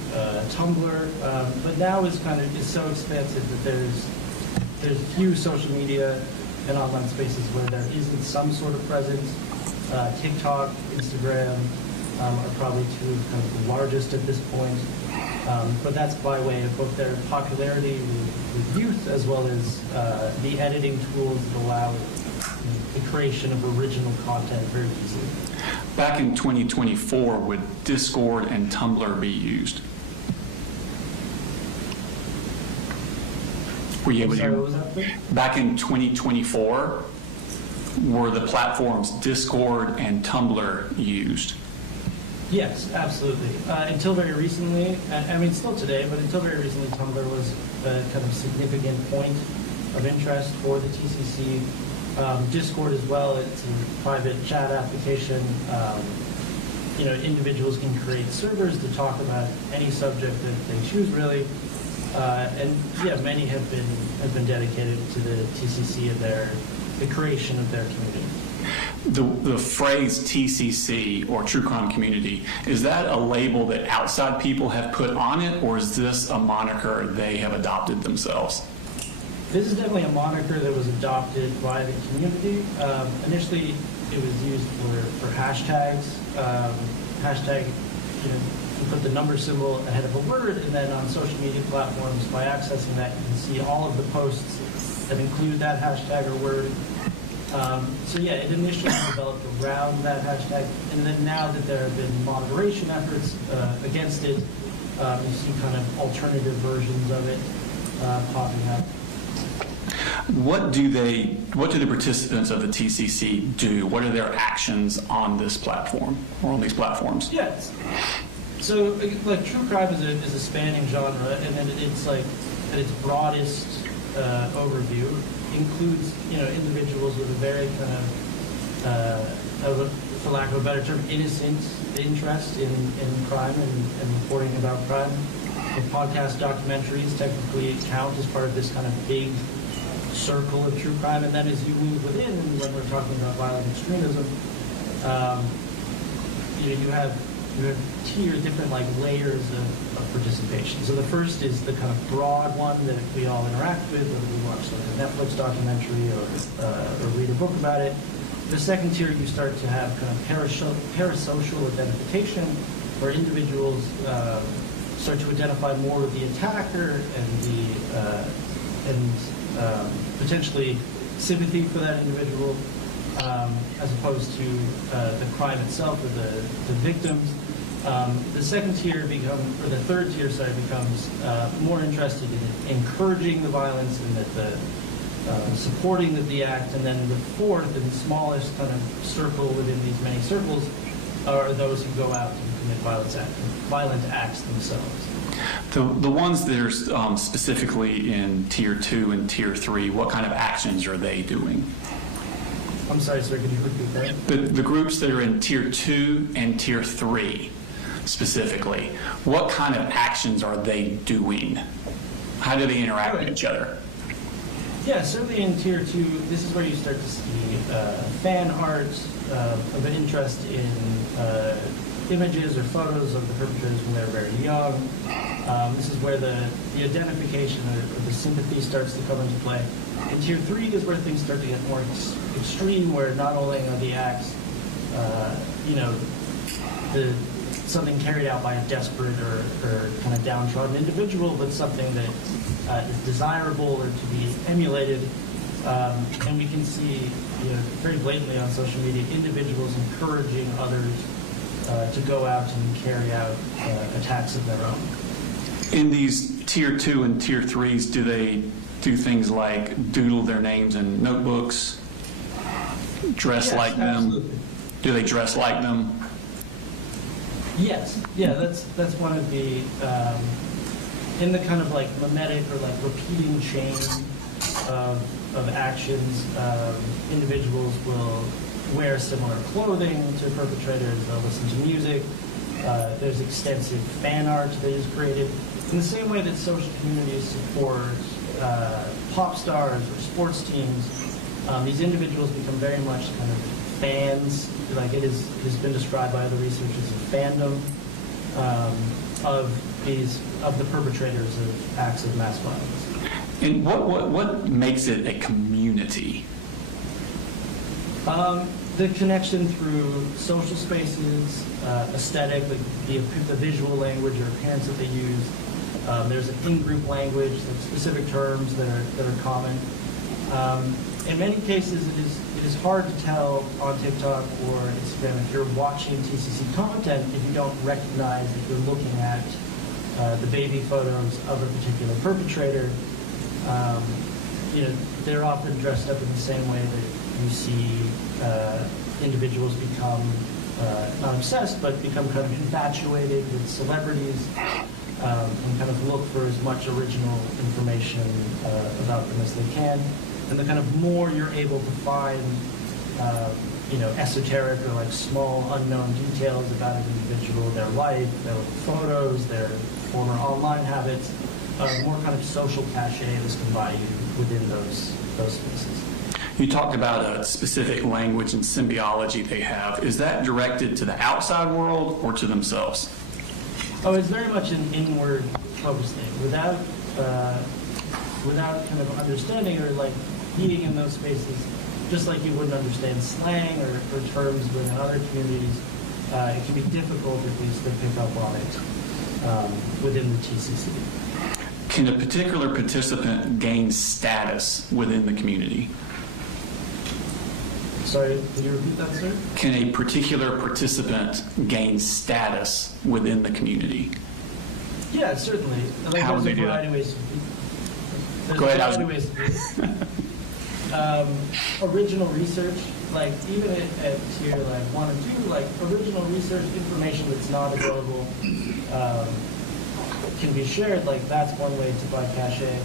Tumblr, but now is so expansive that there's few social media and online spaces where there isn't some sort of presence. TikTok, Instagram are probably two of kind of the largest at this point. But that's by way of both their popularity with youth as well as the editing tools that allow the creation of original content very easily. Back in 2024, would Discord and Tumblr be used? Were you able Sorry, what was that, please? Back in 2024, were the platforms Discord and Tumblr used? Yes, absolutely. Until very recently, I mean still today, but until very recently, Tumblr was a kind of significant point of interest for the TCC. Discord as well, it's a private chat application. Individuals can create servers to talk about any subject that they choose, really. And yeah, many have been dedicated to the TCC and the creation of their community. The phrase TCC, or True Crime Community, is that a label that outside people have put on it, or is this a moniker they have adopted themselves? This is definitely a moniker that was adopted by the community. Initially, it was used for hashtags. Hashtag, you put the number symbol ahead of a word, and then on social media platforms, by accessing that, you can see all of the posts that include that hashtag or word. So yeah, it initially developed around that hashtag, and then now that there have been moderation efforts against it, you see kind of alternative versions of it popping up. What do the participants of the TCC do? What are their actions on this platform or on these platforms? Yes. So like true crime is a spanning genre, and then it's like at its broadest overview includes individuals with a very kind of for lack of a better term, innocent interest in crime and reporting about crime. The podcast documentaries technically count as part of this kind of big circle of true crime, and then as you move within, when we're talking about violent extremism, you have different like layers of participation. So the first is the kind of broad one that we all interact with, whether we watch like a Netflix documentary or read a book about it. The second tier, you start to have kind of parasocial identification, where individuals start to identify more with the attacker and potentially sympathy for that individual, as opposed to the crime itself or the victims. The second tier the third tier, becomes more interested in encouraging the violence and that supporting the act. And then the fourth and smallest kind of circle within these many circles are those who go out and commit violent acts themselves. The ones that are specifically in Tier 2 and Tier 3, what kind of actions are they doing? I'm sorry, sir, could you repeat that? The groups that are in Tier 2 and Tier 3 specifically, what kind of actions are they doing? How do they interact with each other? Yeah, certainly in Tier 2, this is where you start to see fan art of an interest in images or photos of the perpetrators when they're very young. This is where the identification or the sympathy starts to come into play. In Tier 3 is where things start to get more extreme, where not only are the acts, something carried out by a desperate or kind of downtrodden individual, but something that is desirable or to be emulated. And we can see very blatantly on social media individuals encouraging others to go out and carry out attacks of their own. In these Tier 2 and Tier 3s, do they do things like doodle their names in notebooks, dress like them? Absolutely. Do they dress like them? Yes, yeah, that's one of the in the kind of like mimetic or like repeating chain of actions. Individuals will wear similar clothing to perpetrators. They'll listen to music. There's extensive fan art that is created in the same way that social communities support pop stars or sports teams. These individuals become very much kind of fans, like it has been described by other researchers as fandom of the perpetrators of acts of mass violence. And what makes it a community? The connection through social spaces, aesthetic, the visual language or appearance that they use. There's an in-group language, like specific terms that are common. In many cases, it is hard to tell on TikTok or Instagram if you're watching TCC content if you don't recognize that you're looking at the baby photos of a particular perpetrator. They're often dressed up in the same way that you see individuals become not obsessed, but become kind of infatuated with celebrities and kind of look for as much original information about them as they can. And the kind of more you're able to find, esoteric or like small unknown details about an individual, their life, their photos, their former online habits, more kind of social cachet is can buy you within those spaces. You talked about a specific language and symbiology they have. Is that directed to the outside world or to themselves? Oh, it's very much an inward focused thing. Without kind of understanding or like being in those spaces, just like you wouldn't understand slang or terms within other communities, it can be difficult at least to pick up on it within the TCC. Can a particular participant gain status within the community? Sorry, can you repeat that, sir? Can a particular participant gain status within the community? Yeah, certainly. Like, How would they do that? Go ahead. There's a variety of ways to do it. Original research, like even at tier like 1 and 2, like original research information that's not available can be shared. Like that's one way to buy cachet.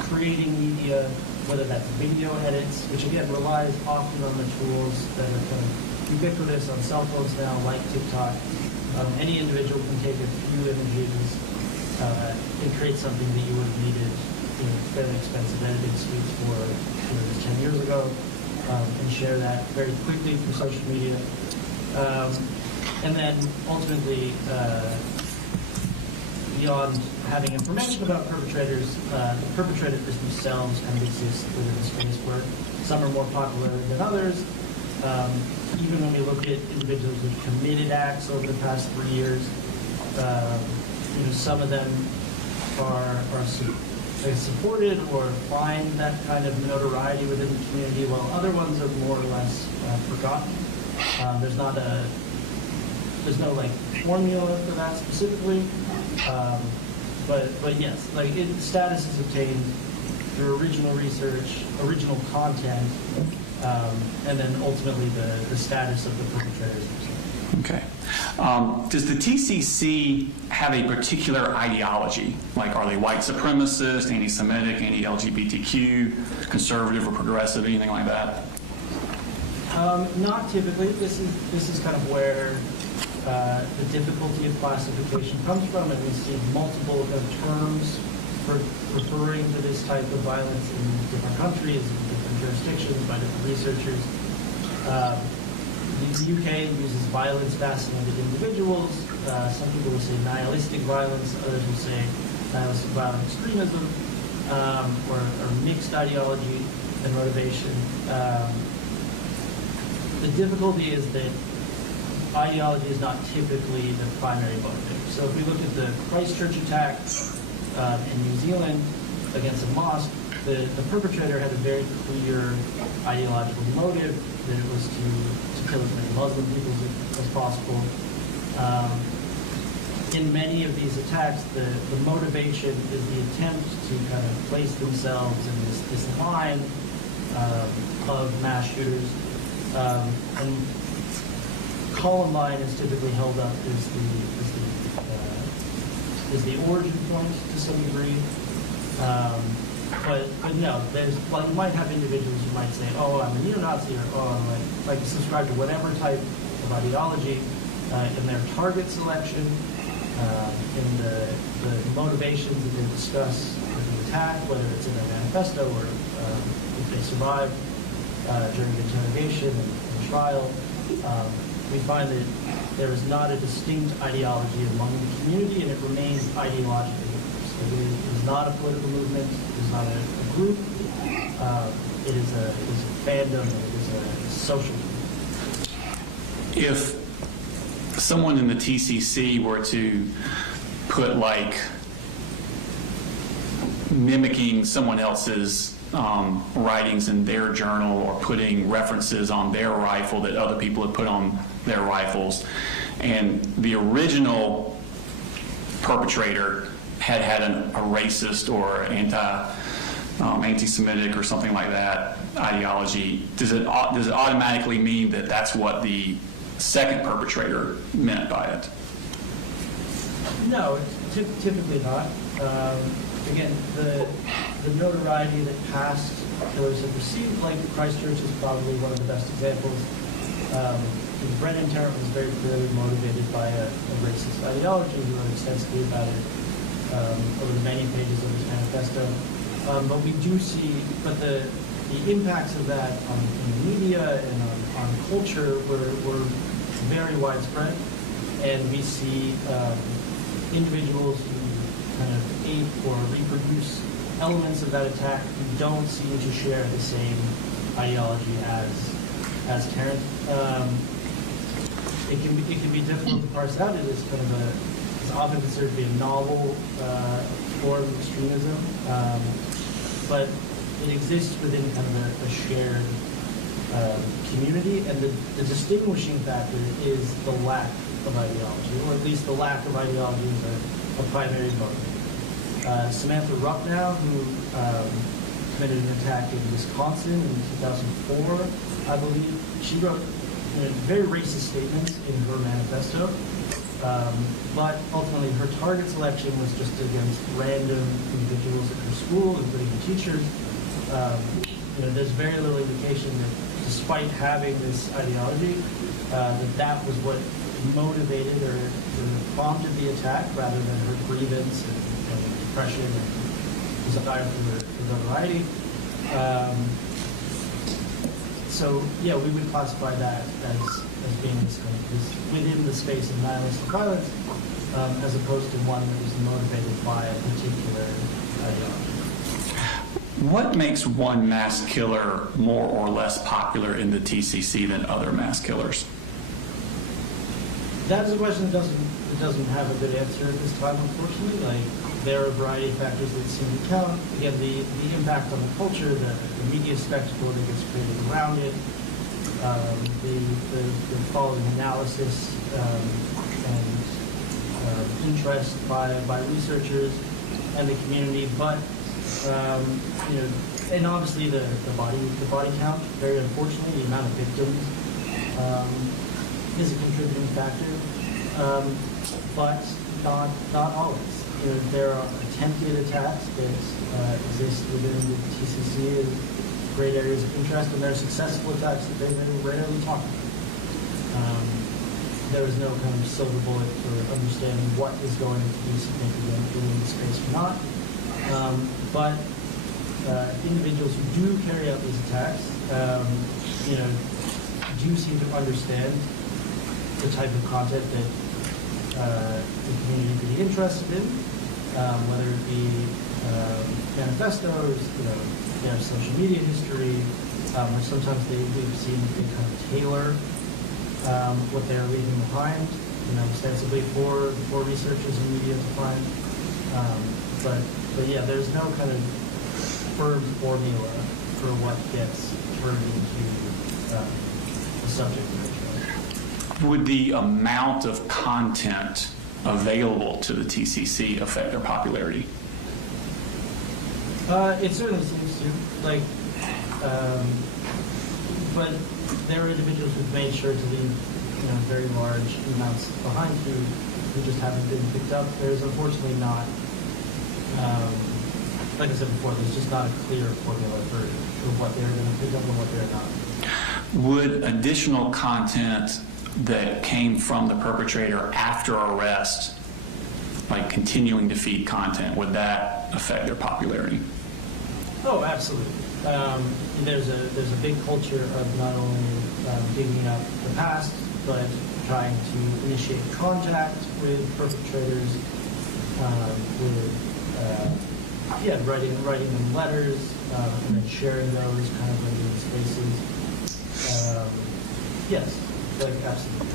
Creating media, whether that's video edits, which again relies often on the tools that are kind of ubiquitous on cell phones now, like TikTok. Any individual can take a few images and create something that you would have needed fairly expensive editing suites for 10 years ago, and share that very quickly through social media. And then ultimately, beyond having information about perpetrators, the perpetrators themselves kind of exist within a space where some are more popular than others. Even when we look at individuals who've committed acts over the past 3 years, some of them are supported or find that kind of notoriety within the community, while other ones are more or less forgotten. There's no like formula for that specifically, but yes, like status is obtained through original research, original content, and then ultimately the status of the perpetrators themselves. Okay. Does the TCC have a particular ideology? Like, are they white supremacist, anti-Semitic, anti-LGBTQ, conservative or progressive, anything like that? Not typically. This is kind of where the difficulty of classification comes from, and we see multiple terms for referring to this type of violence in different countries, in different jurisdictions, by different researchers. The UK uses violence-fascinated individuals. Some people will say nihilistic violence. Others will say nihilistic violent extremism, or mixed ideology and motivation. The difficulty is that ideology is not typically the primary motivator. So if we look at the Christchurch attack in New Zealand against a mosque, the perpetrator had a very clear ideological motive, that it was to kill as many Muslim people as possible. In many of these attacks, the motivation is the attempt to kind of place themselves in this line of mass shooters. And Columbine is typically held up as the origin point to some degree. But no, there's, like, you might have individuals who might say, oh, I'm a neo-Nazi, or oh, I'm like subscribe to whatever type of ideology in their target selection, in the motivations that they discuss in the attack, whether it's in their manifesto or if they survive during the interrogation and trial. We find that there is not a distinct ideology among the community, and it remains ideological. So it is not a political movement, it is not a group, it is a fandom, it is a social movement. If someone in the TCC were to put, like, mimicking someone else's writings in their journal, or putting references on their rifle that other people have put on their rifles, and the original perpetrator had a racist or anti-Semitic or something like that ideology, does it automatically mean that that's what the second perpetrator meant by it? No, typically not. Again, the notoriety that past killers have received, like Christchurch, is probably one of the best examples. Brennan Tarrant was very clearly motivated by a racist ideology. He wrote extensively about it over the many pages of his manifesto. But we do see, but the impacts of that in the media and on culture were very widespread, and we see individuals who kind of ape or reproduce elements of that attack who don't seem to share the same ideology as Tarrant. It can be difficult to parse out. It is kind of it's often considered to be a novel form of extremism, but it exists within kind of a shared community, and the distinguishing factor is the lack of ideology, or at least the lack of ideology is a primary motive. Samantha Rucknow, who committed an attack in Wisconsin in 2004, I believe, she wrote very racist statements in her manifesto, but ultimately her target selection was just against random individuals at her school, including the teachers. There's very little indication that despite having this ideology, that was what motivated or prompted the attack, rather than her grievance and depression and desire for notoriety. So yeah, we would classify that as being this within the space of nihilistic violence, as opposed to one that was motivated by a particular ideology. What makes one mass killer more or less popular in the TCC than other mass killers? That is a question that doesn't have a good answer at this time, unfortunately. Like, there are a variety of factors that seem to count. Again, the impact on the culture, the media spectacle that gets created around it, the following analysis and interest by researchers and the community, but and obviously the body count. Very unfortunately, the amount of victims is a contributing factor. but not always. There are attempted attacks that exist within the TCC as great areas of interest, and there are successful attacks that they rarely talk about. There is no kind of silver bullet for understanding what is going to be significant in the space or not. But individuals who do carry out these attacks, do seem to understand the type of content that the community could be interested in, whether it be manifestos, their social media history, or sometimes we've seen they kind of tailor what they're leaving behind, ostensibly for researchers and media to find. But yeah, there's no kind of firm formula for what gets turned into a subject matter. Would the amount of content available to the TCC affect their popularity? It certainly seems to. But there are individuals who've made sure to leave, very large amounts behind who just haven't been picked up. There's unfortunately not, like I said before, there's just not a clear formula for what they're going to pick up and what they're not. Would additional content that came from the perpetrator after arrest, like continuing to feed content, would that affect their popularity? Oh, absolutely. There's a big culture of not only digging up the past, but trying to initiate contact with perpetrators, writing them letters, and then sharing those kind of in spaces. Yes, absolutely.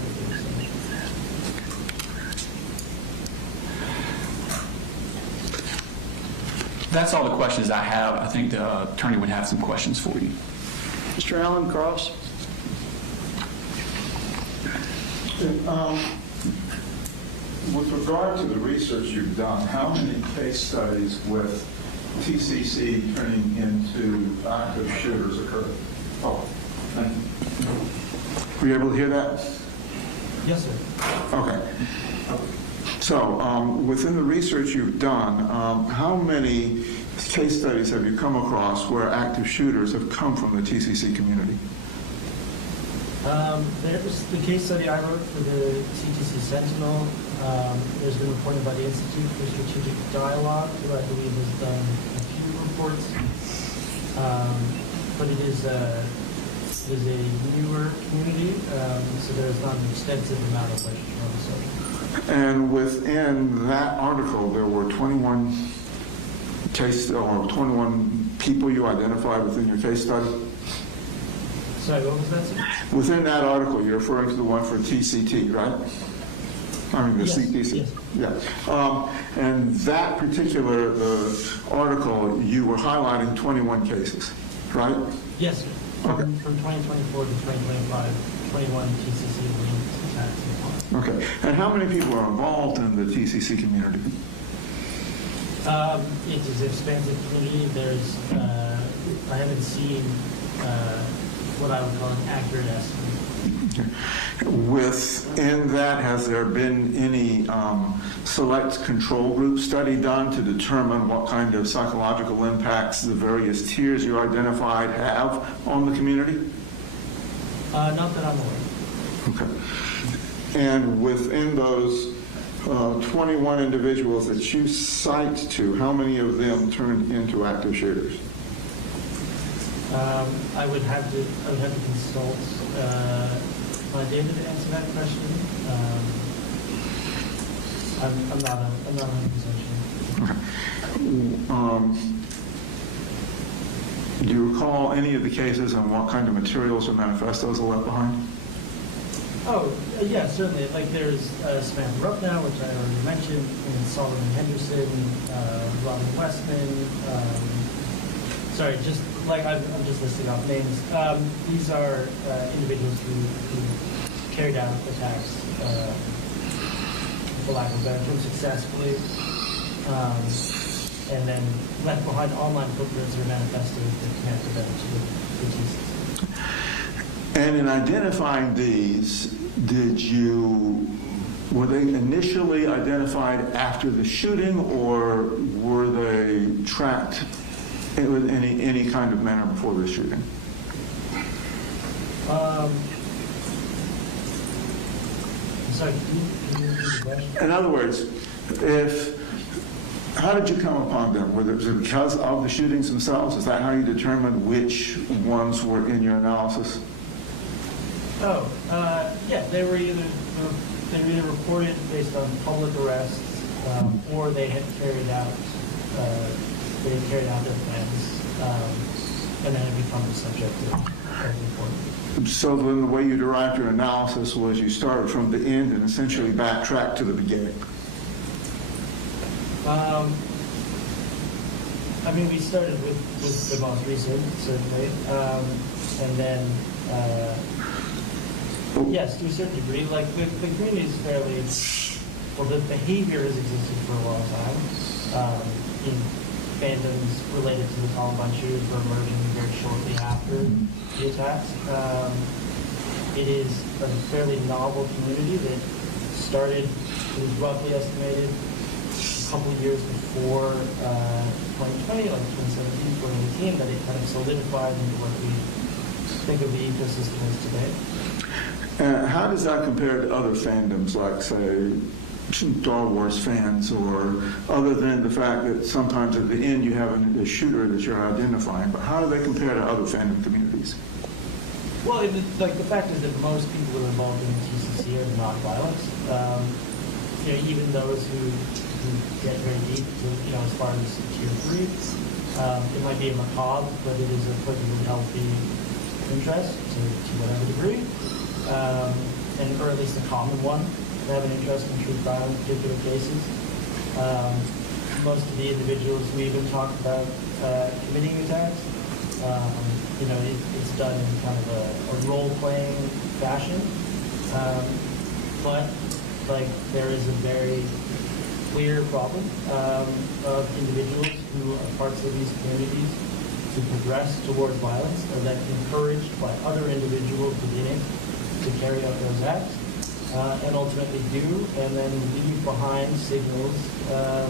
That's all the questions I have. I think the attorney would have some questions for you. Mr. Allen Cross. With regard to the research you've done, how many case studies with TCC turning into active shooters occurred? Oh, thank you. Were you able to hear that? Yes, sir. Okay. So, within the research you've done, how many case studies have you come across where active shooters have come from the TCC community? There's the case study I wrote for the CTC Sentinel. There's been reported by the Institute for Strategic Dialogue, who I believe has done a few reports. But it is a newer community, so there's not an extensive amount of literature on the subject. And within that article, there were 21 people you identified within your case study? Sorry, what was that, sir? Within that article, you're referring to the one for TCT, right? I mean, the Yes, CTC. yes. Yeah. And that particular article, you were highlighting 21 cases, right? Yes, sir. From 2024 to 2025, 21 TCC linked attacks. Okay. And how many people are involved in the TCC community? It is an expansive community. There's, I haven't seen what I would call an accurate estimate. Within that, has there been any select control group study done to determine what kind of psychological impacts the various tiers you identified have on the community? Not that I'm aware. Okay. And within those 21 individuals that you cite to, how many of them turned into active shooters? I would have to consult my data to answer that question. I'm not 100% sure. Okay. Do you recall any of the cases and what kind of materials or manifestos are left behind? Oh, yeah, certainly. Like there's Samantha Ruppnow, which I already mentioned, and Solomon Henderson, Robin Westman. Sorry, just like I'm just listing off names. These are individuals who carried out attacks, for lack of a better term, successfully, and then left behind online footprints or manifestos that connected them to the TCC. And in identifying these, did you Were they initially identified after the shooting, or were they tracked in any kind of manner before the shooting? Sorry, can you repeat the question? In other words, how did you come upon them? Was it because of the shootings themselves? Is that how you determined which ones were in your analysis? Yeah, they were either reported based on public arrests, or they had carried out their plans, and then had become the subject of reporting. So then the way you derived your analysis was you started from the end and essentially backtracked to the beginning. I mean, we started with the most recent, certainly, and then, yes, to a certain degree, like the community is fairly, well, the behavior has existed for a long time. Fandoms related to the Columbine shooters were emerging very shortly after the attacks. It is a fairly novel community that started, it was roughly estimated, a couple of years before 2020, like 2017, 2018, that it kind of solidified into what we think of the ecosystem as today. How does that compare to other fandoms, like, say, Star Wars fans, or other than the fact that sometimes at the end you have a shooter that you're identifying, but how do they compare to other fandom communities? Well, the fact is that most people who are involved in TCC are non-violent. Even those who get very deep to, as far as tier 3, it might be a macabre, but it is a perfectly healthy interest to whatever degree, or at least a common one. They have an interest in true crime in particular cases. Most of the individuals who even talk about committing attacks, it's done in kind of a role-playing fashion. But there is a very clear problem of individuals who are parts of these communities to progress towards violence, and then encouraged by other individuals within it to carry out those acts. And ultimately do, and then leave behind signals, or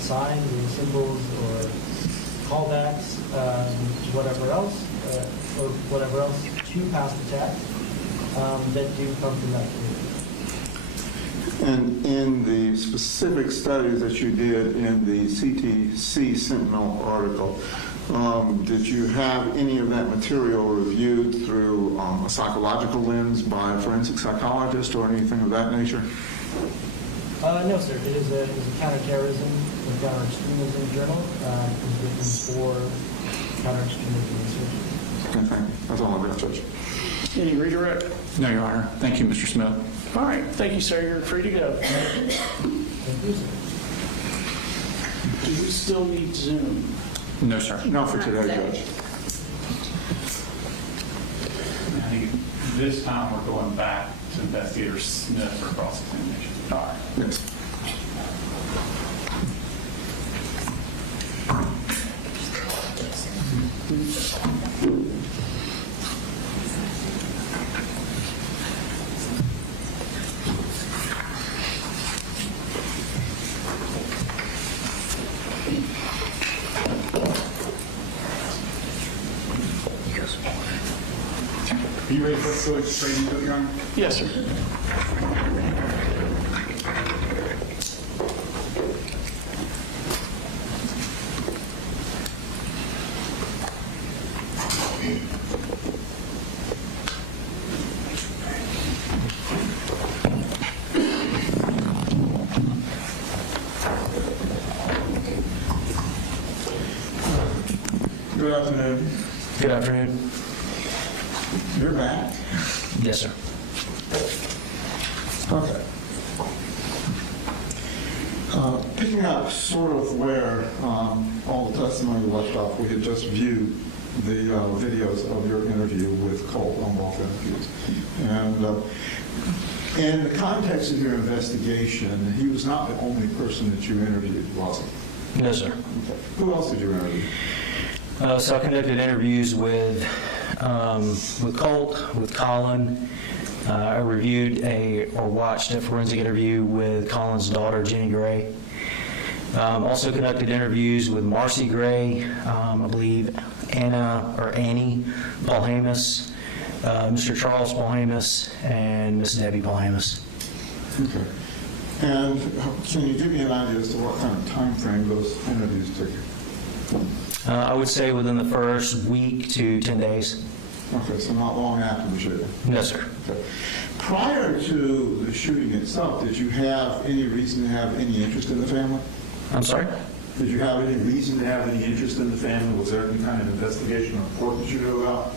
signs or symbols or callbacks to whatever else, to past attacks that do come from that community. And in the specific studies that you did in the CTC Sentinel article, did you have any of that material reviewed through a psychological lens by a forensic psychologist or anything of that nature? No, sir. It is a counterterrorism and counter-extremism journal. It was written for counter-extremism research. Okay, thank you. That's all I've got, Judge. Any redirect? No, Your Honor. Thank you, Mr. Smith. All right, thank you, sir. You're free to go. Thank you, sir. Do you still need Zoom? No, sir. Not for today, Judge. I think this time we're going back to Investigator Smith for cross-examination. All right. Yes. Are you ready for us to go straight into it, Your Honor? Yes, sir. Good afternoon. Good afternoon. You're back. Yes, sir. Okay. Picking up sort of where all the testimony left off, we had just viewed the videos of your interview with Colt on both interviews. And in the context of your investigation, he was not the only person that you interviewed, was he? No, sir. Okay. Who else did you interview? So I conducted interviews with Colt, with Colin, I reviewed or watched a forensic interview with Colin's daughter, Jenny Gray. Also conducted interviews with Marcy Gray, I believe Annie Paulhamus, Mr. Charles Paulhamus, and Miss Debbie Paulhamus. Okay. And can you give me an idea as to what kind of time frame those interviews took you? I would say within the first week to 10 days. Okay, so not long after the shooting? No, sir. Okay. Prior to the shooting itself, did you have any reason to have any interest in the family? I'm sorry? Did you have any reason to have any interest in the family? Was there any kind of investigation or report that you knew about?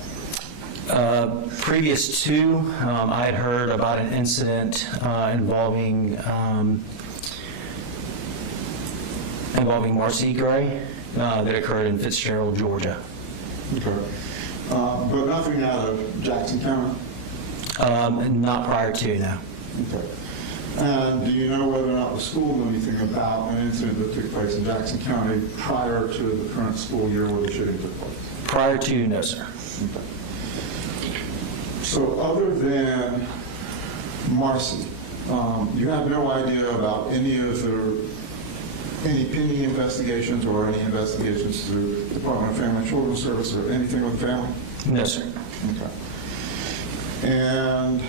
Previous to, I had heard about an incident involving Marcy Gray that occurred in Fitzgerald, Georgia. Okay. But nothing out of Jackson County? Not prior to, no. Okay. And do you know whether or not the school knew anything about an incident that took place in Jackson County prior to the current school year where the shooting took place? Prior to, no, sir. Okay. So other than Marcy, you have no idea about any pending investigations or any investigations through Department of Family and Children's Service or anything with the family? No, sir. Okay. And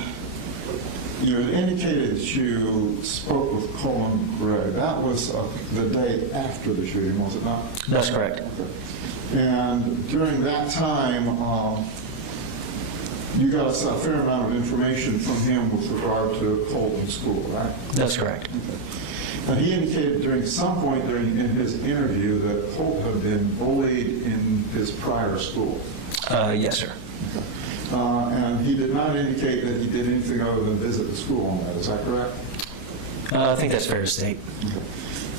you had indicated that you spoke with Colt Gray. That was the day after the shooting, was it not? That's correct. Okay. And during that time, you got a fair amount of information from him with regard to Colt in school, right? That's correct. Okay. Now, he indicated during some point in his interview that Colt had been bullied in his prior school. Yes, sir. Okay. And he did not indicate that he did anything other than visit the school on that. Is that correct? I think that's fair to state. Okay.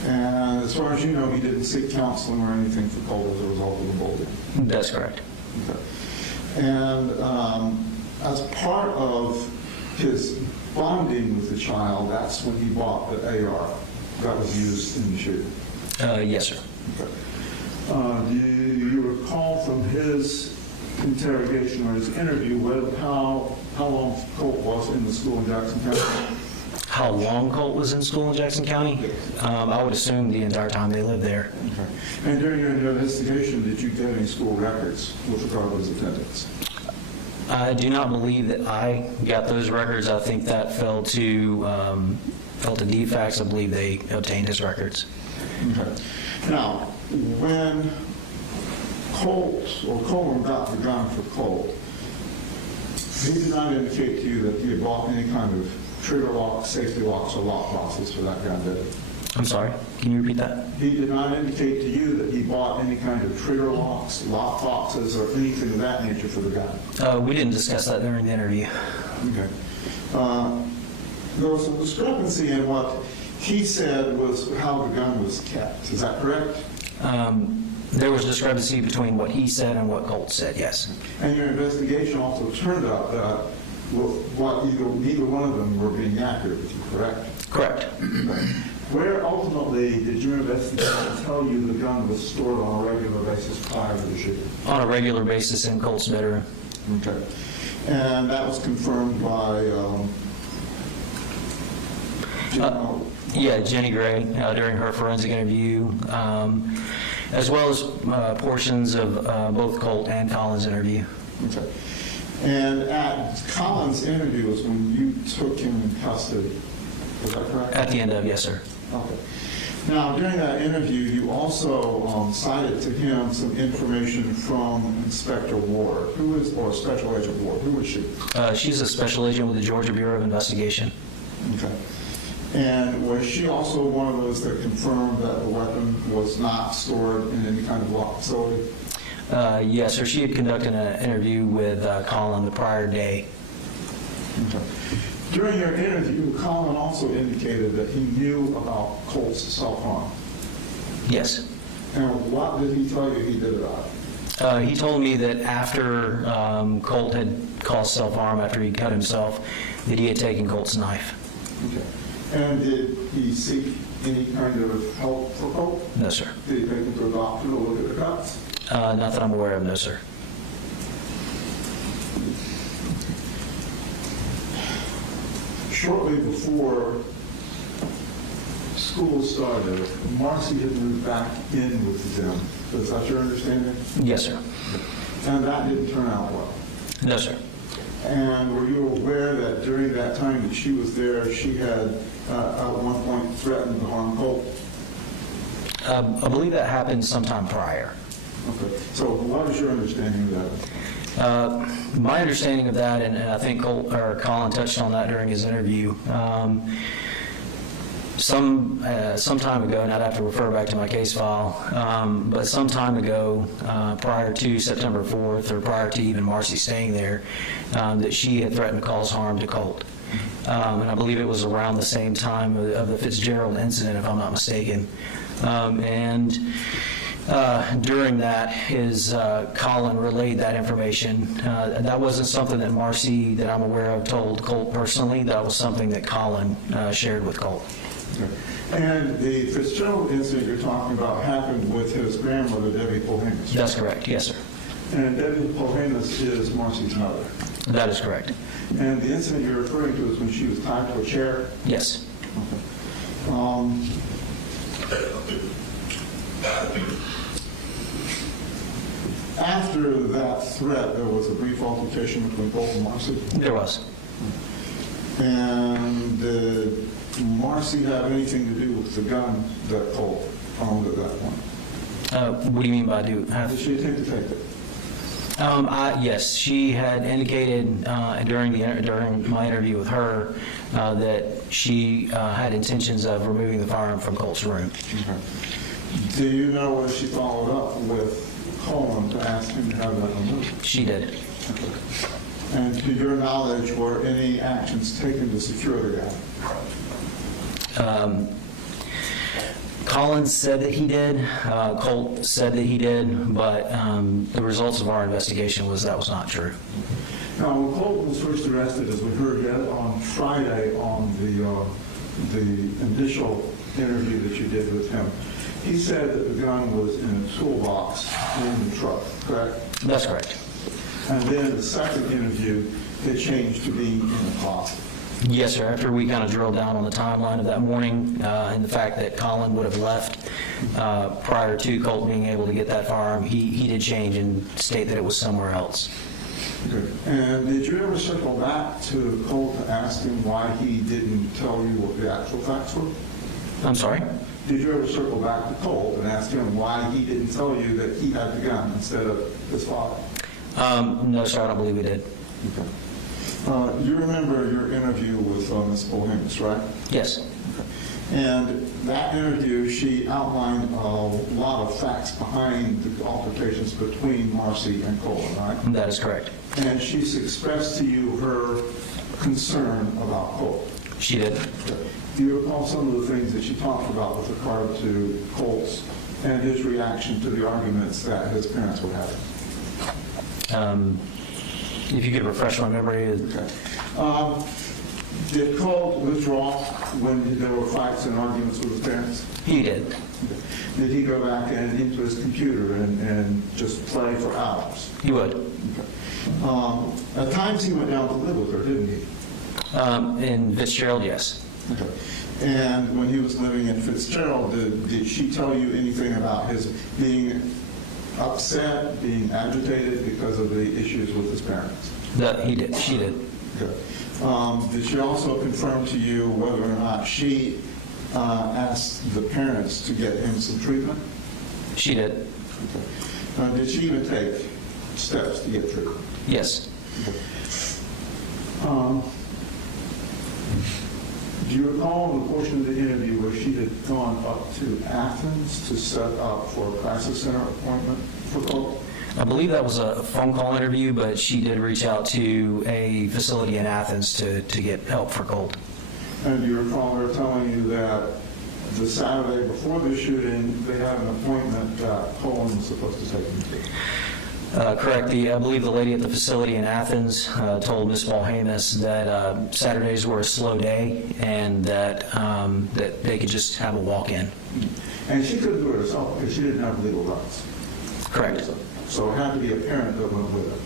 And as far as you know, he didn't seek counseling or anything for Colt as a result of the bullying? That's correct. Okay. And as part of his bonding with the child, that's when he bought the AR that was used in the shooting? Yes, sir. Okay. Do you recall from his interrogation or his interview with how long Colt was in the school in Jackson County? How long Colt was in school in Jackson County? I would assume the entire time they lived there. Okay. And during your investigation, did you get any school records with regard to his attendance? I do not believe that I got those records. I think that fell to DFACS. I believe they obtained his records. Okay. Now, when Coleman got the gun for Colt, he did not indicate to you that he had bought any kind of trigger locks, safety locks, or lock boxes for that gun, did he? I'm sorry, can you repeat that? He did not indicate to you that he bought any kind of trigger locks, lock boxes, or anything of that nature for the gun? We didn't discuss that during the interview. Okay. There was some discrepancy in what he said was how the gun was kept. Is that correct? There was discrepancy between what he said and what Colt said, yes. And your investigation also turned out that neither one of them were being accurate with you, correct? Correct. Okay. Where ultimately did your investigation tell you the gun was stored on a regular basis prior to the shooting? On a regular basis in Colt's bedroom. Okay. And that was confirmed by Jenny Gray during her forensic interview, as well as portions of both Colt and Colin's interview. Okay. And at Colin's interview was when you took him in custody. Is that correct? At the end of, yes, sir. Okay. Now, during that interview, you also cited to him some information from Inspector Ward, or Special Agent Ward. Who was she? She's a special agent with the Georgia Bureau of Investigation. Okay. And was she also one of those that confirmed that the weapon was not stored in any kind of locked facility? Yes, sir. She had conducted an interview with Colin the prior day. Okay. During your interview, Colin also indicated that he knew about Colt's self-harm. Yes. And what did he tell you he did about it? He told me that after Colt had caused self-harm, after he cut himself, that he had taken Colt's knife. Okay. And did he seek any kind of help for Colt? No, sir. Did he take him to a doctor to look at the cuts? Not that I'm aware of, no, sir. shortly before school started, Marcy had moved back in with them. Is that your understanding? Yes, sir. And that didn't turn out well. No, sir. And were you aware that during that time that she was there, she had at one point threatened to harm Colt? I believe that happened sometime prior. Okay. So what is your understanding of that? My understanding of that, and I think Colin touched on that during his interview, some time ago, and I'd have to refer back to my case file, but some time ago, prior to September 4th, or prior to even Marcy staying there, that she had threatened to cause harm to Colt. And I believe it was around the same time of the Fitzgerald incident, if I'm not mistaken. And during that, Colin relayed that information. That wasn't something that Marcy, that I'm aware of, told Colt personally. That was something that Colin shared with Colt. Okay. And the Fitzgerald incident you're talking about happened with his grandmother, Debbie Polhamus. That's correct, yes, sir. And Debbie Polhamus is Marcy's mother. That is correct. And the incident you're referring to is when she was tied to a chair? Yes. Okay. After that threat, there was a brief altercation between Colt and Marcy? There was. And did Marcy have anything to do with the gun that Colt owned at that point? What do you mean by do? Did she attempt to take it? Yes, she had indicated during my interview with her that she had intentions of removing the firearm from Colt's room. Okay. Do you know whether she followed up with Colin to ask him to have that removed? She did. Okay. And to your knowledge, were any actions taken to secure the gun? Colin said that he did. Colt said that he did, but the results of our investigation was that was not true. Now, when Colt was first arrested, as we heard on Friday on the initial interview that you did with him, he said that the gun was in a toolbox in the truck, correct? That's correct. And then the second interview, it changed to being in the closet. Yes, sir. After we kind of drilled down on the timeline of that morning and the fact that Colin would have left prior to Colt being able to get that firearm, he did change and state that it was somewhere else. Good. And did you ever circle back to Colt to ask him why he didn't tell you what the actual facts were? I'm sorry? Did you ever circle back to Colt and ask him why he didn't tell you that he had the gun instead of his father? No, sir, I don't believe we did. Okay. You remember your interview with Ms. Polhamus, right? Yes. Okay. And that interview, she outlined a lot of facts behind the altercations between Marcy and Colin, right? That is correct. And she's expressed to you her concern about Colt. She did. Okay. Do you recall some of the things that she talked about with regard to Colt's and his reaction to the arguments that his parents were having? If you could refresh my memory. Okay. Did Colt withdraw when there were fights and arguments with his parents? He did. Okay. Did he go back and into his computer and just play for hours? He would. Okay. At times he went down to live with her, didn't he? In Fitzgerald, yes. Okay. And when he was living in Fitzgerald, did she tell you anything about his being upset, being agitated because of the issues with his parents? That he did. She did. Good. Did she also confirm to you whether or not she asked the parents to get him some treatment? She did. Okay. Did she even take steps to get treatment? Yes. Okay. Do you recall the portion of the interview where she had gone up to Athens to set up for a crisis center appointment for Colt? I believe that was a phone call interview, but she did reach out to a facility in Athens to get help for Colt. And do you recall her telling you that the Saturday before the shooting, they had an appointment that Colin was supposed to take him to? Correct. I believe the lady at the facility in Athens told Ms. Polhamus that Saturdays were a slow day and that that they could just have a walk-in. And she couldn't do it herself because she didn't have legal rights. Correct. So it had to be a parent that went with her.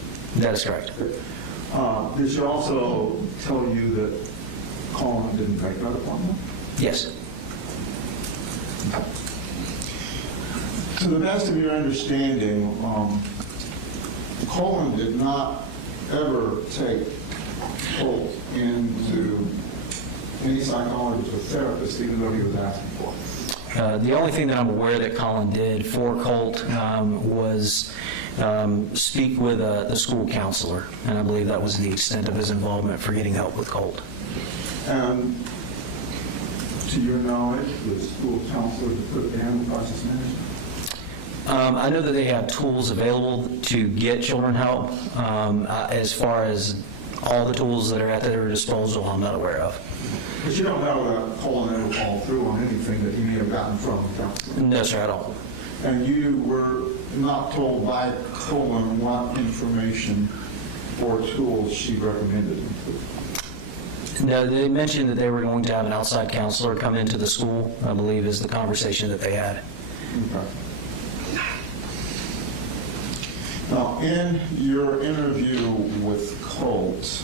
That is correct. Did she also tell you that Colin didn't make that appointment? Yes. To the best of your understanding, Colin did not ever take Colt into any psychologist or therapist, even though he was asking for it. The only thing that I'm aware that Colin did for Colt was speak with the school counselor, and I believe that was the extent of his involvement for getting help with Colt. And to your knowledge, the school counselor put in process management? I know that they have tools available to get children help. As far as all the tools that are at their disposal, I'm not aware of. But you don't know that Colin ever followed through on anything that he may have gotten from the counselor? No, sir, I don't. And you were not told by Colin what information or tools she recommended him to? No, they mentioned that they were going to have an outside counselor come into the school, I believe is the conversation that they had. Okay. Now, in your interview with Colt,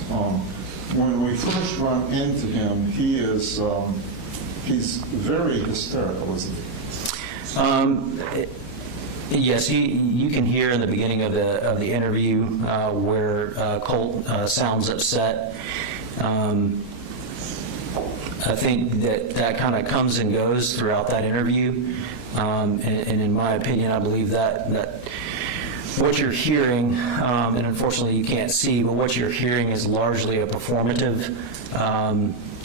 when we first run into him, he's very hysterical, isn't he? Yes, you can hear in the beginning of the interview where Colt sounds upset. I think that kind of comes and goes throughout that interview, and in my opinion, I believe that what you're hearing, and unfortunately you can't see, but what you're hearing is largely a performative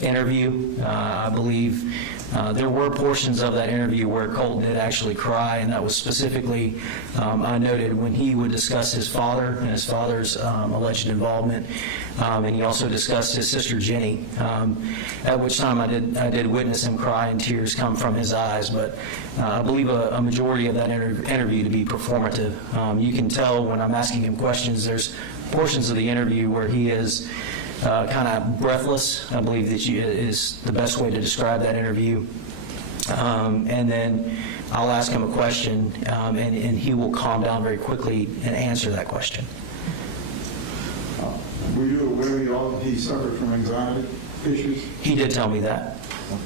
interview. I believe there were portions of that interview where Colt did actually cry, and that was specifically, I noted, when he would discuss his father and his father's alleged involvement, and he also discussed his sister Jenny, at which time I did witness him cry and tears come from his eyes, but I believe a majority of that interview to be performative. You can tell when I'm asking him questions, there's portions of the interview where he is kind of breathless, I believe that is the best way to describe that interview. And then I'll ask him a question, and he will calm down very quickly and answer that question. Were you aware he suffered from anxiety issues? He did tell me that.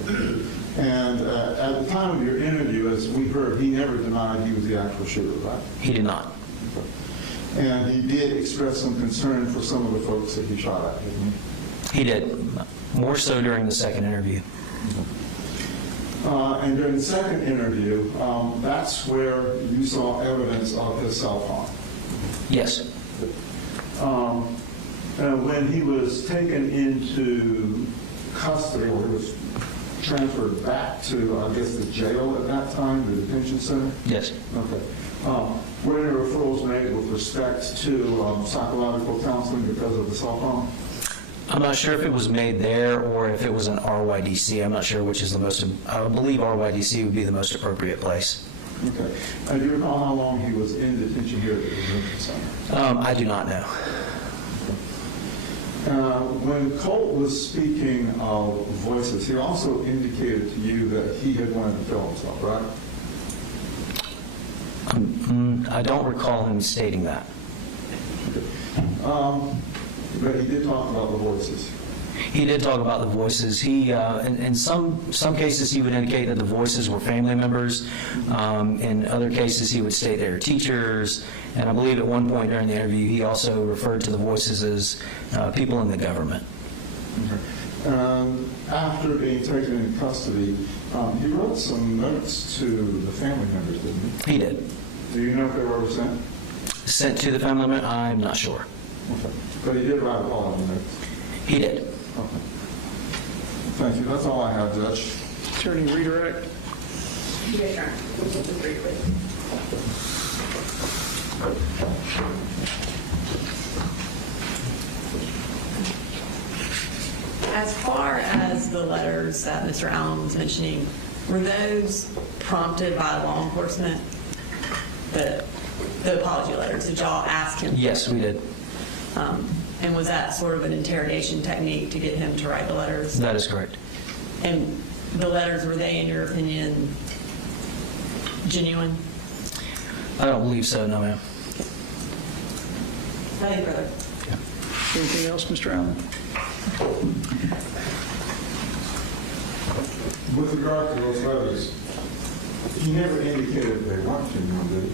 Okay. And at the time of your interview, as we heard, he never denied he was the actual shooter, right? He did not. Okay. And he did express some concern for some of the folks that he shot at, didn't he? He did, more so during the second interview. And during the second interview, that's where you saw evidence of his self-harm. Yes. When he was taken into custody, or he was transferred back to, I guess, the jail at that time, the detention center? Yes. Okay. Were any referrals made with respect to psychological counseling because of the self-harm? I'm not sure if it was made there or if it was an RYDC. I'm not sure which is the most, I believe RYDC would be the most appropriate place. Okay. Do you recall how long he was in detention here at the detention center? I do not know. When Colt was speaking of voices, he also indicated to you that he had wanted to kill himself, right? I don't recall him stating that. Okay. But he did talk about the voices. He did talk about the voices. He, in some cases, he would indicate that the voices were family members. In other cases, he would state they were teachers. And I believe at one point during the interview, he also referred to the voices as people in the government. Okay. After being taken into custody, he wrote some notes to the family members, didn't he? He did. Do you know if they were ever sent? Sent to the family member? I'm not sure. Okay. But he did write all of the notes? He did. Okay. Thank you. That's all I have, Judge. Attorney redirect. Yes, sir. As far as the letters that Mr. Allen was mentioning, were those prompted by law enforcement? The apology letters, did y'all ask him? Yes, we did. And was that sort of an interrogation technique to get him to write the letters? That is correct. And the letters, were they, in your opinion, genuine? I don't believe so, no, ma'am. Thank you, brother. Anything else, Mr. Allen? With regard to those letters, He never indicated they weren't genuine, did he?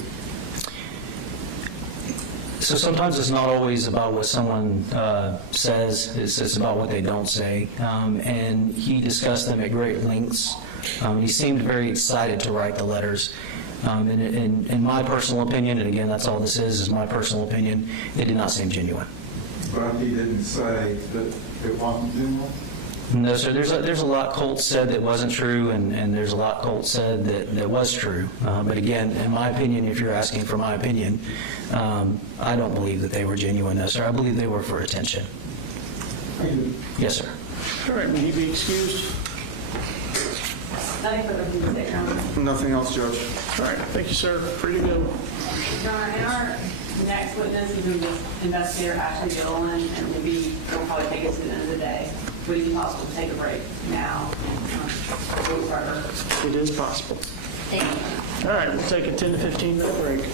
So sometimes it's not always about what someone says, it's about what they don't say. And he discussed them at great lengths. He seemed very excited to write the letters. In my personal opinion, and again, that's all this is my personal opinion, they did not seem genuine. But he didn't say that it wasn't genuine? No, sir. There's a lot Colt said that wasn't true, and there's a lot Colt said that was true. But again, in my opinion, if you're asking for my opinion, I don't believe that they were genuine, no, sir. I believe they were for attention. Yes, sir. All right, will he be excused? Nothing further from the state, Your Honor. nothing else, Judge. All right, thank you, sir. Free to go. Your Honor, and our next witness is Investigator Ashley Dillon, and it'll probably take us to the end of the day. Would it be possible to take a break now? We'll start her. It is possible. Thank you. All right, we'll take a 10 to 15 minute break.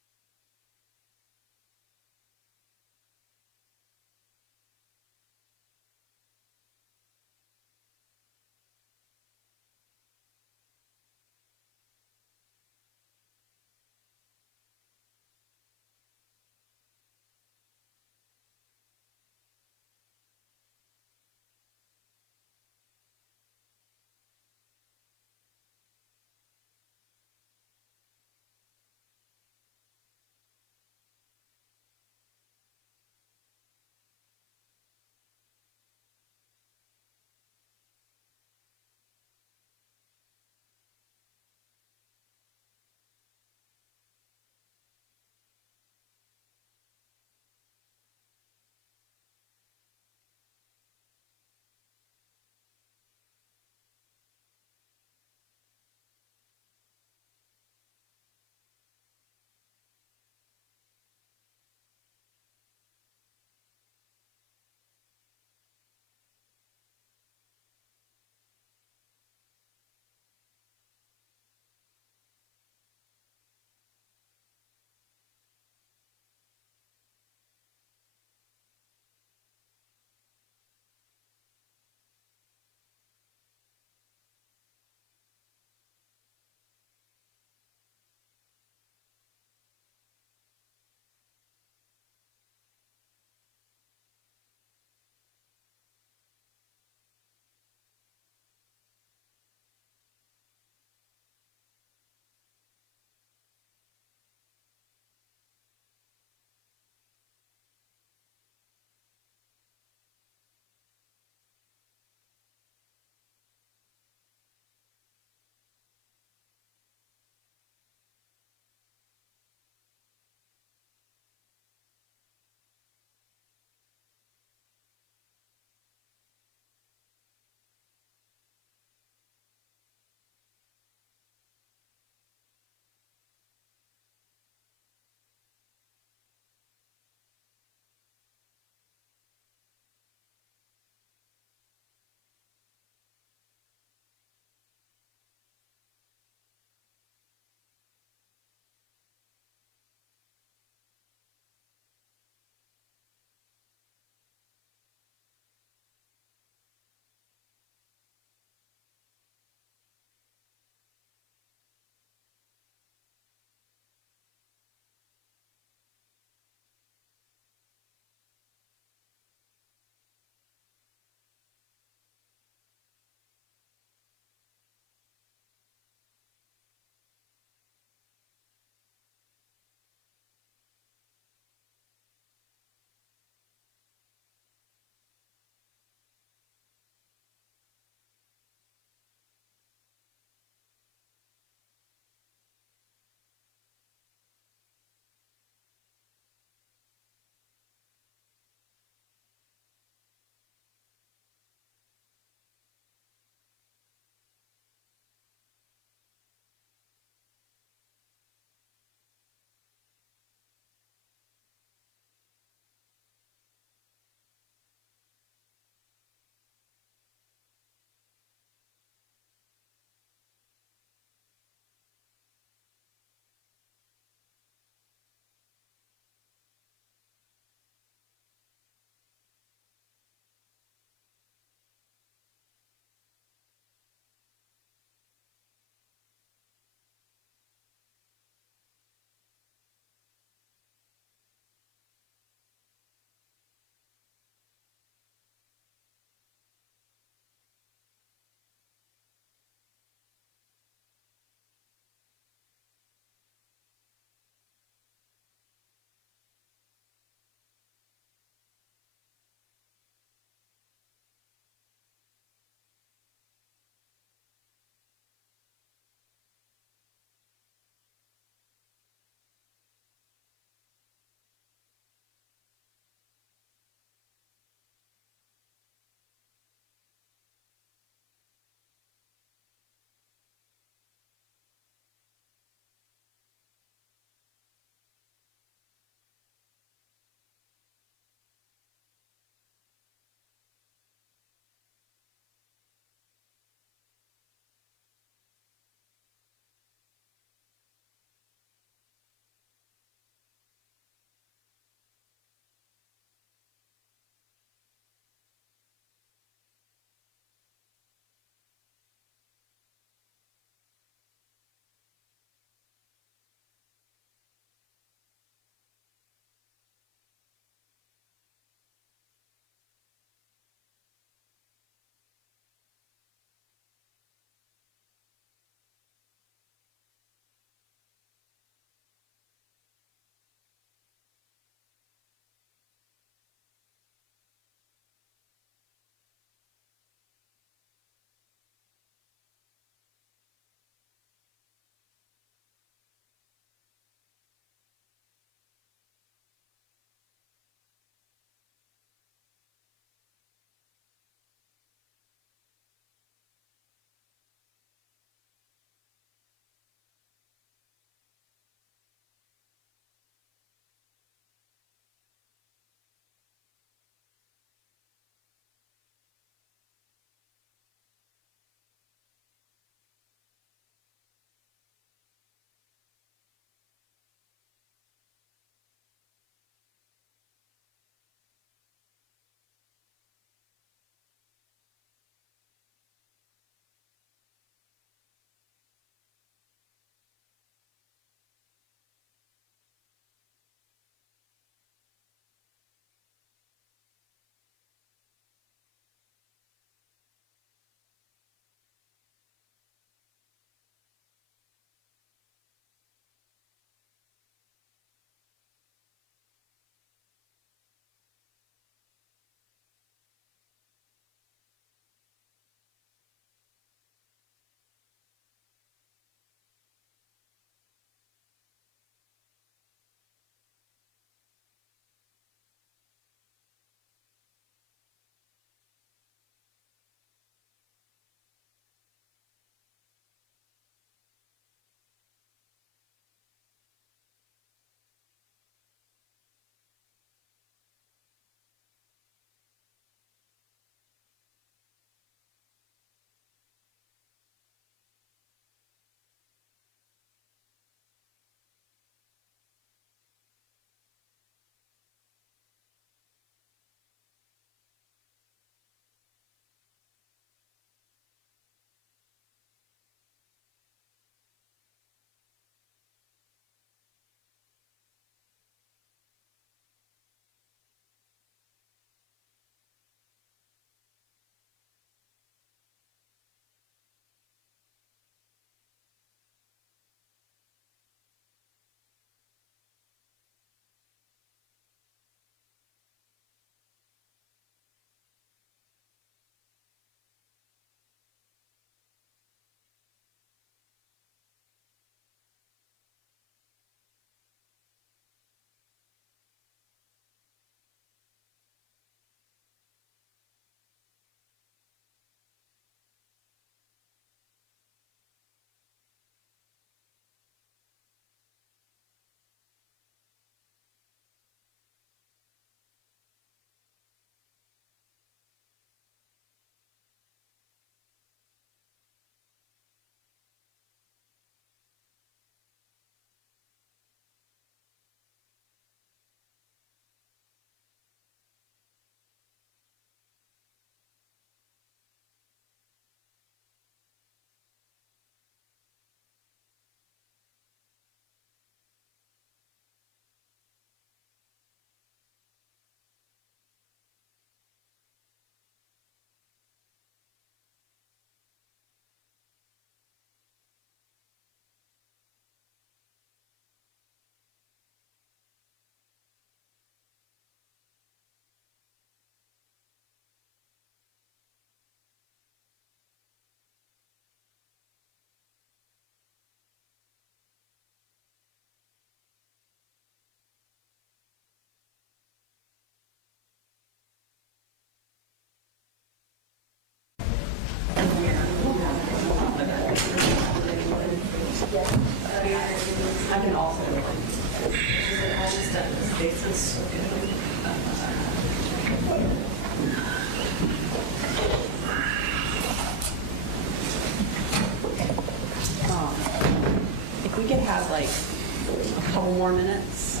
If we could have like a couple more minutes,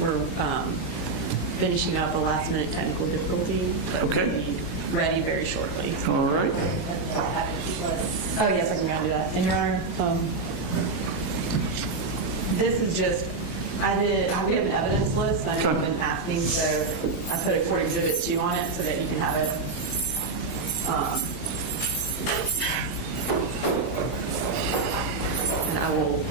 we're finishing up a last minute technical difficulty. But Okay. we'll be ready very shortly. All right. Oh, yes, I can go and do that. And Your Honor, this is just, we have an evidence list that I've been asking, so I put a court exhibit 2 on it so that you can have it. And I will.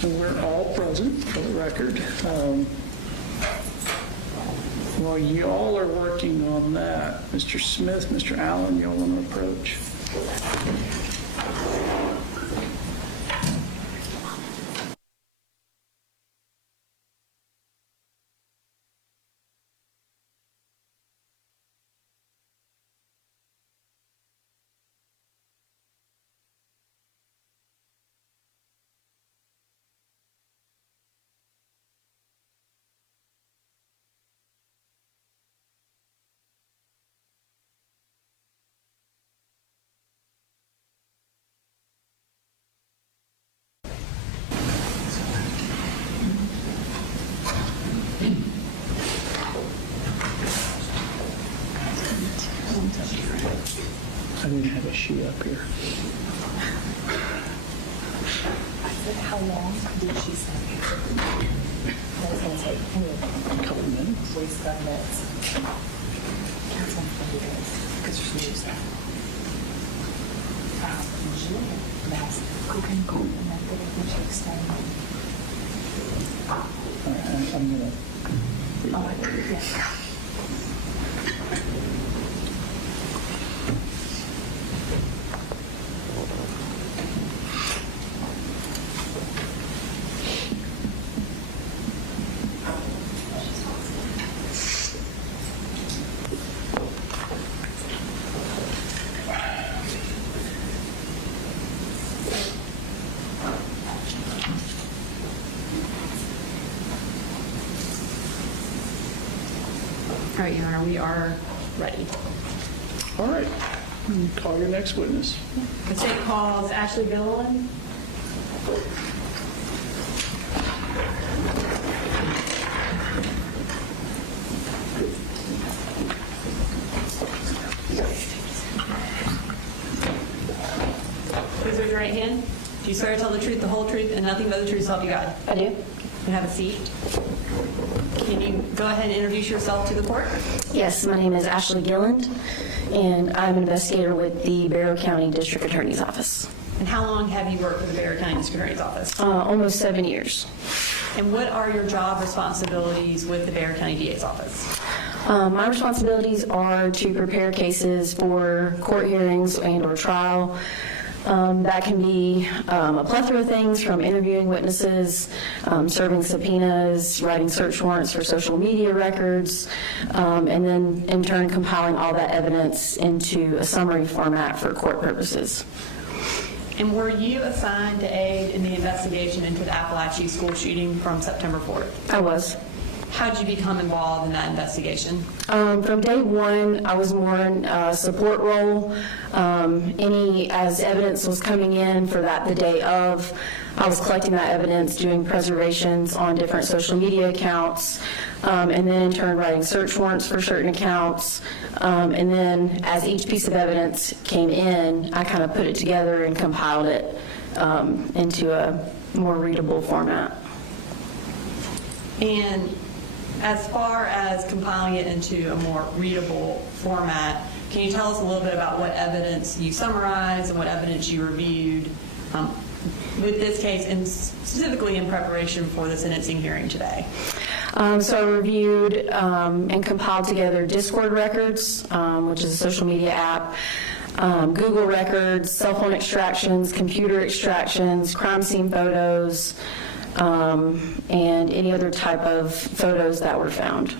And we're all present for the record. While y'all are working on that, Mr. Smith, Mr. Allen, y'all want to approach? I didn't have a sheet up here. I said, how long did she send you? That was going to take A couple minutes. 45 minutes. Counsel for you guys, because there's news there. That's cooking, and that they can check staying. All right, I'm going to... Oh, yeah. All right, Your Honor, we are ready. All right. Call your next witness. The state calls Ashley Gilliland. Please raise your right hand. Do you swear to tell the truth, the whole truth, and nothing but the truth, so help you God? I do. You have a seat. Can you go ahead and introduce yourself to the court? Yes, my name is Ashley Gilland, and I'm an investigator with the Barrow County District Attorney's Office. And how long have you worked for the Barrow County District Attorney's Office? Almost 7 years. And what are your job responsibilities with the Barrow County DA's office? My responsibilities are to prepare cases for court hearings and or trial. That can be a plethora of things, from interviewing witnesses, serving subpoenas, writing search warrants for social media records, and then in turn compiling all that evidence into a summary format for court purposes. And were you assigned to aid in the investigation into the Apalachee school shooting from September 4th? I was. How did you become involved in that investigation? From day one, I was more in a support role. As evidence was coming in for that the day of, I was collecting that evidence, doing preservations on different social media accounts, and then in turn writing search warrants for certain accounts. And then as each piece of evidence came in, I kind of put it together and compiled it into a more readable format. And as far as compiling it into a more readable format, can you tell us a little bit about what evidence you summarized and what evidence you reviewed with this case, and specifically in preparation for the sentencing hearing today? So I reviewed and compiled together Discord records, which is a social media app, Google records, cell phone extractions, computer extractions, crime scene photos, and any other type of photos that were found.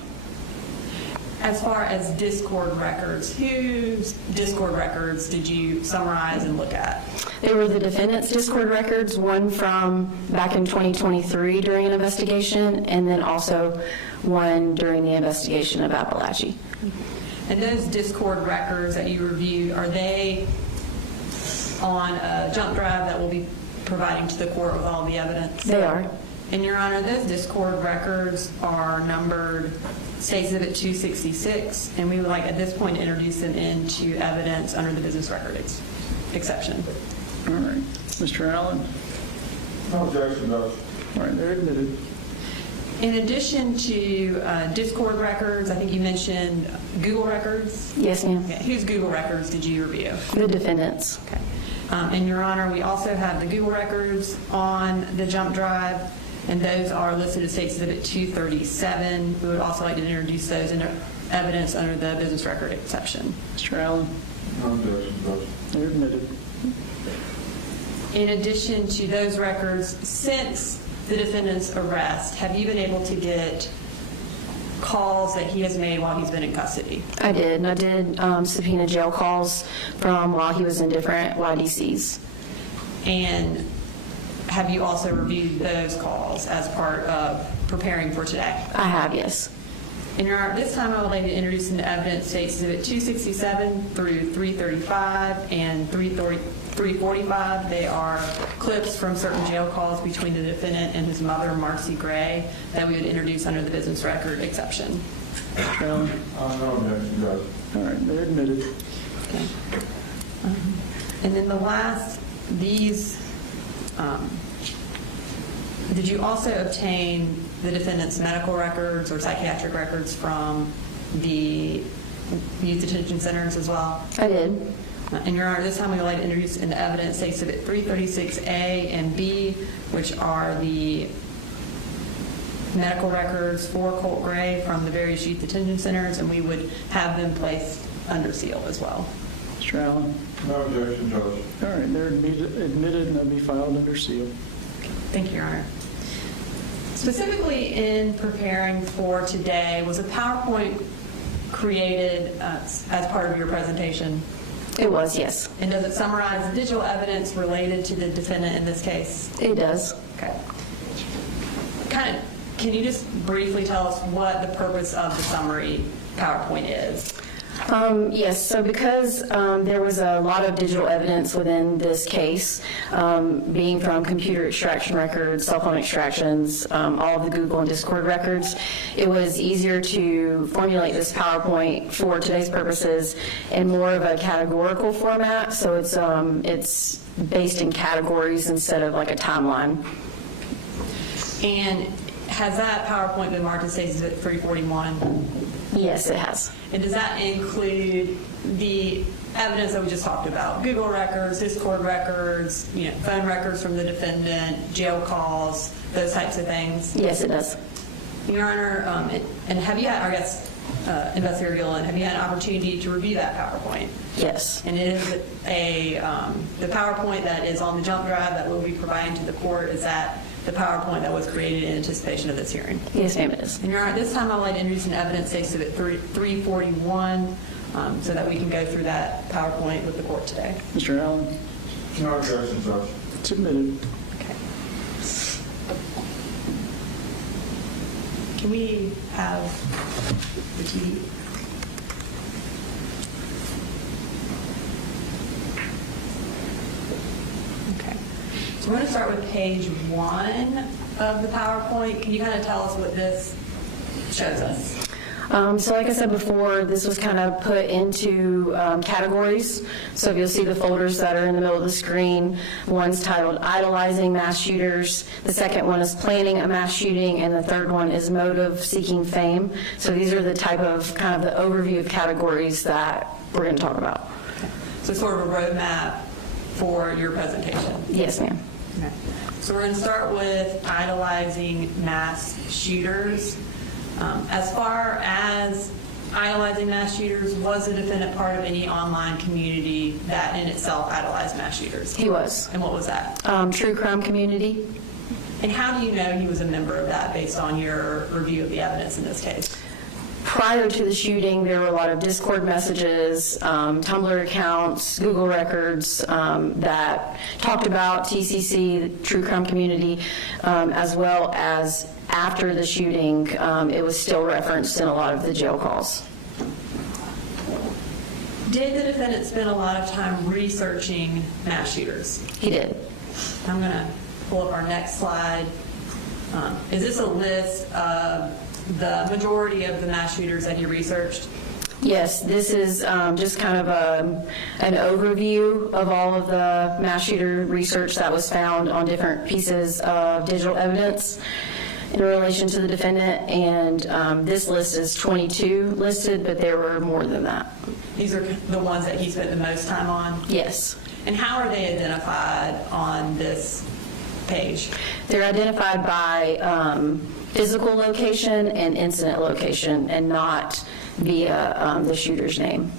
As far as Discord records, whose Discord records did you summarize and look at? They were the defendant's Discord records, one from back in 2023 during an investigation, and then also one during the investigation of Apalachee. And those Discord records that you reviewed, are they on a jump drive that will be providing to the court with all the evidence? They are. And Your Honor, those Discord records are numbered State Exhibit 266, and we would like at this point to introduce them into evidence under the business record exception. All right. Mr. Allen? No objection, Judge. All right, they're admitted. In addition to Discord records, I think you mentioned Google records? Yes, ma'am. Okay. Whose Google records did you review? The defendant's. Okay. And Your Honor, we also have the Google records on the jump drive, and those are listed as State Exhibit 237. We would also like to introduce those into evidence under the business record exception. Mr. Allen? No objection, Judge. They're admitted. In addition to those records, since the defendant's arrest, have you been able to get calls that he has made while he's been in custody? I did, and I did subpoena jail calls from while he was in different YDCs. And have you also reviewed those calls as part of preparing for today? I have, yes. And Your Honor, this time I would like to introduce into evidence State Exhibit 267 through 335 and 345. They are clips from certain jail calls between the defendant and his mother, Marcy Gray, that we would introduce under the business record exception. Mr. Allen? No objection, Judge. All right, they're admitted. Okay. And then the last, these, did you also obtain the defendant's medical records or psychiatric records from the youth detention centers as well? I did. And Your Honor, this time we would like to introduce into evidence Exhibit 336A and B, which are the medical records for Colt Gray from the various youth detention centers, and we would have them placed under seal as well. Mr. Allen? No objection, Judge. All right, they're admitted and they'll be filed under seal. Thank you, Your Honor. Specifically in preparing for today, was a PowerPoint created as part of your presentation? It was, yes. And does it summarize digital evidence related to the defendant in this case? It does. Okay. Can you just briefly tell us what the purpose of the summary PowerPoint is? Yes, so because there was a lot of digital evidence within this case, being from computer extraction records, cell phone extractions, all of the Google and Discord records, it was easier to formulate this PowerPoint for today's purposes in more of a categorical format, so it's based in categories instead of like a timeline. And has that PowerPoint been marked as State Exhibit 341? Yes, it has. And does that include the evidence that we just talked about? Google records, Discord records, phone records from the defendant, jail calls, those types of things? Yes, it does. Your Honor, and have you had, I guess, Investigator Gillen, have you had an opportunity to review that PowerPoint? Yes. And it is the PowerPoint that is on the jump drive that we'll be providing to the court, is that the PowerPoint that was created in anticipation of this hearing? Yes, ma'am, it is. And Your Honor, this time I would like to introduce an evidence Exhibit 341 so that we can go through that PowerPoint with the court today. Mr. Allen? No objection, Judge. It's admitted. Okay. Can we have the TV? Okay. So we're going to start with page 1 of the PowerPoint. Can you kind of tell us what this shows us? So like I said before, this was kind of put into categories. So if you'll see the folders that are in the middle of the screen, one's titled Idolizing Mass Shooters, the second one is Planning a Mass Shooting, and the third one is Motive Seeking Fame. So these are the type of kind of the overview of categories that we're going to talk about. Okay. So sort of a roadmap for your presentation? Yes, ma'am. Okay. So we're going to start with idolizing mass shooters. As far as idolizing mass shooters, was the defendant part of any online community that in itself idolized mass shooters? He was. And what was that? True crime community. And how do you know he was a member of that based on your review of the evidence in this case? prior to the shooting, there were a lot of Discord messages, Tumblr accounts, Google records that talked about TCC, the true crime community, as well as after the shooting, it was still referenced in a lot of the jail calls. Did the defendant spend a lot of time researching mass shooters? He did. I'm going to pull up our next slide. Is this a list of the majority of the mass shooters that he researched? Yes, this is just kind of an overview of all of the mass shooter research that was found on different pieces of digital evidence in relation to the defendant, and this list is 22 listed, but there were more than that. These are the ones that he spent the most time on? Yes. And how are they identified on this page? They're identified by physical location and incident location, and not via the shooter's name.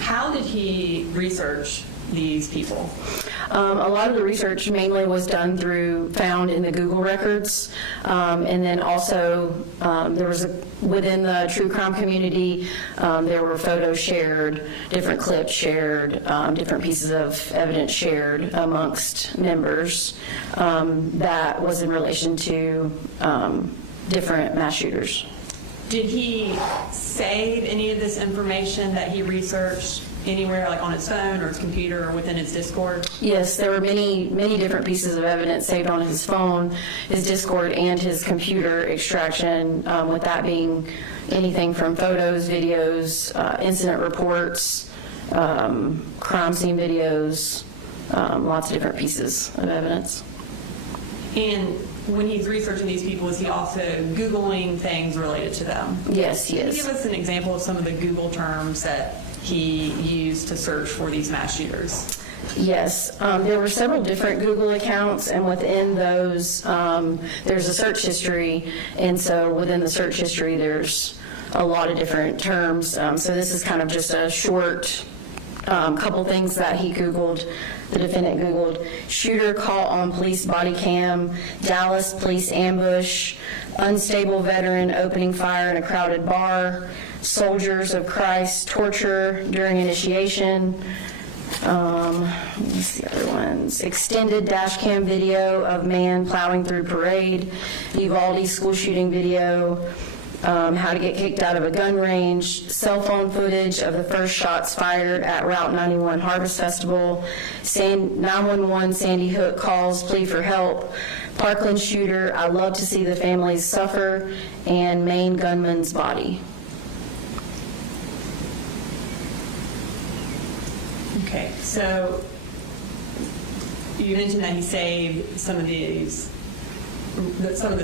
How did he research these people? A lot of the research mainly was found in the Google records, and then also there was within the true crime community, there were photos shared, different clips shared, different pieces of evidence shared amongst members that was in relation to different mass shooters. Did he save any of this information that he researched anywhere, like on his phone or his computer or within his Discord? Yes, there were many different pieces of evidence saved on his phone, his Discord, and his computer extraction, with that being anything from photos, videos, incident reports, crime scene videos, lots of different pieces of evidence. And when he's researching these people, is he also Googling things related to them? Yes, he is. Can you give us an example of some of the Google terms that he used to search for these mass shooters? Yes, there were several different Google accounts, and within those, there's a search history, and so within the search history, there's a lot of different terms. So this is kind of just a short couple things that he Googled, the defendant Googled: shooter caught on police body cam, Dallas police ambush, unstable veteran opening fire in a crowded bar, soldiers of Christ torture during initiation. What's the other ones? Extended dash cam video of man plowing through parade, Uvalde school shooting video, how to get kicked out of a gun range, cell phone footage of the first shots fired at Route 91 Harvest Festival, 911 Sandy Hook calls, plea for help, Parkland shooter, I love to see the families suffer, and Maine gunman's body. Okay, so you mentioned that he saved some of this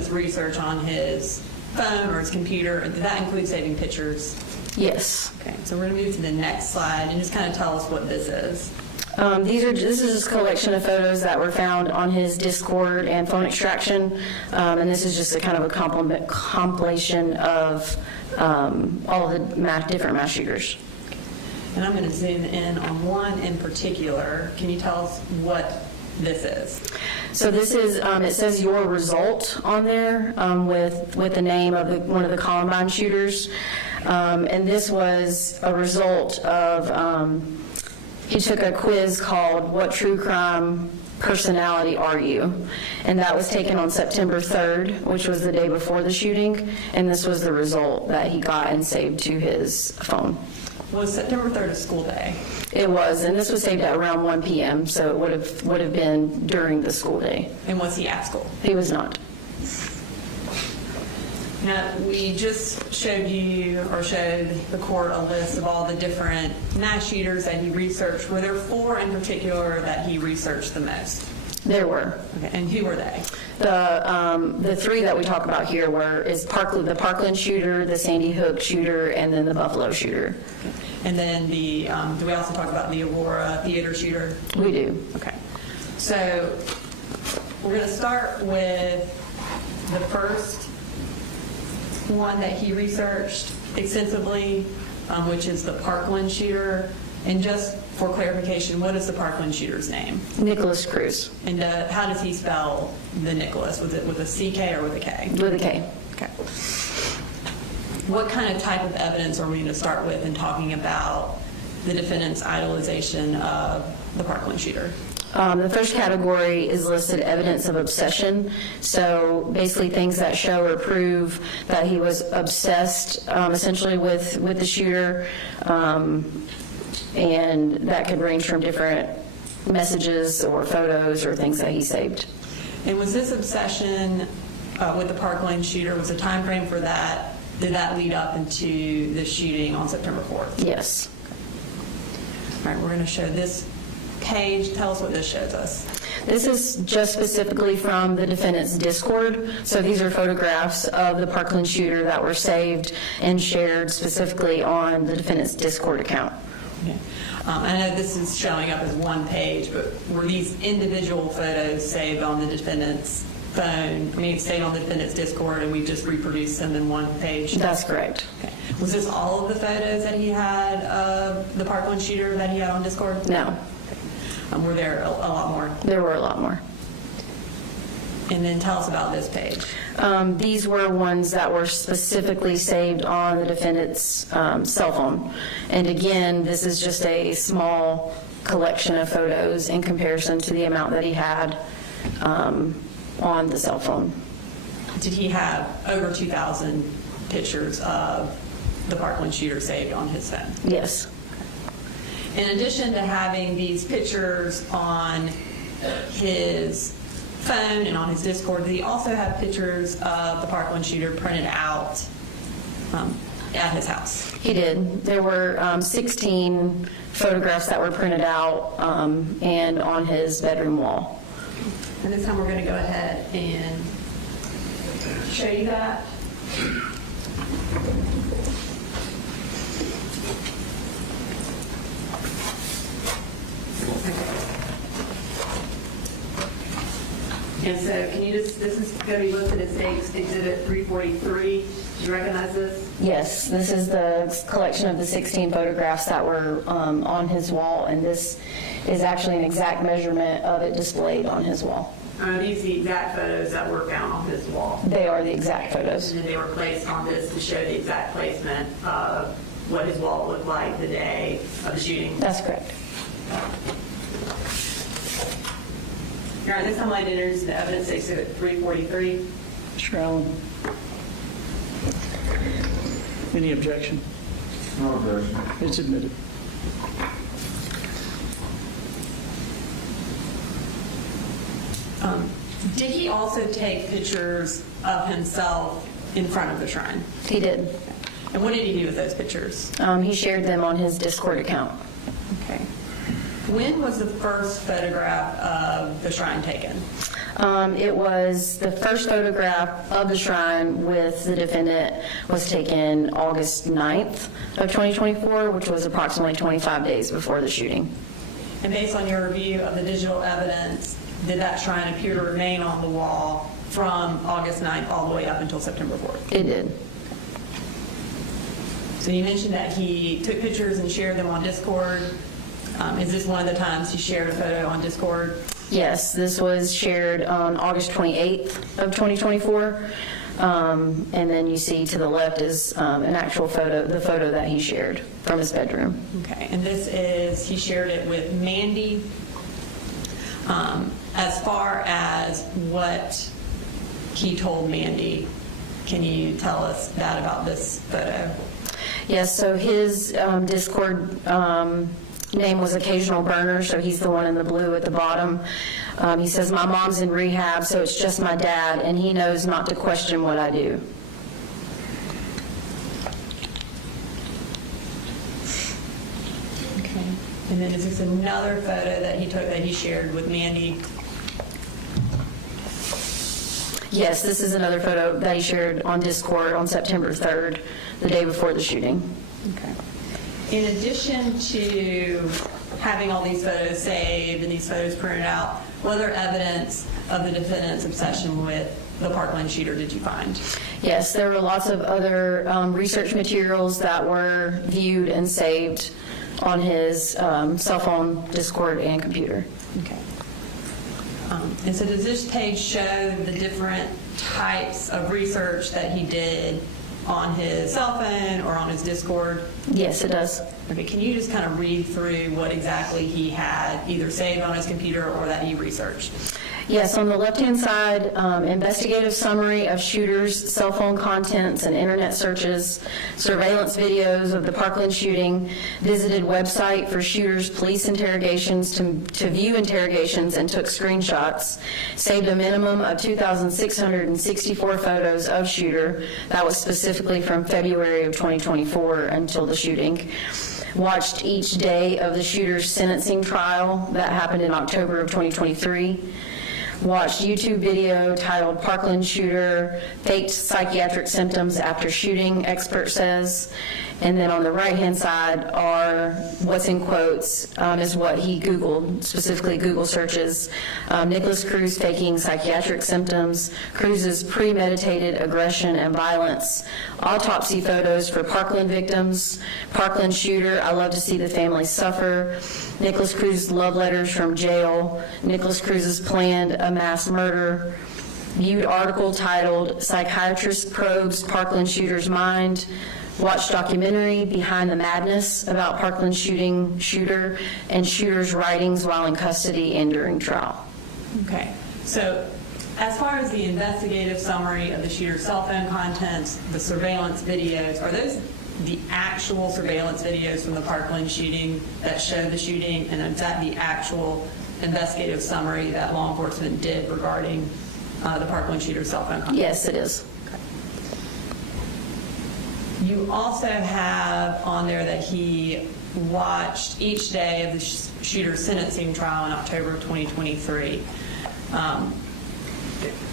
research on his phone or his computer. Did that include saving pictures? Yes. Okay, so we're going to move to the next slide and just kind of tell us what this is. This is just a collection of photos that were found on his Discord and phone extraction, and this is just a kind of a compilation of all of the different mass shooters. And I'm going to zoom in on one in particular. Can you tell us what this is? So this is, it says your result on there with the name of one of the Columbine shooters. And this was a result of, he took a quiz called What True Crime Personality Are You? And that was taken on September 3rd, which was the day before the shooting. And this was the result that he got and saved to his phone. Was September 3rd a school day? It was, and this was saved at around 1 p.m., so it would have been during the school day. And was he at school? He was not. Now, we just showed the court a list of all the different mass shooters that he researched. Were there 4 in particular that he researched the most? There were. Okay, and who were they? The 3 that we talk about here the Parkland shooter, the Sandy Hook shooter, and then the Buffalo shooter. Okay. And then do we also talk about the Aurora theater shooter? We do. Okay. So we're going to start with the first one that he researched extensively, which is the Parkland shooter. And just for clarification, what is the Parkland shooter's name? Nicholas Cruz. And how does he spell the Nicholas? Was it with a CK or with a K? With a K. Okay. what kind of type of evidence are we going to start with in talking about the defendant's idolization of the Parkland shooter? The first category is listed evidence of obsession. So basically things that show or prove that he was obsessed essentially with the shooter, and that could range from different messages or photos or things that he saved. And was this obsession with the Parkland shooter, was the time frame for that, did that lead up into the shooting on September 4th? Yes. All right, we're going to show this page. Tell us what this shows us. This is just specifically from the defendant's Discord. So these are photographs of the Parkland shooter that were saved and shared specifically on the defendant's Discord account. Okay. I know this is showing up as one page, but were these individual photos saved on the defendant's phone? I mean, saved on the defendant's Discord, and we just reproduced them in one page? That's correct. Okay. Was this all of the photos that he had of the Parkland shooter that he had on Discord? No. Were there a lot more? There were a lot more. And then tell us about this page. These were ones that were specifically saved on the defendant's cell phone. And again, this is just a small collection of photos in comparison to the amount that he had on the cell phone. Did he have over 2,000 pictures of the Parkland shooter saved on his phone? Yes. In addition to having these pictures on his phone and on his Discord, did he also have pictures of the Parkland shooter printed out at his house? He did. There were 16 photographs that were printed out and on his bedroom wall. And this time we're going to go ahead and show you that. And so can you just, this is going to be listed as Exhibit 343. Do you recognize this? Yes, this is the collection of the 16 photographs that were on his wall, and this is actually an exact measurement of it displayed on his wall. Are these the exact photos that were found on his wall? They are the exact photos. And then they were placed on this to show the exact placement of what his wall looked like the day of the shooting? That's correct. All right, this time I'd like to introduce the evidence, Exhibit 343. Mr. Allen. Any objection? No objection. It's admitted. Did he also take pictures of himself in front of the shrine? He did. And what did he do with those pictures? He shared them on his Discord account. Okay. When was the first photograph of the shrine taken? It was the first photograph of the shrine with the defendant was taken August 9th of 2024, which was approximately 25 days before the shooting. And based on your review of the digital evidence, did that shrine appear to remain on the wall from August 9th all the way up until September 4th? It did. So you mentioned that he took pictures and shared them on Discord. Is this one of the times he shared a photo on Discord? Yes, this was shared on August 28th of 2024. And then you see to the left is an actual photo, the photo that he shared from his bedroom. Okay, and this is, he shared it with Mandy. As far as what he told Mandy, can you tell us that about this photo? Yes, so his Discord name was Occasional Burner, so he's the one in the blue at the bottom. He says, "My mom's in rehab, so it's just my dad, and he knows not to question what I do." Okay. And then is this another photo that he took that he shared with Mandy? Yes, this is another photo that he shared on Discord on September 3rd, the day before the shooting. Okay. In addition to having all these photos saved and these photos printed out, what other evidence of the defendant's obsession with the Parkland shooter did you find? Yes, there were lots of other research materials that were viewed and saved on his cell phone, Discord, and computer. Okay. And so does this page show the different types of research that he did on his cell phone or on his Discord? Yes, it does. Okay, can you just kind of read through what exactly he had either saved on his computer or that he researched? Yes, on the left-hand side, investigative summary of shooters' cell phone contents and internet searches, surveillance videos of the Parkland shooting, visited website for shooters' police interrogations to view interrogations and took screenshots, saved a minimum of 2,664 photos of shooter. That was specifically from February of 2024 until the shooting. Watched each day of the shooter's sentencing trial that happened in October of 2023. Watched YouTube video titled Parkland Shooter Faked Psychiatric Symptoms After Shooting, expert says. And then on the right-hand side are what's in quotes is what he Googled, specifically Google searches. Nicholas Cruz faking psychiatric symptoms, Cruz's premeditated aggression and violence, autopsy photos for Parkland victims, Parkland shooter, I love to see the families suffer, Nicholas Cruz's love letters from jail, Nicholas Cruz's planned a mass murder, viewed article titled Psychiatrist Probes Parkland Shooter's Mind, watched documentary Behind the Madness about Parkland shooter and shooter's writings while in custody and during trial. Okay, so as far as the investigative summary of the shooter's cell phone contents, the surveillance videos, are those the actual surveillance videos from the Parkland shooting that show the shooting, and is that the actual investigative summary that law enforcement did regarding the Parkland shooter's cell phone contents? Yes, it is. You also have on there that he watched each day of the shooter's sentencing trial in October of 2023.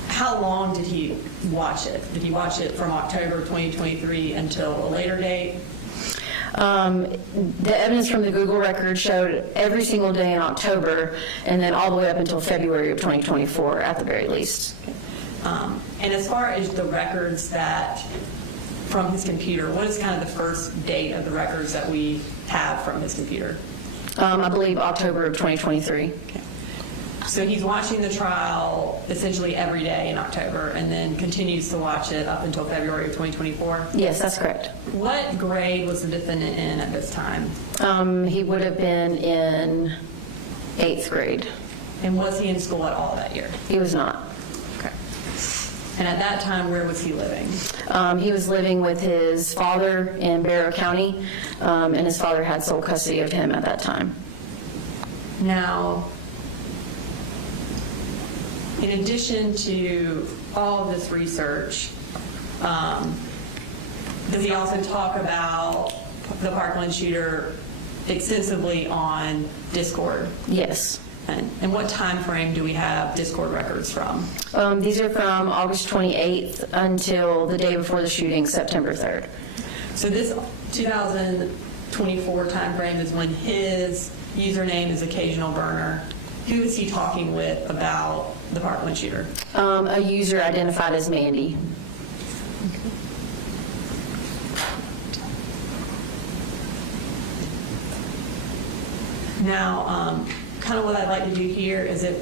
How long did he watch it? Did he watch it from October of 2023 until a later date? The evidence from the Google record showed every single day in October and then all the way up until February of 2024 at the very least. Okay. And as far as the records that from his computer, what is kind of the first date of the records that we have from his computer? I believe October of 2023. Okay. So he's watching the trial essentially every day in October and then continues to watch it up until February of 2024? Yes, that's correct. What grade was the defendant in at this time? He would have been in 8th grade. And was he in school at all that year? He was not. Okay. And at that time, where was he living? He was living with his father in Barrow County, and his father had sole custody of him at that time. Now, in addition to all of this research, does he also talk about the Parkland shooter extensively on Discord? Yes. And what time frame do we have Discord records from? These are from August 28th until the day before the shooting, September 3rd. So this 2024 time frame is when his username is Occasional Burner. Who is he talking with about the Parkland shooter? A user identified as Mandy. Now, kind of what I'd like to do here is that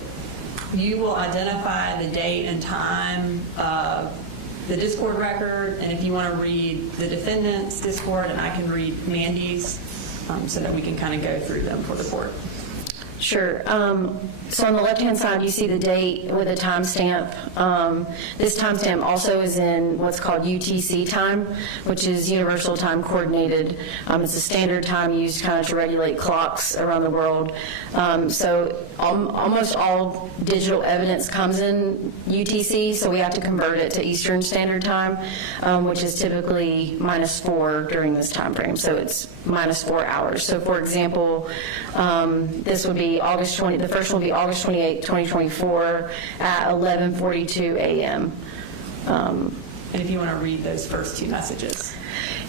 you will identify the date and time of the Discord record, and if you want to read the defendant's Discord, and I can read Mandy's, so that we can kind of go through them for the court. Sure. So on the left-hand side, you see the date with a timestamp. This timestamp also is in what's called UTC time, which is Universal Time Coordinated. It's a standard time used kind of to regulate clocks around the world. So almost all digital evidence comes in UTC, so we have to convert it to Eastern Standard Time, which is typically -4 during this time frame. So it's -4 hours. So for example, this would be the first one would be August 28, 2024 at 11:42 a.m. And if you want to read those first two messages.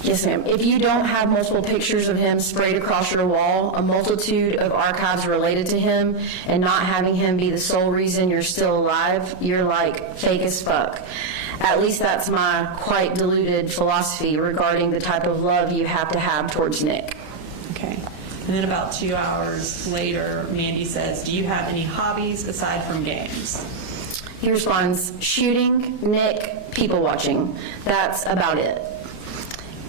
Yes, ma'am. If you don't have multiple pictures of him sprayed across your wall, a multitude of archives related to him, and not having him be the sole reason you're still alive, you're like fake as fuck. At least that's my quite diluted philosophy regarding the type of love you have to have towards Nick. Okay. And then about 2 hours later, Mandy says, do you have any hobbies aside from games? He responds, shooting, Nick, people watching. That's about it.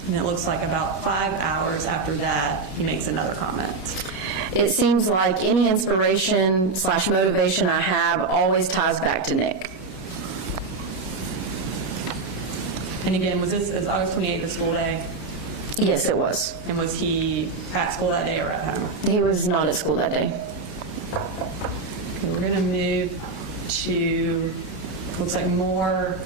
And it looks like about 5 hours after that, he makes another comment. It seems like any inspiration/motivation I have always ties back to Nick. And again, was this August 28th, a school day? Yes, it was. And was he at school that day or at home? He was not at school that day. Okay, we're going to move to, looks like more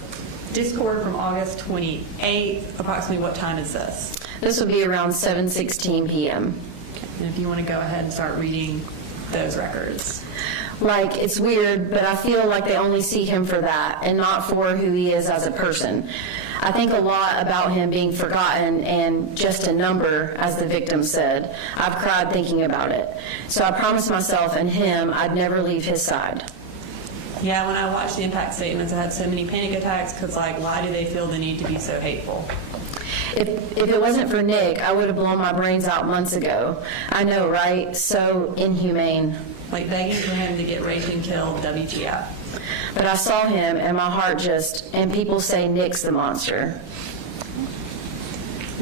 discord from August 28th. Approximately what time is this? This would be around 7:16 p.m. Okay, and if you want to go ahead and start reading those records. Like, it's weird, but I feel like they only see him for that and not for who he is as a person. I think a lot about him being forgotten and just a number, as the victim said. I've cried thinking about it. So I promised myself and him I'd never leave his side. Yeah, when I watched the impact statements, I had so many panic attacks because, like, why do they feel the need to be so hateful? If it wasn't for Nick, I would have blown my brains out months ago. I know, right? So inhumane. Like begging for him to get raped and killed, WTF. But I saw him and my heart just, and people say Nick's the monster.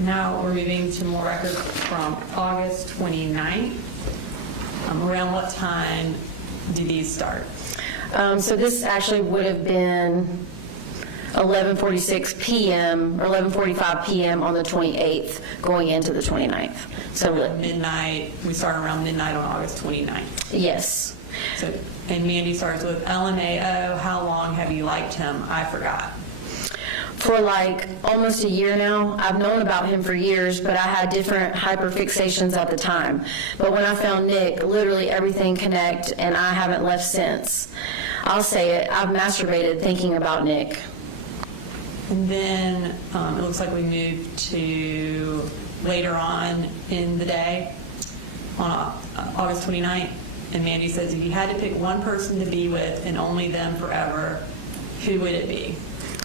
Now we're moving to more records from August 29th. Around what time do these start? So this actually would have been 11:46 p.m. or 11:45 p.m. on the 28th, going into the 29th. So midnight, we start around midnight on August 29th. Yes. So, and Mandy starts with LMAO, how long have you liked him? I forgot. For like almost a year now. I've known about him for years, but I had different hyperfixations at the time. But when I found Nick, literally everything connected, and I haven't left since. I'll say it, I've masturbated thinking about Nick. And then it looks like we moved to later on in the day, on August 29th, and Mandy says, if you had to pick one person to be with and only them forever, who would it be?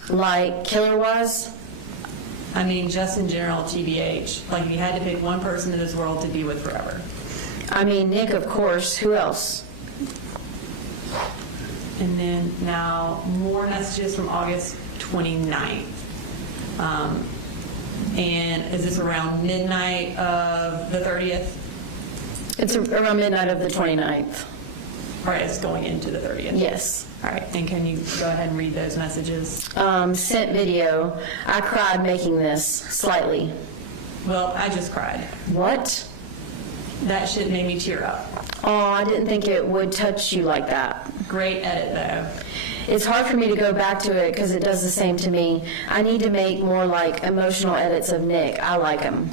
Like killer-wise? I mean, just in general, TBH. Like, if you had to pick one person in this world to be with forever. I mean, Nick, of course. Who else? And then now more messages from August 29th. And is this around midnight of the 30th? It's around midnight of the 29th. All right, it's going into the 30th. Yes. All right, and can you go ahead and read those messages? Sent video. I cried making this, slightly. Well, I just cried. What? That shit made me tear up. Oh, I didn't think it would touch you like that. Great edit, though. It's hard for me to go back to it because it does the same to me. I need to make more like emotional edits of Nick. I like him.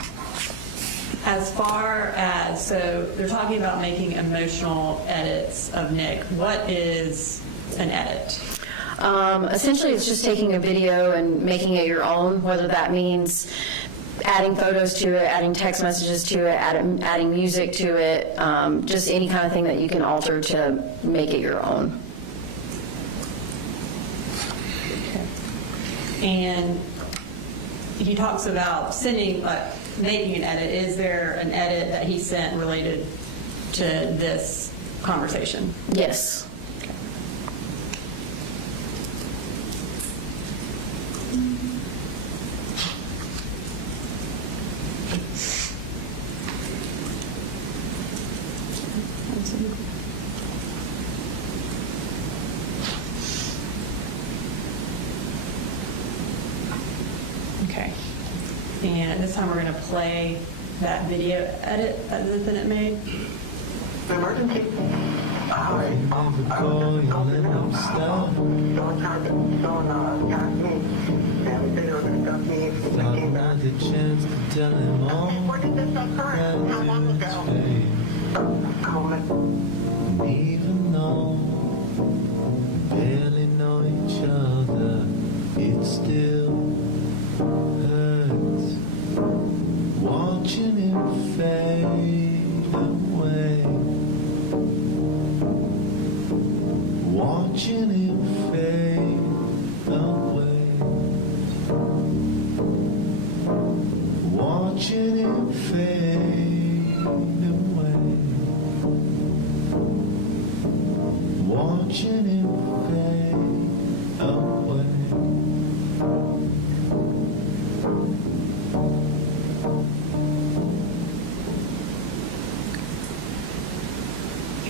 As far as, so they're talking about making emotional edits of Nick. What is an edit? Essentially, it's just taking a video and making it your own, whether that means adding photos to it, adding text messages to it, adding music to it, just any kind of thing that you can alter to make it your own. And he talks about making an edit. Is there an edit that he sent related to this conversation? Yes. Okay. And this time we're going to play that video edit that the defendant made. Emergency. Hi. The chance to tell him all Where did this occur? How long ago? and even though we barely know each other, it still hurts watching him fade away, watching him fade away, watching him fade away, watching him fade away.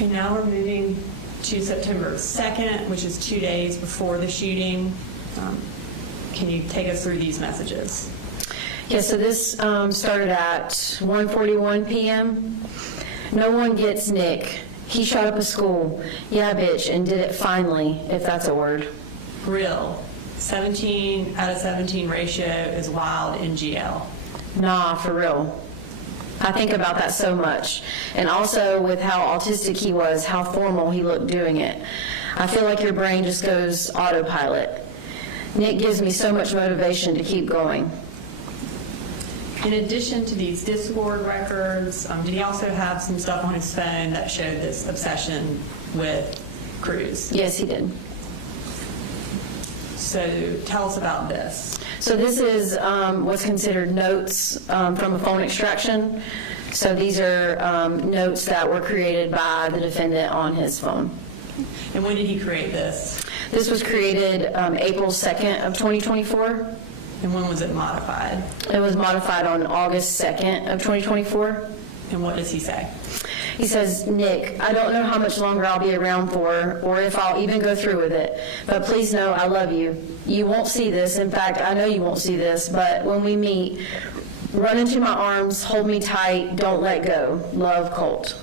Okay, now we're moving to September 2nd, which is 2 days before the shooting. Can you take us through these messages? Yeah, so this started at 1:41 p.m. No one gets Nick. He shot up a school. Yeah, bitch, and did it finally, if that's a word. Real. 17 out of 17 ratio is wild in GL. Nah, for real. I think about that so much. And also with how autistic he was, how formal he looked doing it. I feel like your brain just goes autopilot. Nick gives me so much motivation to keep going. In addition to these Discord records, did he also have some stuff on his phone that showed this obsession with Cruz? Yes, he did. So tell us about this. So this is what's considered notes from a phone extraction. So these are notes that were created by the defendant on his phone. And when did he create this? This was created April 2nd of 2024. And when was it modified? It was modified on August 2nd of 2024. And what does he say? He says, Nick, I don't know how much longer I'll be around for or if I'll even go through with it, but please know I love you. You won't see this. In fact, I know you won't see this, but when we meet, run into my arms, hold me tight, don't let go. Love, Colt.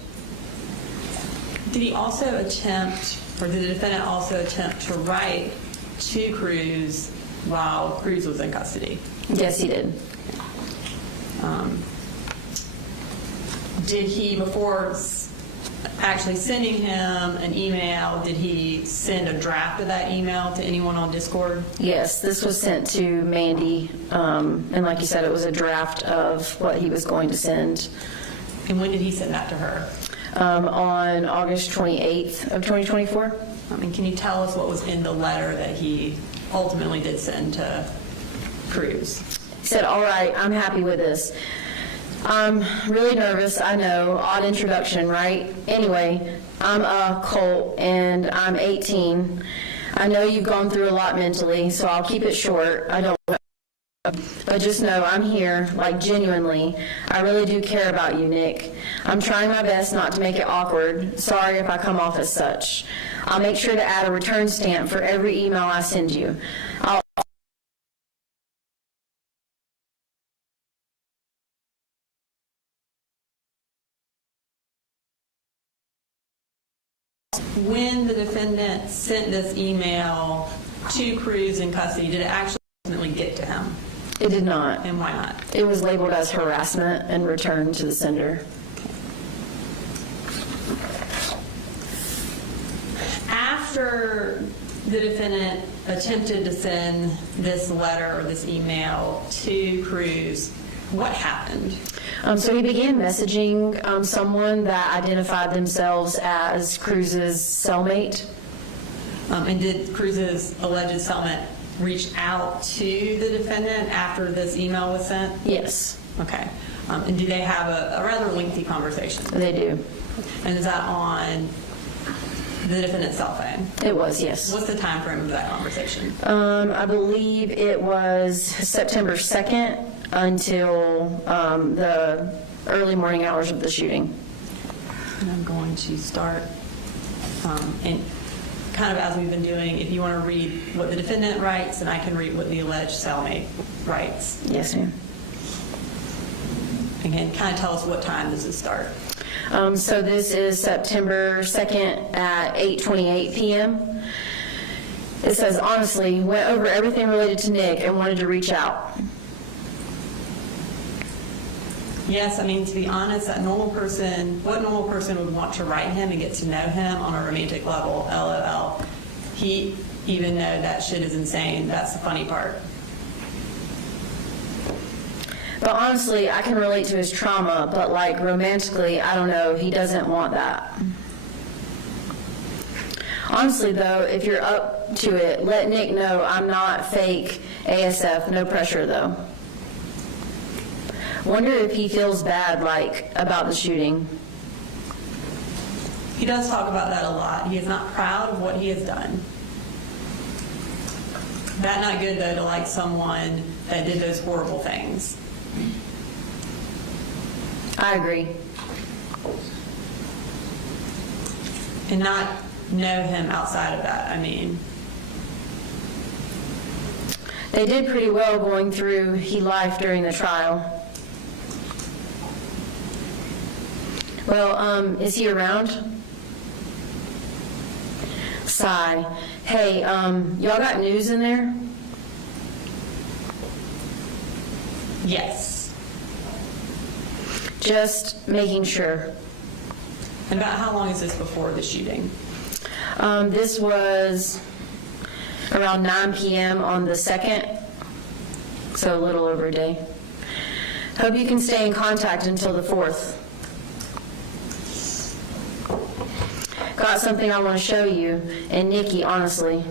Did he also attempt, or did the defendant also attempt to write to Cruz while Cruz was in custody? Yes, he did. Did he, before actually sending him an email, did he send a draft of that email to anyone on Discord? Yes, this was sent to Mandy, and like you said, it was a draft of what he was going to send. And when did he send that to her? On August 28th of 2024. Can you tell us what was in the letter that he ultimately did send to Cruz? He said, all right, I'm happy with this. I'm really nervous, I know. Odd introduction, right? Anyway, I'm Colt, and I'm 18. I know you've gone through a lot mentally, so I'll keep it short. I don't know. But just know I'm here, like genuinely. I really do care about you, Nick. I'm trying my best not to make it awkward. Sorry if I come off as such. I'll make sure to add a return stamp for every email I send you. When the defendant sent this email to Cruz in custody, did it actually ultimately get to him? It did not. And why not? It was labeled as harassment and returned to the sender. After the defendant attempted to send this letter or this email to Cruz, what happened? So he began messaging someone that identified themselves as Cruz's cellmate. And did Cruz's alleged cellmate reach out to the defendant after this email was sent? Yes. Okay. And do they have a rather lengthy conversation? They do. And is that on the defendant's cell phone? It was, yes. What's the time frame of that conversation? I believe it was September 2nd until the early morning hours of the shooting. And I'm going to start, and kind of as we've been doing, if you want to read what the defendant writes, and I can read what the alleged cellmate writes. Yes, ma'am. Again, kind of tell us what time does this start? So this is September 2nd at 8:28 p.m. It says, honestly, went over everything related to Nick and wanted to reach out. Yes, I mean, to be honest, what normal person would want to write him and get to know him on a romantic level, LOL. He even know that shit is insane. That's the funny part. But honestly, I can relate to his trauma, but like romantically, I don't know, he doesn't want that. Honestly though, if you're up to it, let Nick know I'm not fake ASF, no pressure though. Wonder if he feels bad, like, about the shooting. He does talk about that a lot. He is not proud of what he has done. That's not good, though, to like someone that did those horrible things. I agree. And not know him outside of that, I mean. They did pretty well going through life during the trial. Well, is he around? Sigh. Hey, y'all got news in there? Yes. Just making sure. And about how long is this before the shooting? This was around 9 p.m. on the 2nd, so a little over a day. Hope you can stay in contact until the 4th. Got something I want to show you, and Nikki, honestly.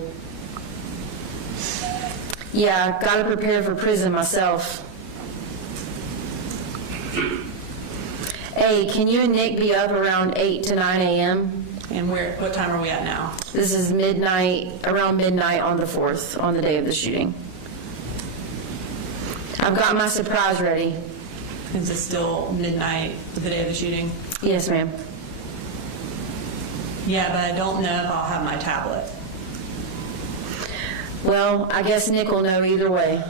Yeah, gotta prepare for prison myself. Hey, can you and Nick be up around 8 to 9 a.m.? And what time are we at now? This is midnight, around midnight on the 4th, on the day of the shooting. I've got my surprise ready. Is it still midnight the day of the shooting? Yes, ma'am. Yeah, but I don't know if I'll have my tablet. Well, I guess Nick will know either way.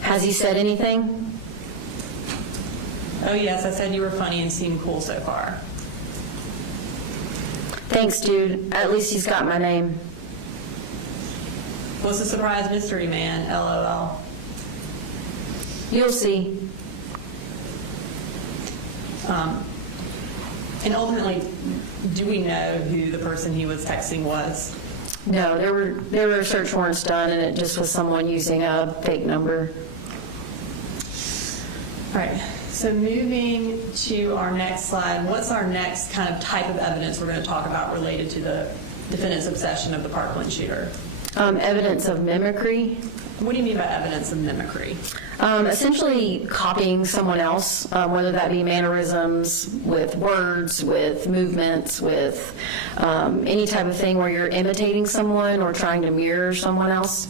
Has he said anything? Oh yes, I said you were funny and seemed cool so far. Thanks, dude. At least he's got my name. What's the surprise mystery, man? LOL. You'll see. And ultimately, do we know who the person he was texting was? No, there were search warrants done, and it just was someone using a fake number. All right, so moving to our next slide, what's our next kind of type of evidence we're going to talk about related to the defendant's obsession of the Parkland shooter? Evidence of mimicry. What do you mean by evidence of mimicry? Essentially copying someone else, whether that be mannerisms, with words, with movements, with any type of thing where you're imitating someone or trying to mirror someone else.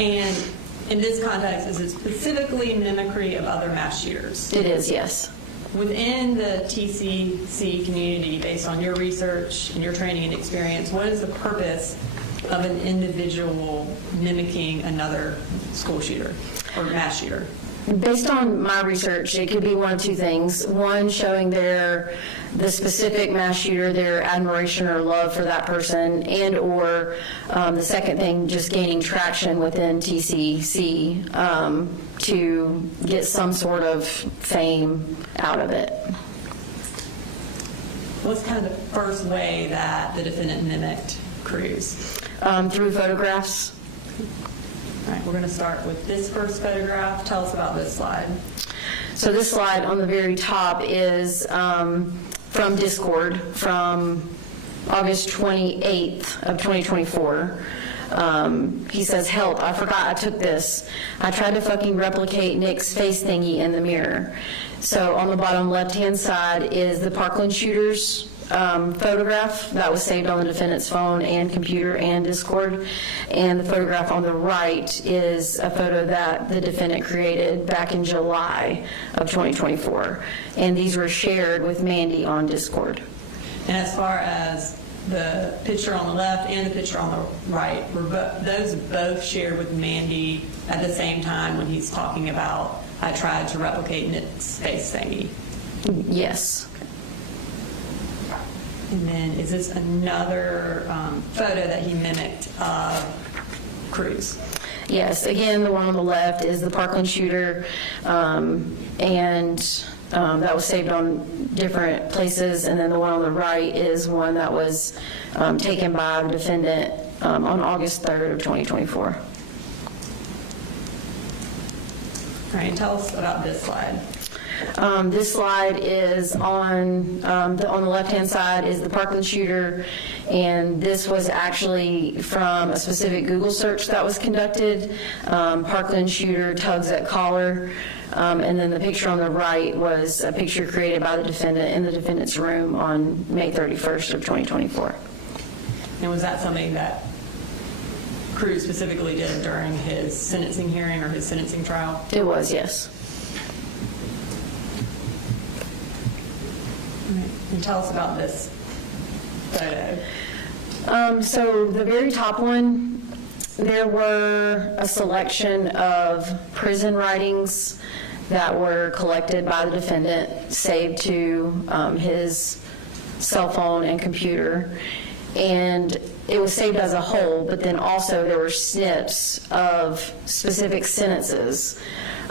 And in this context, is it specifically mimicry of other mass shooters? It is, yes. Within the TCC community, based on your research and your training and experience, what is the purpose of an individual mimicking another school shooter or mass shooter? Based on my research, it could be one of two things. One, showing the specific mass shooter, their admiration or love for that person, and or the second thing, just gaining traction within TCC to get some sort of fame out of it. What's kind of the first way that the defendant mimicked Cruz? Through photographs. All right, we're going to start with this first photograph. Tell us about this slide. So this slide on the very top is from Discord from August 28th of 2024. He says, help, I forgot I took this. I tried to fucking replicate Nick's face thingy in the mirror. So on the bottom left-hand side is the Parkland shooter's photograph that was saved on the defendant's phone and computer and Discord. And the photograph on the right is a photo that the defendant created back in July of 2024. And these were shared with Mandy on Discord. And as far as the picture on the left and the picture on the right, were those both shared with Mandy at the same time when he's talking about, I tried to replicate Nick's face thingy? Yes. And then is this another photo that he mimicked of Cruz? Yes, again, the one on the left is the Parkland shooter, and that was saved on different places, and then the one on the right is one that was taken by the defendant on August 3rd of 2024. All right, tell us about this slide. This slide is on the left-hand side is the Parkland shooter, and this was actually from a specific Google search that was conducted. Parkland shooter tugs at collar, and then the picture on the right was a picture created by the defendant in the defendant's room on May 31st of 2024. And was that something that Cruz specifically did during his sentencing hearing or his sentencing trial? It was, yes. And Tell us about this photo. So the very top one, there were a selection of prison writings that were collected by the defendant, saved to his cell phone and computer. And it was saved as a whole, but then also there were snips of specific sentences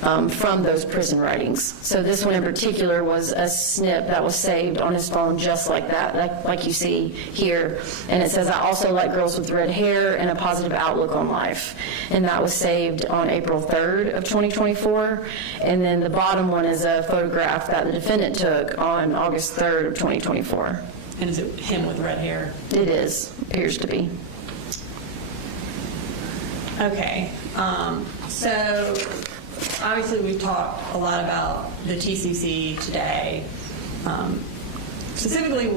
from those prison writings. So this one in particular was a snip that was saved on his phone just like that, like you see here. And it says, "I also like girls with red hair and a positive outlook on life." And that was saved on April 3rd of 2024. And then the bottom one is a photograph that the defendant took on August 3rd of 2024. And is it him with red hair? It is, appears to be. Okay, so obviously we've talked a lot about the TCC today, specifically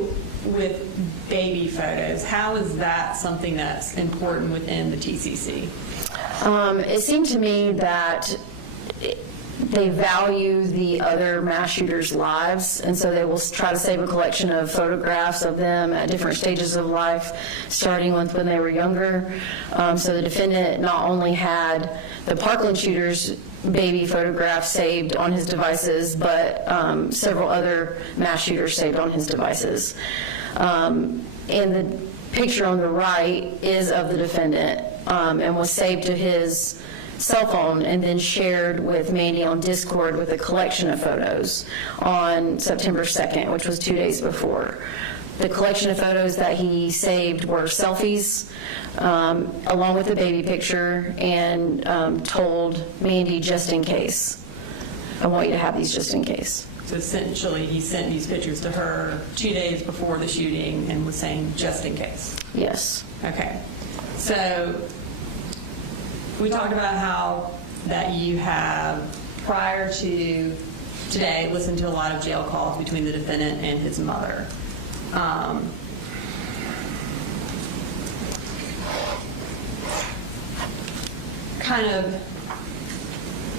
with baby photos. How is that something that's important within the TCC? It seemed to me that they value the other mass shooters' lives, and so they will try to save a collection of photographs of them at different stages of life, starting with when they were younger. So the defendant not only had the Parkland shooter's baby photograph saved on his devices, but several other mass shooters saved on his devices. And the picture on the right is of the defendant and was saved to his cell phone and then shared with Mandy on Discord with a collection of photos on September 2nd, which was 2 days before. The collection of photos that he saved were selfies, along with the baby picture, and told Mandy, just in case. I want you to have these just in case. So essentially, he sent these pictures to her 2 days before the shooting and was saying, just in case. Yes. Okay. So we talked about how that you have, prior to today, listened to a lot of jail calls between the defendant and his mother.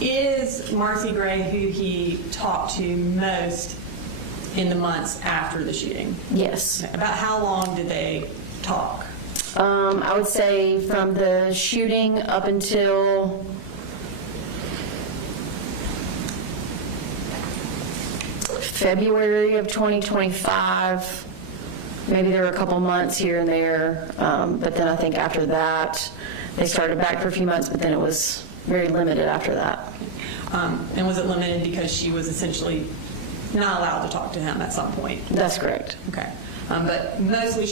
Is Marcy Gray who he talked to most in the months after the shooting? Yes. About how long did they talk? I would say from the shooting up until February of 2025. Maybe there were a couple months here and there, but then I think after that, they started back for a few months, but then it was very limited after that. And was it limited because she was essentially not allowed to talk to him at some point? That's correct. Okay. But mostly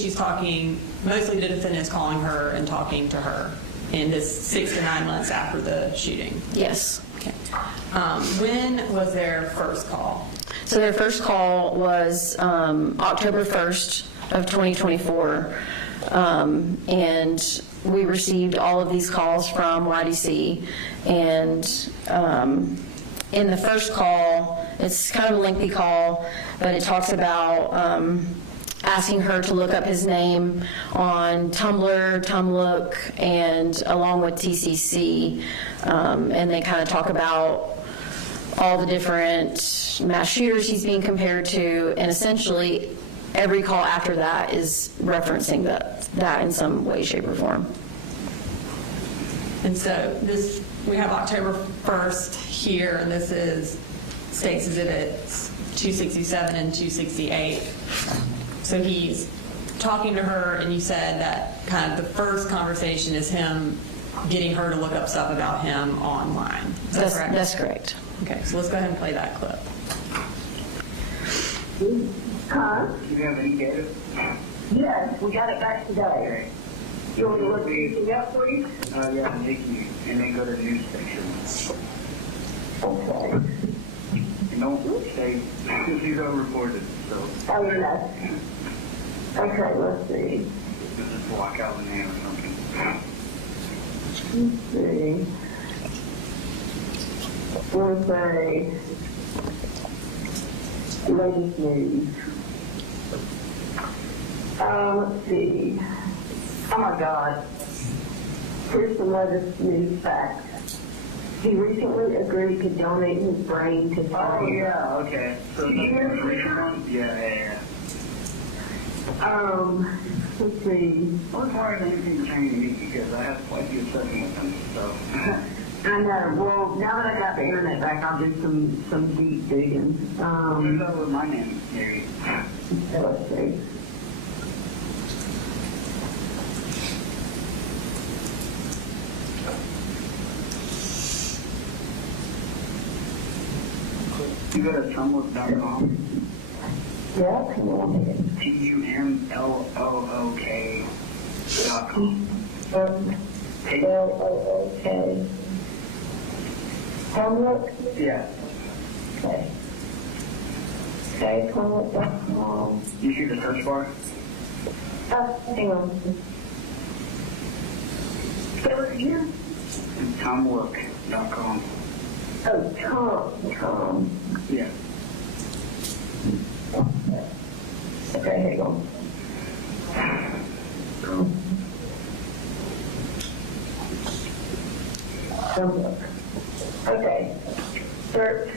mostly the defendant is calling her and talking to her in this 6 to 9 months after the shooting? Yes. Okay. When was their first call? So their first call was October 1st of 2024, and we received all of these calls from YDC, and in the first call, it's kind of a lengthy call, but it talks about asking her to look up his name on Tumblr, Tumlook, and along with TCC, and they kind of talk about all the different mass shooters he's being compared to, and essentially every call after that is referencing that in some way, shape, or form. And so we have October 1st here, and this is State's Exhibits 267 and 268. So he's talking to her, and you said that kind of the first conversation is him getting her to look up stuff about him online. Is that correct? That's correct. Okay, so let's go ahead and play that clip. Huh? Do you have any data? Yes, we got it back today. You want me to look anything up for you? Yeah, Nikki, and then go to the news section. Okay. And don't say, these are recorded, so. Oh, yeah. Okay, let's see. Just block out the name or something. Let's see. We'll say latest news. Let's see. Oh my God. Here's the latest news fact. He recently agreed to donate his brain to science. Oh, yeah, okay. So Did you hear this? Yeah. Let's see. Well, as far as anything pertaining to me, because I have quite a few sessions with them, so. I know. Well, now that I got the internet back, I'll do some deep digging. Who's over my name, Mary? Let's see. You go to tumblr.com. Yeah, come on. TUMLOOK.com. LOOK. Homework? Yeah. Okay. Okay, homework.com. You see the search bar? Hang on. Say it again? TUMLOOK.com. Oh, Tom. Yeah. Okay, hang on. Okay. Search.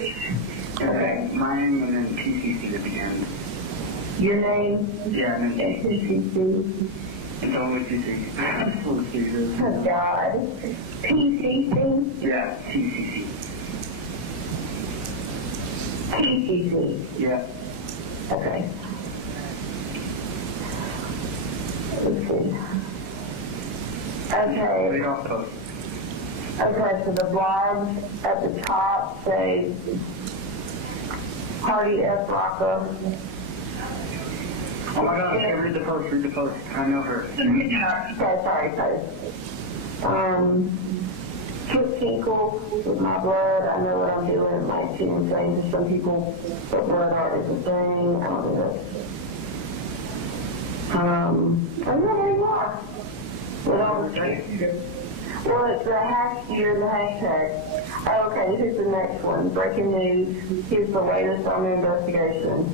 Okay. My name and then PCC at the end. Your name? Yeah, and then PCC. it's only PCC. Oh, God. PCC? Yeah, TCC. PCC. Yeah. Okay. Let's see. Okay. Read off post. Okay, so the blogs at the top say Party F Rocca. Oh my gosh, yeah, read the post. I know her. Okay, sorry. Kip Tinkle with my blood. I know what I'm doing. Like Tim saying, some people put blood art is a thing. I don't know. I know where you are. Well, it's the hashtag, the hashtag. Oh, okay, here's the next one. Breaking news. Here's the latest on the investigation.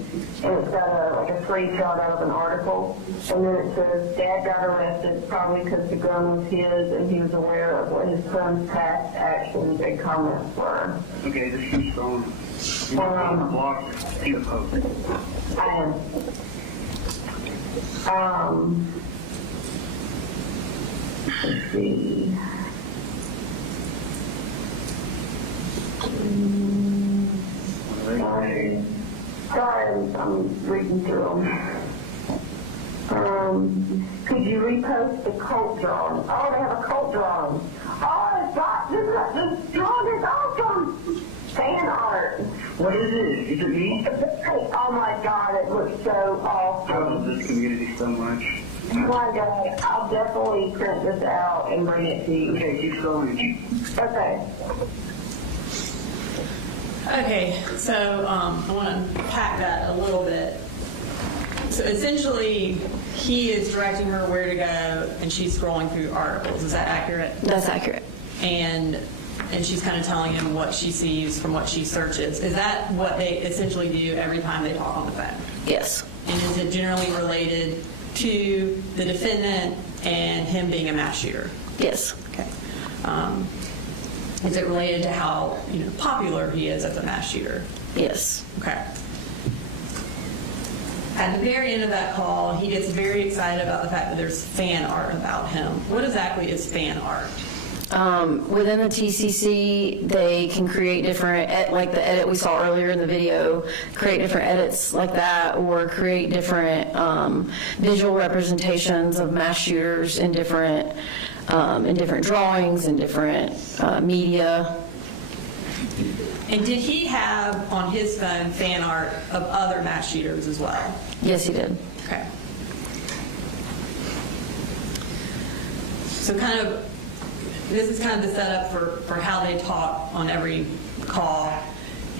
And it's got a screenshot out of an article. And then it says, Dad got arrested probably because the gun was his and he was aware of what his son's past actions and comments were. Okay, just keep going. Blog, see the post. I am. Let's see. Sorry, I'm reading through them. Could you repost the Colt drawing? Oh, they have a Colt drawing. Oh, it's got this drawing is awesome. Fan art. What is it? Is it me? Oh my God, it looks so awesome. I love this community so much. Oh my God, I'll definitely print this out and bring it to you. Okay, keep going. Okay. Okay, so I want to unpack that a little bit. So essentially, he is directing her where to go, and she's scrolling through articles. Is that accurate? That's accurate. And she's kind of telling him what she sees from what she searches. Is that what they essentially do every time they talk on the phone? Yes. And is it generally related to the defendant and him being a mass shooter? Yes. Okay. Is it related to how popular he is as a mass shooter? Yes. Okay. At the very end of that call, he gets very excited about the fact that there's fan art about him. What exactly is fan art? Within the TCC, they can create different, like the edit we saw earlier in the video, create different edits like that, or create different visual representations of mass shooters in different drawings and different media. And did he have on his phone fan art of other mass shooters as well? Yes, he did. Okay. So this is kind of the setup for how they talk on every call.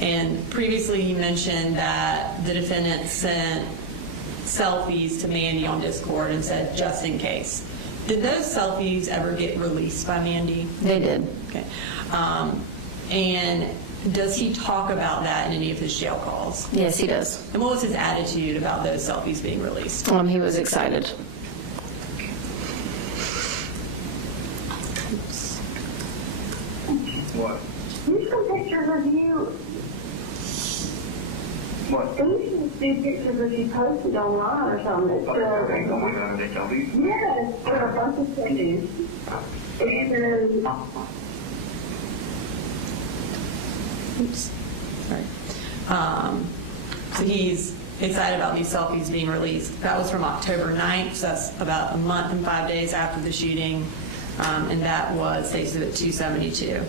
And previously he mentioned that the defendant sent selfies to Mandy on Discord and said, just in case. Did those selfies ever get released by Mandy? They did. Okay. And does he talk about that in any of his jail calls? Yes, he does. And what was his attitude about those selfies being released? He was excited. What? Here's some pictures of you. What? These should see pictures that you posted online or something. What are they going on? They tell me? Yes, there are a bunch of things. And then, Oops, sorry. So he's excited about these selfies being released. That was from October 9th, so that's about a month and 5 days after the shooting, and that was Exhibit 272.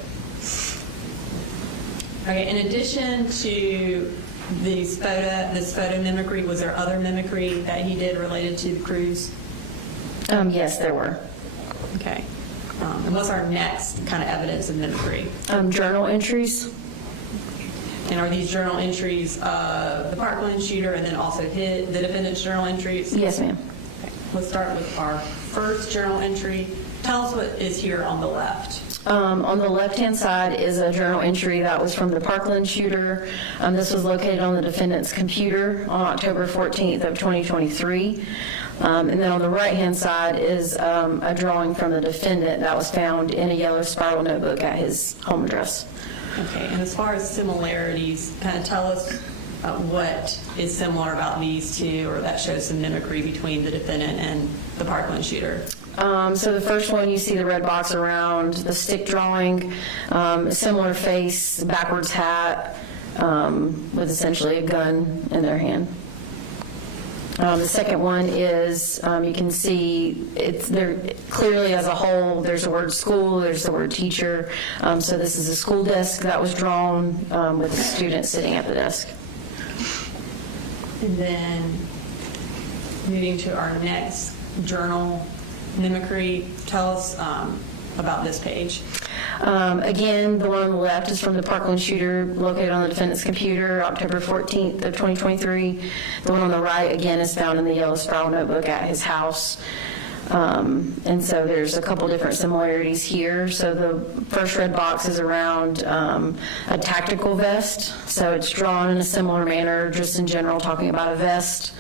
Okay, in addition to this photo mimicry, was there other mimicry that he did related to the cruise? Yes, there were. Okay. And what's our next kind of evidence of mimicry? Journal entries. And are these journal entries the Parkland shooter and then also the defendant's journal entries? Yes, ma'am. Okay. Let's start with our first journal entry. Tell us what is here on the left. On the left-hand side is a journal entry that was from the Parkland shooter. This was located on the defendant's computer on October 14th of 2023. And then on the right-hand side is a drawing from the defendant that was found in a yellow spiral notebook at his home address. Okay, and as far as similarities, kind of tell us what is similar about these two, or that shows some mimicry between the defendant and the Parkland shooter. So the first one, you see the red box around the stick drawing, a similar face, backwards hat, with essentially a gun in their hand. The second one is, you can see it's there clearly as a whole. There's the word school, there's the word teacher. So this is a school desk that was drawn with a student sitting at the desk. And then moving to our next journal mimicry, tell us about this page. Again, the one on the left is from the Parkland shooter located on the defendant's computer, October 14th of 2023. The one on the right, again, is found in the yellow spiral notebook at his house. And so there's a couple different similarities here. So the first red box is around a tactical vest. So it's drawn in a similar manner, just in general, talking about a vest.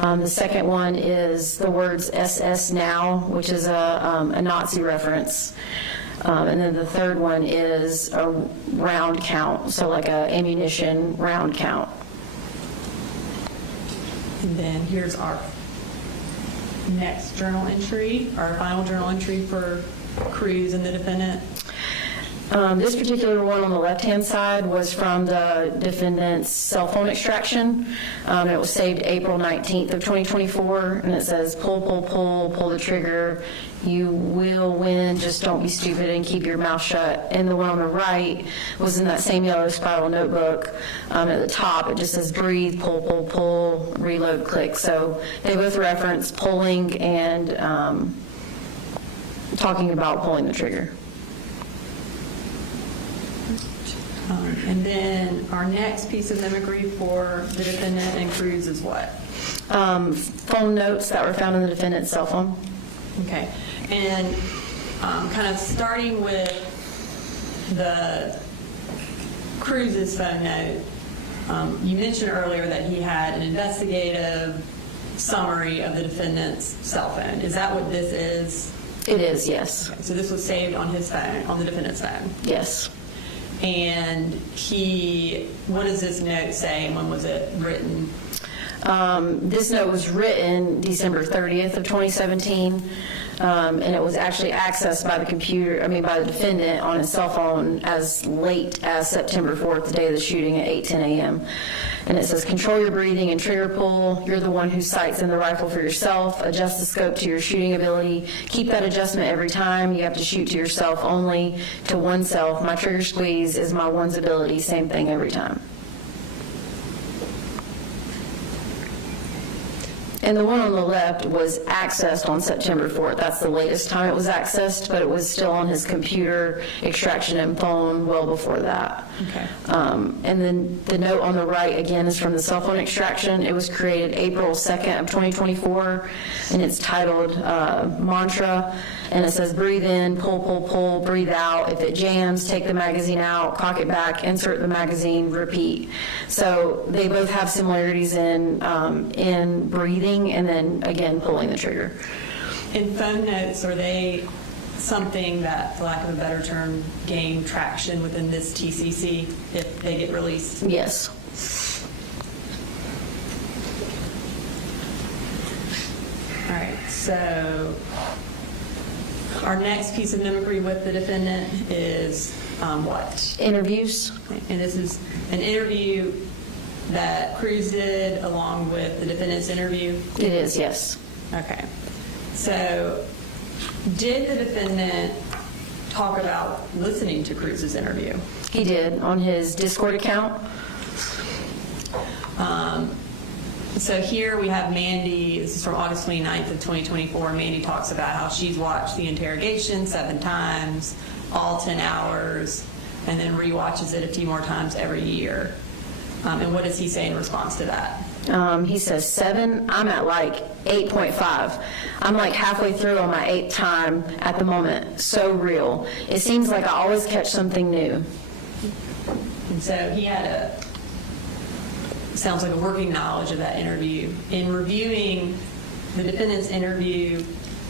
The second one is the words SS now, which is a Nazi reference. And then the third one is a round count, so like a ammunition round count. And then here's our next journal entry, our final journal entry for Cruz and the defendant. This particular one on the left-hand side was from the defendant's cell phone extraction. It was saved April 19th of 2024, and it says, pull, pull, pull, pull the trigger. You will win, just don't be stupid and keep your mouth shut. And the one on the right was in that same yellow spiral notebook. At the top, it just says breathe, pull, pull, pull, reload, click. So they both reference pulling and talking about pulling the trigger. And then our next piece of mimicry for the defendant and Cruz is what? Phone notes that were found in the defendant's cell phone. Okay. And kind of starting with the Cruz's phone note, you mentioned earlier that he had an investigative summary of the defendant's cell phone. Is that what this is? It is, yes. Okay. So this was saved on his phone, on the defendant's phone? Yes. And what does this note say, and when was it written? This note was written December 30th of 2017, and it was actually accessed by by the defendant on his cell phone as late as September 4th, the day of the shooting, at 8:10 a.m. And it says, control your breathing and trigger pull. You're the one who sights in the rifle for yourself. Adjust the scope to your shooting ability. Keep that adjustment every time. You have to shoot to yourself only, to oneself. My trigger squeeze is my one's ability. Same thing every time. And the one on the left was accessed on September 4th. That's the latest time it was accessed, but it was still on his computer, extraction, and phone well before that. Okay. And then the note on the right, again, is from the cell phone extraction. It was created April 2nd of 2024, and it's titled Mantra, and it says, breathe in, pull, pull, pull, breathe out. If it jams, take the magazine out, cock it back, insert the magazine, repeat. So they both have similarities in breathing and then, again, pulling the trigger. In phone notes, are they something that, for lack of a better term, gain traction within this TCC if they get released? Yes. All right, so our next piece of mimicry with the defendant is what? Interviews. And this is an interview that Cruz did along with the defendant's interview? It is, yes. Okay. So did the defendant talk about listening to Cruz's interview? He did on his Discord account. So here we have Mandy, this is from August 29th of 2024. Mandy talks about how she's watched the interrogation 7 times, all 10 hours, and then rewatches it a few more times every year. And what does he say in response to that? He says 7. I'm at like 8.5. I'm like halfway through on my 8th time at the moment. So real. It seems like I always catch something new. And so he had sounds like a working knowledge of that interview. In reviewing the defendant's interview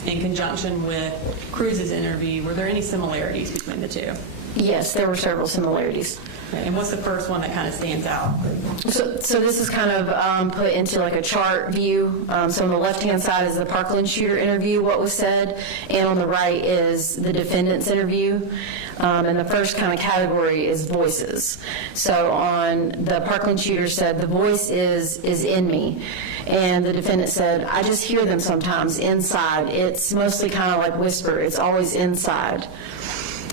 in conjunction with Cruz's interview, were there any similarities between the two? Yes, there were several similarities. Okay, and what's the first one that kind of stands out? So this is kind of put into like a chart view. So on the left-hand side is the Parkland shooter interview, what was said, and on the right is the defendant's interview. And the first kind of category is voices. So on the Parkland shooter said, the voice is in me. And the defendant said, I just hear them sometimes inside. It's mostly kind of like whisper. It's always inside.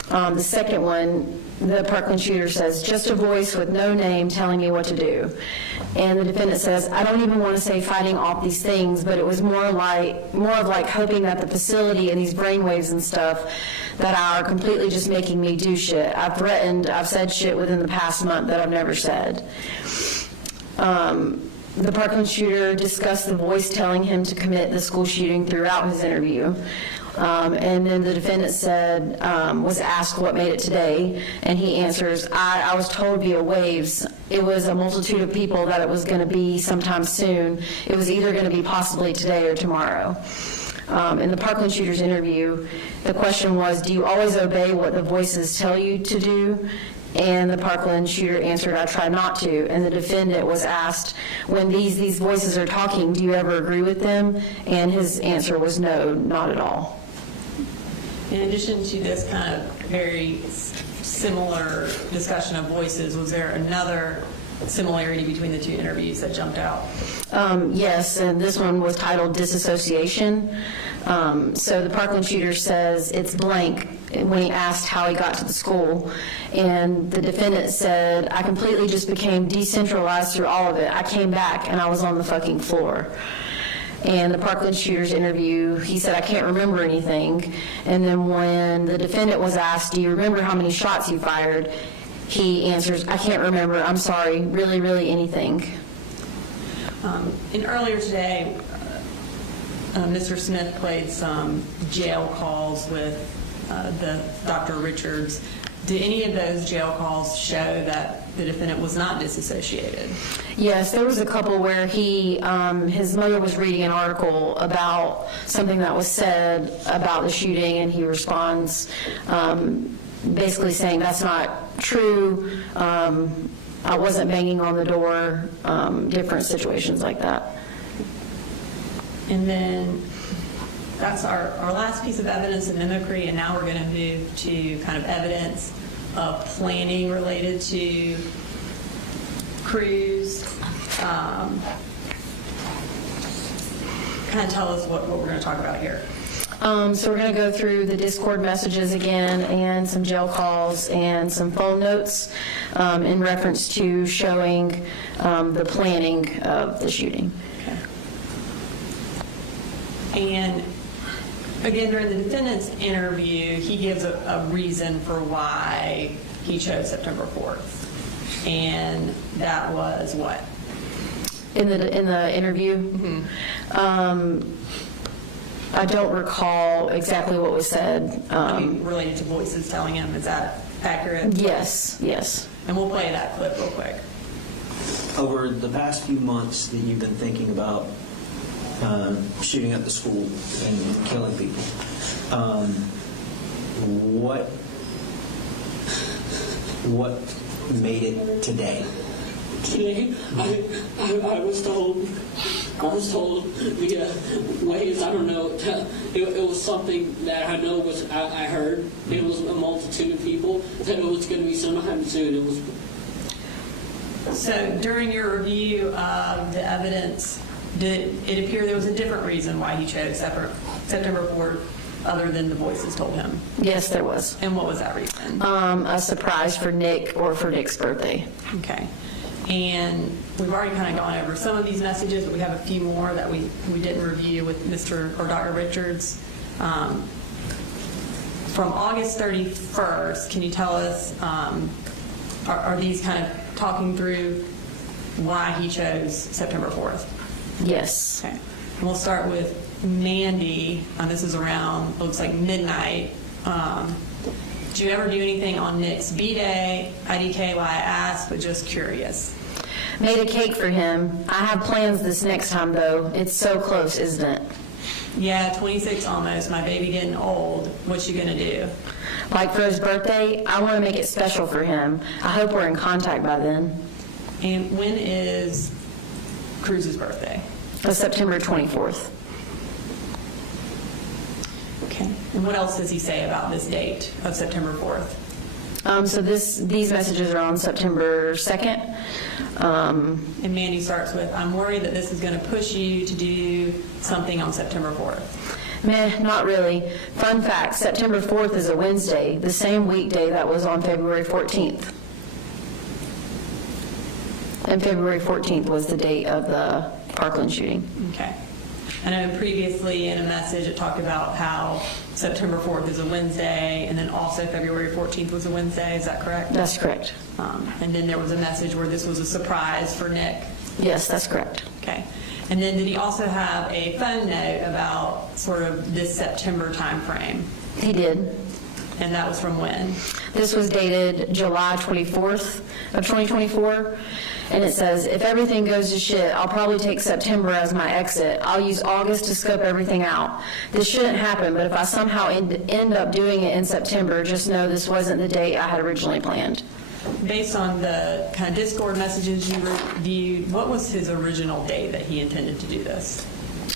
The second one, the Parkland shooter says, just a voice with no name telling me what to do. And the defendant says, I don't even want to say fighting off these things, but it was more of like hoping that the facility and these brainwaves and stuff that are completely just making me do shit. I've said shit within the past month that I've never said. The Parkland shooter discussed the voice telling him to commit the school shooting throughout his interview. And then the defendant said, was asked what made it today, and he answers, I was told via waves. It was a multitude of people that it was going to be sometime soon. It was either going to be possibly today or tomorrow. In the Parkland shooter's interview, the question was, do you always obey what the voices tell you to do? And the Parkland shooter answered, I try not to. And the defendant was asked, when these voices are talking, do you ever agree with them? And his answer was no, not at all. In addition to this kind of very similar discussion of voices, was there another similarity between the two interviews that jumped out? Yes, and this one was titled Disassociation. So the Parkland shooter says it's blank when he asked how he got to the school. And the defendant said, I completely just became decentralized through all of it. I came back and I was on the fucking floor. And the Parkland shooter's interview, he said, I can't remember anything. And then when the defendant was asked, do you remember how many shots you fired? He answers, I can't remember. I'm sorry. Really, really anything. And earlier today, Mr. Smith played some jail calls with the Dr. Richards. Did any of those jail calls show that the defendant was not disassociated? Yes, there was a couple where his mother was reading an article about something that was said about the shooting, and he responds basically saying that's not true. I wasn't banging on the door, different situations like that. And then that's our last piece of evidence in mimicry, and now we're going to move to kind of evidence of planning related to Cruz. Kind of tell us what we're going to talk about here. So we're going to go through the Discord messages again and some jail calls and some phone notes in reference to showing the planning of the shooting. Okay. And again, during the defendant's interview, he gives a reason for why he chose September 4th. And that was what? In the interview? Mm-hmm. I don't recall exactly what was said. Related to voices telling him, is that accurate? Yes, yes. And we'll play that clip real quick. Over the past few months that you've been thinking about shooting at the school and killing people, what made it today? Today, I was told I was told via ways, I don't know, it was something that I know was, I heard, it was a multitude of people, that it was going to be sometime soon. It was. So during your review of the evidence, did it appear there was a different reason why he chose September 4th other than the voices told him? Yes, there was. And what was that reason? A surprise for Nick or for Nick's birthday. Okay. And we've already kind of gone over some of these messages, but we have a few more that we didn't review with Mr. or Dr. Richards. From August 31st, can you tell us, are these kind of talking through why he chose September 4th? Yes. Okay. We'll start with Mandy. This is around, looks like midnight. Did you ever do anything on Nick's B-Day? IDK, why I asked, but just curious. Made a cake for him. I have plans this next time, though. It's so close, isn't it? Yeah, 26 almost. My baby getting old. What you gonna do? Like for his birthday, I want to make it special for him. I hope we're in contact by then. And when is Cruz's birthday? September 24th. Okay. And what else does he say about this date of September 4th? So these messages are on September 2nd. And Mandy starts with, I'm worried that this is going to push you to do something on September 4th. Meh, not really. Fun fact, September 4th is a Wednesday, the same weekday that was on February 14th. And February 14th was the date of the Parkland shooting. Okay. I know previously in a message it talked about how September 4th is a Wednesday, and then also February 14th was a Wednesday. Is that correct? That's correct. And then there was a message where this was a surprise for Nick. Yes, that's correct. Okay. And then did he also have a phone note about sort of this September time frame? He did. And that was from when? This was dated July 24th of 2024. And it says, if everything goes to shit, I'll probably take September as my exit. I'll use August to scope everything out. This shouldn't happen, but if I somehow end up doing it in September, just know this wasn't the date I had originally planned. Based on the kind of Discord messages you reviewed, what was his original date that he intended to do this?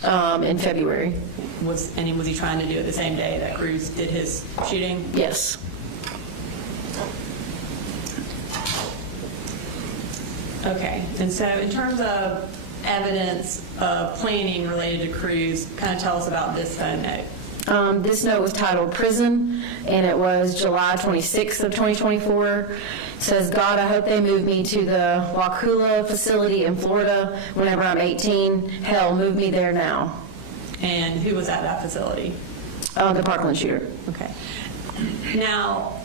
In February. Was he trying to do it the same day that Cruz did his shooting? Yes. Okay, and so in terms of evidence of planning related to Cruz, kind of tell us about this phone note. This note was titled Prison, and it was July 26th of 2024. It says, God, I hope they move me to the Wakulla facility in Florida whenever I'm 18. Hell, move me there now. And who was at that facility? The Parkland shooter. Okay. Now,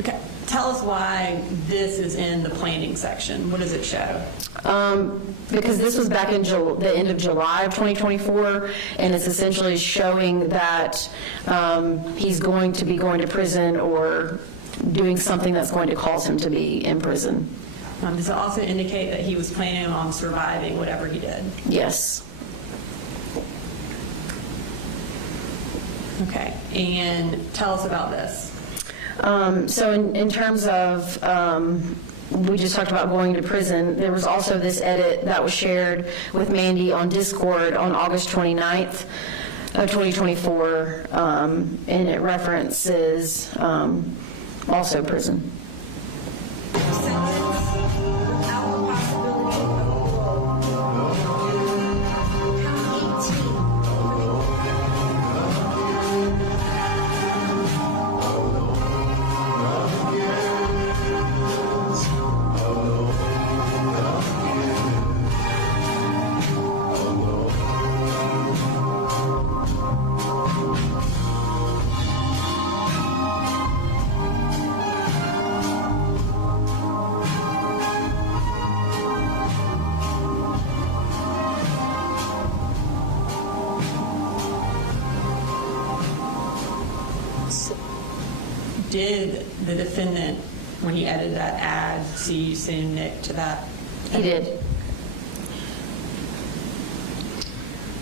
okay, tell us why this is in the planning section. What does it show? Because this was back in the end of July of 2024, and it's essentially showing that he's going to be going to prison or doing something that's going to cause him to be in prison. Does it also indicate that he was planning on surviving whatever he did? Yes. Okay, and tell us about this. So in terms of, we just talked about going to prison, there was also this edit that was shared with Mandy on Discord on August 29th of 2024, and it references also prison. Did the defendant, when he edited that ad, see you send Nick to that? He did.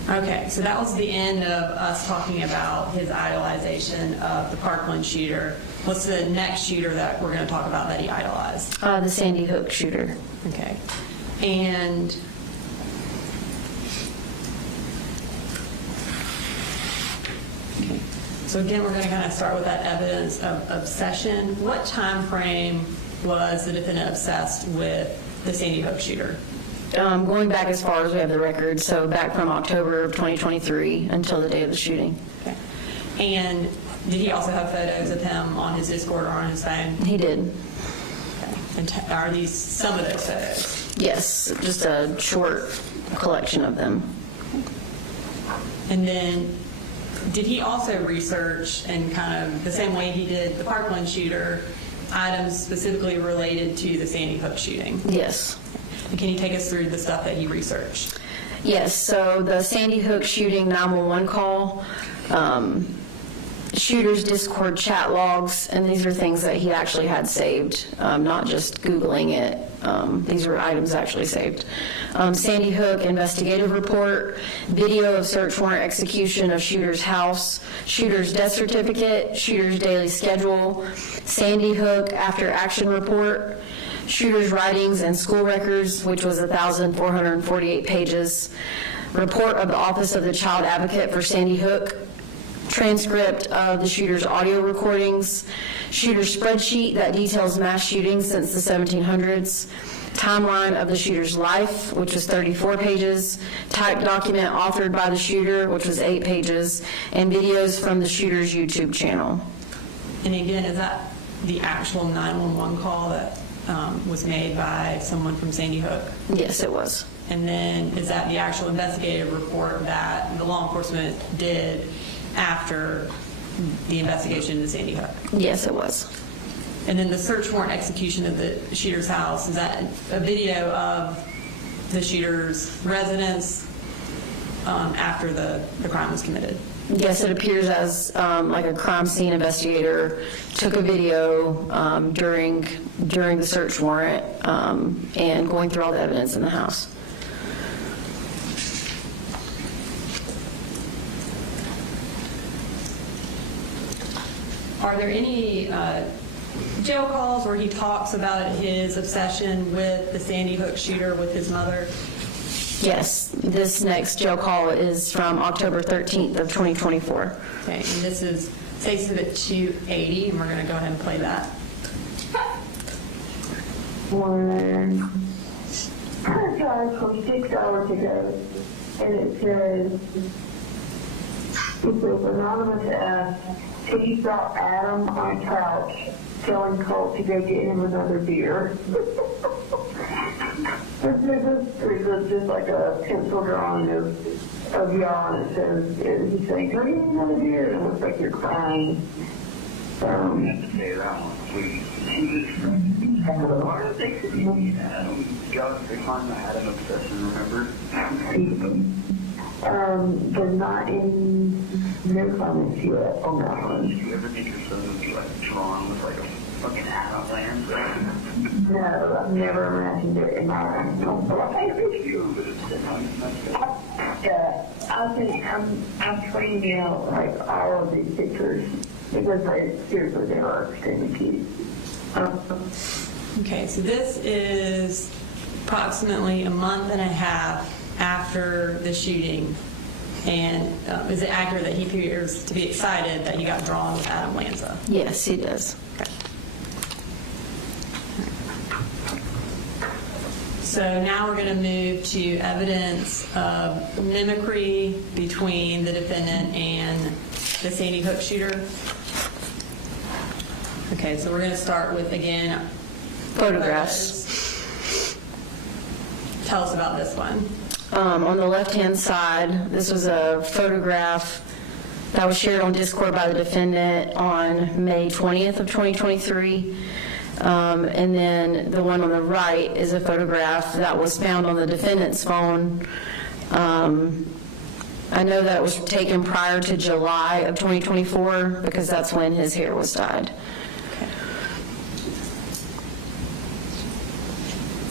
Okay, so that was the end of us talking about his idolization of the Parkland shooter. What's the next shooter that we're going to talk about that he idolized? The Sandy Hook shooter. Okay. And So again, we're going to kind of start with that evidence of obsession. What time frame was the defendant obsessed with the Sandy Hook shooter? Going back as far as we have the record, so back from October of 2023 until the day of the shooting. Okay. And did he also have photos of him on his Discord or on his phone? He did. Okay. And are these some of those photos? Yes, just a short collection of them. And then did he also research in kind of the same way he did the Parkland shooter, items specifically related to the Sandy Hook shooting? Yes. And can you take us through the stuff that he researched? Yes, so the Sandy Hook shooting 911 call, shooter's Discord chat logs, and these are things that he actually had saved, not just Googling it. These are items actually saved. Sandy Hook investigative report, video of search warrant execution of shooter's house, shooter's death certificate, shooter's daily schedule, Sandy Hook after action report, shooter's writings and school records, which was 1,448 pages, report of the Office of the Child Advocate for Sandy Hook, transcript of the shooter's audio recordings, shooter's spreadsheet that details mass shootings since the 1700s, timeline of the shooter's life, which was 34 pages, typed document authored by the shooter, which was 8 pages, and videos from the shooter's YouTube channel. And again, is that the actual 911 call that was made by someone from Sandy Hook? Yes, it was. And then is that the actual investigative report that the law enforcement did after the investigation into Sandy Hook? Yes, it was. And then the search warrant execution of the shooter's house, is that a video of the shooter's residence after the crime was committed? Yes, it appears as like a crime scene investigator took a video during the search warrant and going through all the evidence in the house. Are there any jail calls where he talks about his obsession with the Sandy Hook shooter with his mother? Yes, this next jail call is from October 13th of 2024. Okay, and this is States Exhibit 280, and we're going to go ahead and play that. I tried from 6 hours ago, and it says, anonymous asked, he saw Adam on a couch telling Colt to go get him another beer. It's just like a pencil drawing of y'all, and it says, he's saying, go get him another beer, and it looks like you're crying. I have to say that one, please. They find the Adam obsession, remember? There's not any no comments yet on that one. Do you ever think your son would be like drawn with like a fucking Adam land? No, I've never imagined it in my life. But I think I think I'm training out like all of these pictures because seriously they are extremely cute. Okay, so this is approximately a month and a half after the shooting. And is it accurate that he appears to be excited that he got drawn with Adam Lanza? Yes, he does. Okay. So now we're going to move to evidence of mimicry between the defendant and the Sandy Hook shooter. Okay, so we're going to start with, again, photographs. Tell us about this one. On the left-hand side, this was a photograph that was shared on Discord by the defendant on May 20th of 2023. And then the one on the right is a photograph that was found on the defendant's phone. I know that it was taken prior to July of 2024 because that's when his hair was dyed.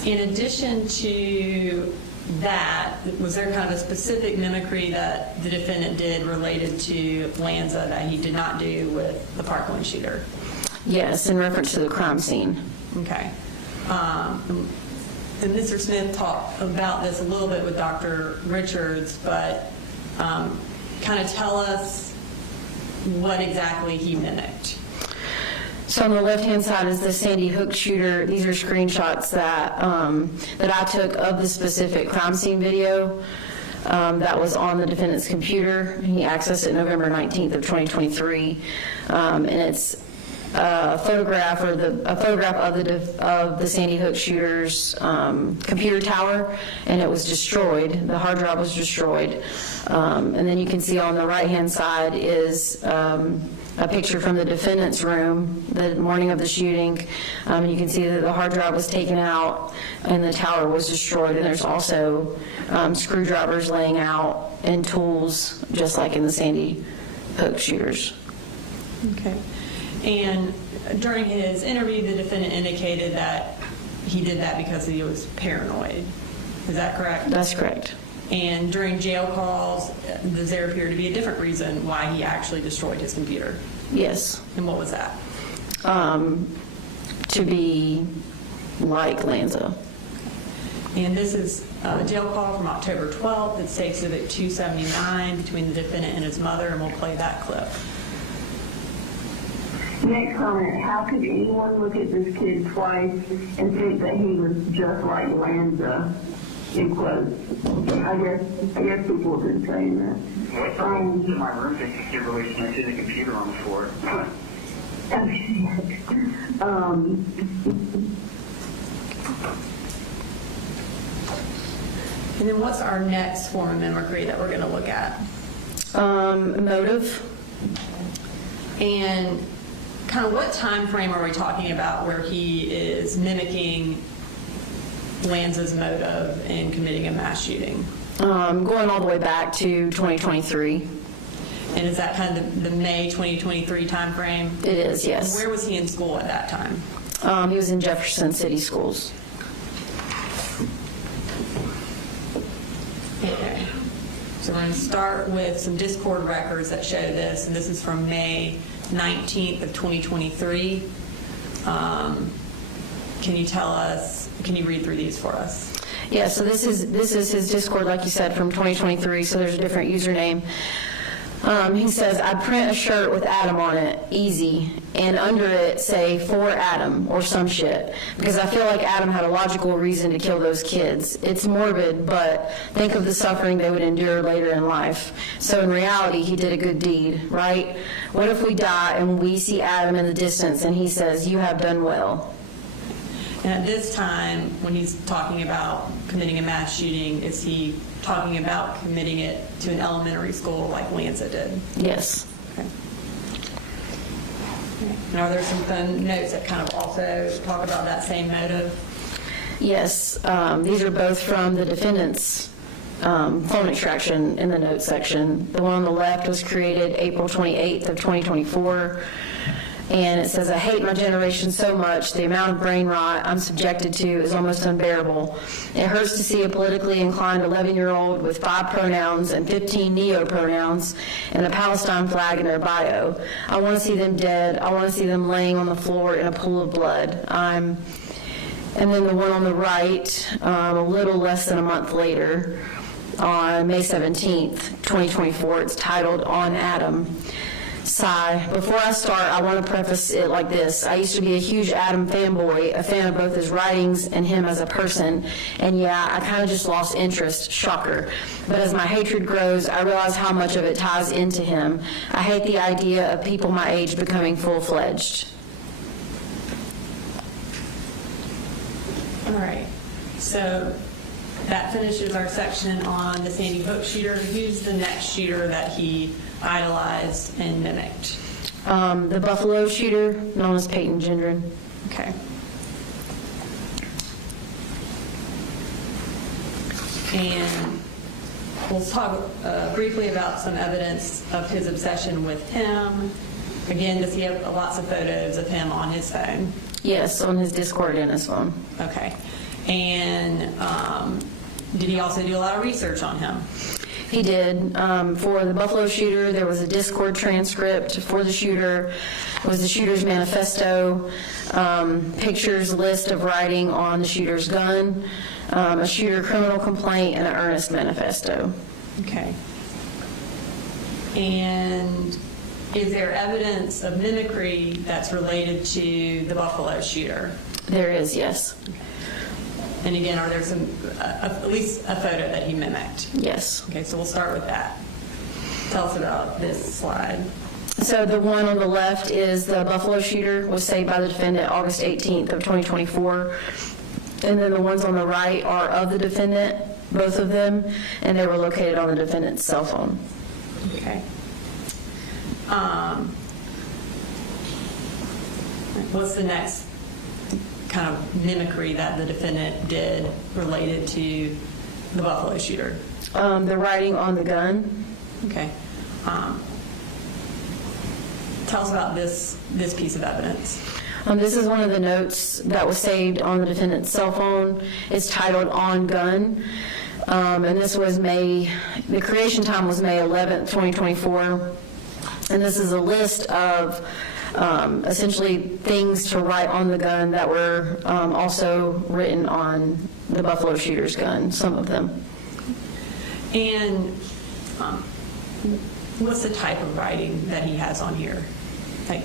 In addition to that, was there kind of a specific mimicry that the defendant did related to Lanza that he did not do with the Parkland shooter? Yes, in reference to the crime scene. Okay. And Mr. Smith talked about this a little bit with Dr. Richards, but kind of tell us what exactly he mimicked. So on the left-hand side is the Sandy Hook shooter. These are screenshots that I took of the specific crime scene video that was on the defendant's computer. He accessed it November 19th of 2023, and it's a photograph of the Sandy Hook shooter's computer tower, and it was destroyed. The hard drive was destroyed, and then you can see on the right-hand side is a picture from the defendant's room the morning of the shooting. You can see that the hard drive was taken out and the tower was destroyed, and there's also screwdrivers laying out and tools just like in the Sandy Hook shooters. Okay. And during his interview, the defendant indicated that he did that because he was paranoid. Is that correct? That's correct. And during jail calls, does there appear to be a different reason why he actually destroyed his computer? Yes. And what was that? To be like Lanza. And this is a jail call from October 12th. It states that at 279 between the defendant and his mother, and we'll play that clip. Next comment, how could anyone look at this kid twice and think that he was just like Lanza? In quotes. I guess people have been saying that. What's in my room that you can't really see the computer on the floor? And then what's our next form of mimicry that we're going to look at? Motive. And kind of what time frame are we talking about where he is mimicking Lanza's motive in committing a mass shooting? Going all the way back to 2023. And is that kind of the May 2023 time frame? It is, yes. And where was he in school at that time? He was in Jefferson City Schools. Okay. So we're going to start with some Discord records that show this, and this is from May 19th of 2023. Can you tell us, can you read through these for us? Yeah, so this is his Discord, like you said, from 2023, so there's a different username. He says, I'd print a shirt with Adam on it, easy, and under it say, for Adam, or some shit, because I feel like Adam had a logical reason to kill those kids. It's morbid, but think of the suffering they would endure later in life. So in reality, he did a good deed, right? What if we die and we see Adam in the distance and he says, you have done well? And at this time, when he's talking about committing a mass shooting, is he talking about committing it to an elementary school like Lanza did? Yes. Okay. And are there some fun notes that kind of also talk about that same motive? Yes. These are both from the defendant's phone extraction in the notes section. The one on the left was created April 28th of 2024. And it says, I hate my generation so much. The amount of brain rot I'm subjected to is almost unbearable. It hurts to see a politically inclined 11-year-old with 5 pronouns and 15 neo-pronouns and a Palestine flag in their bio. I want to see them dead. I want to see them laying on the floor in a pool of blood. And then the one on the right, a little less than a month later, on May 17th, 2024, it's titled On Adam. Sigh. Before I start, I want to preface it like this. I used to be a huge Adam fanboy, a fan of both his writings and him as a person. And yeah, I kind of just lost interest. Shocker. But as my hatred grows, I realize how much of it ties into him. I hate the idea of people my age becoming full-fledged. All right. So that finishes our section on the Sandy Hook shooter. Who's the next shooter that he idolized and mimicked? The Buffalo shooter, known as Peyton Gendron. Okay. And we'll talk briefly about some evidence of his obsession with him. Again, does he have lots of photos of him on his phone? Yes, on his Discord and his phone. Okay. And did he also do a lot of research on him? He did. For the Buffalo shooter, there was a Discord transcript for the shooter. It was the shooter's manifesto, pictures, list of writing on the shooter's gun, a shooter criminal complaint, and an earnest manifesto. Okay. And is there evidence of mimicry that's related to the Buffalo shooter? There is, yes. And again, are there some, at least a photo that he mimicked? Yes. Okay, so we'll start with that. Tell us about this slide. So the one on the left is the Buffalo shooter, was saved by the defendant August 18th of 2024. And then the ones on the right are of the defendant, both of them, and they were located on the defendant's cell phone. Okay. What's the next kind of mimicry that the defendant did related to the Buffalo shooter? The writing on the gun. Okay. Tell us about this piece of evidence. This is one of the notes that was saved on the defendant's cell phone. It's titled "On Gun," and this was the creation time was May 11th, 2024. And this is a list of essentially things to write on the gun that were also written on the Buffalo shooter's gun, some of them. And what's the type of writing that he has on here? Like,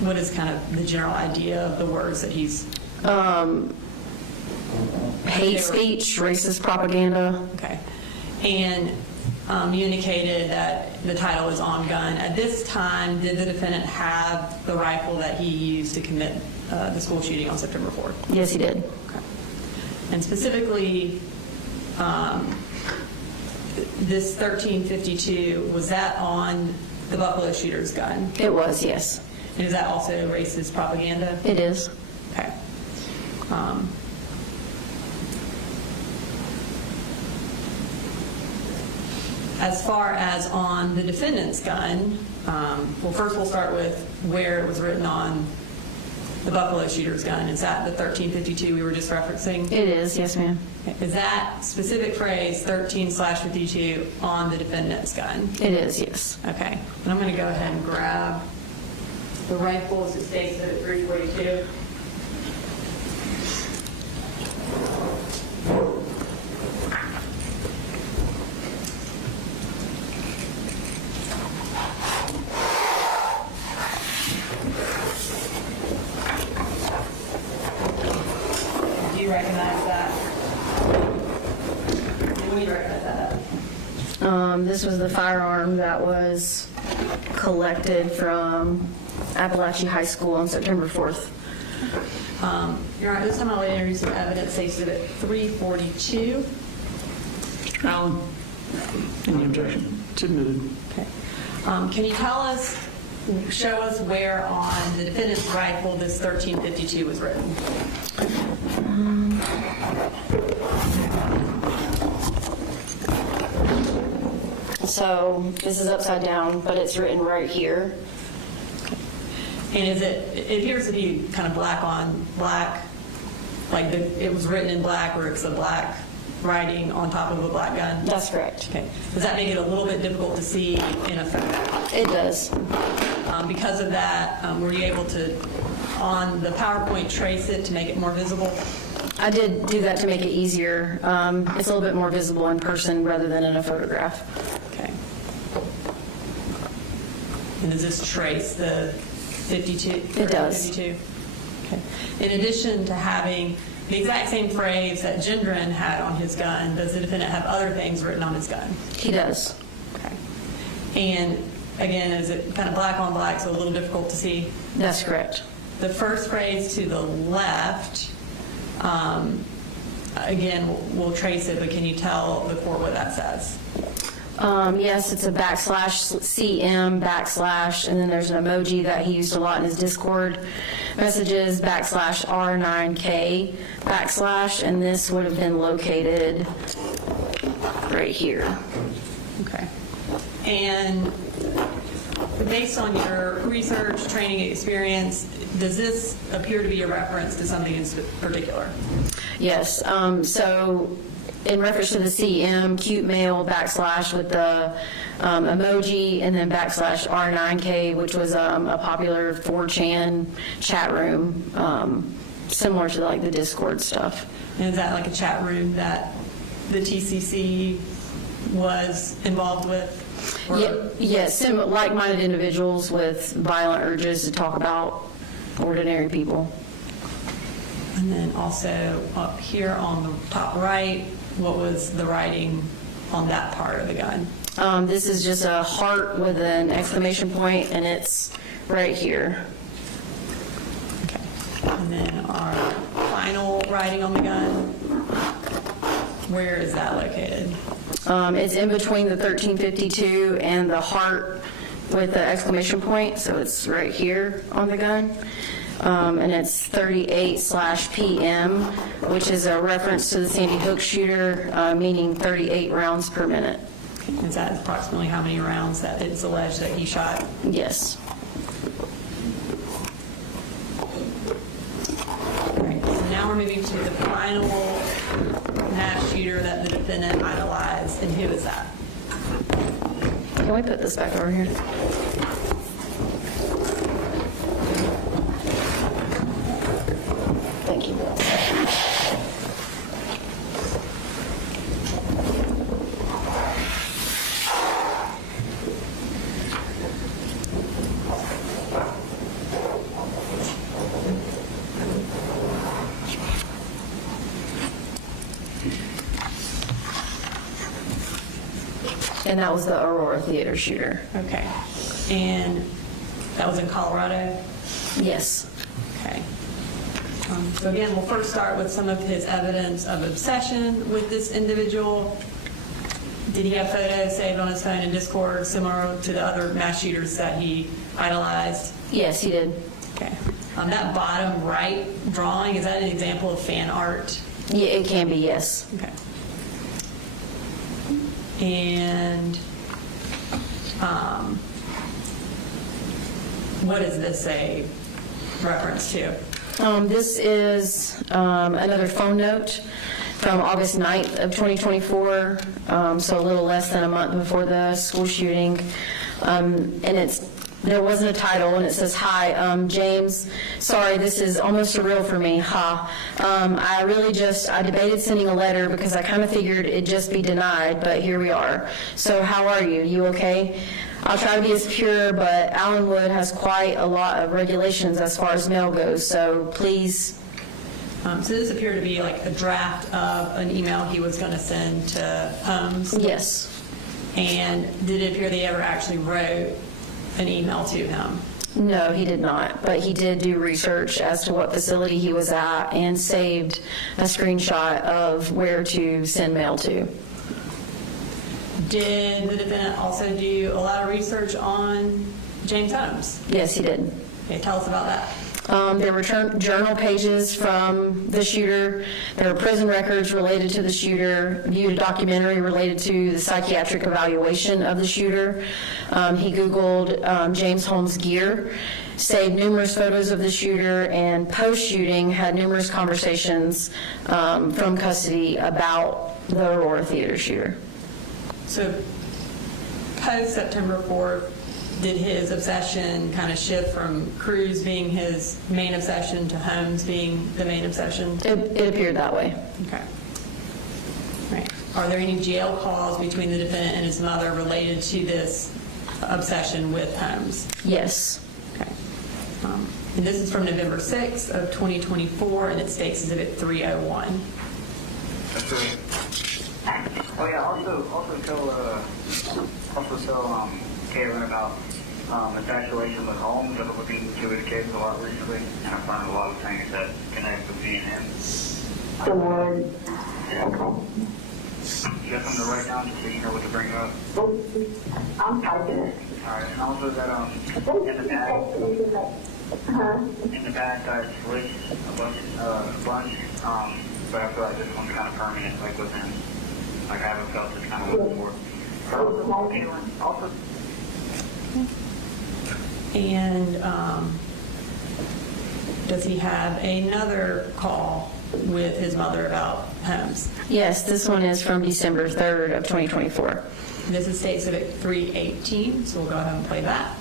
what is kind of the general idea of the words that he's... hate speech, racist propaganda. Okay. And you indicated that the title is "On Gun." At this time, did the defendant have the rifle that he used to commit the school shooting on September 4th? Yes, he did. Okay. And specifically, this 1352, was that on the Buffalo shooter's gun? It was, yes. And is that also racist propaganda? It is. Okay. As far as on the defendant's gun, well, first we'll start with where it was written on the Buffalo shooter's gun. Is that the 1352 we were just referencing? It is, yes, ma'am. Is that specific phrase 13/52 on the defendant's gun? It is, yes. Okay. And I'm going to go ahead and grab the rifle as it states at 342. Do you recognize that? Do we recognize that? This was the firearm that was collected from Apalachee High School on September 4th. Your Honor, this time I'll introduce some evidence states at 342. Alan, any objection? Submitted. Okay. Can you show us where on the defendant's rifle this 1352 was written? So this is upside down, but it's written right here. And it appears to be kind of black on black, like it was written in black, or it's a black writing on top of a black gun? That's correct. Okay. Does that make it a little bit difficult to see in a photo? It does. Because of that, were you able to, on the PowerPoint, trace it to make it more visible? I did do that to make it easier. It's a little bit more visible in person rather than in a photograph. Okay. And does this trace the 52? It does. 52? Okay. In addition to having the exact same phrase that Gendron had on his gun, does the defendant have other things written on his gun? He does. Okay. And again, is it kind of black on black, so a little difficult to see? That's correct. The first phrase to the left, again, we'll trace it, but can you tell the court what that says? Yes, it's a /CM /, and then there's an emoji that he used a lot in his Discord messages, /R9K /, and this would have been located right here. Okay. And based on your research, training, experience, does this appear to be a reference to something in particular? Yes. So in reference to the CM, cute male / with the emoji, and then /R9K, which was a popular 4chan chat room, similar to like the Discord stuff. And is that like a chat room that the TCC was involved with? Yes, like-minded individuals with violent urges to talk about ordinary people. And then also up here on the top right, what was the writing on that part of the gun? This is just a heart with an exclamation point, and it's right here. Okay. And then our final writing on the gun, where is that located? It's in between the 1352 and the heart with the exclamation point, so it's right here on the gun. And it's 38/PM, which is a reference to the Sandy Hook shooter, meaning 38 rounds per minute. Is that approximately how many rounds that it's alleged that he shot? Yes. All right, so now we're moving to the final mass shooter that the defendant idolized, and who is that? Can we put this back over here? Thank you, Bill. And that was the Aurora Theater shooter. Okay. And that was in Colorado? Yes. Okay. So again, we'll first start with some of his evidence of obsession with this individual. Did he have photos saved on his phone in Discord similar to the other mass shooters that he idolized? Yes, he did. Okay. That bottom right drawing, is that an example of fan art? Yeah, it can be, yes. Okay. And what is this a reference to? This is another phone note from August 9th of 2024, so a little less than a month before the school shooting. And there wasn't a title, and it says, "Hi, James, sorry, this is almost surreal for me, ha. I debated sending a letter because I kind of figured it'd just be denied, but here we are. So how are you? You okay? I'll try to be as pure, but Allenwood has quite a lot of regulations as far as mail goes, so please." So this appeared to be like a draft of an email he was going to send to Holmes? Yes. And did it appear that he ever actually wrote an email to him? No, he did not, but he did do research as to what facility he was at and saved a screenshot of where to send mail to. Did the defendant also do a lot of research on James Holmes? Yes, he did. Okay, tell us about that. There were journal pages from the shooter. There were prison records related to the shooter. Viewed a documentary related to the psychiatric evaluation of the shooter. He Googled James Holmes gear, saved numerous photos of the shooter, and post-shooting had numerous conversations from custody about the Aurora Theater shooter. So post-September 4th, did his obsession kind of shift from Cruz being his main obsession to Holmes being the main obsession? It appeared that way. Okay. Right. Are there any jail calls between the defendant and his mother related to this obsession with Holmes? Yes. Okay. And this is from November 6th of 2024, and it states Exhibit 301. That's right. Oh yeah. Also tell Caitlin about infatuation with Holmes. I've been looking into his case a lot recently, and I found a lot of things that connect with me and him. The word. Yeah. You got something to write down so you know what to bring up? I'm typing it. Alright, and also that in the back I switched a bunch, but I feel like this one's kind of permanent, like with him. Like I haven't felt this kind of way before. Also. And does he have another call with his mother about Holmes? Yes, this one is from December 3rd of 2024. This is State Exhibit 318, so we'll go ahead and play that.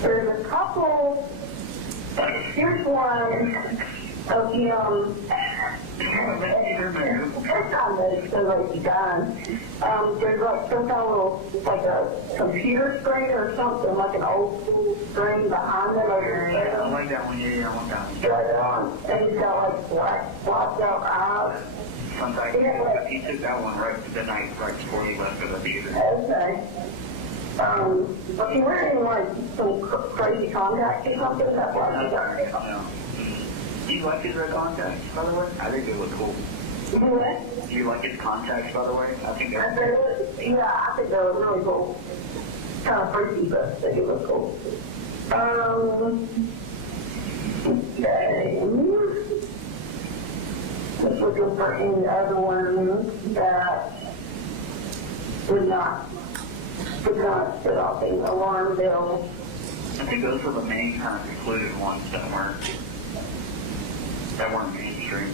There's a couple, here's one of him First time that it's so late to done. There's like some kind of little, like a computer screen or something, like an old school screen behind it. Yeah, I like that one. Yeah, I want that one. Right on. And he's got like blacked out eyes. Sometimes he took that one right the night right before he left for the theater. Okay. But he wearing like some crazy contacts or something? That's why he got it. No. Do you like his red contacts, by the way? I think they look cool. What? Do you like his contacts, by the way? I think they're Yeah, I think they were really cool. Kind of freaky, but they do look cool. Okay. Just looking for any other ones that would not set off any alarm bells. I think those were the main kind of included ones that weren't mainstream.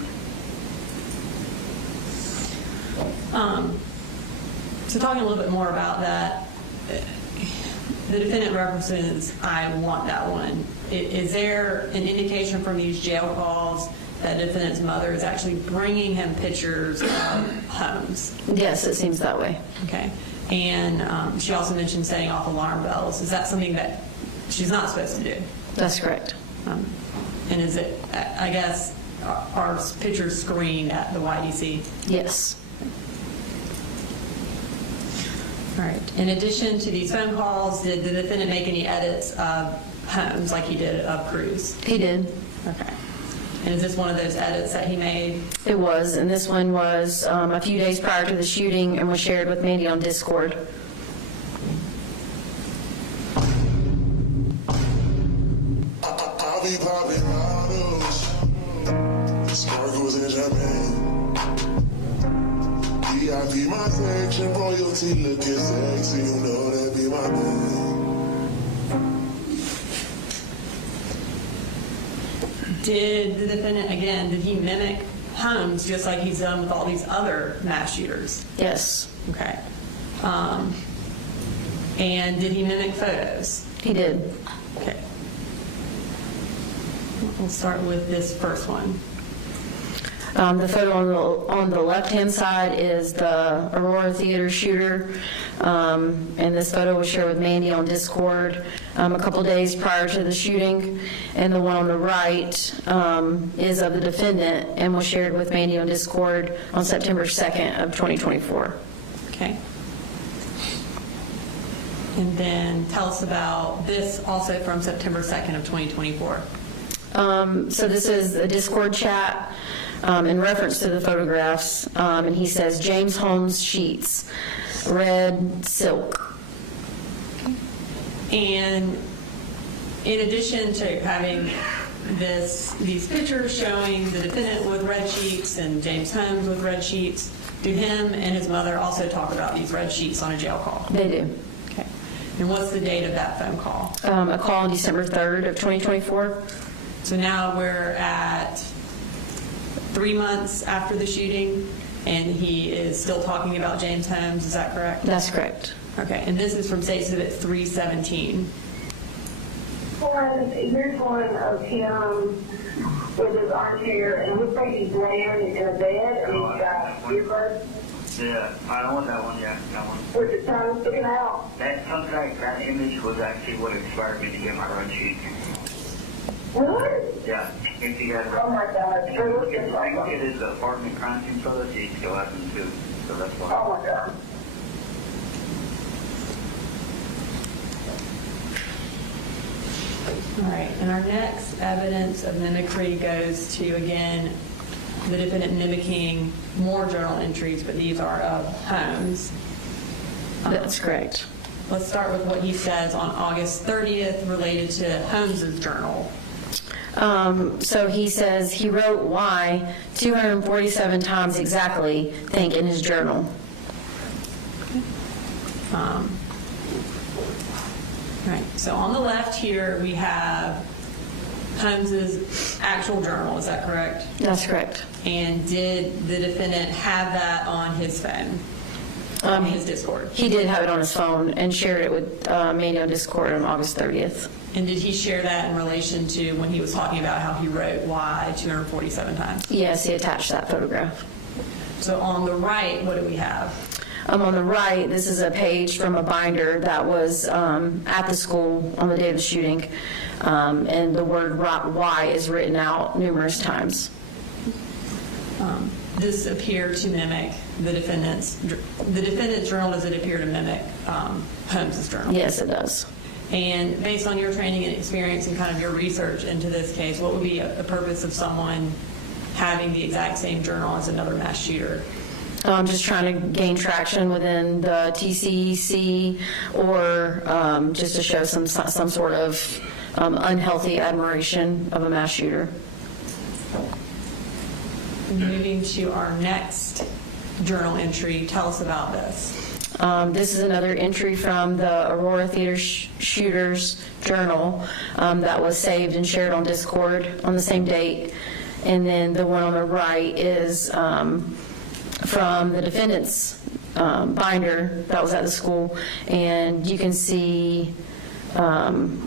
So talking a little bit more about that, the defendant references, I want that one. Is there an indication from these jail calls that the defendant's mother is actually bringing him pictures of homes? Yes, it seems that way. Okay. And she also mentioned setting off alarm bells. Is that something that she's not supposed to do? That's correct. And is it, I guess, are pictures screened at the YDC? Yes. All right. In addition to these phone calls, did the defendant make any edits of homes like he did of Cruz? He did. Okay. And is this one of those edits that he made? It was, and this one was a few days prior to the shooting and was shared with Mandy on Discord. I'll be popping bottles, sparkles and champagne. VIP my section, royalty looking sexy, you know that be my name. Did the defendant, again, did he mimic homes just like he's done with all these other mass shooters? Yes. Okay. And did he mimic photos? He did. Okay. We'll start with this first one. The photo on the left-hand side is the Aurora Theater shooter, and this photo was shared with Mandy on Discord a couple days prior to the shooting, and the one on the right is of the defendant and was shared with Mandy on Discord on September 2nd of 2024. Okay. And then tell us about this also from September 2nd of 2024. So this is a Discord chat in reference to the photographs, and he says, James Holmes sheets, red silk. And in addition to having these pictures showing the defendant with red sheets and James Holmes with red sheets, do him and his mother also talk about these red sheets on a jail call? They do. Okay. And what's the date of that phone call? A call on December 3rd of 2024. So now we're at 3 months after the shooting, and he is still talking about James Holmes. Is that correct? That's correct. Okay, and this is from State Exhibit 317. Here's one of him with his armchair, and it looks like he's laying in a bed, and he's got earbuds. Yeah, I want that one, yeah, that one. With the tongue sticking out. That image was actually what inspired me to get my red sheet. What? Yeah. If you had, oh my God. If you look at it is the apartment crime scene photos, you still have them too. So that's why. Oh my God. All right, and our next evidence of mimicry goes to, again, the defendant mimicking more journal entries, but these are of Holmes. That's correct. Let's start with what he says on August 30th related to Holmes's journal. So he says he wrote Y 247 times exactly, think, in his journal. Right. So on the left here we have Holmes's actual journal. Is that correct? That's correct. And did the defendant have that on his phone? on his Discord? He did have it on his phone and shared it with Mandy on Discord on August 30th. And did he share that in relation to when he was talking about how he wrote "why" 247 times? Yes, he attached that photograph. So on the right, what do we have? On the right, this is a page from a binder that was at the school on the day of the shooting, and the word "why" is written out numerous times. This appear to mimic the defendant's journal. Does it appear to mimic Holmes's journal? Yes, it does. And based on your training and experience and kind of your research into this case, what would be the purpose of someone having the exact same journal as another mass shooter? Just trying to gain traction within the TCEC, or just to show some sort of unhealthy admiration of a mass shooter. Moving to our next journal entry, tell us about this. This is another entry from the Aurora Theater Shooters Journal that was saved and shared on Discord on the same date. And then the one on the right is from the defendant's binder that was at the school. And you can see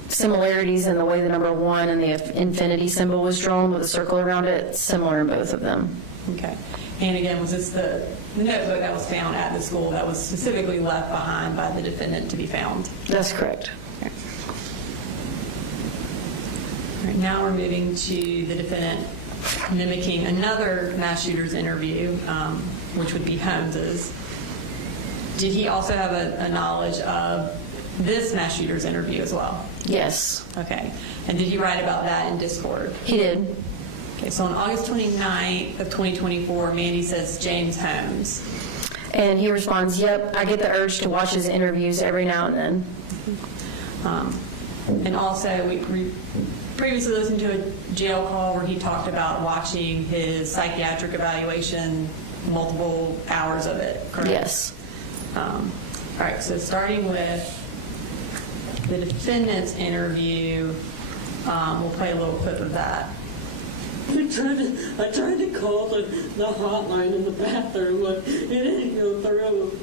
similarities in the way the number 1 and the infinity symbol was drawn with a circle around it, similar in both of them. Okay. And again, was this the notebook that was found at the school that was specifically left behind by the defendant to be found? That's correct. Okay. All right, now we're moving to the defendant mimicking another mass shooter's interview, which would be Holmes's. Did he also have a knowledge of this mass shooter's interview as well? Yes. Okay. And did he write about that in Discord? He did. Okay, so on August 29th of 2024, Mandy says James Holmes. And he responds, "Yep, I get the urge to watch his interviews every now and then." And also, we previously listened to a jail call where he talked about watching his psychiatric evaluation, multiple hours of it, correct? Yes. All right, so starting with the defendant's interview, we'll play a little clip of that. I tried to call the hotline in the bathroom, but it didn't go through.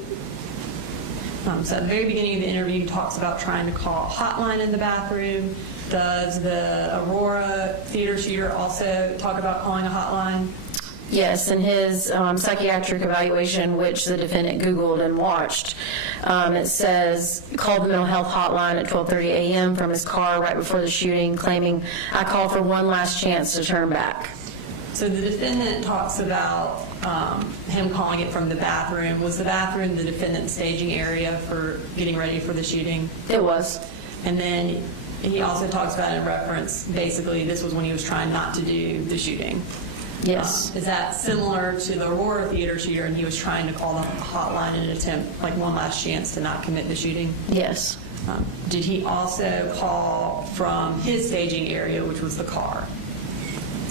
So at the very beginning of the interview, he talks about trying to call a hotline in the bathroom. Does the Aurora theater shooter also talk about calling a hotline? Yes, in his psychiatric evaluation, which the defendant Googled and watched, it says, called the mental health hotline at 12:30 a.m. from his car right before the shooting, claiming, "I called for one last chance to turn back." So the defendant talks about him calling it from the bathroom. Was the bathroom the defendant's staging area for getting ready for the shooting? It was. And then he also talks about in reference, basically, this was when he was trying not to do the shooting. Yes. Is that similar to the Aurora theater shooter, and he was trying to call the hotline in an attempt, like one last chance to not commit the shooting? Yes. Did he also call from his staging area, which was the car?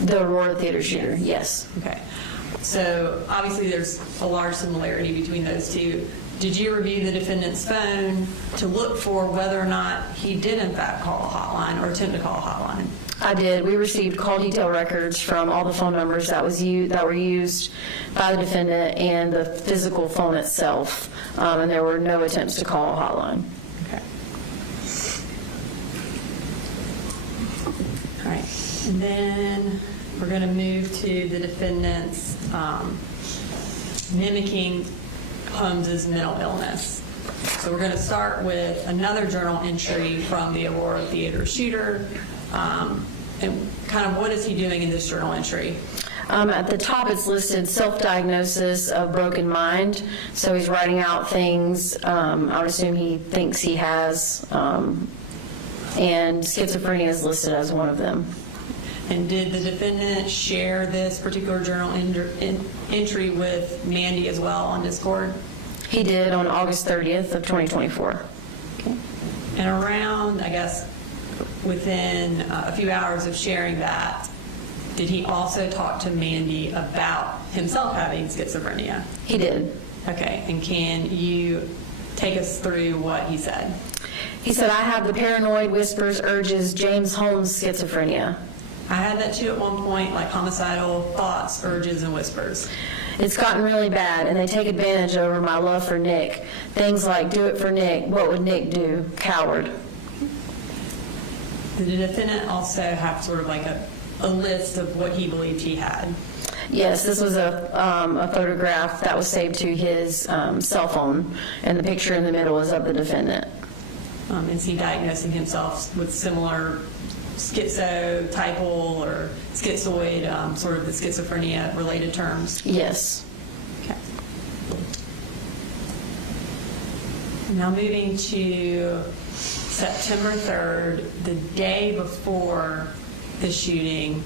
The Aurora theater shooter, yes. Okay. So obviously there's a large similarity between those two. Did you review the defendant's phone to look for whether or not he did in fact call a hotline or attempt to call a hotline? I did. We received call detail records from all the phone numbers that were used by the defendant and the physical phone itself, and there were no attempts to call a hotline. Okay. All right. And then we're going to move to the defendant's mimicking Holmes's mental illness. So we're going to start with another journal entry from the Aurora theater shooter. And kind of what is he doing in this journal entry? At the top it's listed self-diagnosis of broken mind. So he's writing out things I would assume he thinks he has, and schizophrenia is listed as one of them. And did the defendant share this particular journal entry with Mandy as well on Discord? He did on August 30th of 2024. Okay. And around, I guess, within a few hours of sharing that, did he also talk to Mandy about himself having schizophrenia? He did. Okay, and can you take us through what he said? He said, "I have the paranoid whispers, urges, James Holmes schizophrenia." I had that too at one point, like homicidal thoughts, urges, and whispers. It's gotten really bad, and they take advantage over my love for Nick. Things like, do it for Nick. What would Nick do? Coward. Did the defendant also have sort of like a list of what he believed he had? Yes, this was a photograph that was saved to his cell phone, and the picture in the middle is of the defendant. Is he diagnosing himself with similar schizotypal or schizoid, sort of the schizophrenia-related terms? Yes. Okay. Now moving to September 3rd, the day before the shooting,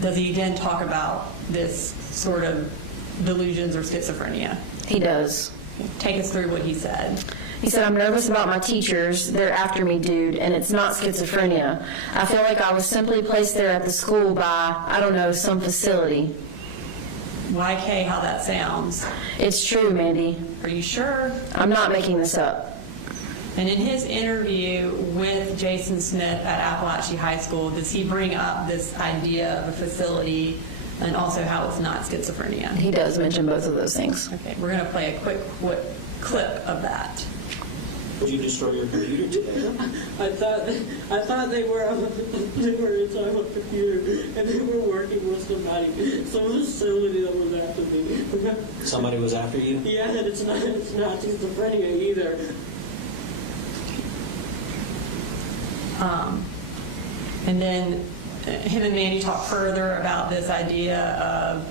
does he again talk about this sort of delusions or schizophrenia? He does. Take us through what he said. He said, I'm nervous about my teachers. They're after me, dude, and it's not schizophrenia. I feel like I was simply placed there at the school by, I don't know, some facility. YK, how that sounds. It's true, Mandy. Are you sure? I'm not making this up. And in his interview with Jason Smith at Apalachee High School, does he bring up this idea of a facility and also how it's not schizophrenia? He does mention both of those things. Okay, we're going to play a quick clip of that. Did you destroy your computer today? I thought they were inside my computer and they were working with somebody, some facility that was after me. Somebody was after you? Yeah, and it's not schizophrenia either. And then him and Mandy talk further about this idea of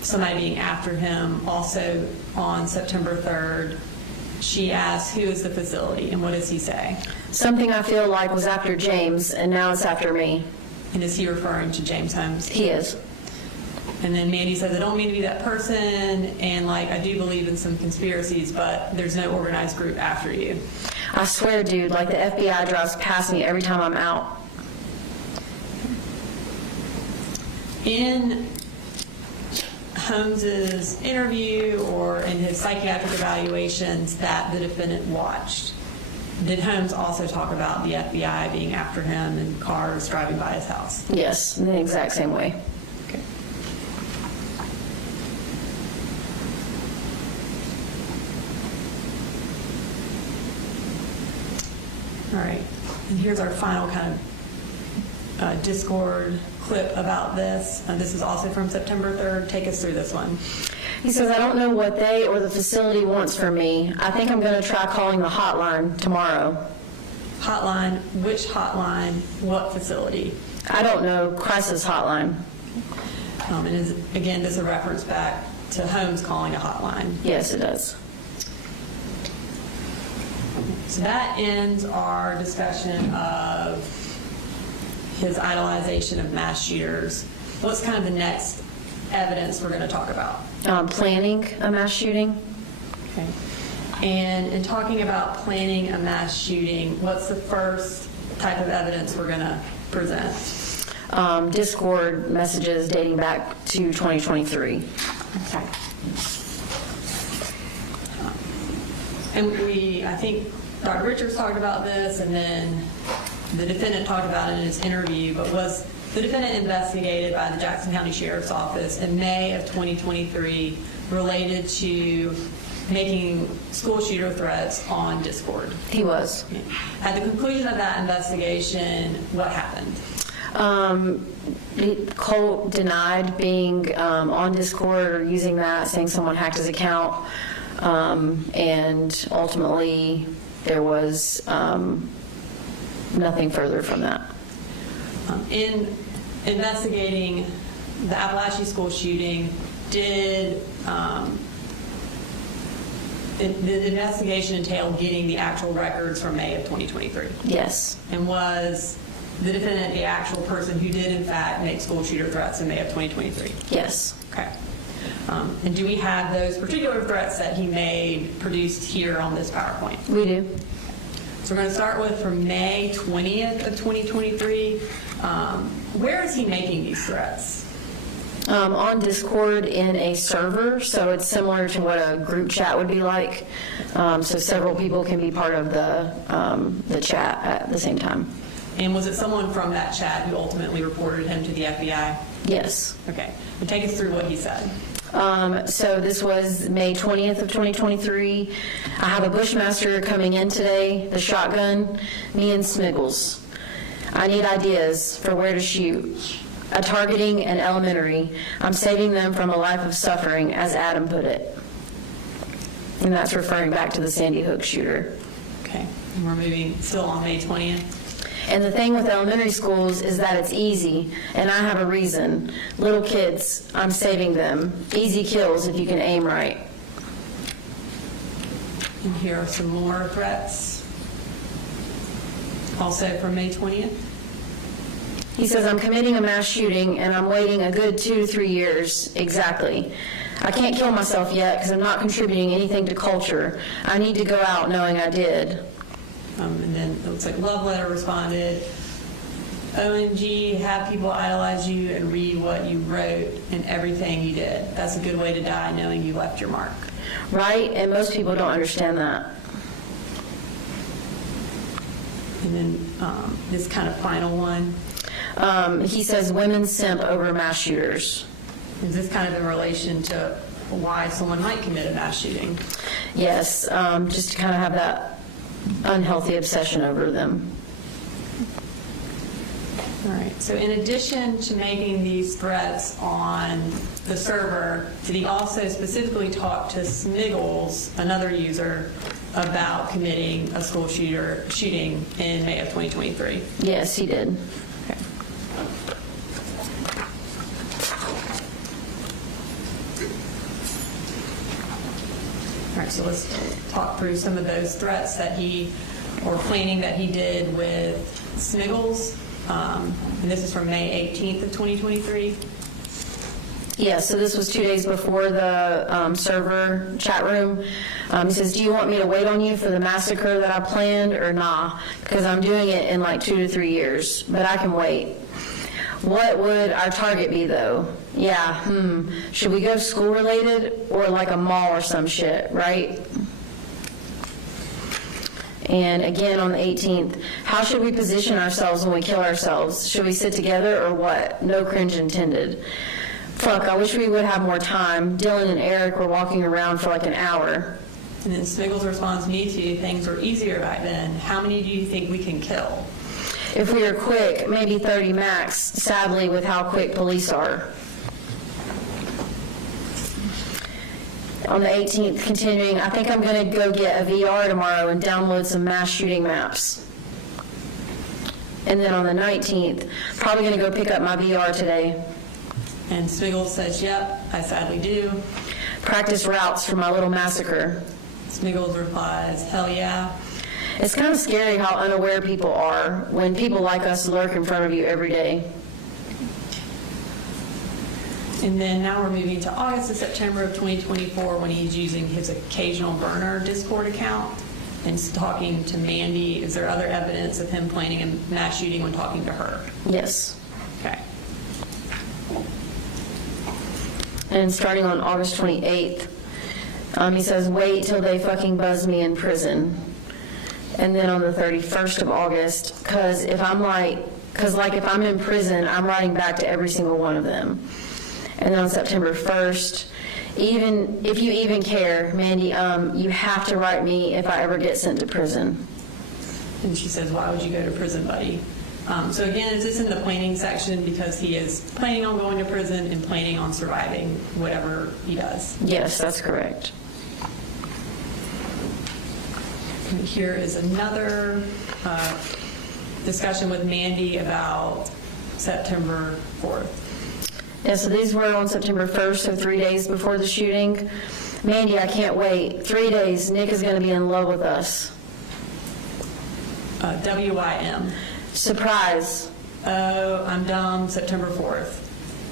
somebody being after him. Also on September 3rd, she asks, who is the facility, and what does he say? Something I feel like was after James, and now it's after me. And is he referring to James Holmes? He is. And then Mandy says, I don't mean to be that person, and like I do believe in some conspiracies, but there's no organized group after you. I swear, dude, like the FBI drives past me every time I'm out. In Holmes's interview or in his psychiatric evaluations that the defendant watched, did Holmes also talk about the FBI being after him and cars driving by his house? Yes, in the exact same way. Okay. All right, and here's our final kind of Discord clip about this. This is also from September 3rd. Take us through this one. He says, I don't know what they or the facility wants from me. I think I'm going to try calling the hotline tomorrow. Hotline? Which hotline? What facility? I don't know. Crisis hotline. And again, does a reference back to Holmes calling a hotline? Yes, it does. So that ends our discussion of his idolization of mass shooters. What's kind of the next evidence we're going to talk about? Planning a mass shooting. Okay. And in talking about planning a mass shooting, what's the first type of evidence we're going to present? Discord messages dating back to 2023. Okay. And I think Dr. Richards talked about this, and then the defendant talked about it in his interview, but was the defendant investigated by the Jackson County Sheriff's Office in May of 2023 related to making school shooter threats on Discord? He was. At the conclusion of that investigation, what happened? Colt denied being on Discord or using that, saying someone hacked his account, and ultimately there was nothing further from that. In investigating the Apalachee school shooting, did the investigation entail getting the actual records from May of 2023? Yes. And was the defendant the actual person who did, in fact, make school shooter threats in May of 2023? Yes. Okay. And do we have those particular threats that he made produced here on this PowerPoint? We do. So we're going to start with from May 20th of 2023. Where is he making these threats? On Discord in a server, so it's similar to what a group chat would be like. So several people can be part of the chat at the same time. And was it someone from that chat who ultimately reported him to the FBI? Yes. Okay. Well, take us through what he said. So this was May 20th of 2023. I have a Bushmaster coming in today, the shotgun, me and Smiggles. I need ideas for where to shoot. A targeting and elementary. I'm saving them from a life of suffering, as Adam put it. And that's referring back to the Sandy Hook shooter. Okay. And we're moving still on May 20th. And the thing with elementary schools is that it's easy, and I have a reason. Little kids, I'm saving them. Easy kills if you can aim right. And here are some more threats. Also from May 20th. He says, I'm committing a mass shooting, and I'm waiting a good 2 to 3 years, exactly. I can't kill myself yet because I'm not contributing anything to culture. I need to go out knowing I did. And then it looks like Love Letter responded, OMG, have people idolize you and read what you wrote and everything you did. That's a good way to die, knowing you left your mark. Right? And most people don't understand that. And then this kind of final one. He says, women simp over mass shooters. Is this kind of in relation to why someone might commit a mass shooting? Yes, just to kind of have that unhealthy obsession over them. All right, so in addition to making these threats on the server, did he also specifically talk to Smiggles, another user, about committing a school shooting in May of 2023? Yes, he did. Okay. All right, so let's talk through some of those threats that or planning that he did with Smiggles. And this is from May 18th of 2023. Yeah, so this was 2 days before the server chat room. He says, do you want me to wait on you for the massacre that I planned or nah? Because I'm doing it in like 2 to 3 years, but I can wait. What would our target be though? Yeah, should we go school related or like a mall or some shit, right? And again on the 18th, how should we position ourselves when we kill ourselves? Should we sit together or what? No cringe intended. Fuck, I wish we would have more time. Dylan and Eric were walking around for like an hour. And then Smiggles responds, me too, things were easier back then. How many do you think we can kill? If we are quick, maybe 30 max, sadly with how quick police are. On the 18th, continuing, I think I'm going to go get a VR tomorrow and download some mass shooting maps. And then on the 19th, probably going to go pick up my VR today. And Smiggles says, yep, I sadly do. Practice routes for my little massacre. Smiggles replies, hell yeah. It's kind of scary how unaware people are when people like us lurk in front of you every day. And then now we're moving to August to September of 2024 when he's using his occasional burner Discord account and talking to Mandy. Is there other evidence of him planning a mass shooting when talking to her? Yes. Okay. And starting on August 28th, he says, wait till they fucking buzz me in prison. And then on the 31st of August, because if I'm in prison, I'm writing back to every single one of them. And then on September 1st, even if you even care, Mandy, you have to write me if I ever get sent to prison. And she says, why would you go to prison, buddy? So again, is this in the planning section because he is planning on going to prison and planning on surviving whatever he does? Yes, that's correct. And here is another discussion with Mandy about September 4th. Yeah, so these were on September 1st, so 3 days before the shooting. Mandy, I can't wait. 3 days, Nick is going to be in love with us. WIM. Surprise. Oh, I'm dumb, September 4th.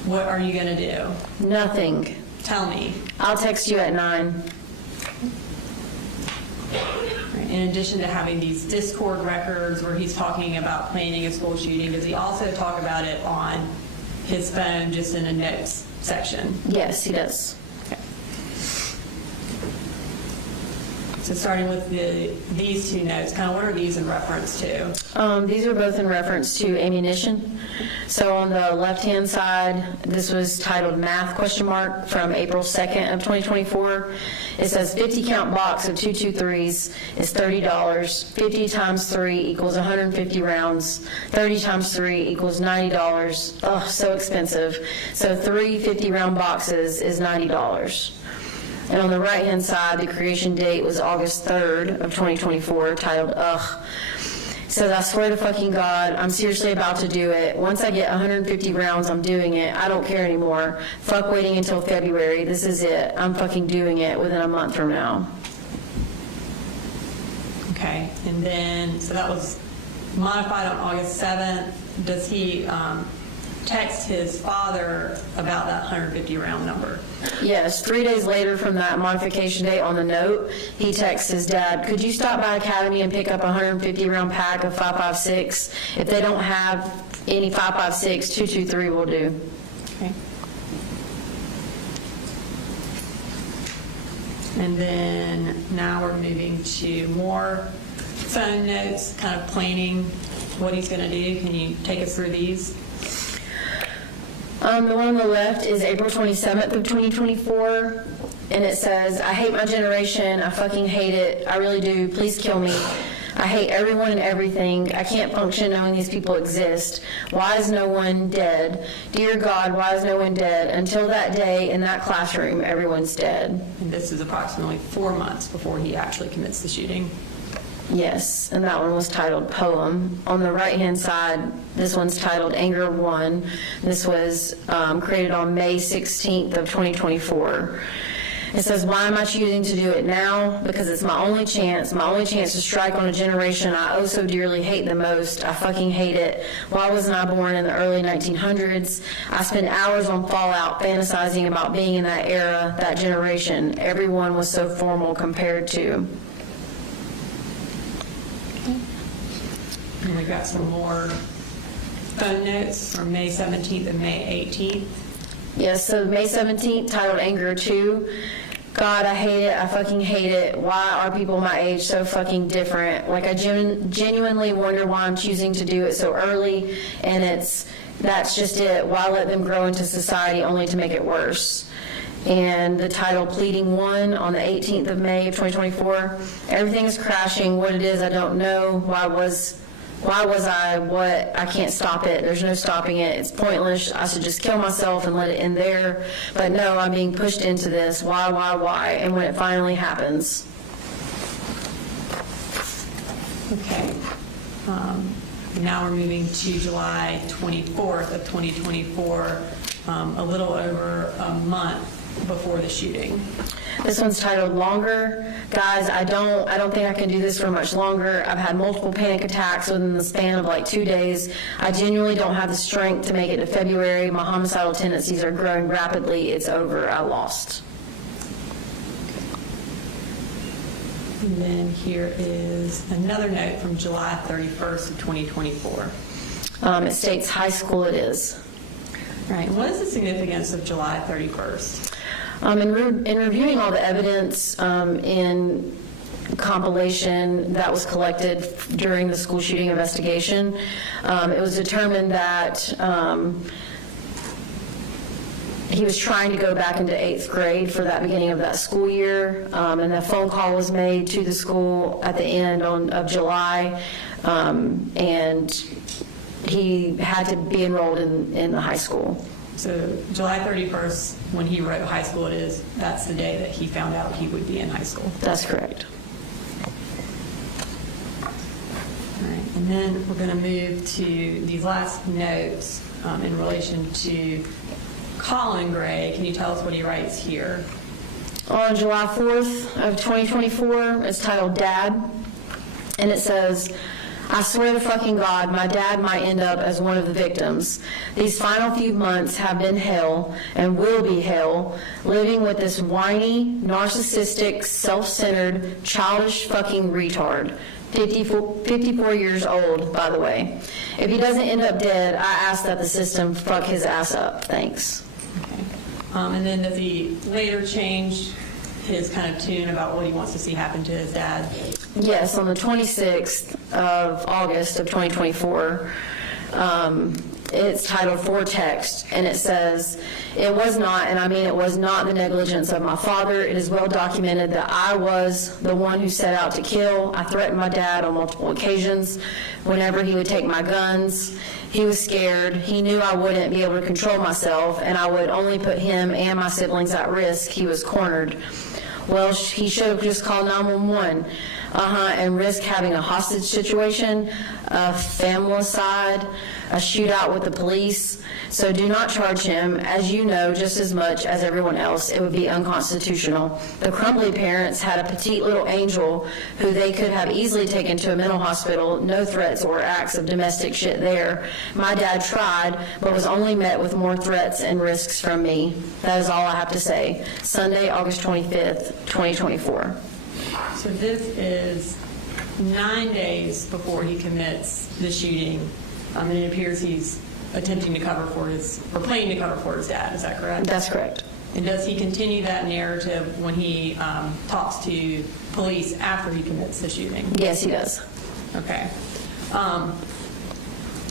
What are you going to do? Nothing. Tell me. I'll text you at 9. In addition to having these Discord records where he's talking about planning a school shooting, does he also talk about it on his phone just in a notes section? Yes, he does. Okay. So starting with these two notes, kind of what are these in reference to? These are both in reference to ammunition. So on the left-hand side, this was titled Math ? From April 2nd of 2024. It says 50 count box of 223s is $30. 50 times 3 equals 150 rounds. 30 times 3 equals $90. Ugh, so expensive. So 3 50 round boxes is $90. And on the right-hand side, the creation date was August 3rd of 2024, titled Ugh. It says, I swear to fucking God, I'm seriously about to do it. Once I get 150 rounds, I'm doing it. I don't care anymore. Fuck waiting until February. This is it. I'm fucking doing it within a month from now. Okay, and then, so that was modified on August 7th. Does he text his father about that 150 round number? Yes, 3 days later from that modification date on the note, he texts his dad, could you stop by Academy and pick up a 150 round pack of 5.56? If they don't have any 5.56, 223 will do. Okay. And then now we're moving to more phone notes, kind of planning what he's going to do. Can you take us through these? The one on the left is April 27th of 2024, and it says, I hate my generation. I fucking hate it. I really do. Please kill me. I hate everyone and everything. I can't function knowing these people exist. Why is no one dead? Dear God, why is no one dead? Until that day in that classroom, everyone's dead. And this is approximately 4 months before he actually commits the shooting. Yes, and that one was titled Poem. On the right-hand side, this one's titled Anger 1. This was created on May 16th of 2024. It says, why am I choosing to do it now? Because it's my only chance to strike on a generation I oh so dearly hate the most. I fucking hate it. Why wasn't I born in the early 1900s? I spend hours on Fallout fantasizing about being in that era, that generation. Everyone was so formal compared to. And we've got some more phone notes from May 17th and May 18th. Yes, so May 17th, titled Anger 2. God, I hate it. I fucking hate it. Why are people my age so fucking different? Like, I genuinely wonder why I'm choosing to do it so early, and that's just it. Why let them grow into society only to make it worse? And the title, Pleading 1, on the 18th of May of 2024. Everything is crashing. What it is, I don't know. Why was I what? I can't stop it. There's no stopping it. It's pointless. I should just kill myself and let it end there. But no, I'm being pushed into this. Why? And when it finally happens. Okay. Now we're moving to July 24th of 2024, a little over a month before the shooting. This one's titled Longer. Guys, I don't think I can do this for much longer. I've had multiple panic attacks within the span of like 2 days. I genuinely don't have the strength to make it to February. My homicidal tendencies are growing rapidly. It's over. I lost. And then here is another note from July 31st of 2024. It states high school it is. Right. What is the significance of July 31st? In reviewing all the evidence in compilation that was collected during the school shooting investigation, it was determined that he was trying to go back into 8th grade for that beginning of that school year, and a phone call was made to the school at the end of July, and he had to be enrolled in the high school. So July 31st, when he wrote high school it is, that's the day that he found out he would be in high school. That's correct. All right, and then we're going to move to these last notes in relation to Colt Gray. Can you tell us what he writes here? On July 4th of 2024, it's titled Dad, and it says, I swear to fucking God, my dad might end up as one of the victims. These final few months have been hell and will be hell, living with this whiny, narcissistic, self-centered, childish fucking retard. 54 years old, by the way. If he doesn't end up dead, I ask that the system fuck his ass up. Thanks. Okay. And then does he later change his kind of tune about what he wants to see happen to his dad? Yes, on the 26th of August of 2024, it's titled For Text, and it says, "It was not, and I mean it was not the negligence of my father. It is well documented that I was the one who set out to kill. I threatened my dad on multiple occasions whenever he would take my guns. He was scared. He knew I wouldn't be able to control myself, and I would only put him and my siblings at risk. He was cornered. Well, he should have just called 911. And risk having a hostage situation, a familicide, a shootout with the police. So do not charge him, as you know just as much as everyone else. It would be unconstitutional. The Crumbly parents had a petite little angel who they could have easily taken to a mental hospital. No threats or acts of domestic shit there. My dad tried, but was only met with more threats and risks from me. That is all I have to say." Sunday, August 25th, 2024. So this is 9 days before he commits the shooting, and it appears he's attempting to cover for his, or planning to cover for his dad. Is that correct? That's correct. And does he continue that narrative when he talks to police after he commits the shooting? Yes, he does. Okay.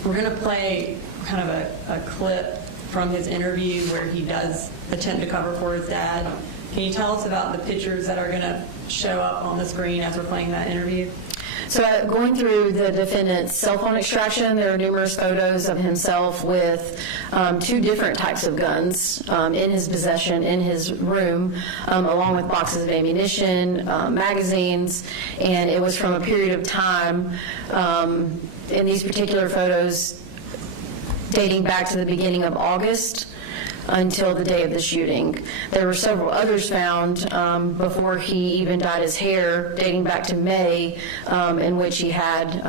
We're going to play kind of a clip from his interview where he does attempt to cover for his dad. Can you tell us about the pictures that are going to show up on the screen as we're playing that interview? So going through the defendant's cell phone extraction, there are numerous photos of himself with 2 different types of guns in his possession in his room, along with boxes of ammunition, magazines, and it was from a period of time in these particular photos dating back to the beginning of August until the day of the shooting. There were several others found before he even dyed his hair, dating back to May, in which he had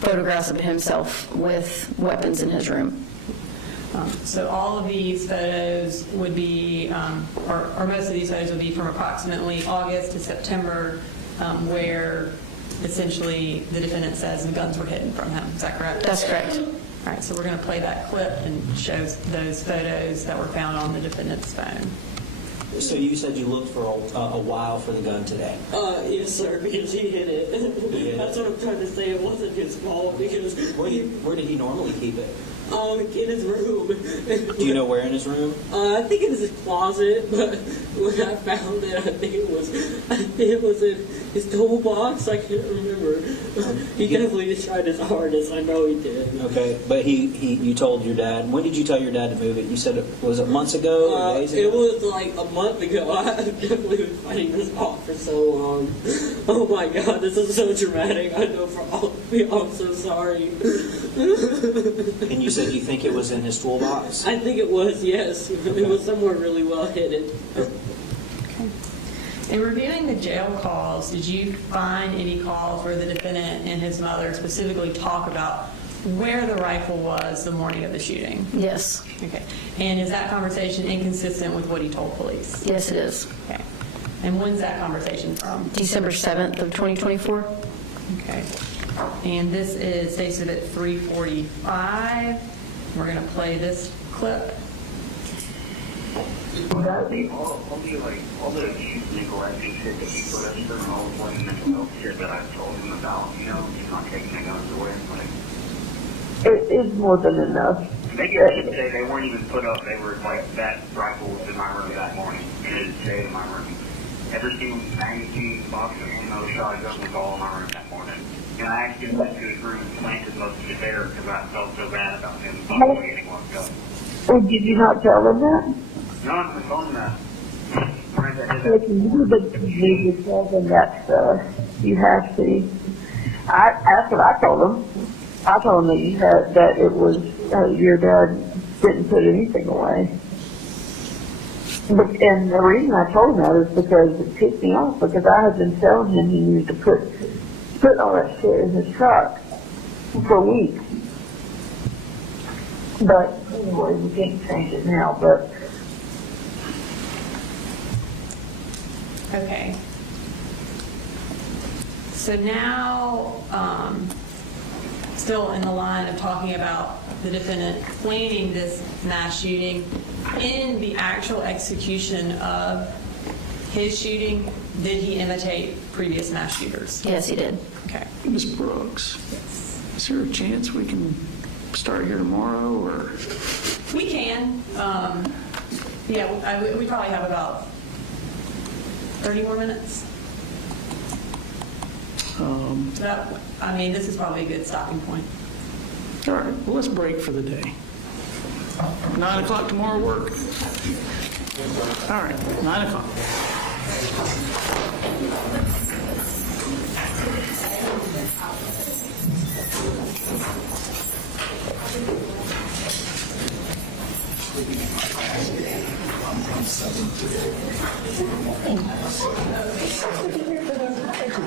photographs of himself with weapons in his room. So all of these photos would be, or most of these photos would be from approximately August to September, where essentially the defendant says the guns were hidden from him. Is that correct? That's correct. All right, so we're going to play that clip and show those photos that were found on the defendant's phone. So you said you looked for a while for the gun today? Yes, sir, because he hid it. That's what I'm trying to say. It wasn't his fault because... Where did he normally keep it? In his room. Do you know where in his room? I think in his closet, but when I found it, I think it was in his toolbox. I can't remember. He definitely tried his hardest. I know he did. Okay, but you told your dad. When did you tell your dad to move it? You said was it months ago or days ago? It was like a month ago. I definitely been fighting this spot for so long. Oh my God, this is so dramatic. I know for all of you, I'm so sorry. And you said you think it was in his toolbox? I think it was, yes. It was somewhere really well hidden. Okay. In reviewing the jail calls, did you find any calls where the defendant and his mother specifically talk about where the rifle was the morning of the shooting? Yes. Okay. And is that conversation inconsistent with what he told police? Yes, it is. Okay. And when's that conversation from? December 7th of 2024. Okay. And this is stated at 3:45. We're going to play this clip. All the neglecting shit that he put us through and all the mental health shit that I've told him about, he's not taking the guns away. It is more than enough. Maybe I should say they weren't even put up. They were like, that rifle was in my room that morning. It didn't stay in my room. Every single magazine, box of ammo, shotgun was all in my room that morning. And I actually went to his room and planted most of it there because I felt so bad about him possibly getting locked up. Or did you not tell them that? No, I'm told him that. If you need to tell them that stuff, you have to. That's what I told them. I told them that it was your dad didn't put anything away. But, and the reason I told him that is because it pissed me off, because I had been telling him he needed to put all that shit in his truck for weeks. But anyway, we can't change it now, but. Okay. So now, still in the line of talking about the defendant planning this mass shooting, in the actual execution of his shooting, did he imitate previous mass shooters? Yes, he did. Okay. Ms. Brooks, is there a chance we can start here tomorrow, or? We can. Yeah, we probably have about 30 more minutes. This is probably a good stopping point. All right, well, let's break for the day. 9 o'clock tomorrow work? All right, 9 o'clock. Thank you.